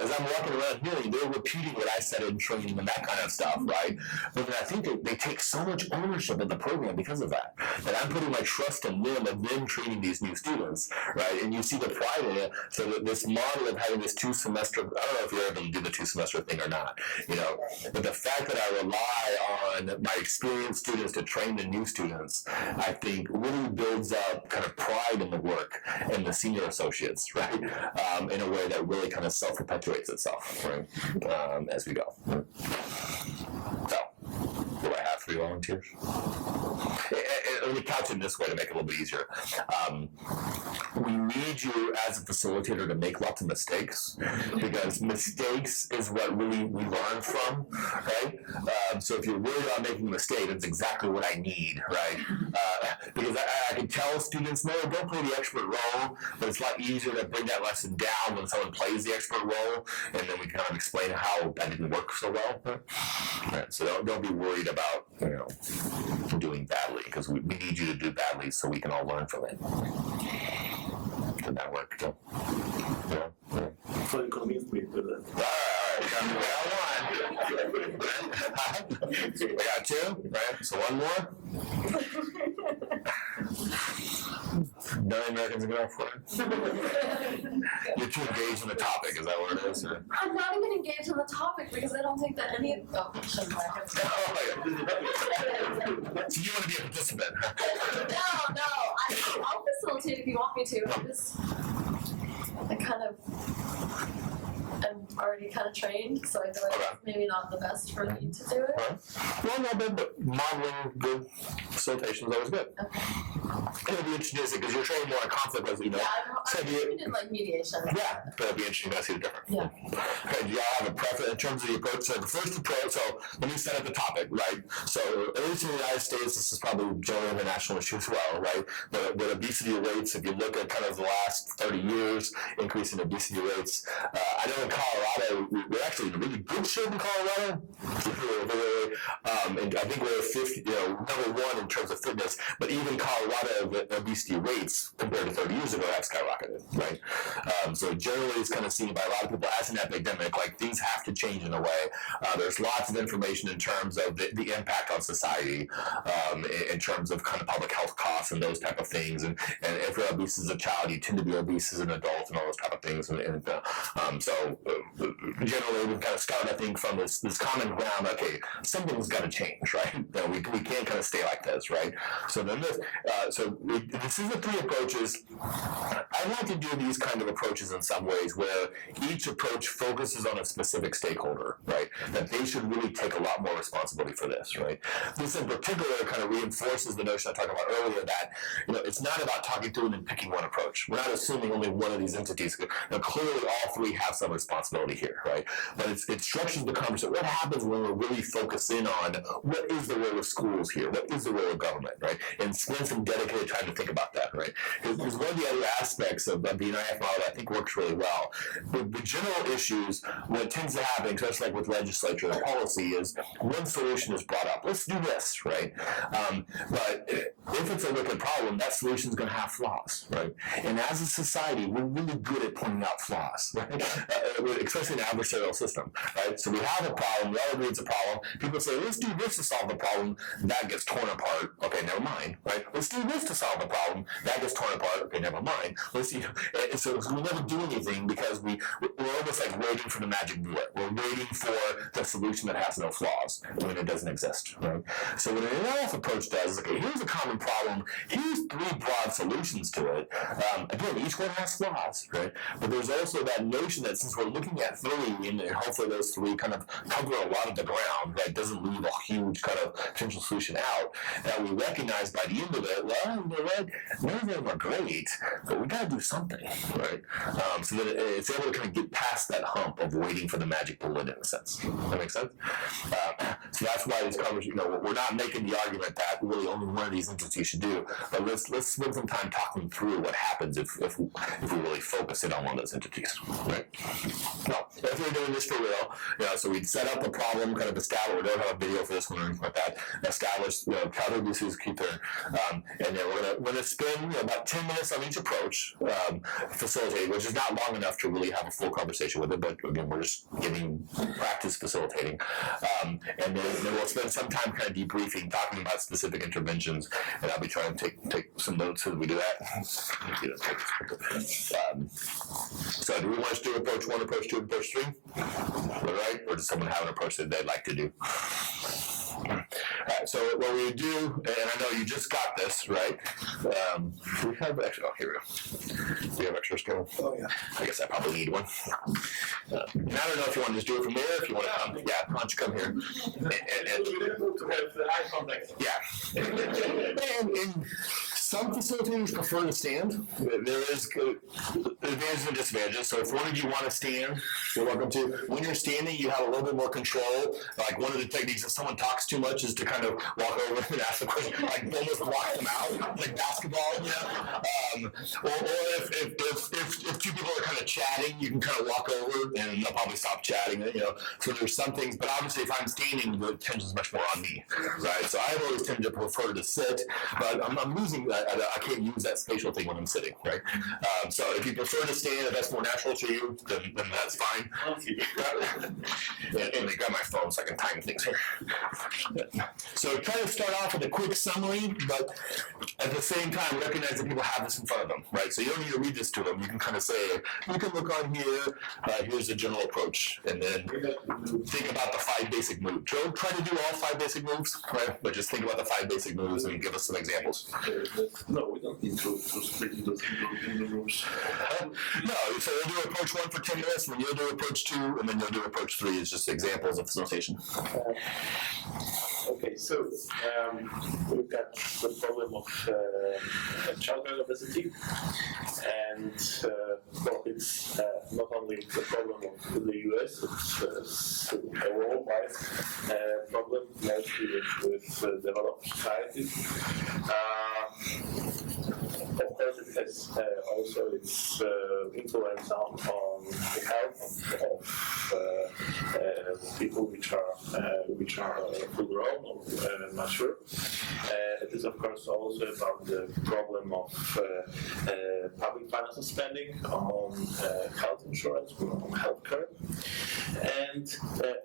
As I'm walking around here, they're repeating what I said in training and that kind of stuff, right? But I think they take so much ownership of the program because of that. That I'm putting my trust in them and them training these new students, right? And you see the pride in it. So that this model of having this 2-semester, I don't know if you're able to do the 2-semester thing or not, but the fact that I rely on my experienced students to train the new students, I think really builds up kind of pride in the work and the senior associates, right? In a way that really kind of self-perpetuates itself, right? As we go. So, do I have 3 volunteers? Let me couch it this way to make it a little bit easier. we need you as a facilitator to make lots of mistakes, because mistakes is what really we learn from, right? So if you're worried about making a mistake, that's exactly what I need, right? Because I can tell students, no, don't play the expert role, but it's a lot easier to bring that lesson down when someone plays the expert role, and then we can kind of explain how that didn't work so well. Right? So don't be worried about, doing badly, because we need you to do badly so we can all learn from it. Did that work? So, So you convinced me to that. We got two, right? So one more. None Americans are going for it. You're too engaged in the topic, is that what it is? Or? I'm not even engaged in the topic because I don't think that any of So you want to be a participant? No, I'll facilitate if you want me to. I'm already kind of trained, so I feel like it's maybe not the best for me to do it. Well, no, but modeling good facilitation is always good. Okay. It'll be interesting to see, because you're trained more in conflict resolution. Yeah, I'm trained in like mediation. Yeah, but it'll be interesting to see the difference. Yeah. Okay, do y'all have a preference in terms of the approach? So the first approach, so let me set up the topic, right? So at least in the United States, this is probably generally an international issue as well, right? But obesity rates, if you look at kind of the last 30 years, increase in obesity rates, I know in Colorado, we're actually in really good shape in Colorado. And I think we're 50, number one in terms of fitness, but even Colorado, the obesity rates compared to 30 years ago have skyrocketed, right? So generally it's kind of seen by a lot of people as an epidemic, like things have to change in a way. There's lots of information in terms of the impact on society, in terms of kind of public health costs and those type of things. And if you're obese as a child, you tend to be obese as an adult and all those type of things. So generally we kind of start, I think, from this common ground, okay, something's got to change, right? We can't kind of stay like this, right? So then this is the three approaches. I like to do these kind of approaches in some ways where each approach focuses on a specific stakeholder, right? That they should really take a lot more responsibility for this, right? This in particular kind of reinforces the notion I talked about earlier that, it's not about talking through and then picking one approach. We're not assuming only one of these entities. Clearly all three have some responsibility here, right? But it structures the conversation. What happens when we really focus in on what is the role of schools here? What is the role of government, right? And spend some dedicated time to think about that, right? Because one of the other aspects of the NIF model that I think works really well, the general issues, what tends to happen, especially like with legislature and policy, is one solution is brought up. Let's do this, right? But if it's a wicked problem, that solution is going to have flaws, right? And as a society, we're really good at pointing out flaws, right? Especially in an adversarial system, right? So we have a problem, we all agree it's a problem. People say, let's do this to solve the problem. That gets torn apart. Okay, never mind, right? Let's do this to solve the problem. That gets torn apart. Okay, never mind. Let's see. And so we never do anything because we're almost like waiting for the magic bullet. We're waiting for the solution that has no flaws when it doesn't exist, right? So what an NIF approach does is, okay, here's a common problem. Here's three broad solutions to it. Again, each one has flaws, right? But there's also that notion that since we're looking at three, and hopefully those three kind of cover a lot of the ground, right? Doesn't leave a huge kind of potential solution out, that we recognize by the end of it, well, none of them are great, but we got to do something, right? So that it's able to kind of get past that hump of waiting for the magic bullet, in a sense. Does that make sense? So that's why this conversation, we're not making the argument that really only one of these entities should do, but let's spend some time talking through what happens if we really focus in on one of those entities, right? Now, if we're doing this for real, so we'd set up a problem, kind of establish, we don't have a video for this one or anything like that, establish, counter abuses, keep there, and then we're gonna spend about 10 minutes on each approach, facilitating, which is not long enough to really have a full conversation with it, but again, we're just getting practice facilitating. And then we'll spend some time kind of debriefing, talking about specific interventions, and I'll be trying to take some notes as we do that. So do we want to do approach 1, approach 2, approach 3? All right? Or does someone have an approach that they'd like to do? Alright, so what we do, and I know you just got this, right? Do we have extra? Oh, here we go. Do we have extras going? Oh, yeah. I guess I probably need one. And I don't know if you want to just do it from there, if you want to come. Yeah, why don't you come here? And We didn't move to have the eye contact. yeah. And some facilitators prefer to stand. There is advantages and disadvantages. So if one of you want to stand, you're welcome to. When you're standing, you have a little bit more control. Like one of the techniques if someone talks too much is to kind of walk over and ask the question, like almost block them out, like basketball, you know. Or if two people are kind of chatting, you can kind of walk over and they'll probably stop chatting, you know. So there's some things, but obviously if I'm standing, the attention is much more on me, right? So I've always tended to prefer to sit, but I'm losing that. I can't use that spatial thing when I'm sitting, right? So if you prefer to stand, if that's more natural to you, then that's fine. And I got my phone so I can time things here. So try to start off with a quick summary, but at the same time recognize that people have this in front of them, right? So you don't need to read this to them. You can kind of say, you can look on here, here's the general approach, and then think about the 5 basic moves. Don't try to do all 5 basic moves, right? But just think about the 5 basic moves and give us some examples. No, we don't need to split into the rooms. No, so we'll do approach 1 for 10 minutes, and then you'll do approach 2, and then you'll do approach 3. It's just examples of facilitation. Okay, so we've got the problem of childhood obesity, and well, it's not only the problem of the US, it's a worldwide problem, mostly with developed societies. Of course, it has also its influence on the health of people which are full grown or mature. It is of course also about the problem of public financial spending on health insurance, on healthcare, and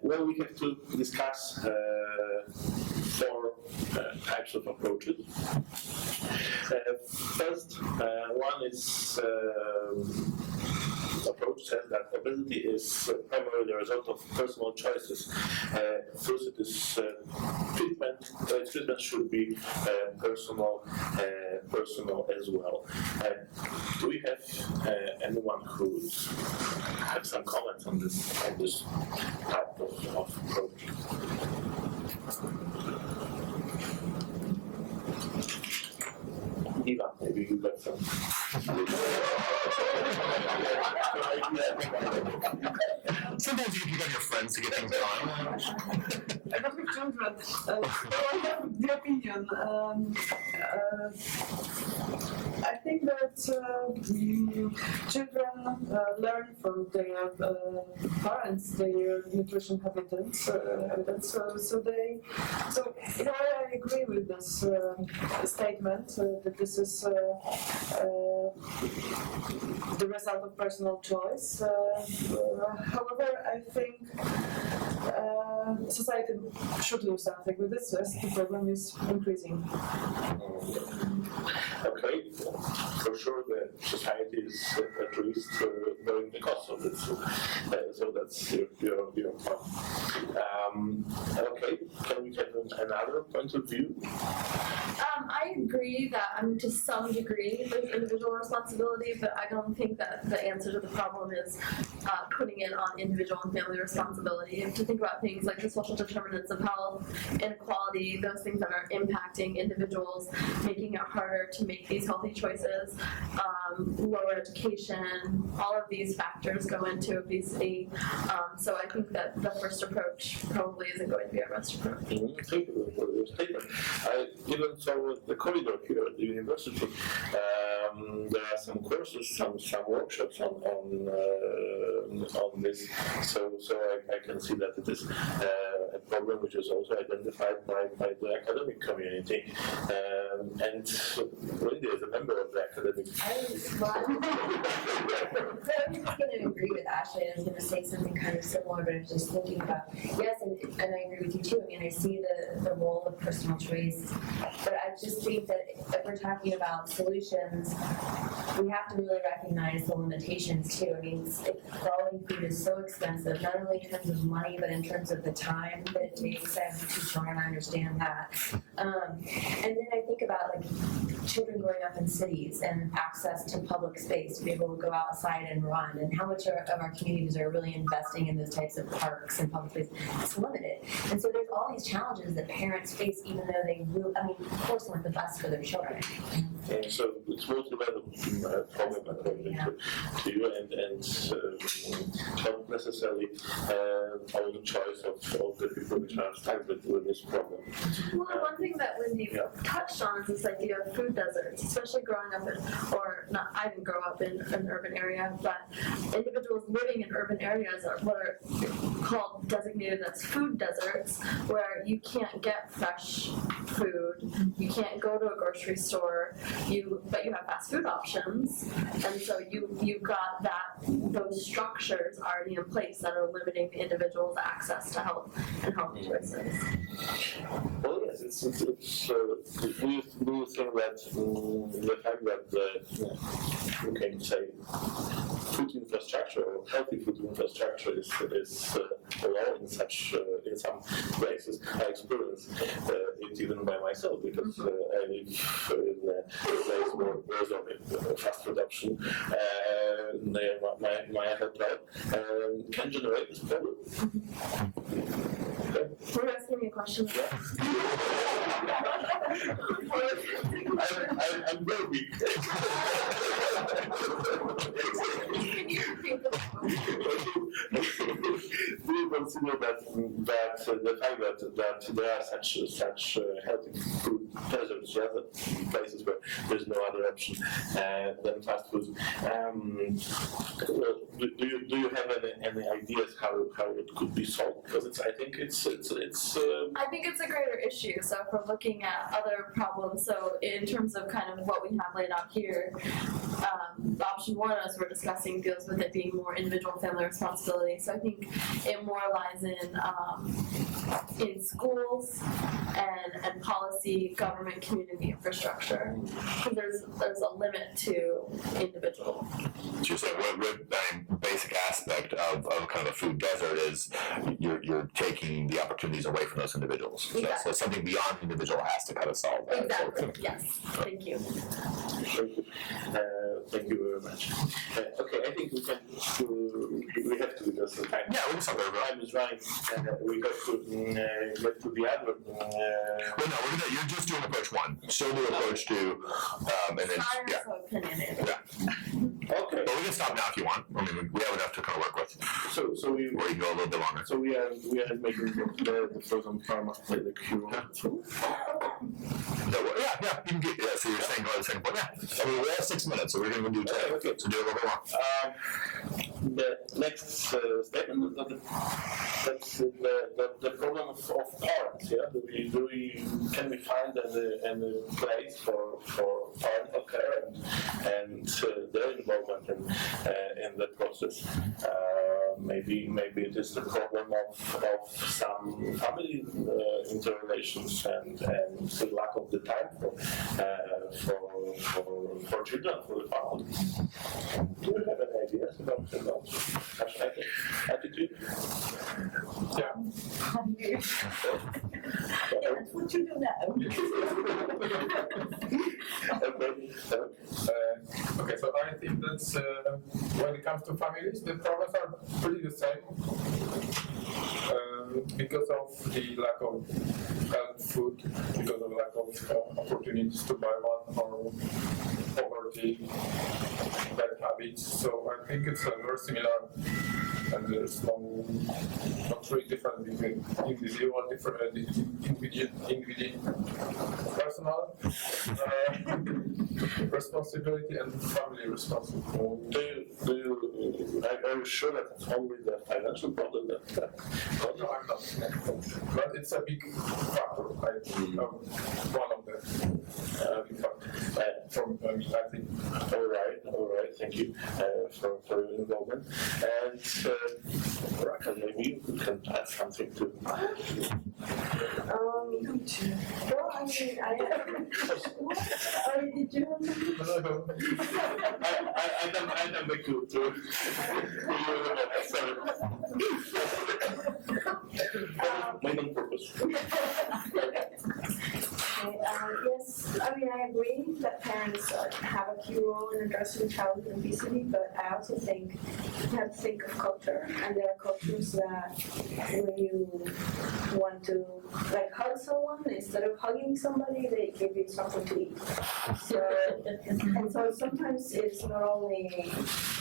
well, we have to discuss 4 types of approaches. First one is approach says that obesity is primarily the result of personal choices. First, it is treatment should be personal as well. Do we have anyone who has some comments on this type of approach? Eva, maybe you got some. Sometimes you can get your friends to get things done. I don't have children, so I have the opinion. I think that children learn from their parents their nutrition habits. So I agree with this statement that this is the result of personal choice. However, I think society should do something with this as the problem is increasing. Okay, for sure the society is at least bearing the cost of it, so that's your point. Okay, can we have another point of view? I agree that to some degree there's individual responsibility, but I don't think that the answer to the problem is putting it on individual and family responsibility. You have to think about things like the social determinants of health, inequality, those things that are impacting individuals, making it harder to make these healthy choices, lower education, all of these factors go into obesity. So I think that the first approach probably isn't going to be our best approach. Thank you for your statement. Even so, with the corridor here at the university, there are some courses, some workshops on this. So I can see that it is a problem which is also identified by the academic community. And Lindy is a member of the academic. I'm going to agree with Ashley. I was going to say something kind of similar, but I was just thinking about, yes, and I agree with you too. I mean, I see the role of personal choice, but I just think that if we're talking about solutions, we have to really recognize the limitations too. I mean, quality food is so expensive, not only in terms of money, but in terms of the time that it takes. I have 2 children, I understand that. And then I think about like children growing up in cities and access to public space, to be able to go outside and run, and how much of our communities are really investing in those types of parks and public space. It's limited. And so there's all these challenges that parents face, even though they really, I mean, of course, want the best for their children. So it's mostly about a problem according to you, and not necessarily our choice of the people which are stuck with this problem. Well, one thing that Lindy touched on is this idea of food deserts, especially growing up in, or not, I didn't grow up in an urban area, but individuals living in urban areas are what are called designated as food deserts, where you can't get fresh food, you can't go to a grocery store, but you have fast food options, and so you've got those structures already in place that are limiting the individual's access to health and healthy choices. Well, yes, it's do you think that the fact that we can say food infrastructure or healthy food infrastructure is low in some places? I experience it even by myself, because I live in a place where there's a fast food option near my hotel, can generate this problem. Were you asking me a question? I'm very weak. Do you consider that the fact that there are such healthy food deserts, rather places where there's no other option than fast food? Do you have any ideas how it could be solved? Because I think it's. I think it's a greater issue. So if we're looking at other problems, so in terms of kind of what we have laid out here, option 1, as we're discussing, deals with it being more individual family responsibility. So I think it more lies in schools and policy, government, community infrastructure. Because there's a limit to individual. Just what basic aspect of kind of a food desert is you're taking the opportunities away from those individuals. Exactly. So something beyond the individual has to kind of solve that. Exactly. Yes. Thank you. Thank you very much. Okay, I think we have to, because the time. Yeah, we can stop over. Time is running, and we have to get to the other. You're just doing approach 1. Still do approach 2, and then Okay. But we can stop now if you want. I mean, we have enough to kind of work with. So we. Or you can go a little bit longer. So we are making the frozen pharma play the cure. Yeah. You can get, so you're saying go to the second point. Yeah. I mean, we have 6 minutes, so we're going to do 10. Okay. So do it a little bit more. The next statement that's the problem of parents. Yeah, can we find any place for parental care and their involvement in the process? Maybe it is the problem of some family interrelations and the lack of the time for children, for the family. Do you have any ideas about such attitude? Yeah. That's what you do now. Okay, so I think that's when it comes to families, the problems are pretty the same because of the lack of health food, because of lack of opportunities to buy one, or poverty, bad habits. So I think it's very similar, and there's not really different between individual, personal responsibility and family responsibility. Are you sure that it's only the financial problem that No, I'm not. But it's a big factor. One of the big factors. I think. All right. Thank you for your involvement. And Raka, maybe you can add something to. Well, I mean, did you have I can make you to made on purpose. Yes, I mean, I agree that parents have a key role in addressing childhood obesity, but I also think you have to think of culture, and there are cultures that when you want to like hug someone, instead of hugging somebody, they give you something to eat. So, and so sometimes it's not only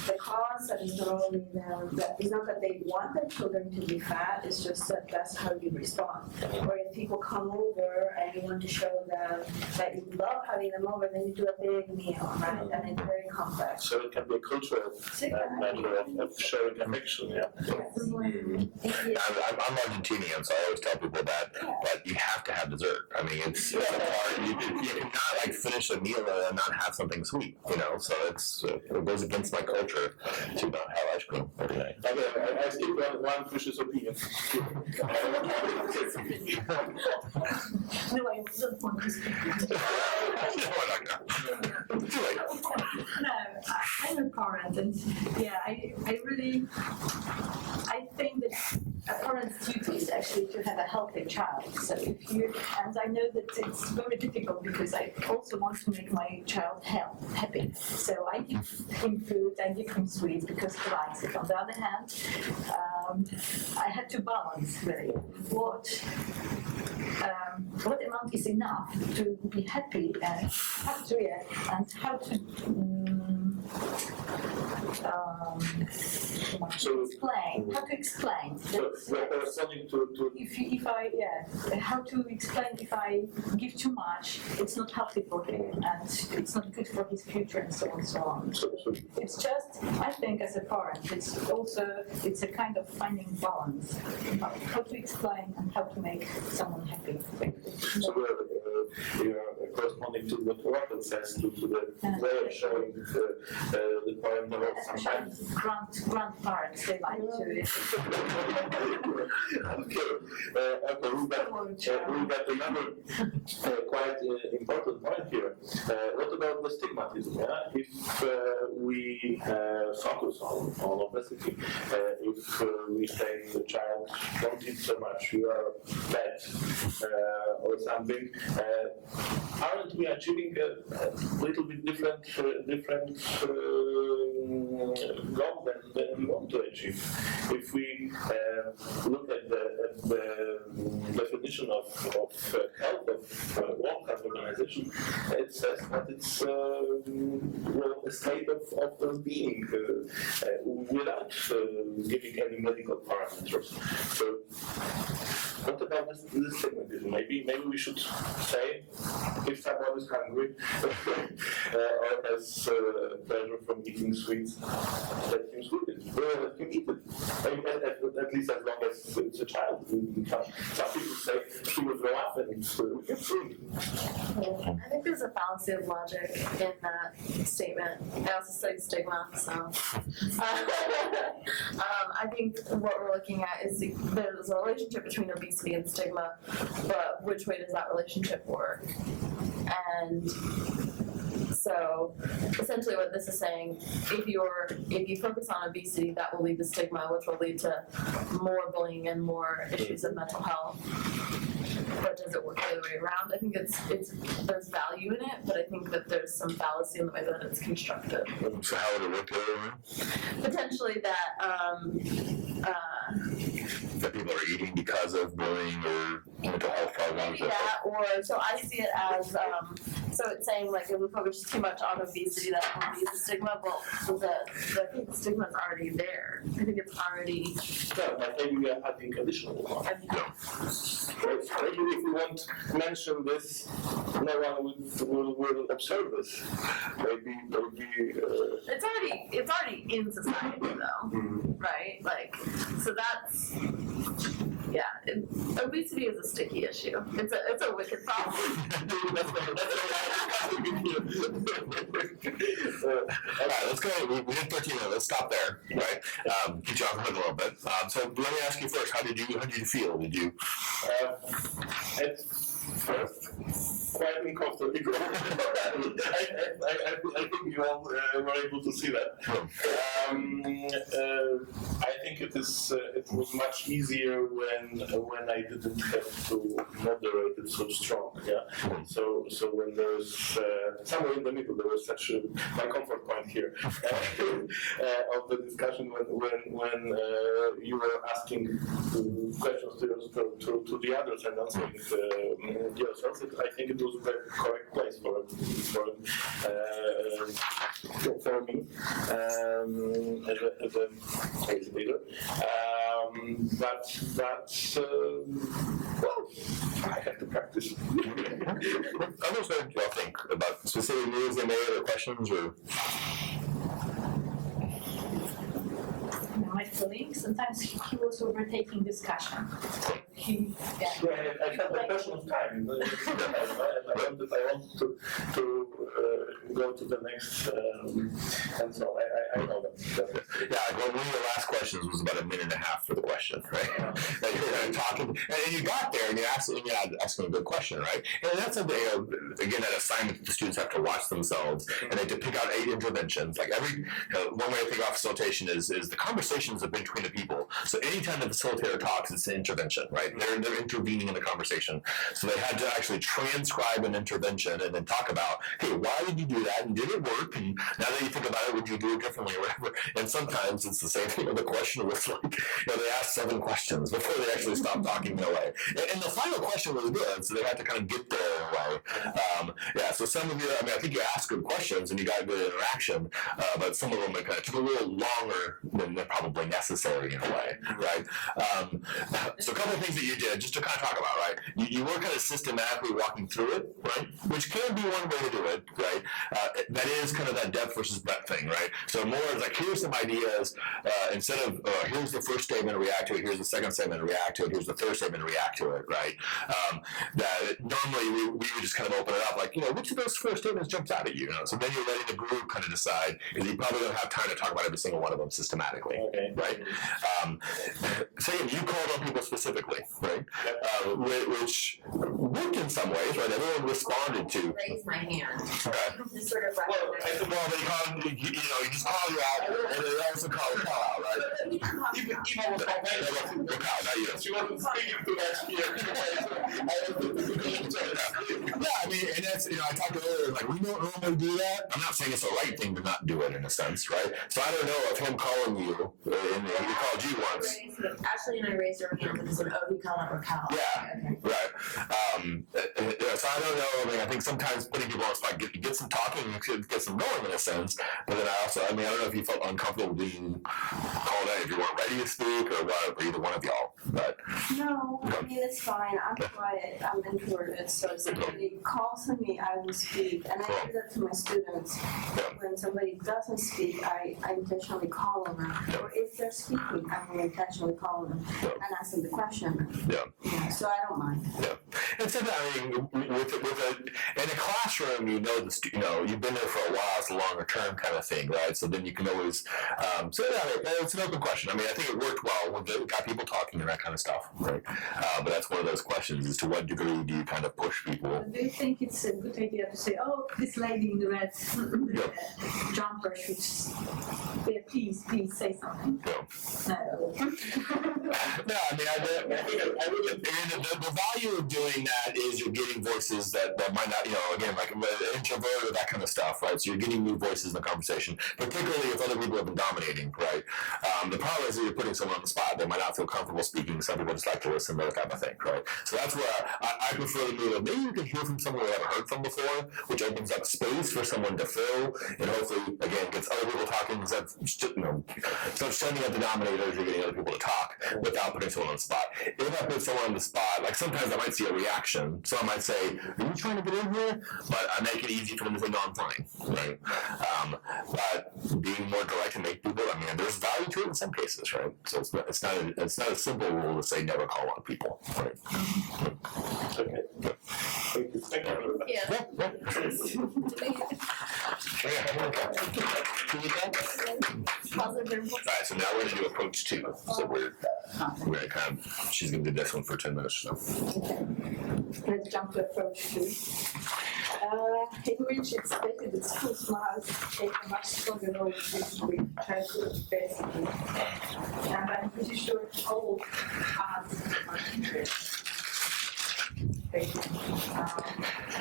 the cause, and it's not only that it's not that they want their children to be fat, it's just that that's how you respond. Or if people come over and you want to show them that you love having them over, then you do a big meal, right? And it's very complex. So it can be a cultural matter of sharing affection, yeah. I'm Argentinian, so I always tell people that, but you have to have dessert. I mean, it's a part, you cannot like finish a meal and not have something sweet, you know, so it goes against my culture to not have ice cream every night. Okay, I still want one precious opinion. No, I don't want to speak. No, I'm a parent, and yeah, I think that a parent's duty is actually to have a healthy child. So if you, and I know that it's very difficult because I also want to make my child happy. So I give him food, I give him sweets because he likes it. On the other hand, I have to balance really what amount is enough to be happy and how to explain. So we're responding to How to explain if I give too much, it's not healthy for him and it's not good for his future and so on and so on. It's just, I think as a parent, it's a kind of finding balance, how to explain and how to make someone happy. So we're corresponding to what Oracle says to the way of showing the parent level sometimes. Grandparents, they like to. We've got another quite important point here. What about the stigmatism? Yeah? If we focus on obesity, if we say the child don't eat so much, you are fat or something, aren't we achieving a little bit different goal than we want to achieve? If we look at the definition of health of World Health Organization, it says that it's a state of well-being without giving any medical parameters. So, what about this stigmatism? Maybe we should say if someone is hungry or has pleasure from eating sweets, let him eat it. At least as long as it's a child. Some people say she will grow up and it's food. I think there's a fallacy of logic in that statement. I also studied stigma, so I think what we're looking at is there's a relationship between obesity and stigma, but which way does that relationship work? And so essentially what this is saying, if you focus on obesity, that will lead to stigma, which will lead to more bullying and more issues of mental health. But does it work the other way around? I think there's value in it, but I think that there's some fallacy in the way that it's constructed. So how would it work the other way around? Potentially that people are eating because of bullying or mental health problems. Yeah, or so I see it as so it's saying like if we focus too much on obesity, that will be the stigma, but I think the stigma is already there. I think it's already. Yeah, but maybe we are adding additional one. Maybe if we won't mention this, no one will observe this. Maybe. It's already in society though, right? Like, so that's. Yeah, obesity is a sticky issue. It's a wicked problem. Alright, let's go. We hit 13 minutes. Let's stop there, right? Get you off the hook a little bit. So let me ask you first. How did you feel? Did you? At first, quite uncomfortable. I think you all were able to see that. I think it was much easier when I didn't have to moderate it so strong. Yeah. So when there's somewhere in the middle, there was such my comfort point here of the discussion when you were asking questions to the others and answering yourself. I think it was a very correct place for me as a leader. Well, I have to practice. Others, what do y'all think about specific moves they made or questions or? My feeling, sometimes he was overtaking discussion. I had the personal time. I want to go to the next, and so I know that. Yeah, well, one of the last questions was about 1.5 minutes for the question, right? That you're kind of talking, and you got there, and you're asking a good question, right? And that's something, again, that assignment that the students have to watch themselves, and they have to pick out 8 interventions. Like one way to think about facilitation is the conversations are between the people. So anytime the facilitator talks, it's an intervention, right? They're intervening in the conversation. So they had to actually transcribe an intervention and then talk about, hey, why did you do that? And did it work? And now that you think about it, would you do it differently or whatever? And sometimes it's the same thing. The question was like, they asked 7 questions before they actually stopped talking in a way. And the final question was good, so they had to kind of get there in a way. So some of you, I think you asked good questions and you got good interaction, but some of them kind of took a little longer than they're probably necessary in a way, right? So a couple of things that you did, just to kind of talk about, right? You were kind of systematically walking through it, right? Which can be one way to do it, right? That is kind of that depth versus breadth thing, right? So more is like, here's some ideas, instead of, here's the first statement, react to it, here's the second statement, react to it, here's the third statement, react to it, right? That normally we would just kind of open it up like, which of those 4 statements jumps out at you? So then you're letting the group kind of decide, because you probably don't have time to talk about every single one of them systematically, right? So you called on people specifically, right? Which worked in some ways, right? Everyone responded to. Raise my hand. Okay. Just sort of They called, you just called you out, and they also called you out, right? Even was not she wasn't speaking to and that's, I talked earlier, like, we don't normally do that. I'm not saying it's the right thing to not do it in a sense, right? So I don't know if him calling you, and he called you once. Ashley and I raised our hands and said, "Oh, he called out Raquel." Yeah, okay. Right. So I don't know. I think sometimes putting people on the spot get some talking, get some going in a sense. But then I don't know if you felt uncomfortable being called out, if you weren't ready to speak or what, or either one of y'all. But no, it's fine. I'm quiet. I'm introverted. So if somebody calls on me, I will speak, and I do that to my students. When somebody doesn't speak, I intentionally call on them, or if they're speaking, I will intentionally call them and ask them the question. Yeah. So I don't mind. Yeah. And so in a classroom, you've been there for a while. It's a longer term kind of thing, right? So then you can always. It's an open question. I think it worked well when we got people talking and that kind of stuff, right? But that's one of those questions: as to what degree do you kind of push people? Do you think it's a good idea to say, "Oh, this lady in the red jumper should please say something"? No. The value of doing that is you're getting voices that might not, again, like introvert or that kind of stuff, right? So you're getting new voices in the conversation, particularly if other people have been dominating, right? The problem is that you're putting someone on the spot. They might not feel comfortable speaking. Some people just like to listen, that type of thing, right? So that's where I prefer the move of maybe you can hear from someone we haven't heard from before, which opens up space for someone to fill, and hopefully, again, gets other people talking. So sending out the dominators, you're getting other people to talk without putting someone on the spot. If I put someone on the spot, like sometimes I might see a reaction. So I might say, "Are you trying to get in here?" But I make it easy for them to say, "No, I'm fine," right? But being more direct and make people, there's value to it in some cases, right? So it's not a simple rule to say never call on people, right? Okay. Thank you. All right, so now we're going to do approach 2. So we're going to she's going to do this one for 10 minutes or so. let's jump to approach 2. In which it's stated that schools must take a much stronger role with childhood basically. And I'm pretty sure all us are interested.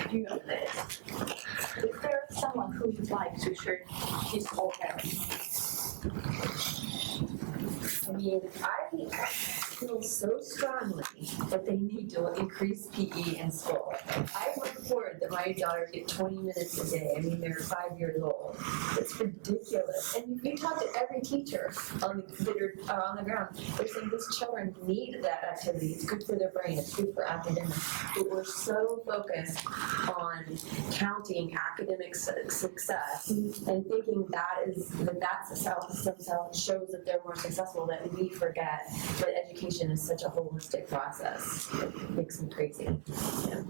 Do you know this? Is there someone who would like to share his or her? I mean, I feel so strongly that they need to increase PE in school. I report that my daughter gets 20 minutes a day. I mean, they're 5 years old. It's ridiculous. And if you talk to every teacher that are on the ground, they're saying these children need that activity. It's good for their brain. It's good for academics. But we're so focused on counting academic success and thinking that's somehow shows that they're more successful, that we forget that education is such a holistic process. It makes me crazy. Yeah.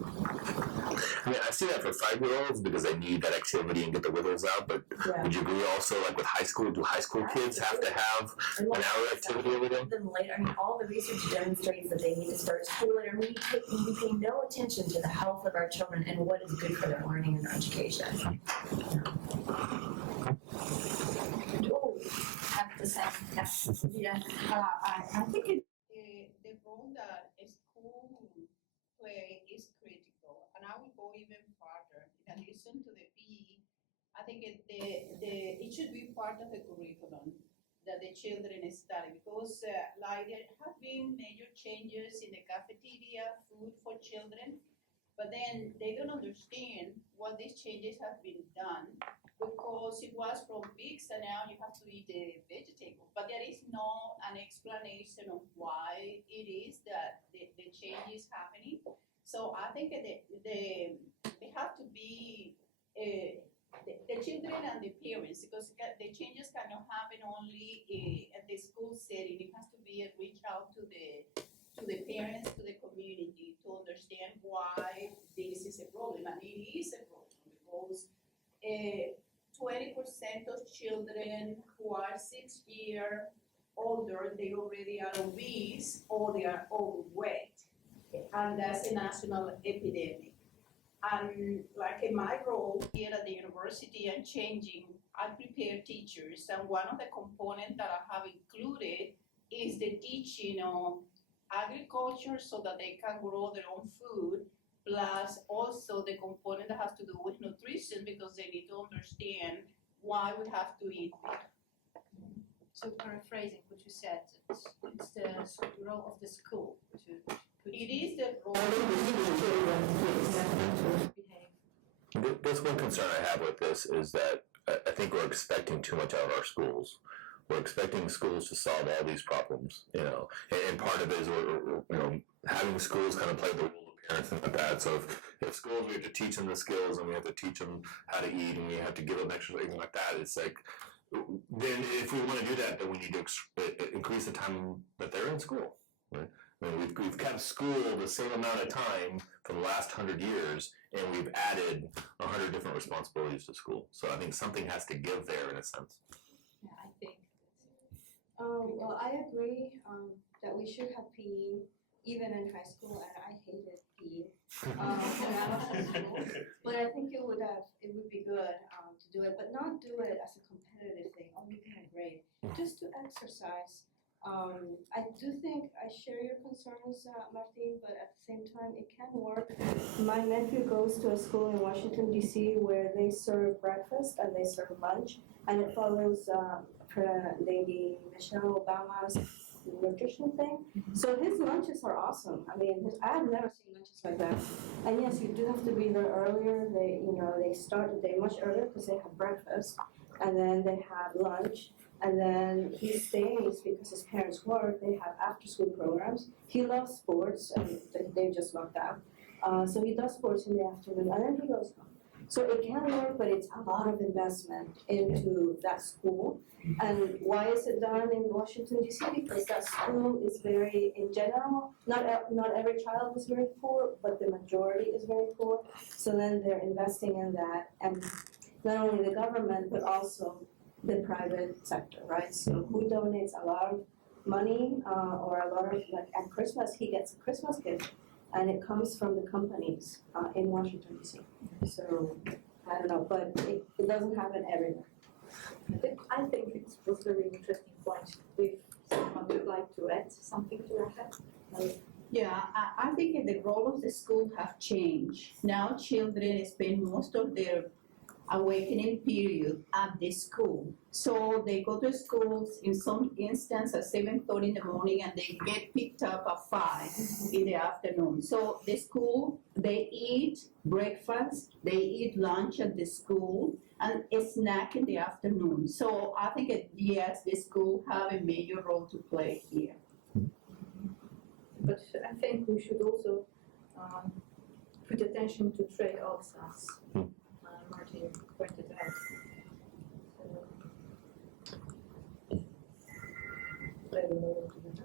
I mean, I see that for 5-year-olds because they need that activity and get the wiggles out, but would you agree also, like with high school, do high school kids have to have an hour activity every day? Them later, I mean, all the research demonstrates that they need to start school later. We pay no attention to the health of our children and what is good for their learning and their education. Have the same. Yeah. I think the role that a school play is critical, and I will go even further. In addition to the PE, I think it should be part of the curriculum that the children study, because like there have been major changes in the cafeteria food for children, but then they don't understand what these changes have been done, because it was from pigs and now you have to eat the vegetables. But there is no an explanation of why it is that the change is happening. So I think that they have to be the children and the parents, because the changes cannot happen only at the school setting. It has to be a reach out to the parents, to the community, to understand why this is a problem. And it is a problem because 20% of children who are 6 years older, they already are obese or they are overweight. And that's a national epidemic. And like in my role here at the university and changing, I prepare teachers, and one of the components that I have included is the teaching of agriculture so that they can grow their own food, plus also the component that has to do with nutrition, because they need to understand why we have to eat better. So paraphrasing what you said, it's the role of the school to it is the role of behave. That's one concern I have with this, is that I think we're expecting too much out of our schools. We're expecting schools to solve all these problems, and part of it is we're having schools kind of play the role of parents and like that. So if schools, we have to teach them the skills and we have to teach them how to eat and we have to give them exercise like that, it's like, then if we want to do that, then we need to increase the time that they're in school, right? I mean, we've kept school the same amount of time for the last 100 years, and we've added 100 different responsibilities to school. So I think something has to give there in a sense. Yeah, I think. Well, I agree that we should have PE even in high school, and I hated PE when I was in school. But I think it would be good to do it, but not do it as a competitive thing. Oh, you got a grade. Just to exercise. I do think I share your concerns, Martin, but at the same time, it can work. My nephew goes to a school in Washington, D.C. where they serve breakfast and they serve lunch, and it follows Lady Michelle Obama's nutrition thing. So his lunches are awesome. I mean, I've never seen lunches like that. And yes, you do have to be there earlier. They start the day much earlier because they have breakfast, and then they have lunch. And then he stays because his parents work. They have after-school programs. He loves sports, and they just locked out. So he does sports in the afternoon, and then he goes home. So it can work, but it's a lot of investment into that school. And why is it done in Washington, D.C.? Because that school is very, in general, not every child is very poor, but the majority is very poor. So then they're investing in that, and not only the government, but also the private sector, right? So who donates a lot of money or a lot of, like at Christmas, he gets a Christmas gift and it comes from the companies in Washington DC. So I don't know, but it doesn't happen everywhere. I think it was a very interesting point. If someone would like to add something to that. Yeah, I think the role of the school have changed. Now children spend most of their awakening period at the school. So they go to schools in some instance at 7:30 in the morning and they get picked up at 5 in the afternoon. So the school, they eat breakfast, they eat lunch at the school and a snack in the afternoon. So I think yes, the school have a major role to play here. But I think we should also put attention to trade-offs as Martin pointed out. I don't know what to do.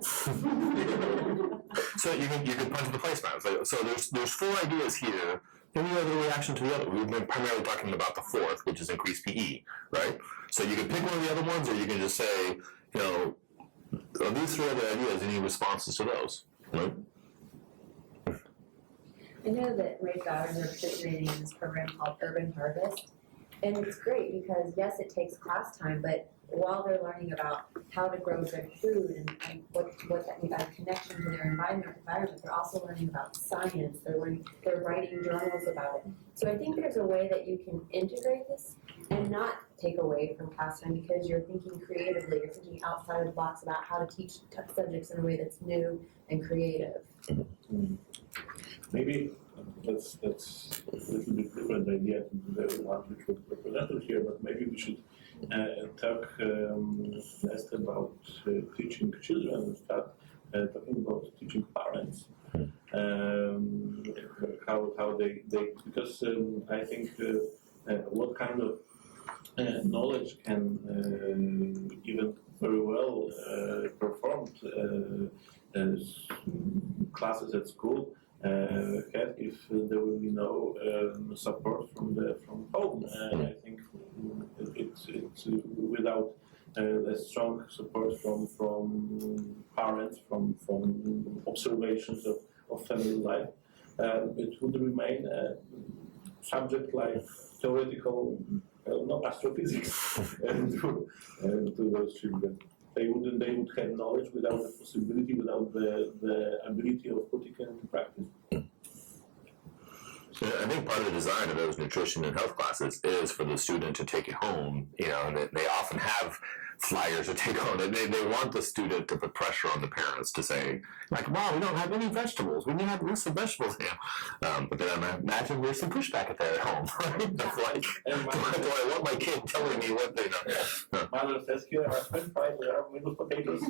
So you can punch the placement. So there's 4 ideas here. Any other reaction to the other? We've been primarily talking about the 4th, which is increased PE, right? So you can pick one of the other ones, or you can just say, are these 3 other ideas, any responses to those? Right? I know that Ray daughters are participating in this program called Urban Harvest, and it's great because yes, it takes class time, but while they're learning about how to grow good food and what that connection to their environment, they're also learning about science. They're writing journals about it. So I think there's a way that you can integrate this and not take away from class time because you're thinking creatively, you're thinking outside of the box about how to teach subjects in a way that's new and creative. Maybe that's a little bit different idea to the one which was represented here, but maybe we should talk less about teaching children and start talking about teaching parents. How they because I think what kind of knowledge can even very well performed as classes at school have if there will be no support from home. I think it's without a strong support from parents, from observations of family life, it would remain a subject like theoretical, astrophysics to those children. They would have knowledge without the possibility, without the ability of putting it into practice. I think part of the design of those nutrition and health classes is for the student to take it home, and they often have flyers to take home. They want the student to put pressure on the parents to say, like, wow, we don't have any vegetables. We need to have a list of vegetables now. But then I imagine there's some pushback at that at home, right? That's like, do I want my kid telling me what they know? Mother says, here are French fries, there are little potatoes.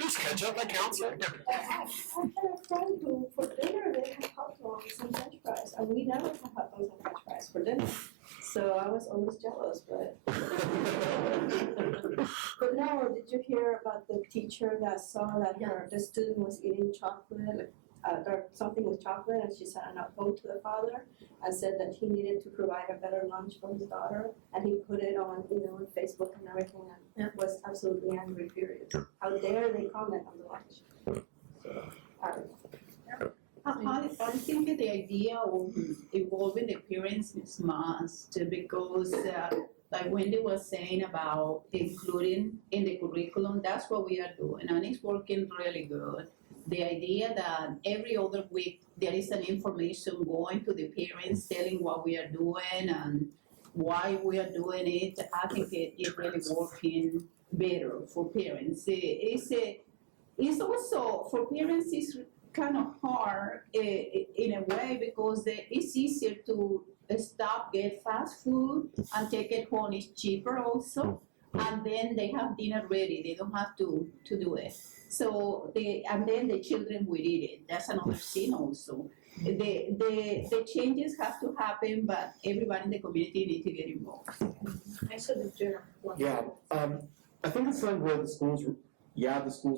Just ketchup, that counts. I had a friend who, for dinner, they had hot dogs and French fries, and we never have hot dogs and French fries for dinner. So I was always jealous, but. But no, did you hear about the teacher that saw that the student was eating chocolate, or something with chocolate, and she sent a note to the father and said that he needed to provide a better lunch for his daughter, and he put it on, on Facebook and everything, and was absolutely angry, period. How dare they comment on the lunch? So, I don't know. I think the idea of involving the parents is must because like Wendy was saying about including in the curriculum, that's what we are doing and it's working really good. The idea that every other week there is an information going to the parents telling what we are doing and why we are doing it, I think it really working better for parents. It's also, for parents, it's kind of hard in a way because it's easier to stop, get fast food and take it home. It's cheaper also. And then they have dinner ready. They don't have to do it. So and then the children will eat it. That's another thing also. The changes have to happen, but everybody in the community needs to get involved. I saw the journal. Yeah, I think it's something where the schools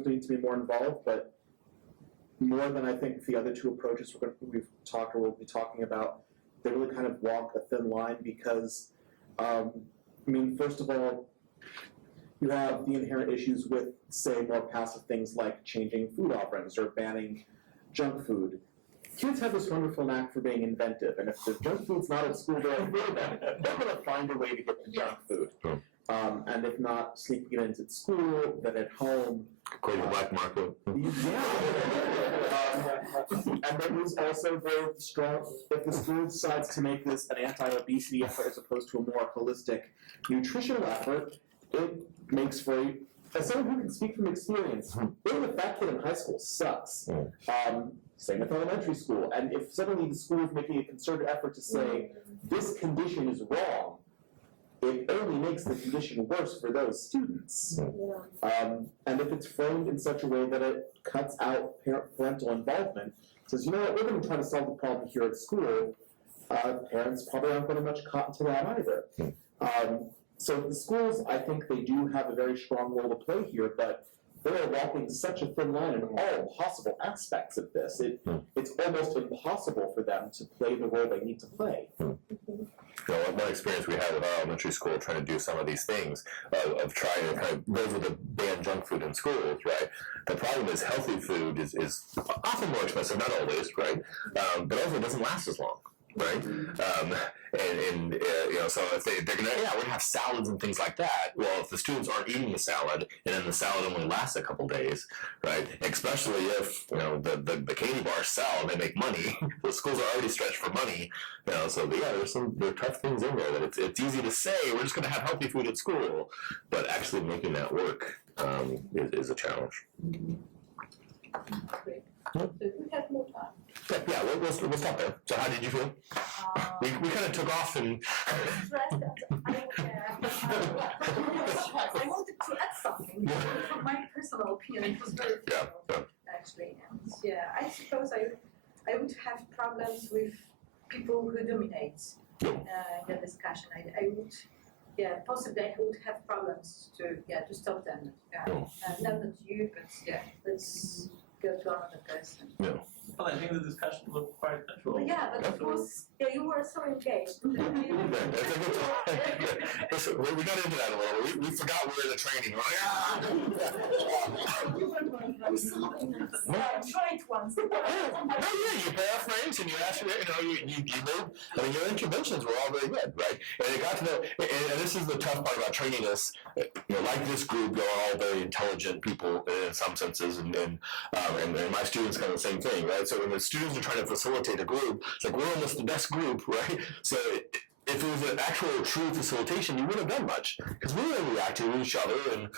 need to be more involved, but more than I think the other 2 approaches we'll be talking about, they really kind of walk a thin line because, first of all, You have the inherent issues with, say, more passive things like changing food offerings or banning junk food. Kids have this wonderful knack for being inventive, and if the junk food's not at school during food, then they're going to find a way to get the junk food. And if not sleeping in at school, then at home. Go to the black market. And then there's also the strong, if the school decides to make this an anti-obesity effort as opposed to a more holistic nutritional effort, it makes for, as someone who can speak from experience, being a fat kid in high school sucks. Same with elementary school. And if suddenly the school is making a concerted effort to say, this condition is wrong, it only makes the condition worse for those students. And if it's framed in such a way that it cuts out parental involvement, says, you know what, we're going to try to solve the problem here at school, parents probably aren't going to much cotton to that either. So the schools, I think they do have a very strong role to play here, but they are walking such a thin line in all possible aspects of this. It's almost impossible for them to play the role they need to play. One experience we had with our elementary school trying to do some of these things, of trying to kind of go with the ban junk food in schools, right? The problem is healthy food is often more expensive, not always, right? But also it doesn't last as long. Right, so if they're gonna, we're gonna have salads and things like that. Well, if the students aren't eating the salad, and then the salad only lasts a couple days, right? Especially if the candy bars sell and they make money, the schools are already stretched for money. So there are tough things in there that it's easy to say we're just gonna have healthy food at school, but actually making that work is a challenge. Great. So we have more time. Yeah, we'll stop there. So how did you feel? We kind of took off and... I wanted to add something. From my personal opinion, it was very difficult, actually. And I suppose I would have problems with people who dominate the discussion. I would, possibly I would have problems to stop them. Not you, but let's go to another person. Well, I think the discussion looked quite natural. But it was, you were so engaged. Listen, we got into that a little. We forgot we were in the training, right? Try it once. You pay off frames and you ask, you made, your interventions were all very good, right? And it got to and this is the tough part about training us, like this group, they're all very intelligent people in some senses, and my students kind of the same thing, right? So when the students are trying to facilitate a group, it's like we're almost the best group, right? So if it was an actual true facilitation, you wouldn't have done much because we were reacting to each other, and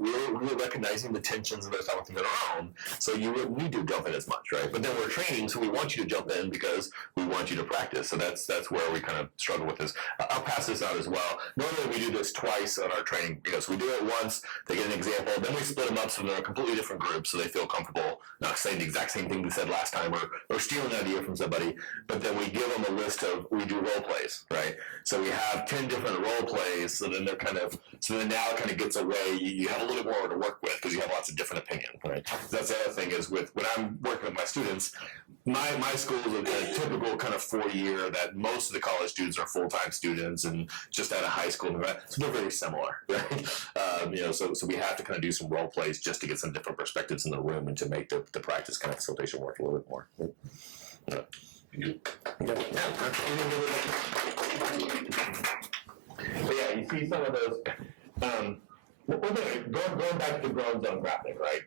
we were recognizing the tensions and those type of things on our own. So you wouldn't need to jump in as much, right? But then we're training, so we want you to jump in because we want you to practice. So that's where we kind of struggle with this. I'll pass this out as well. Normally we do this twice on our training. So we do it once, they get an example, then we split them up so they're a completely different group, so they feel comfortable not saying the exact same thing we said last time or stealing an idea from somebody. But then we give them a list of, we do role plays. Right, so we have 10 different role plays. So then now it kind of gets away. You have a little more to work with because you have lots of different opinions. Right, so that's the other thing is when I'm working with my students, my school is a typical kind of 4-year that most of the college students are full-time students and just out of high school. So they're very similar, right? So we have to kind of do some role plays just to get some different perspectives in the room and to make the practice kind of facilitation work a little bit more. But you see some of those. Going back to the grown zone graphic, right?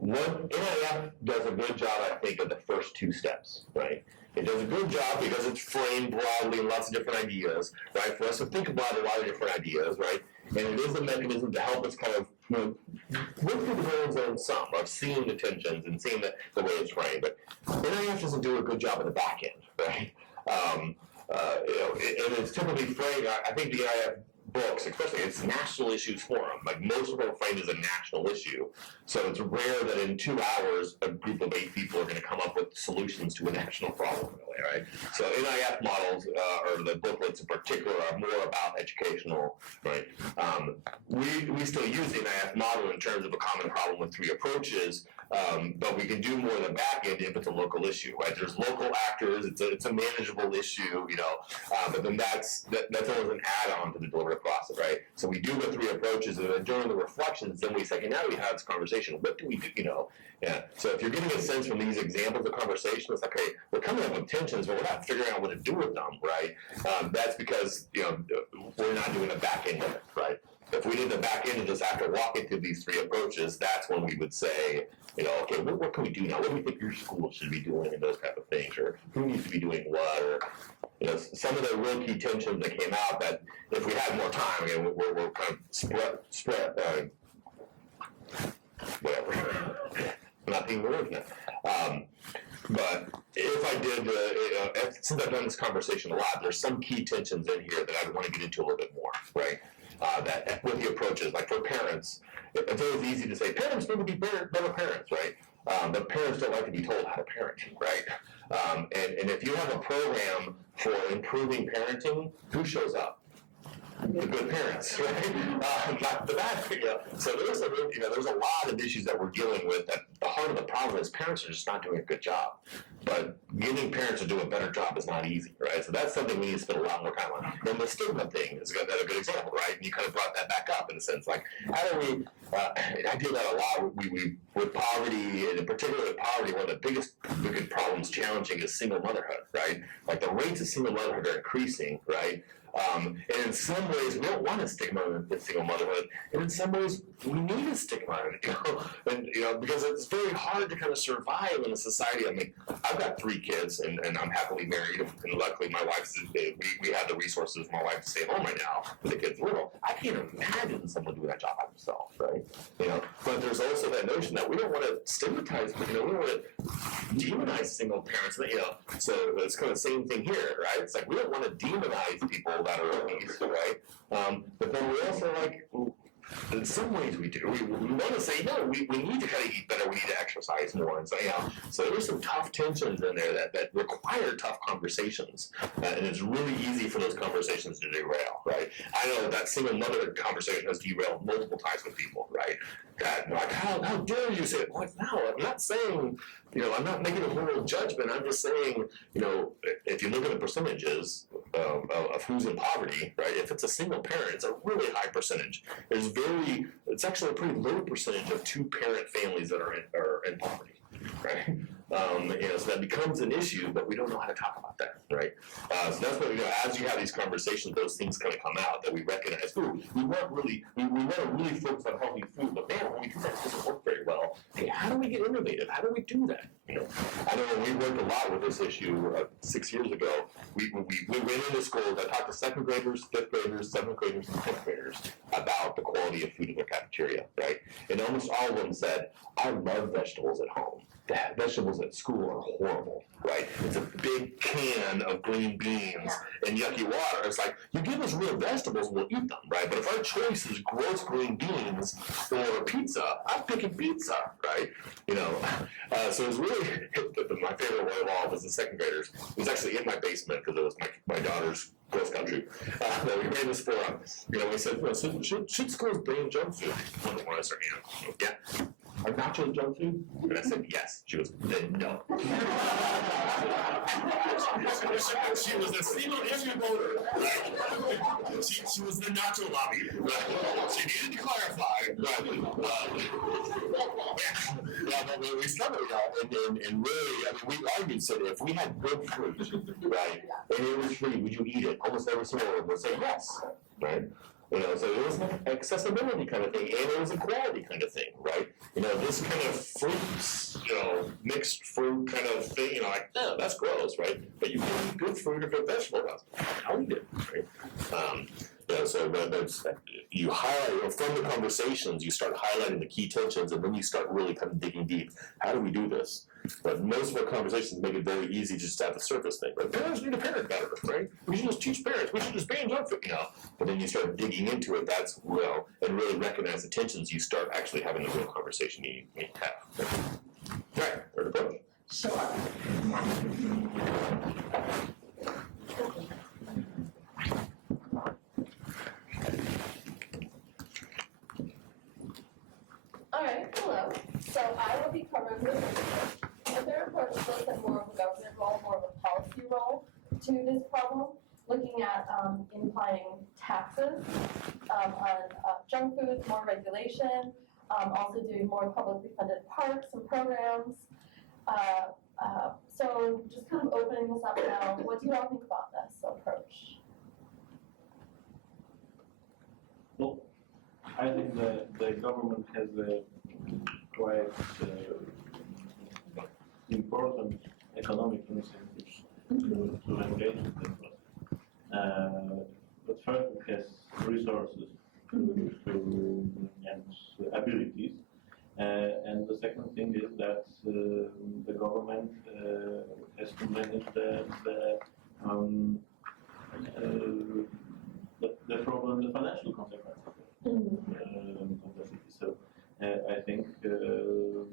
NIF does a good job, I think, of the first 2 steps, right? It does a good job because it's framed broadly in lots of different ideas, right? For us to think about a lot of different ideas, right? And it is a mechanism to help us kind of work through the grown zone some of seeing the tensions and seeing the way it's framed. But NIF doesn't do a good job at the back end, right? And it's typically framed, I think the NIF books, especially, it's National Issues Forum. Like most of them are framed as a national issue. So it's rare that in 2 hours, a group of 8 people are going to come up with solutions to a national problem, really, right? So NIF models, or the booklets in particular, are more about educational, right? We still use the NIF model in terms of a common problem with 3 approaches, but we can do more in the back end if it's a local issue, right? There's local actors, it's a manageable issue, but then that's always an add-on to the deliberative process, right? So So we do the 3 approaches, and then during the reflections, then we say, okay, now we have this conversation. What do we do? Yeah. So if you're getting a sense from these examples of conversation, it's like, okay, we're coming up with tensions, but we're not figuring out what to do with them, right? That's because we're not doing the back end of it, right? If we did the back end of this after walking through these 3 approaches, that's when we would say, okay, what can we do now? What do we think your school should be doing, and those type of things, or who needs to be doing what, or some of the real key tensions that came out that if we had more time, again, we're kind of spread whatever. I'm not being the word now. But if I did, since I've done this conversation a lot, there's some key tensions in here that I want to get into a little bit more, right? That with the approaches, like for parents, it's always easy to say parents need to be better parents, right? But parents don't like to be told how to parent, right? And if you have a program for improving parenting, who shows up? The good parents, right? Not the bad. So there's a lot of issues that we're dealing with. That the heart of the problem is parents are just not doing a good job. But getting parents to do a better job is not easy, right? So that's something we need to spend a lot more time on. And the stigma thing is a good example, right? And you kind of brought that back up in a sense. Like, how do we? I do that a lot. We with poverty, and in particular with poverty, one of the biggest problems challenging is single motherhood, right? Like the rates of single motherhood are increasing, right? And in some ways, we don't want a stigma in single motherhood, and in some ways, we need a stigma, because it's very hard to kind of survive in a society. I mean, I've got 3 kids, and I'm happily married, and luckily my wife's, we have the resources for my wife to stay home right now when the kids are little. I can't imagine someone doing that job by themselves, right? But there's also that notion that we don't want to stigmatize, we don't want to demonize single parents, so it's kind of the same thing here, right? It's like we don't want to demonize people that are obese, right? But then we also in some ways we do. We want to say, no, we need to kind of eat better, we need to exercise more. And so there's some tough tensions in there that require tough conversations. And it's really easy for those conversations to derail, right? I know that single mother conversation has derailed multiple times with people, right? That, like, how dare you say it? Like, no, I'm not saying, I'm not making a moral judgment. I'm just saying, if you look at the percentages of who's in poverty, right? If it's a single parent, it's a really high percentage. It's actually a pretty low percentage of 2-parent families that are in poverty, right? So that becomes an issue, but we don't know how to talk about that, right? So that's what as you have these conversations, those things kind of come out that we recognize. Ooh, we want to really focus on healthy food, but man, when we do that, it doesn't work very well. Okay, how do we get innovative? How do we do that? I know we worked a lot with this issue 6 years ago. We went into schools. I talked to 2nd graders, 5th graders, 7th graders, and 10th graders about the quality of food in their cafeteria, right? And almost all of them said, I love vegetables at home. The vegetables at school are horrible, right? It's a big can of green beans and yucky water. It's like, you give us real vegetables, we'll eat them, right? But if our choice is gross green beans or pizza, I'm picking pizza, right? So it was really, my favorite one of all was the 2nd graders. It was actually in my basement because it was my daughter's cross country. That we ran this forum. We said, should schools ban junk food? One of them raised her hand. Yeah. Are nachos junk food? And I said, yes. She goes, then no. She was a single issue voter. Right? She was the nacho lobby. Right? She needed to clarify. But we started and really, we argued, said if we had good fruit, right, and it was free, would you eat it? Almost every single one would say yes, right? So it was an accessibility kind of thing, and it was a quality kind of thing, right? This kind of fruits, mixed fruit kind of thing, like, no, that's gross, right? But you can eat good fruit or good vegetables. I'll eat it, right? So that's, you highlight, from the conversations, you start highlighting the key tensions, and then you start really kind of digging deep. How do we do this? But most of our conversations make it very easy just to have the surface thing. But parents need to parent better, right? We should just teach parents. We should just ban junk food, But then you start digging into it, and really recognize the tensions, you start actually having the real conversation you need to have. All right, third approach. Sure. Alright, hello. So I will be covering this. The third approach looks at more of a government role, more of a policy role to this problem, looking at implying taxes on junk foods, more regulation, also doing more publicly funded parks and programs. So just kind of opening this up now, what do you all think about this approach? Well, I think the government has a quite important economic incentives to engage in this process. But first, it has resources and abilities. And the second thing is that the government has to manage the problem, the financial consequences of the city. So I think the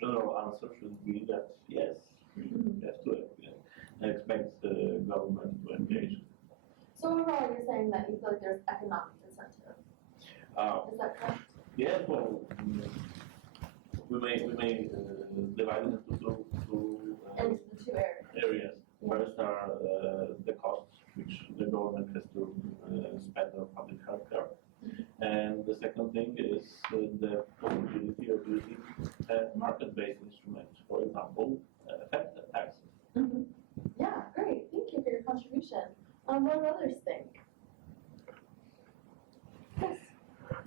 general answer should be that yes, we have to expect the government to engage. So overall, you're saying that you feel like there's economic incentive. Is that correct? Yes, well, we may divide it into two the two areas. First are the costs which the government has to spend on public health care. And the second thing is the possibility of using market-based instruments, for example, effective taxes. Yeah, great. Thank you for your contribution. What do others think? Yes.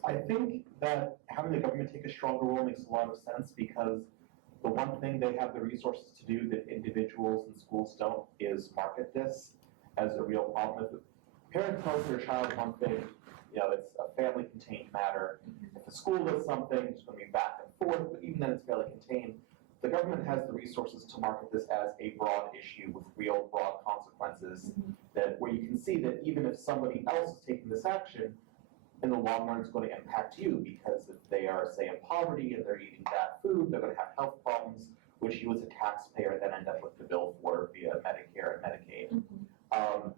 I think that having the government take a stronger role makes a lot of sense because the one thing they have the resources to do that individuals and schools don't is market this as a real problem. If a parent tells their child one thing, it's a family contained matter. If the school does something, it's going to be back and forth, but even then it's fairly contained. The government has the resources to market this as a broad issue with real broad consequences that where you can see that even if somebody else is taking this action, in the long run it's going to impact you because if they are, say, in poverty and they're eating bad food, they're going to have health problems, which you as a taxpayer then end up with the bill for via Medicare and Medicaid.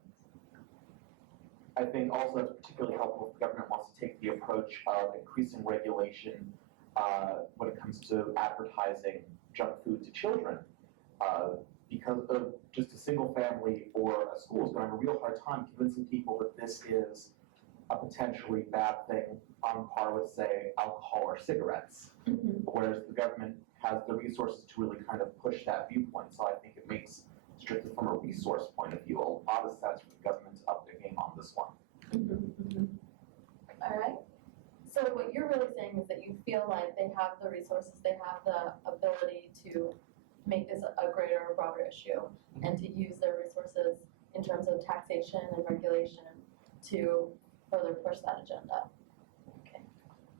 I think also it's particularly helpful if the government wants to take the approach of increasing regulation when it comes to advertising junk food to children. Because of just a single family or a school is going to have a real hard time convincing people that this is a potentially bad thing on par with, say, alcohol or cigarettes. Whereas the government has the resources to really kind of push that viewpoint. So I think it makes, strictly from a resource point of view, a lot of sense for the government to up their game on this one. All right. So what you're really saying is that you feel like they have the resources, they have the ability to make this a greater or broader issue and to use their resources in terms of taxation and regulation to further push that agenda. Okay.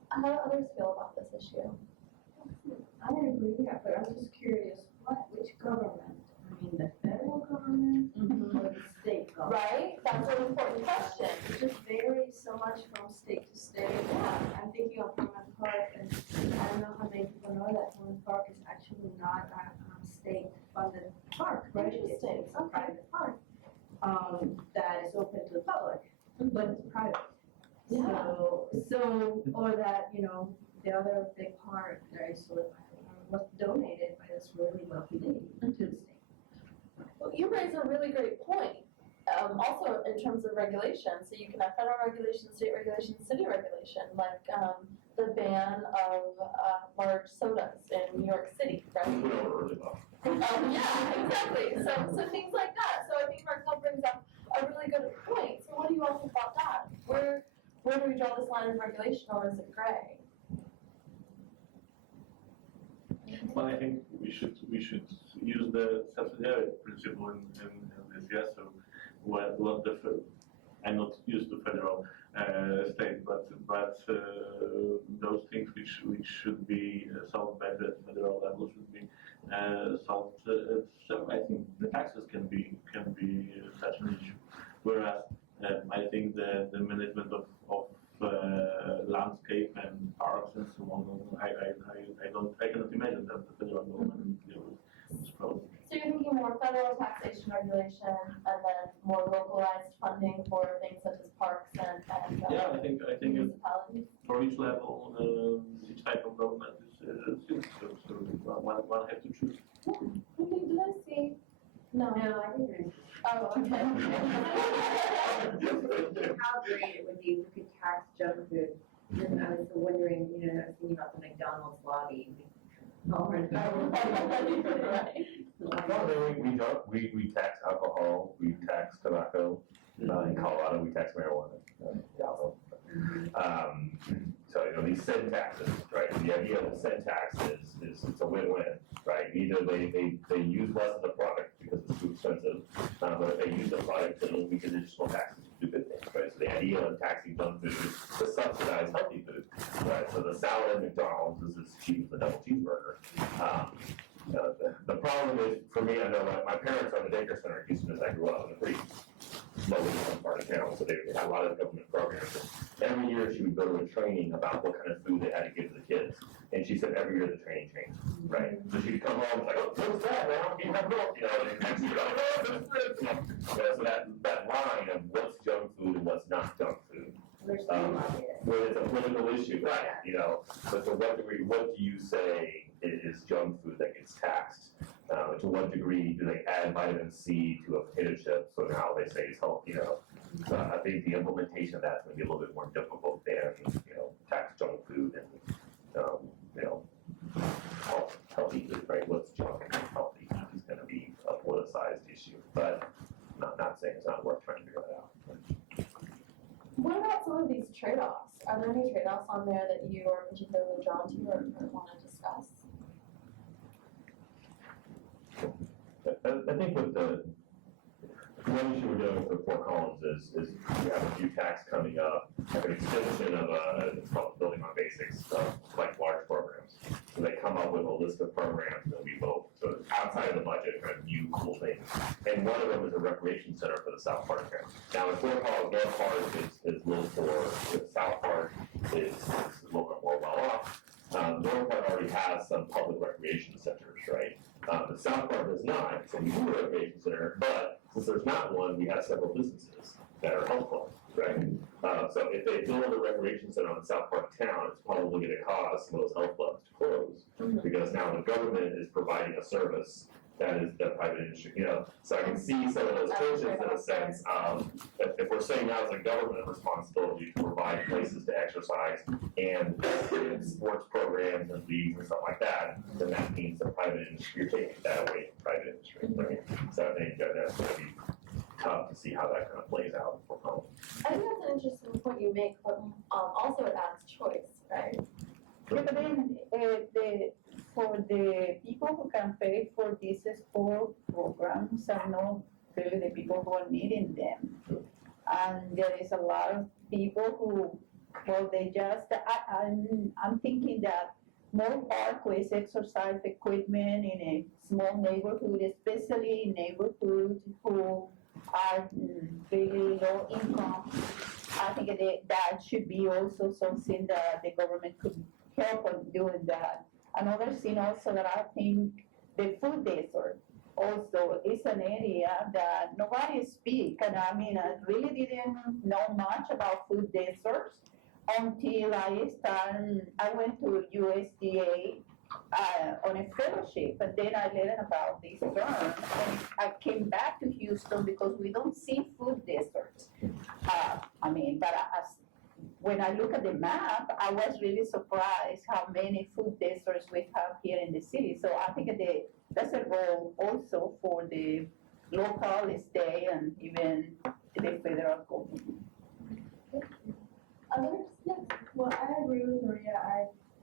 How do others feel about this issue? I agree, but I'm just curious, which government? I mean, the federal government or the state government? Right? That's an important question. It just varies so much from state to state. Yeah. I'm thinking of Pullman Park, and I don't know how many people know that Pullman Park is actually not a state-funded park, right? It's a private park that is open to the public, but it's private. Yeah. So, or that, the other big park that is was donated by this really wealthy lady to the state. Well, you raise a really great point. Also, in terms of regulation, so you can have federal regulation, state regulation, city regulation, like the ban of large sodas in New York City, right? Yeah, exactly. So things like that. So I think Markel brings up a really good point. So what do you all think about that? Where do we draw this line of regulation, or is it gray? Well, I think we should use the subsidiarity principle in this. Yes, so what I'm not used to federal state, but those things which should be solved by the federal level should be solved. So I think the taxes can be such an issue. Whereas I think the management of landscape and parks and so on, I cannot imagine that the federal government will deal with this problem. So you're thinking more federal taxation regulation and then more localized funding for things such as parks and yeah, I think municipalities? For each level, each type of government is used. So one has to choose. Okay, did I see? No. No, I agree. Oh, okay. How great it would be if we could tax junk food. And I was wondering, you know, I was thinking about the McDonald's lobby. Well, we tax alcohol, we tax tobacco, in Colorado, we tax marijuana. So, you know, these sin taxes, right, the idea of the sin tax is it's a win-win, right? Either they use less of the product because it's too expensive, but if they use the product, then we can additional taxes to do good things, right? So the idea of taxing junk food is to subsidize healthy food, right? So the salad at McDonald's is as cheap as the double cheeseburger. The problem is, for me, I know my parents are in the daycare center in Houston as I grew up in a pretty low income part of town, so they had a lot of government programs. Every year she would go to a training about what kind of food they had to give to the kids. And she said every year the training changed, right? So she'd come home and like, oh, what's that, man? You have milk, you know, and next year, so that line of what's junk food and what's not junk food. Well, it's a political issue, right? You know, but to what degree, what do you say is junk food that gets taxed? To what degree do they add vitamin C to a potato chip? So now they say it's healthy, you know. So I think the implementation of that's going to be a little bit more difficult than, you know, tax junk food and, you know, healthy food, right? What's junk and what's healthy is going to be a politicized issue, but not saying it's not worth trying to figure that out. What about some of these trade-offs? Are there any trade-offs on there that you are particularly drawn to or want to discuss? I think with the one issue we're doing with Fort Collins is we have a few tax coming up, like an extension of it's called Building on Basics, like large programs. So they come up with a list of programs that we vote, so outside of the budget, kind of new cool things. And one of them is a recreation center for the South Park area. Now in Fort Collins, North Park is a little poor, the South Park is a little bit more well off. North Park already has some public recreation centers, right? The South Park does not, so we do a recreation center, but since there's not one, we have several businesses that are health clubs, right? So if they build a recreation center on the South Part of town, it's probably going to cause some of those health clubs to close, because now the government is providing a service that is the private industry, you know. So I can see some of those tensions in a sense. If we're saying now it's a government responsibility to provide places to exercise and sports programs and leagues and stuff like that, then that means the private industry, you're taking that away from private industry, right? So I think that's going to be tough to see how that kind of plays out for home. I think that's an interesting point you make, but also it adds choice, right? Yeah, but then for the people who can pay for these sport programs are not really the people who are needing them. And there is a lot of people who, well, they just, I'm thinking that more parkways, exercise equipment in a small neighborhood, especially in neighborhoods who are really low income. I think that should be also something that the government could help on doing that. Another thing also that I think the food desert also is an area that nobody speaks. And I mean, I really didn't know much about food deserts until I went to USDA on a fellowship, and then I learned about this term. And I came back to Houston because we don't see food deserts. When I look at the map, I was really surprised how many food deserts we have here in the city. So I think that's a role also for the local, state, and even the federal government. Others? Yes. Well, I agree with Maria.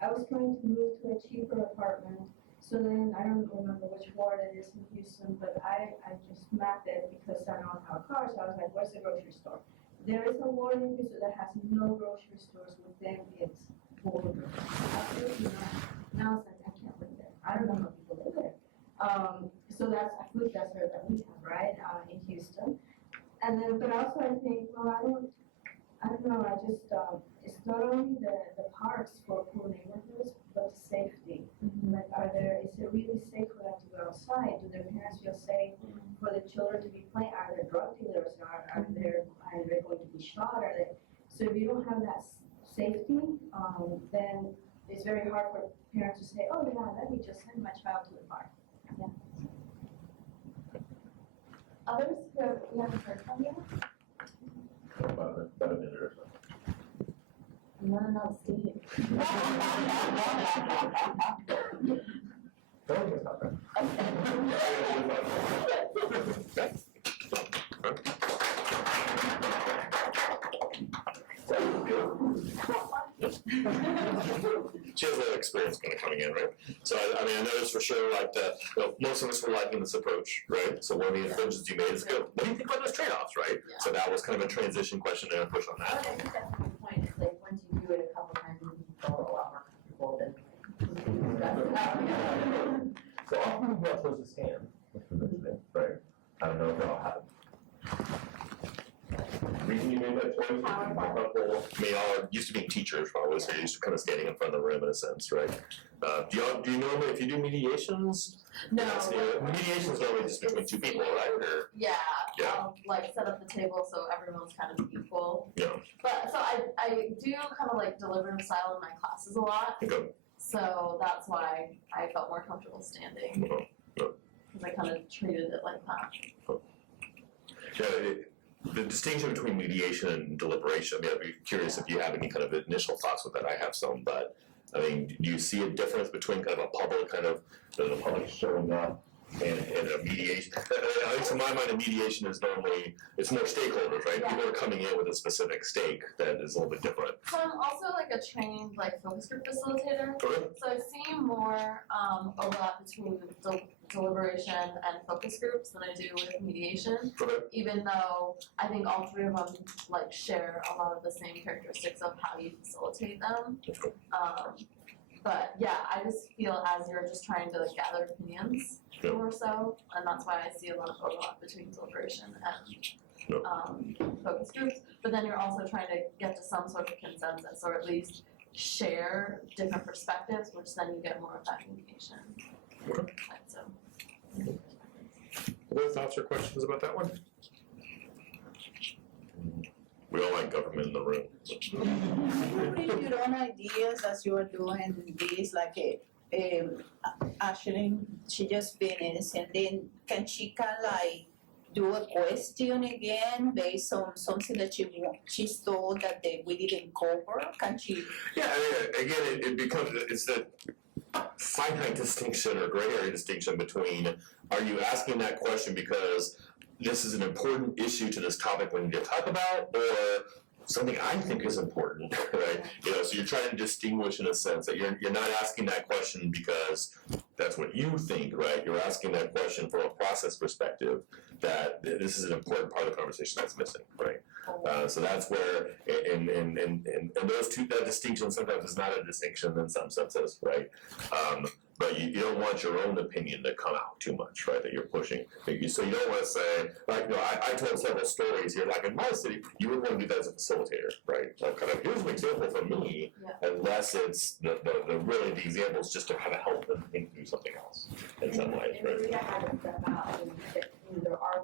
I was going to move to a cheaper apartment. So then I don't remember which ward it is in Houston, but I just mapped it because I don't have a car. So I was like, where's the grocery store? There is a ward in Houston that has no grocery stores within its border. Absolutely not. Now it's like, I can't live there. I don't know how people live there. So that's a food desert that we have, right, in Houston. And then, but also I think, well, I don't know, I just, it's not only the parks for poor neighborhoods, but the safety. Like, is it really safe for them to go outside? Do their parents feel safe for the children to be playing? Are there drug dealers? Are they going to be shot? So if you don't have that safety, then it's very hard for parents to say, oh yeah, let me just send my child to the park. Yeah. Others who we haven't heard from yet? About a minute or so. I'm running out of steam. She has a lot of experience kind of coming in, right? So I mean, I noticed for sure, like most of us were liking this approach, right? So one of the interventions you made is good. What do you think about those trade-offs, right? Yeah. So that was kind of a transition question and a push on I that. think that's a good point, it's like, once you do it a couple times, you feel a lot more comfortable than. So often we're not supposed to stand for this, right? I don't know if that'll happen. The reason you made that choice is I mean, y'all used to being teachers, probably, so you're used to kind of standing in front of the room in a sense, right? Do you normally, if you do mediations? No. Mediations normally just between two people, right? Or, Yeah, Yeah. I'll like set up the table so everyone's kind of equal. yeah. But so I do kind of like deliberative style in my classes a lot. Okay. So that's why I felt more comfortable standing. Because I kind of treated it like that. Yeah, the distinction between mediation and deliberation, I mean, I'd be curious if you have any kind of initial thoughts with that. I have some, but I mean, do you see a difference between kind of a public the public showing up and a mediation? I think to my mind, a mediation is normally, it's more stakeholders, right? Yeah. People are coming in with a specific stake that is a little bit different. So I'm also like a trained like focus group facilitator. Okay. So I've seen more overlap between deliberation and focus groups than I do with mediation. Okay. Even though I think all three of them like share a lot of the same characteristics of how you facilitate them. But yeah, I just feel as you're just trying to like gather opinions more so, and that's why I see a lot of overlap between deliberation and focus groups. But then you're also trying to get to some sort of consensus, or at least share different perspectives, which then you get more of that communication. So. Other thoughts or questions about that one? We all like government in the room. You bring your own ideas as you are doing this, like Ashley, she just finished, and then can she kind of like do a question again based on something that she's told that we didn't cover? Can she? Yeah, I mean, again, it becomes, it's the finite distinction or gray area distinction between, are you asking that question because this is an important issue to this topic we need to talk about, or something I think is important, right? So you're trying to distinguish in a sense that you're not asking that question because that's what you think, right? You're asking that question from a process perspective that this is an important part of the conversation that's missing, right? So that's where, and those two, that distinction sometimes is not a distinction in some senses, right? But you don't want your own opinion to come out too much, right? That you're pushing. So you don't want to say, like, I told several stories here, like in my city, you wouldn't want to do that as a facilitator, right? So kind of, here's an example from me, unless it's really the examples just to kind of help them think through something else in some ways, And right? we have to step out, I mean, there are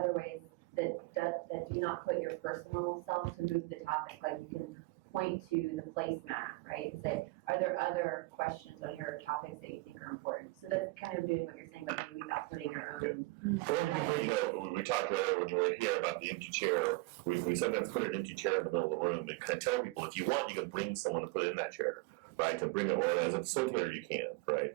other ways that do not put your personal self to move the topic, like you can point to the placemat, right? And say, are there other questions on your topics that you think are important? So that's kind of doing what you're saying, but maybe without putting your own. Or we talked earlier when we were here about the empty chair. We sometimes put an empty chair in the middle of the room and kind of tell people, if you want, you can bring someone to put it in that chair, right? To bring it, or as a facilitator, you can, right?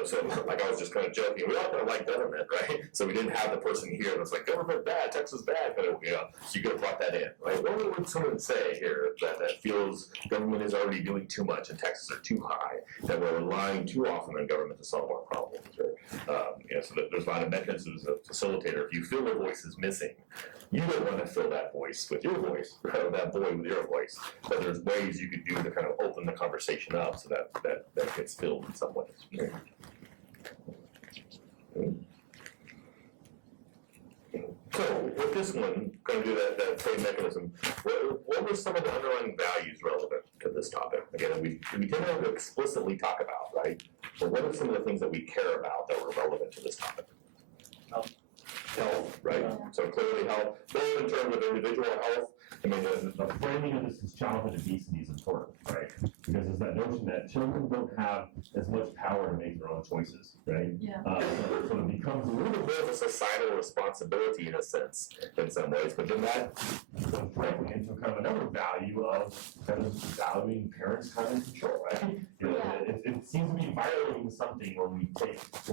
So like I was just kind of joking, we all kind of like government, right? So we didn't have the person here that's like, government bad, Texas bad, kind of, so you could have brought that in, right? What would someone say here that feels government is already doing too much and taxes are too high, that we're relying too often on government to solve our problems, right? So there's a lot of mechanisms as a facilitator. If you feel a voice is missing, you don't want to fill that voice with your voice, right? Or that void with your voice. But there's ways you could do to kind of open the conversation up so that gets filled in some ways. Right? So with this one, going to do that same mechanism, what were some of the underlying values relevant to this topic? Again, we didn't have to explicitly talk about, right? But what are some of the things that we care about that were relevant to this topic? Health, right? So clearly health, both in terms of individual health, I mean, the framing of this is childhood obesity is important, right? Because there's that notion that children don't have as much power to make their own choices, right? Yeah. So it becomes a little bit more of a societal responsibility in a sense, in some ways, but then that goes frankly into kind of another value of kind of valuing parents having control, right? You know, it seems to be violating something when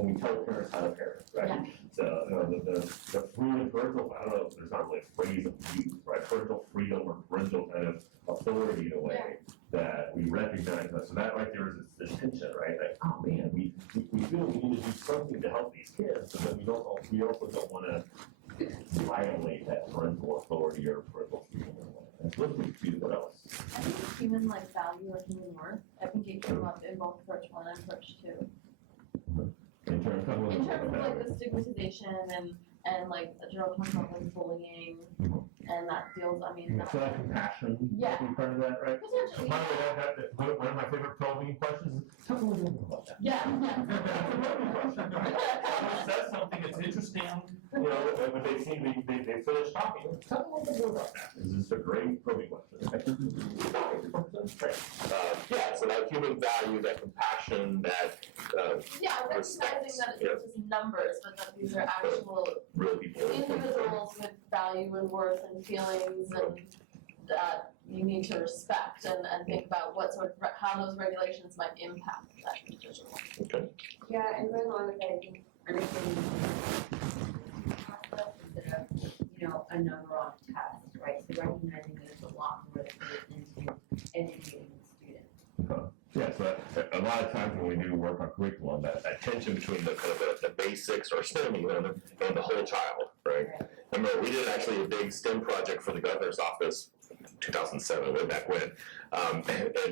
we tell parents how to parent, right? Yeah. So, you know, the freedom, parental, I don't know if there's not really a phrase of use, right? Parental freedom or parental kind of authority in a way that we recognize that. So that right there is this tension, right? Like, oh man, we feel we need to do something to help these kids, but then we also don't want to violate that parental authority or parental freedom in a way. And look, we treat it what else? I think human like value or human worth. I think it came up in both approach 1 and approach 2. In terms of like the stigmatization and like Gerald talks about like bullying and that feels, I mean, So that compassion would be part of that, right? Potentially. By the way, one of my favorite probing questions is, tell me a little bit about that. Yeah. That's a probing question, right? Someone says something that's interesting, you know, but they seem they finish talking. Tell me a little bit more about that. This is a great probing question. Yeah, so that human value, that compassion, that recognizing that it's not just numbers, but that these are actual real people. individuals with value and worth and feelings and that you need to respect and think about what sort of, how those regulations might impact that individual. Okay. Yeah, and going along with that, I think understanding instead of, you know, a number on a test, right? So recognizing that there's a lot more that goes into educating the student. Yeah, so a lot of times when we do work on curriculum, that tension between the kind of the basics or STEM even and the whole child, right? I remember we did actually a big STEM project for the governor's office, 2007, way back when, and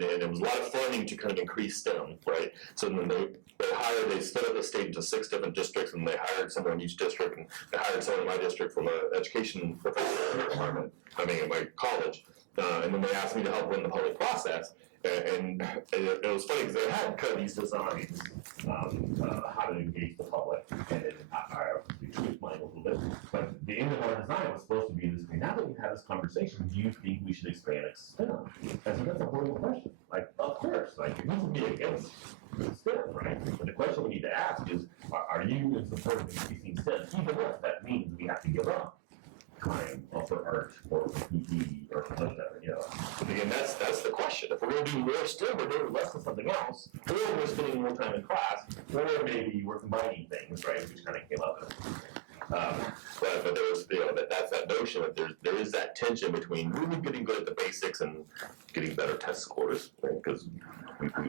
it was a lot of funding to kind of increase STEM, right? So then they split up the state into 6 different districts, and they hired someone in each district, and they hired someone in my district from an education professor department, in my college, and then they asked me to help run the public process. And it was funny because they had kind of these designs, how to engage the public, and I tweaked mine a little bit. But the end of our design was supposed to be this: now that we've had this conversation, do you think we should expand STEM? And so that's a horrible question. Like, of course, like it doesn't be against STEM, right? But the question we need to ask is: are you in support of increasing STEM, even if that means we have to give up time for art or PE or something like that, you know? Again, that's the question. If we're going to do more STEM, we're doing less of something else, or we're spending more time in class, or maybe we're combining things, right? Which kind of came up. But there was, you know, that's that notion that there is that tension between really getting good at the basics and getting better test scores, right? Because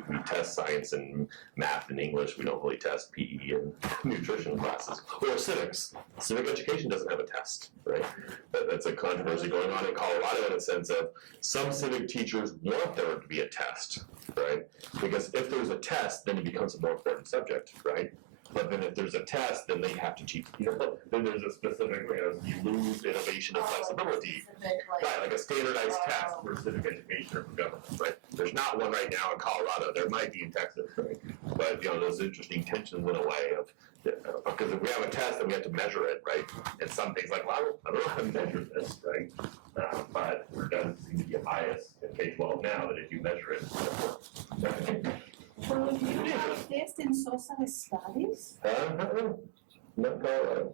we test science and math and English. We don't really test PE and nutrition classes or civics. Civic education doesn't have a test, right? That's a controversy going on in Colorado in a sense of some civic teachers want there to be a test, right? Because if there's a test, then it becomes a more important subject, right? But then if there's a test, then they have to teach, you know, then there's a specific, you lose innovation and flexibility. Right, like a standardized test for civic education or for government, right? There's not one right now in Colorado. There might be in Texas, right? But, you know, those interesting tensions in a way of, because if we have a test, then we have to measure it, right? And some things like, well, I don't know how to measure this, right? But there does seem to be a bias in K-12 now that if you measure it, it's important. So do you have tests in social studies? Not Colorado.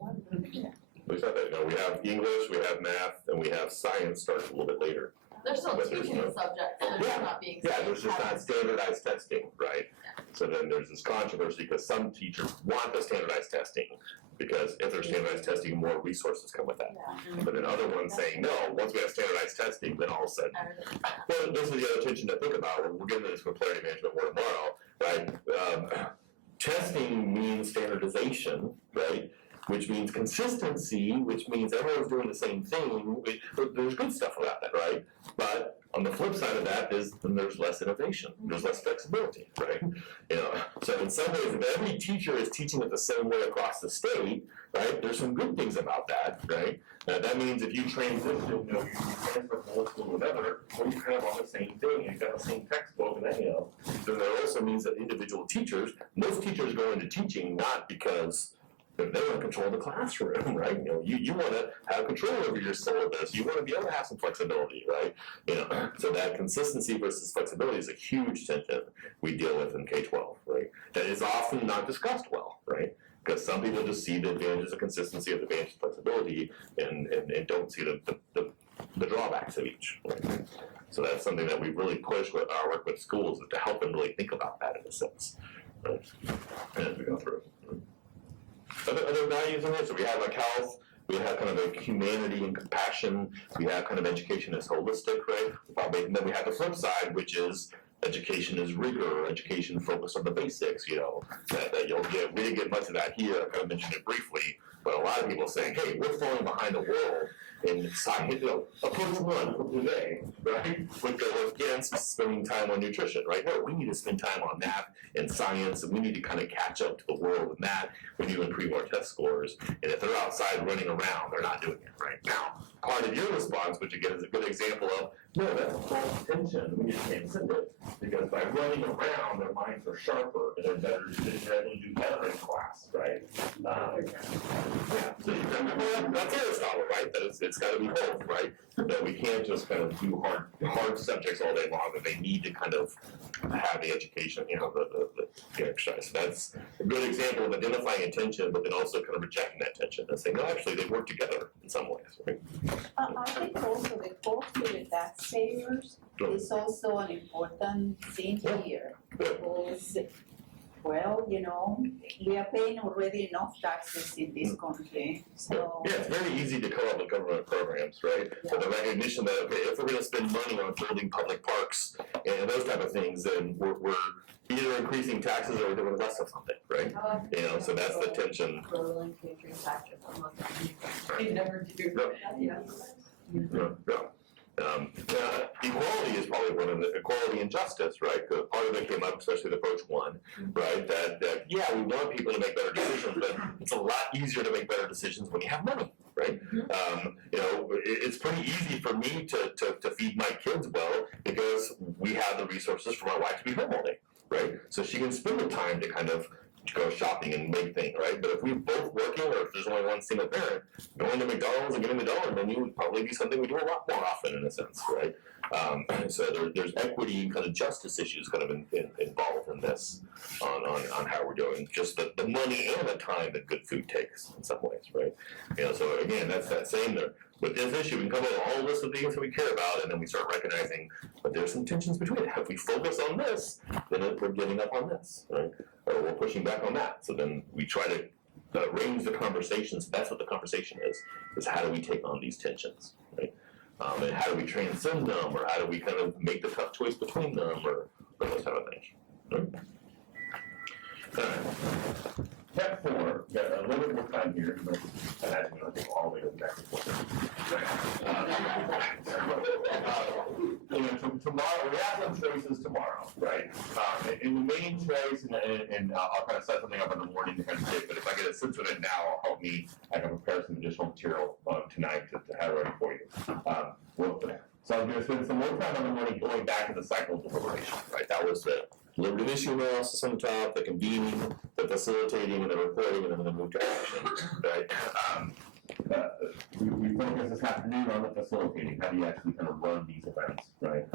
We said that, we have English, we have math, and we have science starts a little bit later. They're still teaching the subjects, they're just not being. Yeah, there's just not standardized testing, right? So then there's this controversy because some teachers want the standardized testing, because if there's standardized testing, more resources come with that. But then other ones saying, no, once we have standardized testing, then all of a sudden, well, this is the other tension to think about. We're getting this from Clarity Management Board tomorrow, right? Testing means standardization, right? Which means consistency, which means everyone's doing the same thing. There's good stuff about that, right? But on the flip side of that is then there's less innovation, there's less flexibility, right? You know, so in some ways, if every teacher is teaching it the same way across the state, right? There's some good things about that, right? That means if you transition, you transfer from one school to another, well, you're kind of on the same thing, you've got the same textbook, and then, you know. Then that also means that individual teachers, most teachers go into teaching not because They want to control the classroom, right? You want to have control over your syllabus. You want to be able to have some flexibility, right? So that consistency versus flexibility is a huge tension we deal with in K-12, right? That is often not discussed well, right? Because some people just see the advantages of consistency and the advantages of flexibility and don't see the drawbacks of each, right? So that's something that we really push with our work with schools, is to help them really think about that in a sense, right? As we go through. Other values in here, so we have like health, we have kind of like humanity and compassion, we have kind of education as holistic, right? And then we have the flip side, which is education is rigor, education focused on the basics, that you'll really get much of that here. I kind of mentioned it briefly, but a lot of people saying, hey, we're falling behind the world in science, approach one today, right? Would go against spending time on nutrition, right? No, we need to spend time on math and science, and we need to kind of catch up to the world with that. We need to improve our test scores, and if they're outside running around, they're not doing it right now. Part of your response, which again is a good example of, no, that's false tension. We need to transcend it, because by running around, their minds are sharper and they're better, they do better in class, right? Yeah, so that's Aristotle, right? That it's got to be both, right? That we can't just kind of do hard subjects all day long, that they need to kind of have the education, the exercise. So that's a good example of identifying attention, but then also kind of rejecting that tension and saying, no, actually, they work together in some ways, right? I think also the culture with taxpayers is also an important thing here, because, well, we are paying already enough taxes in this country, so. Yeah, it's very easy to come up with government programs, right? For the recognition that, okay, if we're gonna spend money on building public parks and those type of things, then we're either increasing taxes or we're doing less of something, right? So that's the tension. They never do. Equality is probably one of the, equality and justice, right? Because part of it came up, especially the approach one, right? That yeah, we want people to make better decisions, but it's a lot easier to make better decisions when you have money, right? It's pretty easy for me to feed my kids well because we have the resources for my wife to be home all day, right? So she can spend the time to kind of go shopping and make things, right? But if we're both working, or if there's only one single parent, going to McDonald's and getting the dollar menu would probably be something we do a lot more often, in a sense, right? So there's equity and kind of justice issues kind of involved in this, on how we're doing just the money and the time that good food takes in some ways, right? So again, that's that same there. With this issue, we can come up with a whole list of things that we care about, and then we start recognizing, but there's some tensions between it. If we focus on this, then we're giving up on this, right? Or we're pushing back on that. So then we try to arrange the conversations. That's what the conversation is how do we take on these tensions, right? And how do we transcend them, or how do we kind of make the tough choice between them, or those type of things, right? All right. Step 4, got a little bit more time here, but I had to go all the way back and forth. Tomorrow, we have some choices tomorrow, right? And the main choice, and I'll kind of set something up in the morning to kind of say, but if I get a sense of it now, it'll help me. I can prepare some additional material tonight to have ready for you. So I'm going to spend some more time on the morning going back to the cycle of deliberation, right? That was the deliberative issue analysis on the top, the convening, the facilitating, and the reporting, and then the move to action, right? We focus this afternoon on the facilitating. How do you actually kind of run these events, right?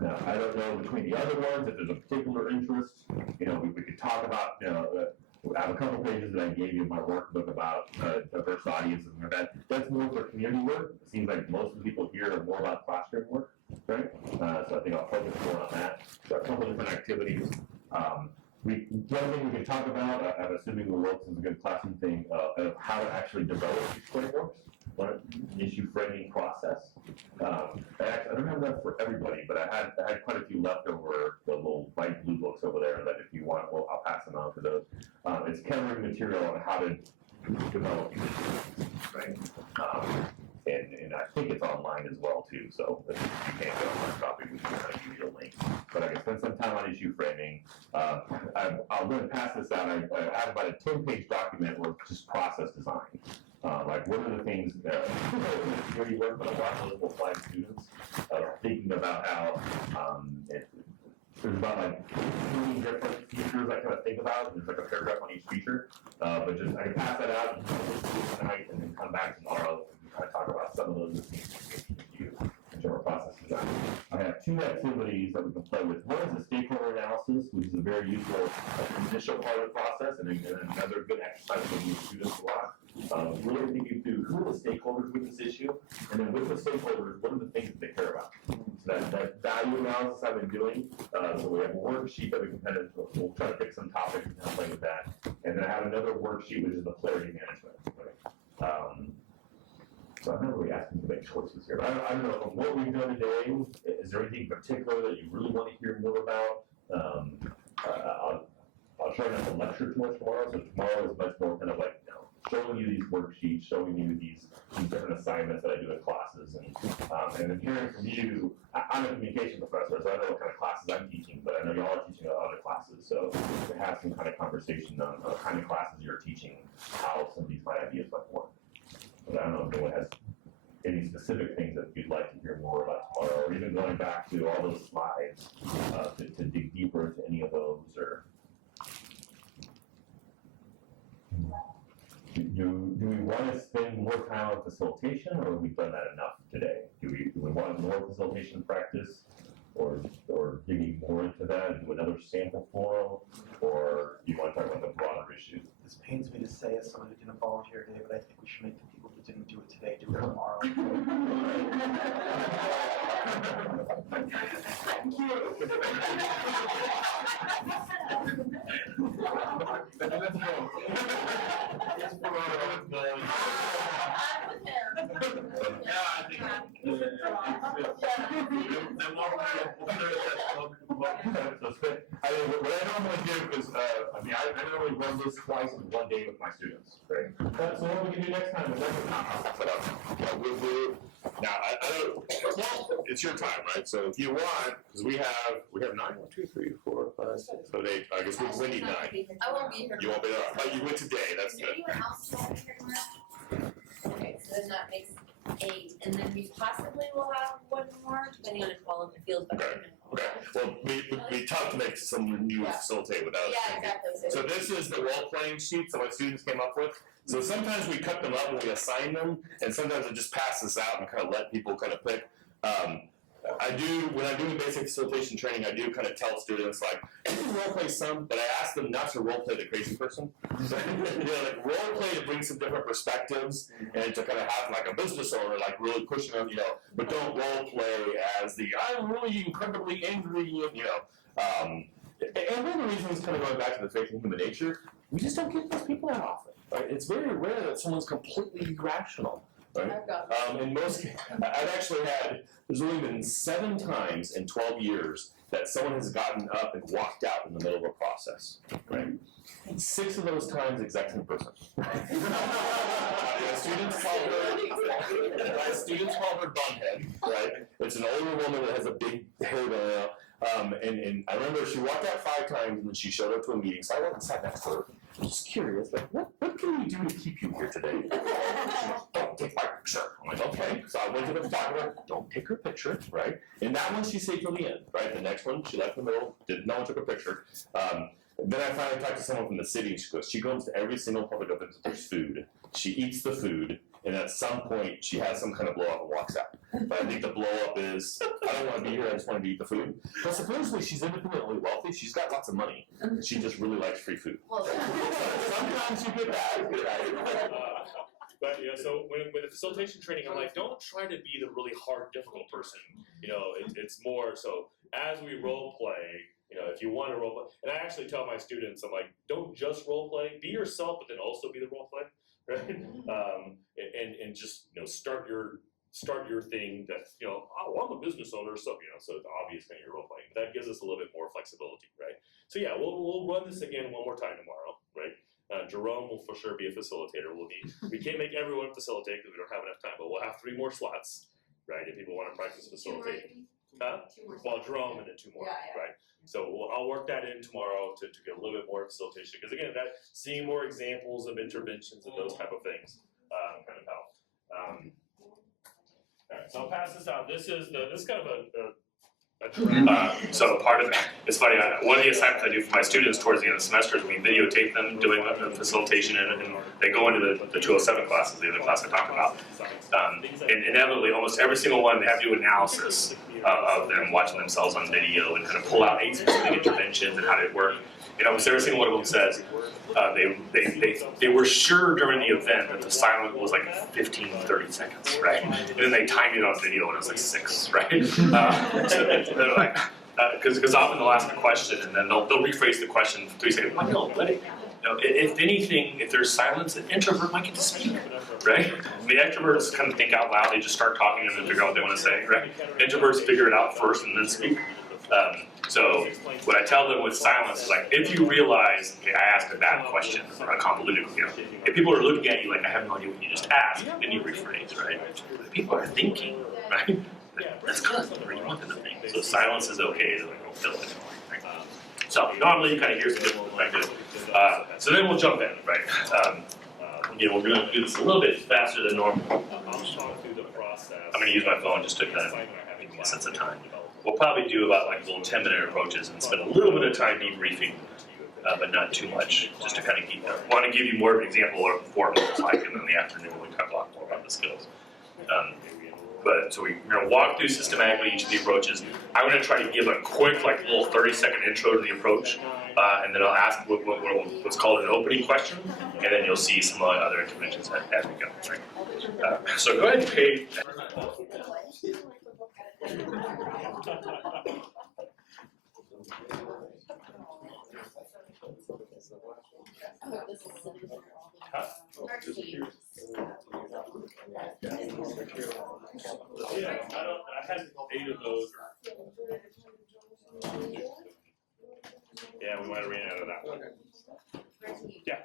Now, I don't know between the other ones if there's a particular interest. We could talk about, I have a couple pages that I gave you in my workbook about diverse audiences and that. That's more for community work. It seems like most of the people here are more about classroom work, right? So I think I'll focus more on that. So a couple different activities. One thing we can talk about, I'm assuming the world is a good classroom thing, of how to actually develop these frameworks, right? Issue framing process. I don't have that for everybody, but I had quite a few left over the little white blue books over there that if you want, I'll pass them on to those. It's covering material on how to develop these issues, right? And I think it's online as well too, so if you can't get on my copy, we can kind of give you a link. But I can spend some time on issue framing. I'm going to pass this out. I have about a 10-page document with just process design. Like what are the things that security work, but a lot of those will apply to students. Thinking about how there's about like 20 different features I kind of think about, and there's like a paragraph on each feature. But just, I can pass that out tonight and then come back tomorrow and kind of talk about some of those things you in terms of process design. I have 2 activities that we can play with. One is a stakeholder analysis, which is a very useful initial part of the process, and another good exercise for the students a lot. Really thinking through who are the stakeholders with this issue, and then with the stakeholders, what are the things that they care about. So that value analysis I've been doing, so we have a worksheet that we can kind of, we'll try to pick some topics and play with that. And then I have another worksheet, which is the clarity management. Right? So I'm not really asking you to make choices here, but I don't know, from what we've done today, is there anything in particular that you really want to hear more about? I'll try not to lecture too much tomorrow, so tomorrow is much more kind of like, showing you these worksheets, showing you these different assignments that I do in classes, and then hearing from you. I'm a communication professor, so I know what kind of classes I'm teaching, but I know y'all are teaching other classes, so to have some kind of conversation on the kind of classes you're teaching, how some of these my ideas might work. But I don't know if anyone has any specific things that you'd like to hear more about tomorrow, or even going back to all those slides to dig deeper into any of those, or. Do we want to spend more time on facilitation, or have we done that enough today? Do we want more facilitation practice, or digging more into that and do another sample forum, or do you want to talk about the broader issue? This pains me to say as someone who didn't volunteer today, but I think we should make the people who didn't do it today do it tomorrow. Thank you. Let's go. Yeah, I think the more I mean, what I normally do is, I normally run this twice in one day with my students, right? So what we can do next time is now, I don't, well, it's your time, right? So if you want, because we have 9, 1, 2, 3, 4, 5, 6, 7, 8, I guess we need 9. I won't be here. You won't be there, but you went today, that's Is there good. anyone else who won't be here tomorrow? Okay, so then that makes 8, and then we possibly will have 1 more, depending on if all of it feels better. Okay, well, it'd be tough to make someone new facilitate without. Yeah, exactly. So this is the role-playing sheets that my students came up with. So sometimes we cut them up and we assign them, and sometimes I just pass this out and kind of let people kind of pick. When I'm doing basic facilitation training, I do kind of tell students, like, you can role play some, but I ask them not to role play the crazy person. So, like role play to bring some different perspectives and to kind of have like a business owner, like really pushing them, but don't role play as the, I'm really incredibly angry, and one of the reasons, kind of going back to the faith in human nature, we just don't get those people that often, right? It's very rare that someone's completely irrational. Right? In most, I've actually there's only been 7 times in 12 years that someone has gotten up and walked out in the middle of a process, right? 6 of those times, exact same person. Students call her Bunhead, right? It's an older woman that has a big hair down. And I remember she walked out 5 times and then she showed up to a meeting, so I went and sat next to her. I'm just curious, like, what can we do to keep you here today? Don't take my picture. I'm like, okay. So I went to the photographer, don't take her picture, right? And that one she stayed till the end, right? The next one, she left in the middle, no one took a picture. Then I finally talked to someone from the city, and she goes to every single public event that there's food. She eats the food, and at some point, she has some kind of blow up and walks out. But I think the blow up is, I don't want to be here, I just want to eat the food. But supposedly, she's independently wealthy, she's got lots of money. She just really likes free food. So sometimes you get that, right? But so with the facilitation training, I'm like, don't try to be the really hard, difficult person. It's more so as we role play. If you want to role play, and I actually tell my students, I'm like, don't just role play, be yourself, but then also be the role play, right? And just start your thing that oh, I'm a business owner, so so it's obvious that you're role playing. But that gives us a little bit more flexibility, right? So yeah, we'll run this again one more time tomorrow, right? Jerome will for sure be a facilitator. We can't make everyone facilitate because we don't have enough time, but we'll have 3 more slots, right? If people want to practice facilitating. Well, Jerome and then 2 more, right? So I'll work that in tomorrow to get a little bit more facilitation, because again, that seeing more examples of interventions and those type of things kind of help. All right, so I'll pass this out. This is kind of So part of it's funny. One of the assignments I do for my students towards the end of the semester is we videotape them doing the facilitation, and they go into the 207 classes, the other class I talked about. And inevitably, almost every single one, they have to do analysis of them watching themselves on video and kind of pull out 8 specific interventions and how did it work. And almost every single one of them says they were sure during the event that the silent was like 15, 30 seconds, right? And then they timed it on video and it was like 6, right? So they're like, because often they'll ask a question and then they'll rephrase the question 3 seconds. Well, no, but if anything, if there's silence, an introvert might get to speak, right? The extroverts kind of think out loud, they just start talking and then figure out what they want to say, right? Introverts figure it out first and then speak. So what I tell them with silence is like, if you realize, okay, I asked a bad question or a convoluted, if people are looking at you like, I have no idea what you just asked, then you rephrase, right? But if people are thinking, right? That's good, or you want them to think. So silence is okay to like, fill it. Right? So normally you kind of hear some different perspectives. So then we'll jump in, right? We're going to do this a little bit faster than normal. I'm going to use my phone just to kind of give me a sense of time. We'll probably do about like little 10-minute approaches and spend a little bit of time debriefing, but not too much, just to kind of want to give you more of an example of what it looks like, and then in the afternoon we talk a lot more about the skills. So we're going to walk through systematically each of the approaches. I'm going to try to give a quick, like little 30-second intro to the approach, and then I'll ask what's called an opening question, and then you'll see some other interventions as we go. Right? So go ahead and pay. Yeah, I had 8 of those. Yeah, we might have ran out of that one. Yeah.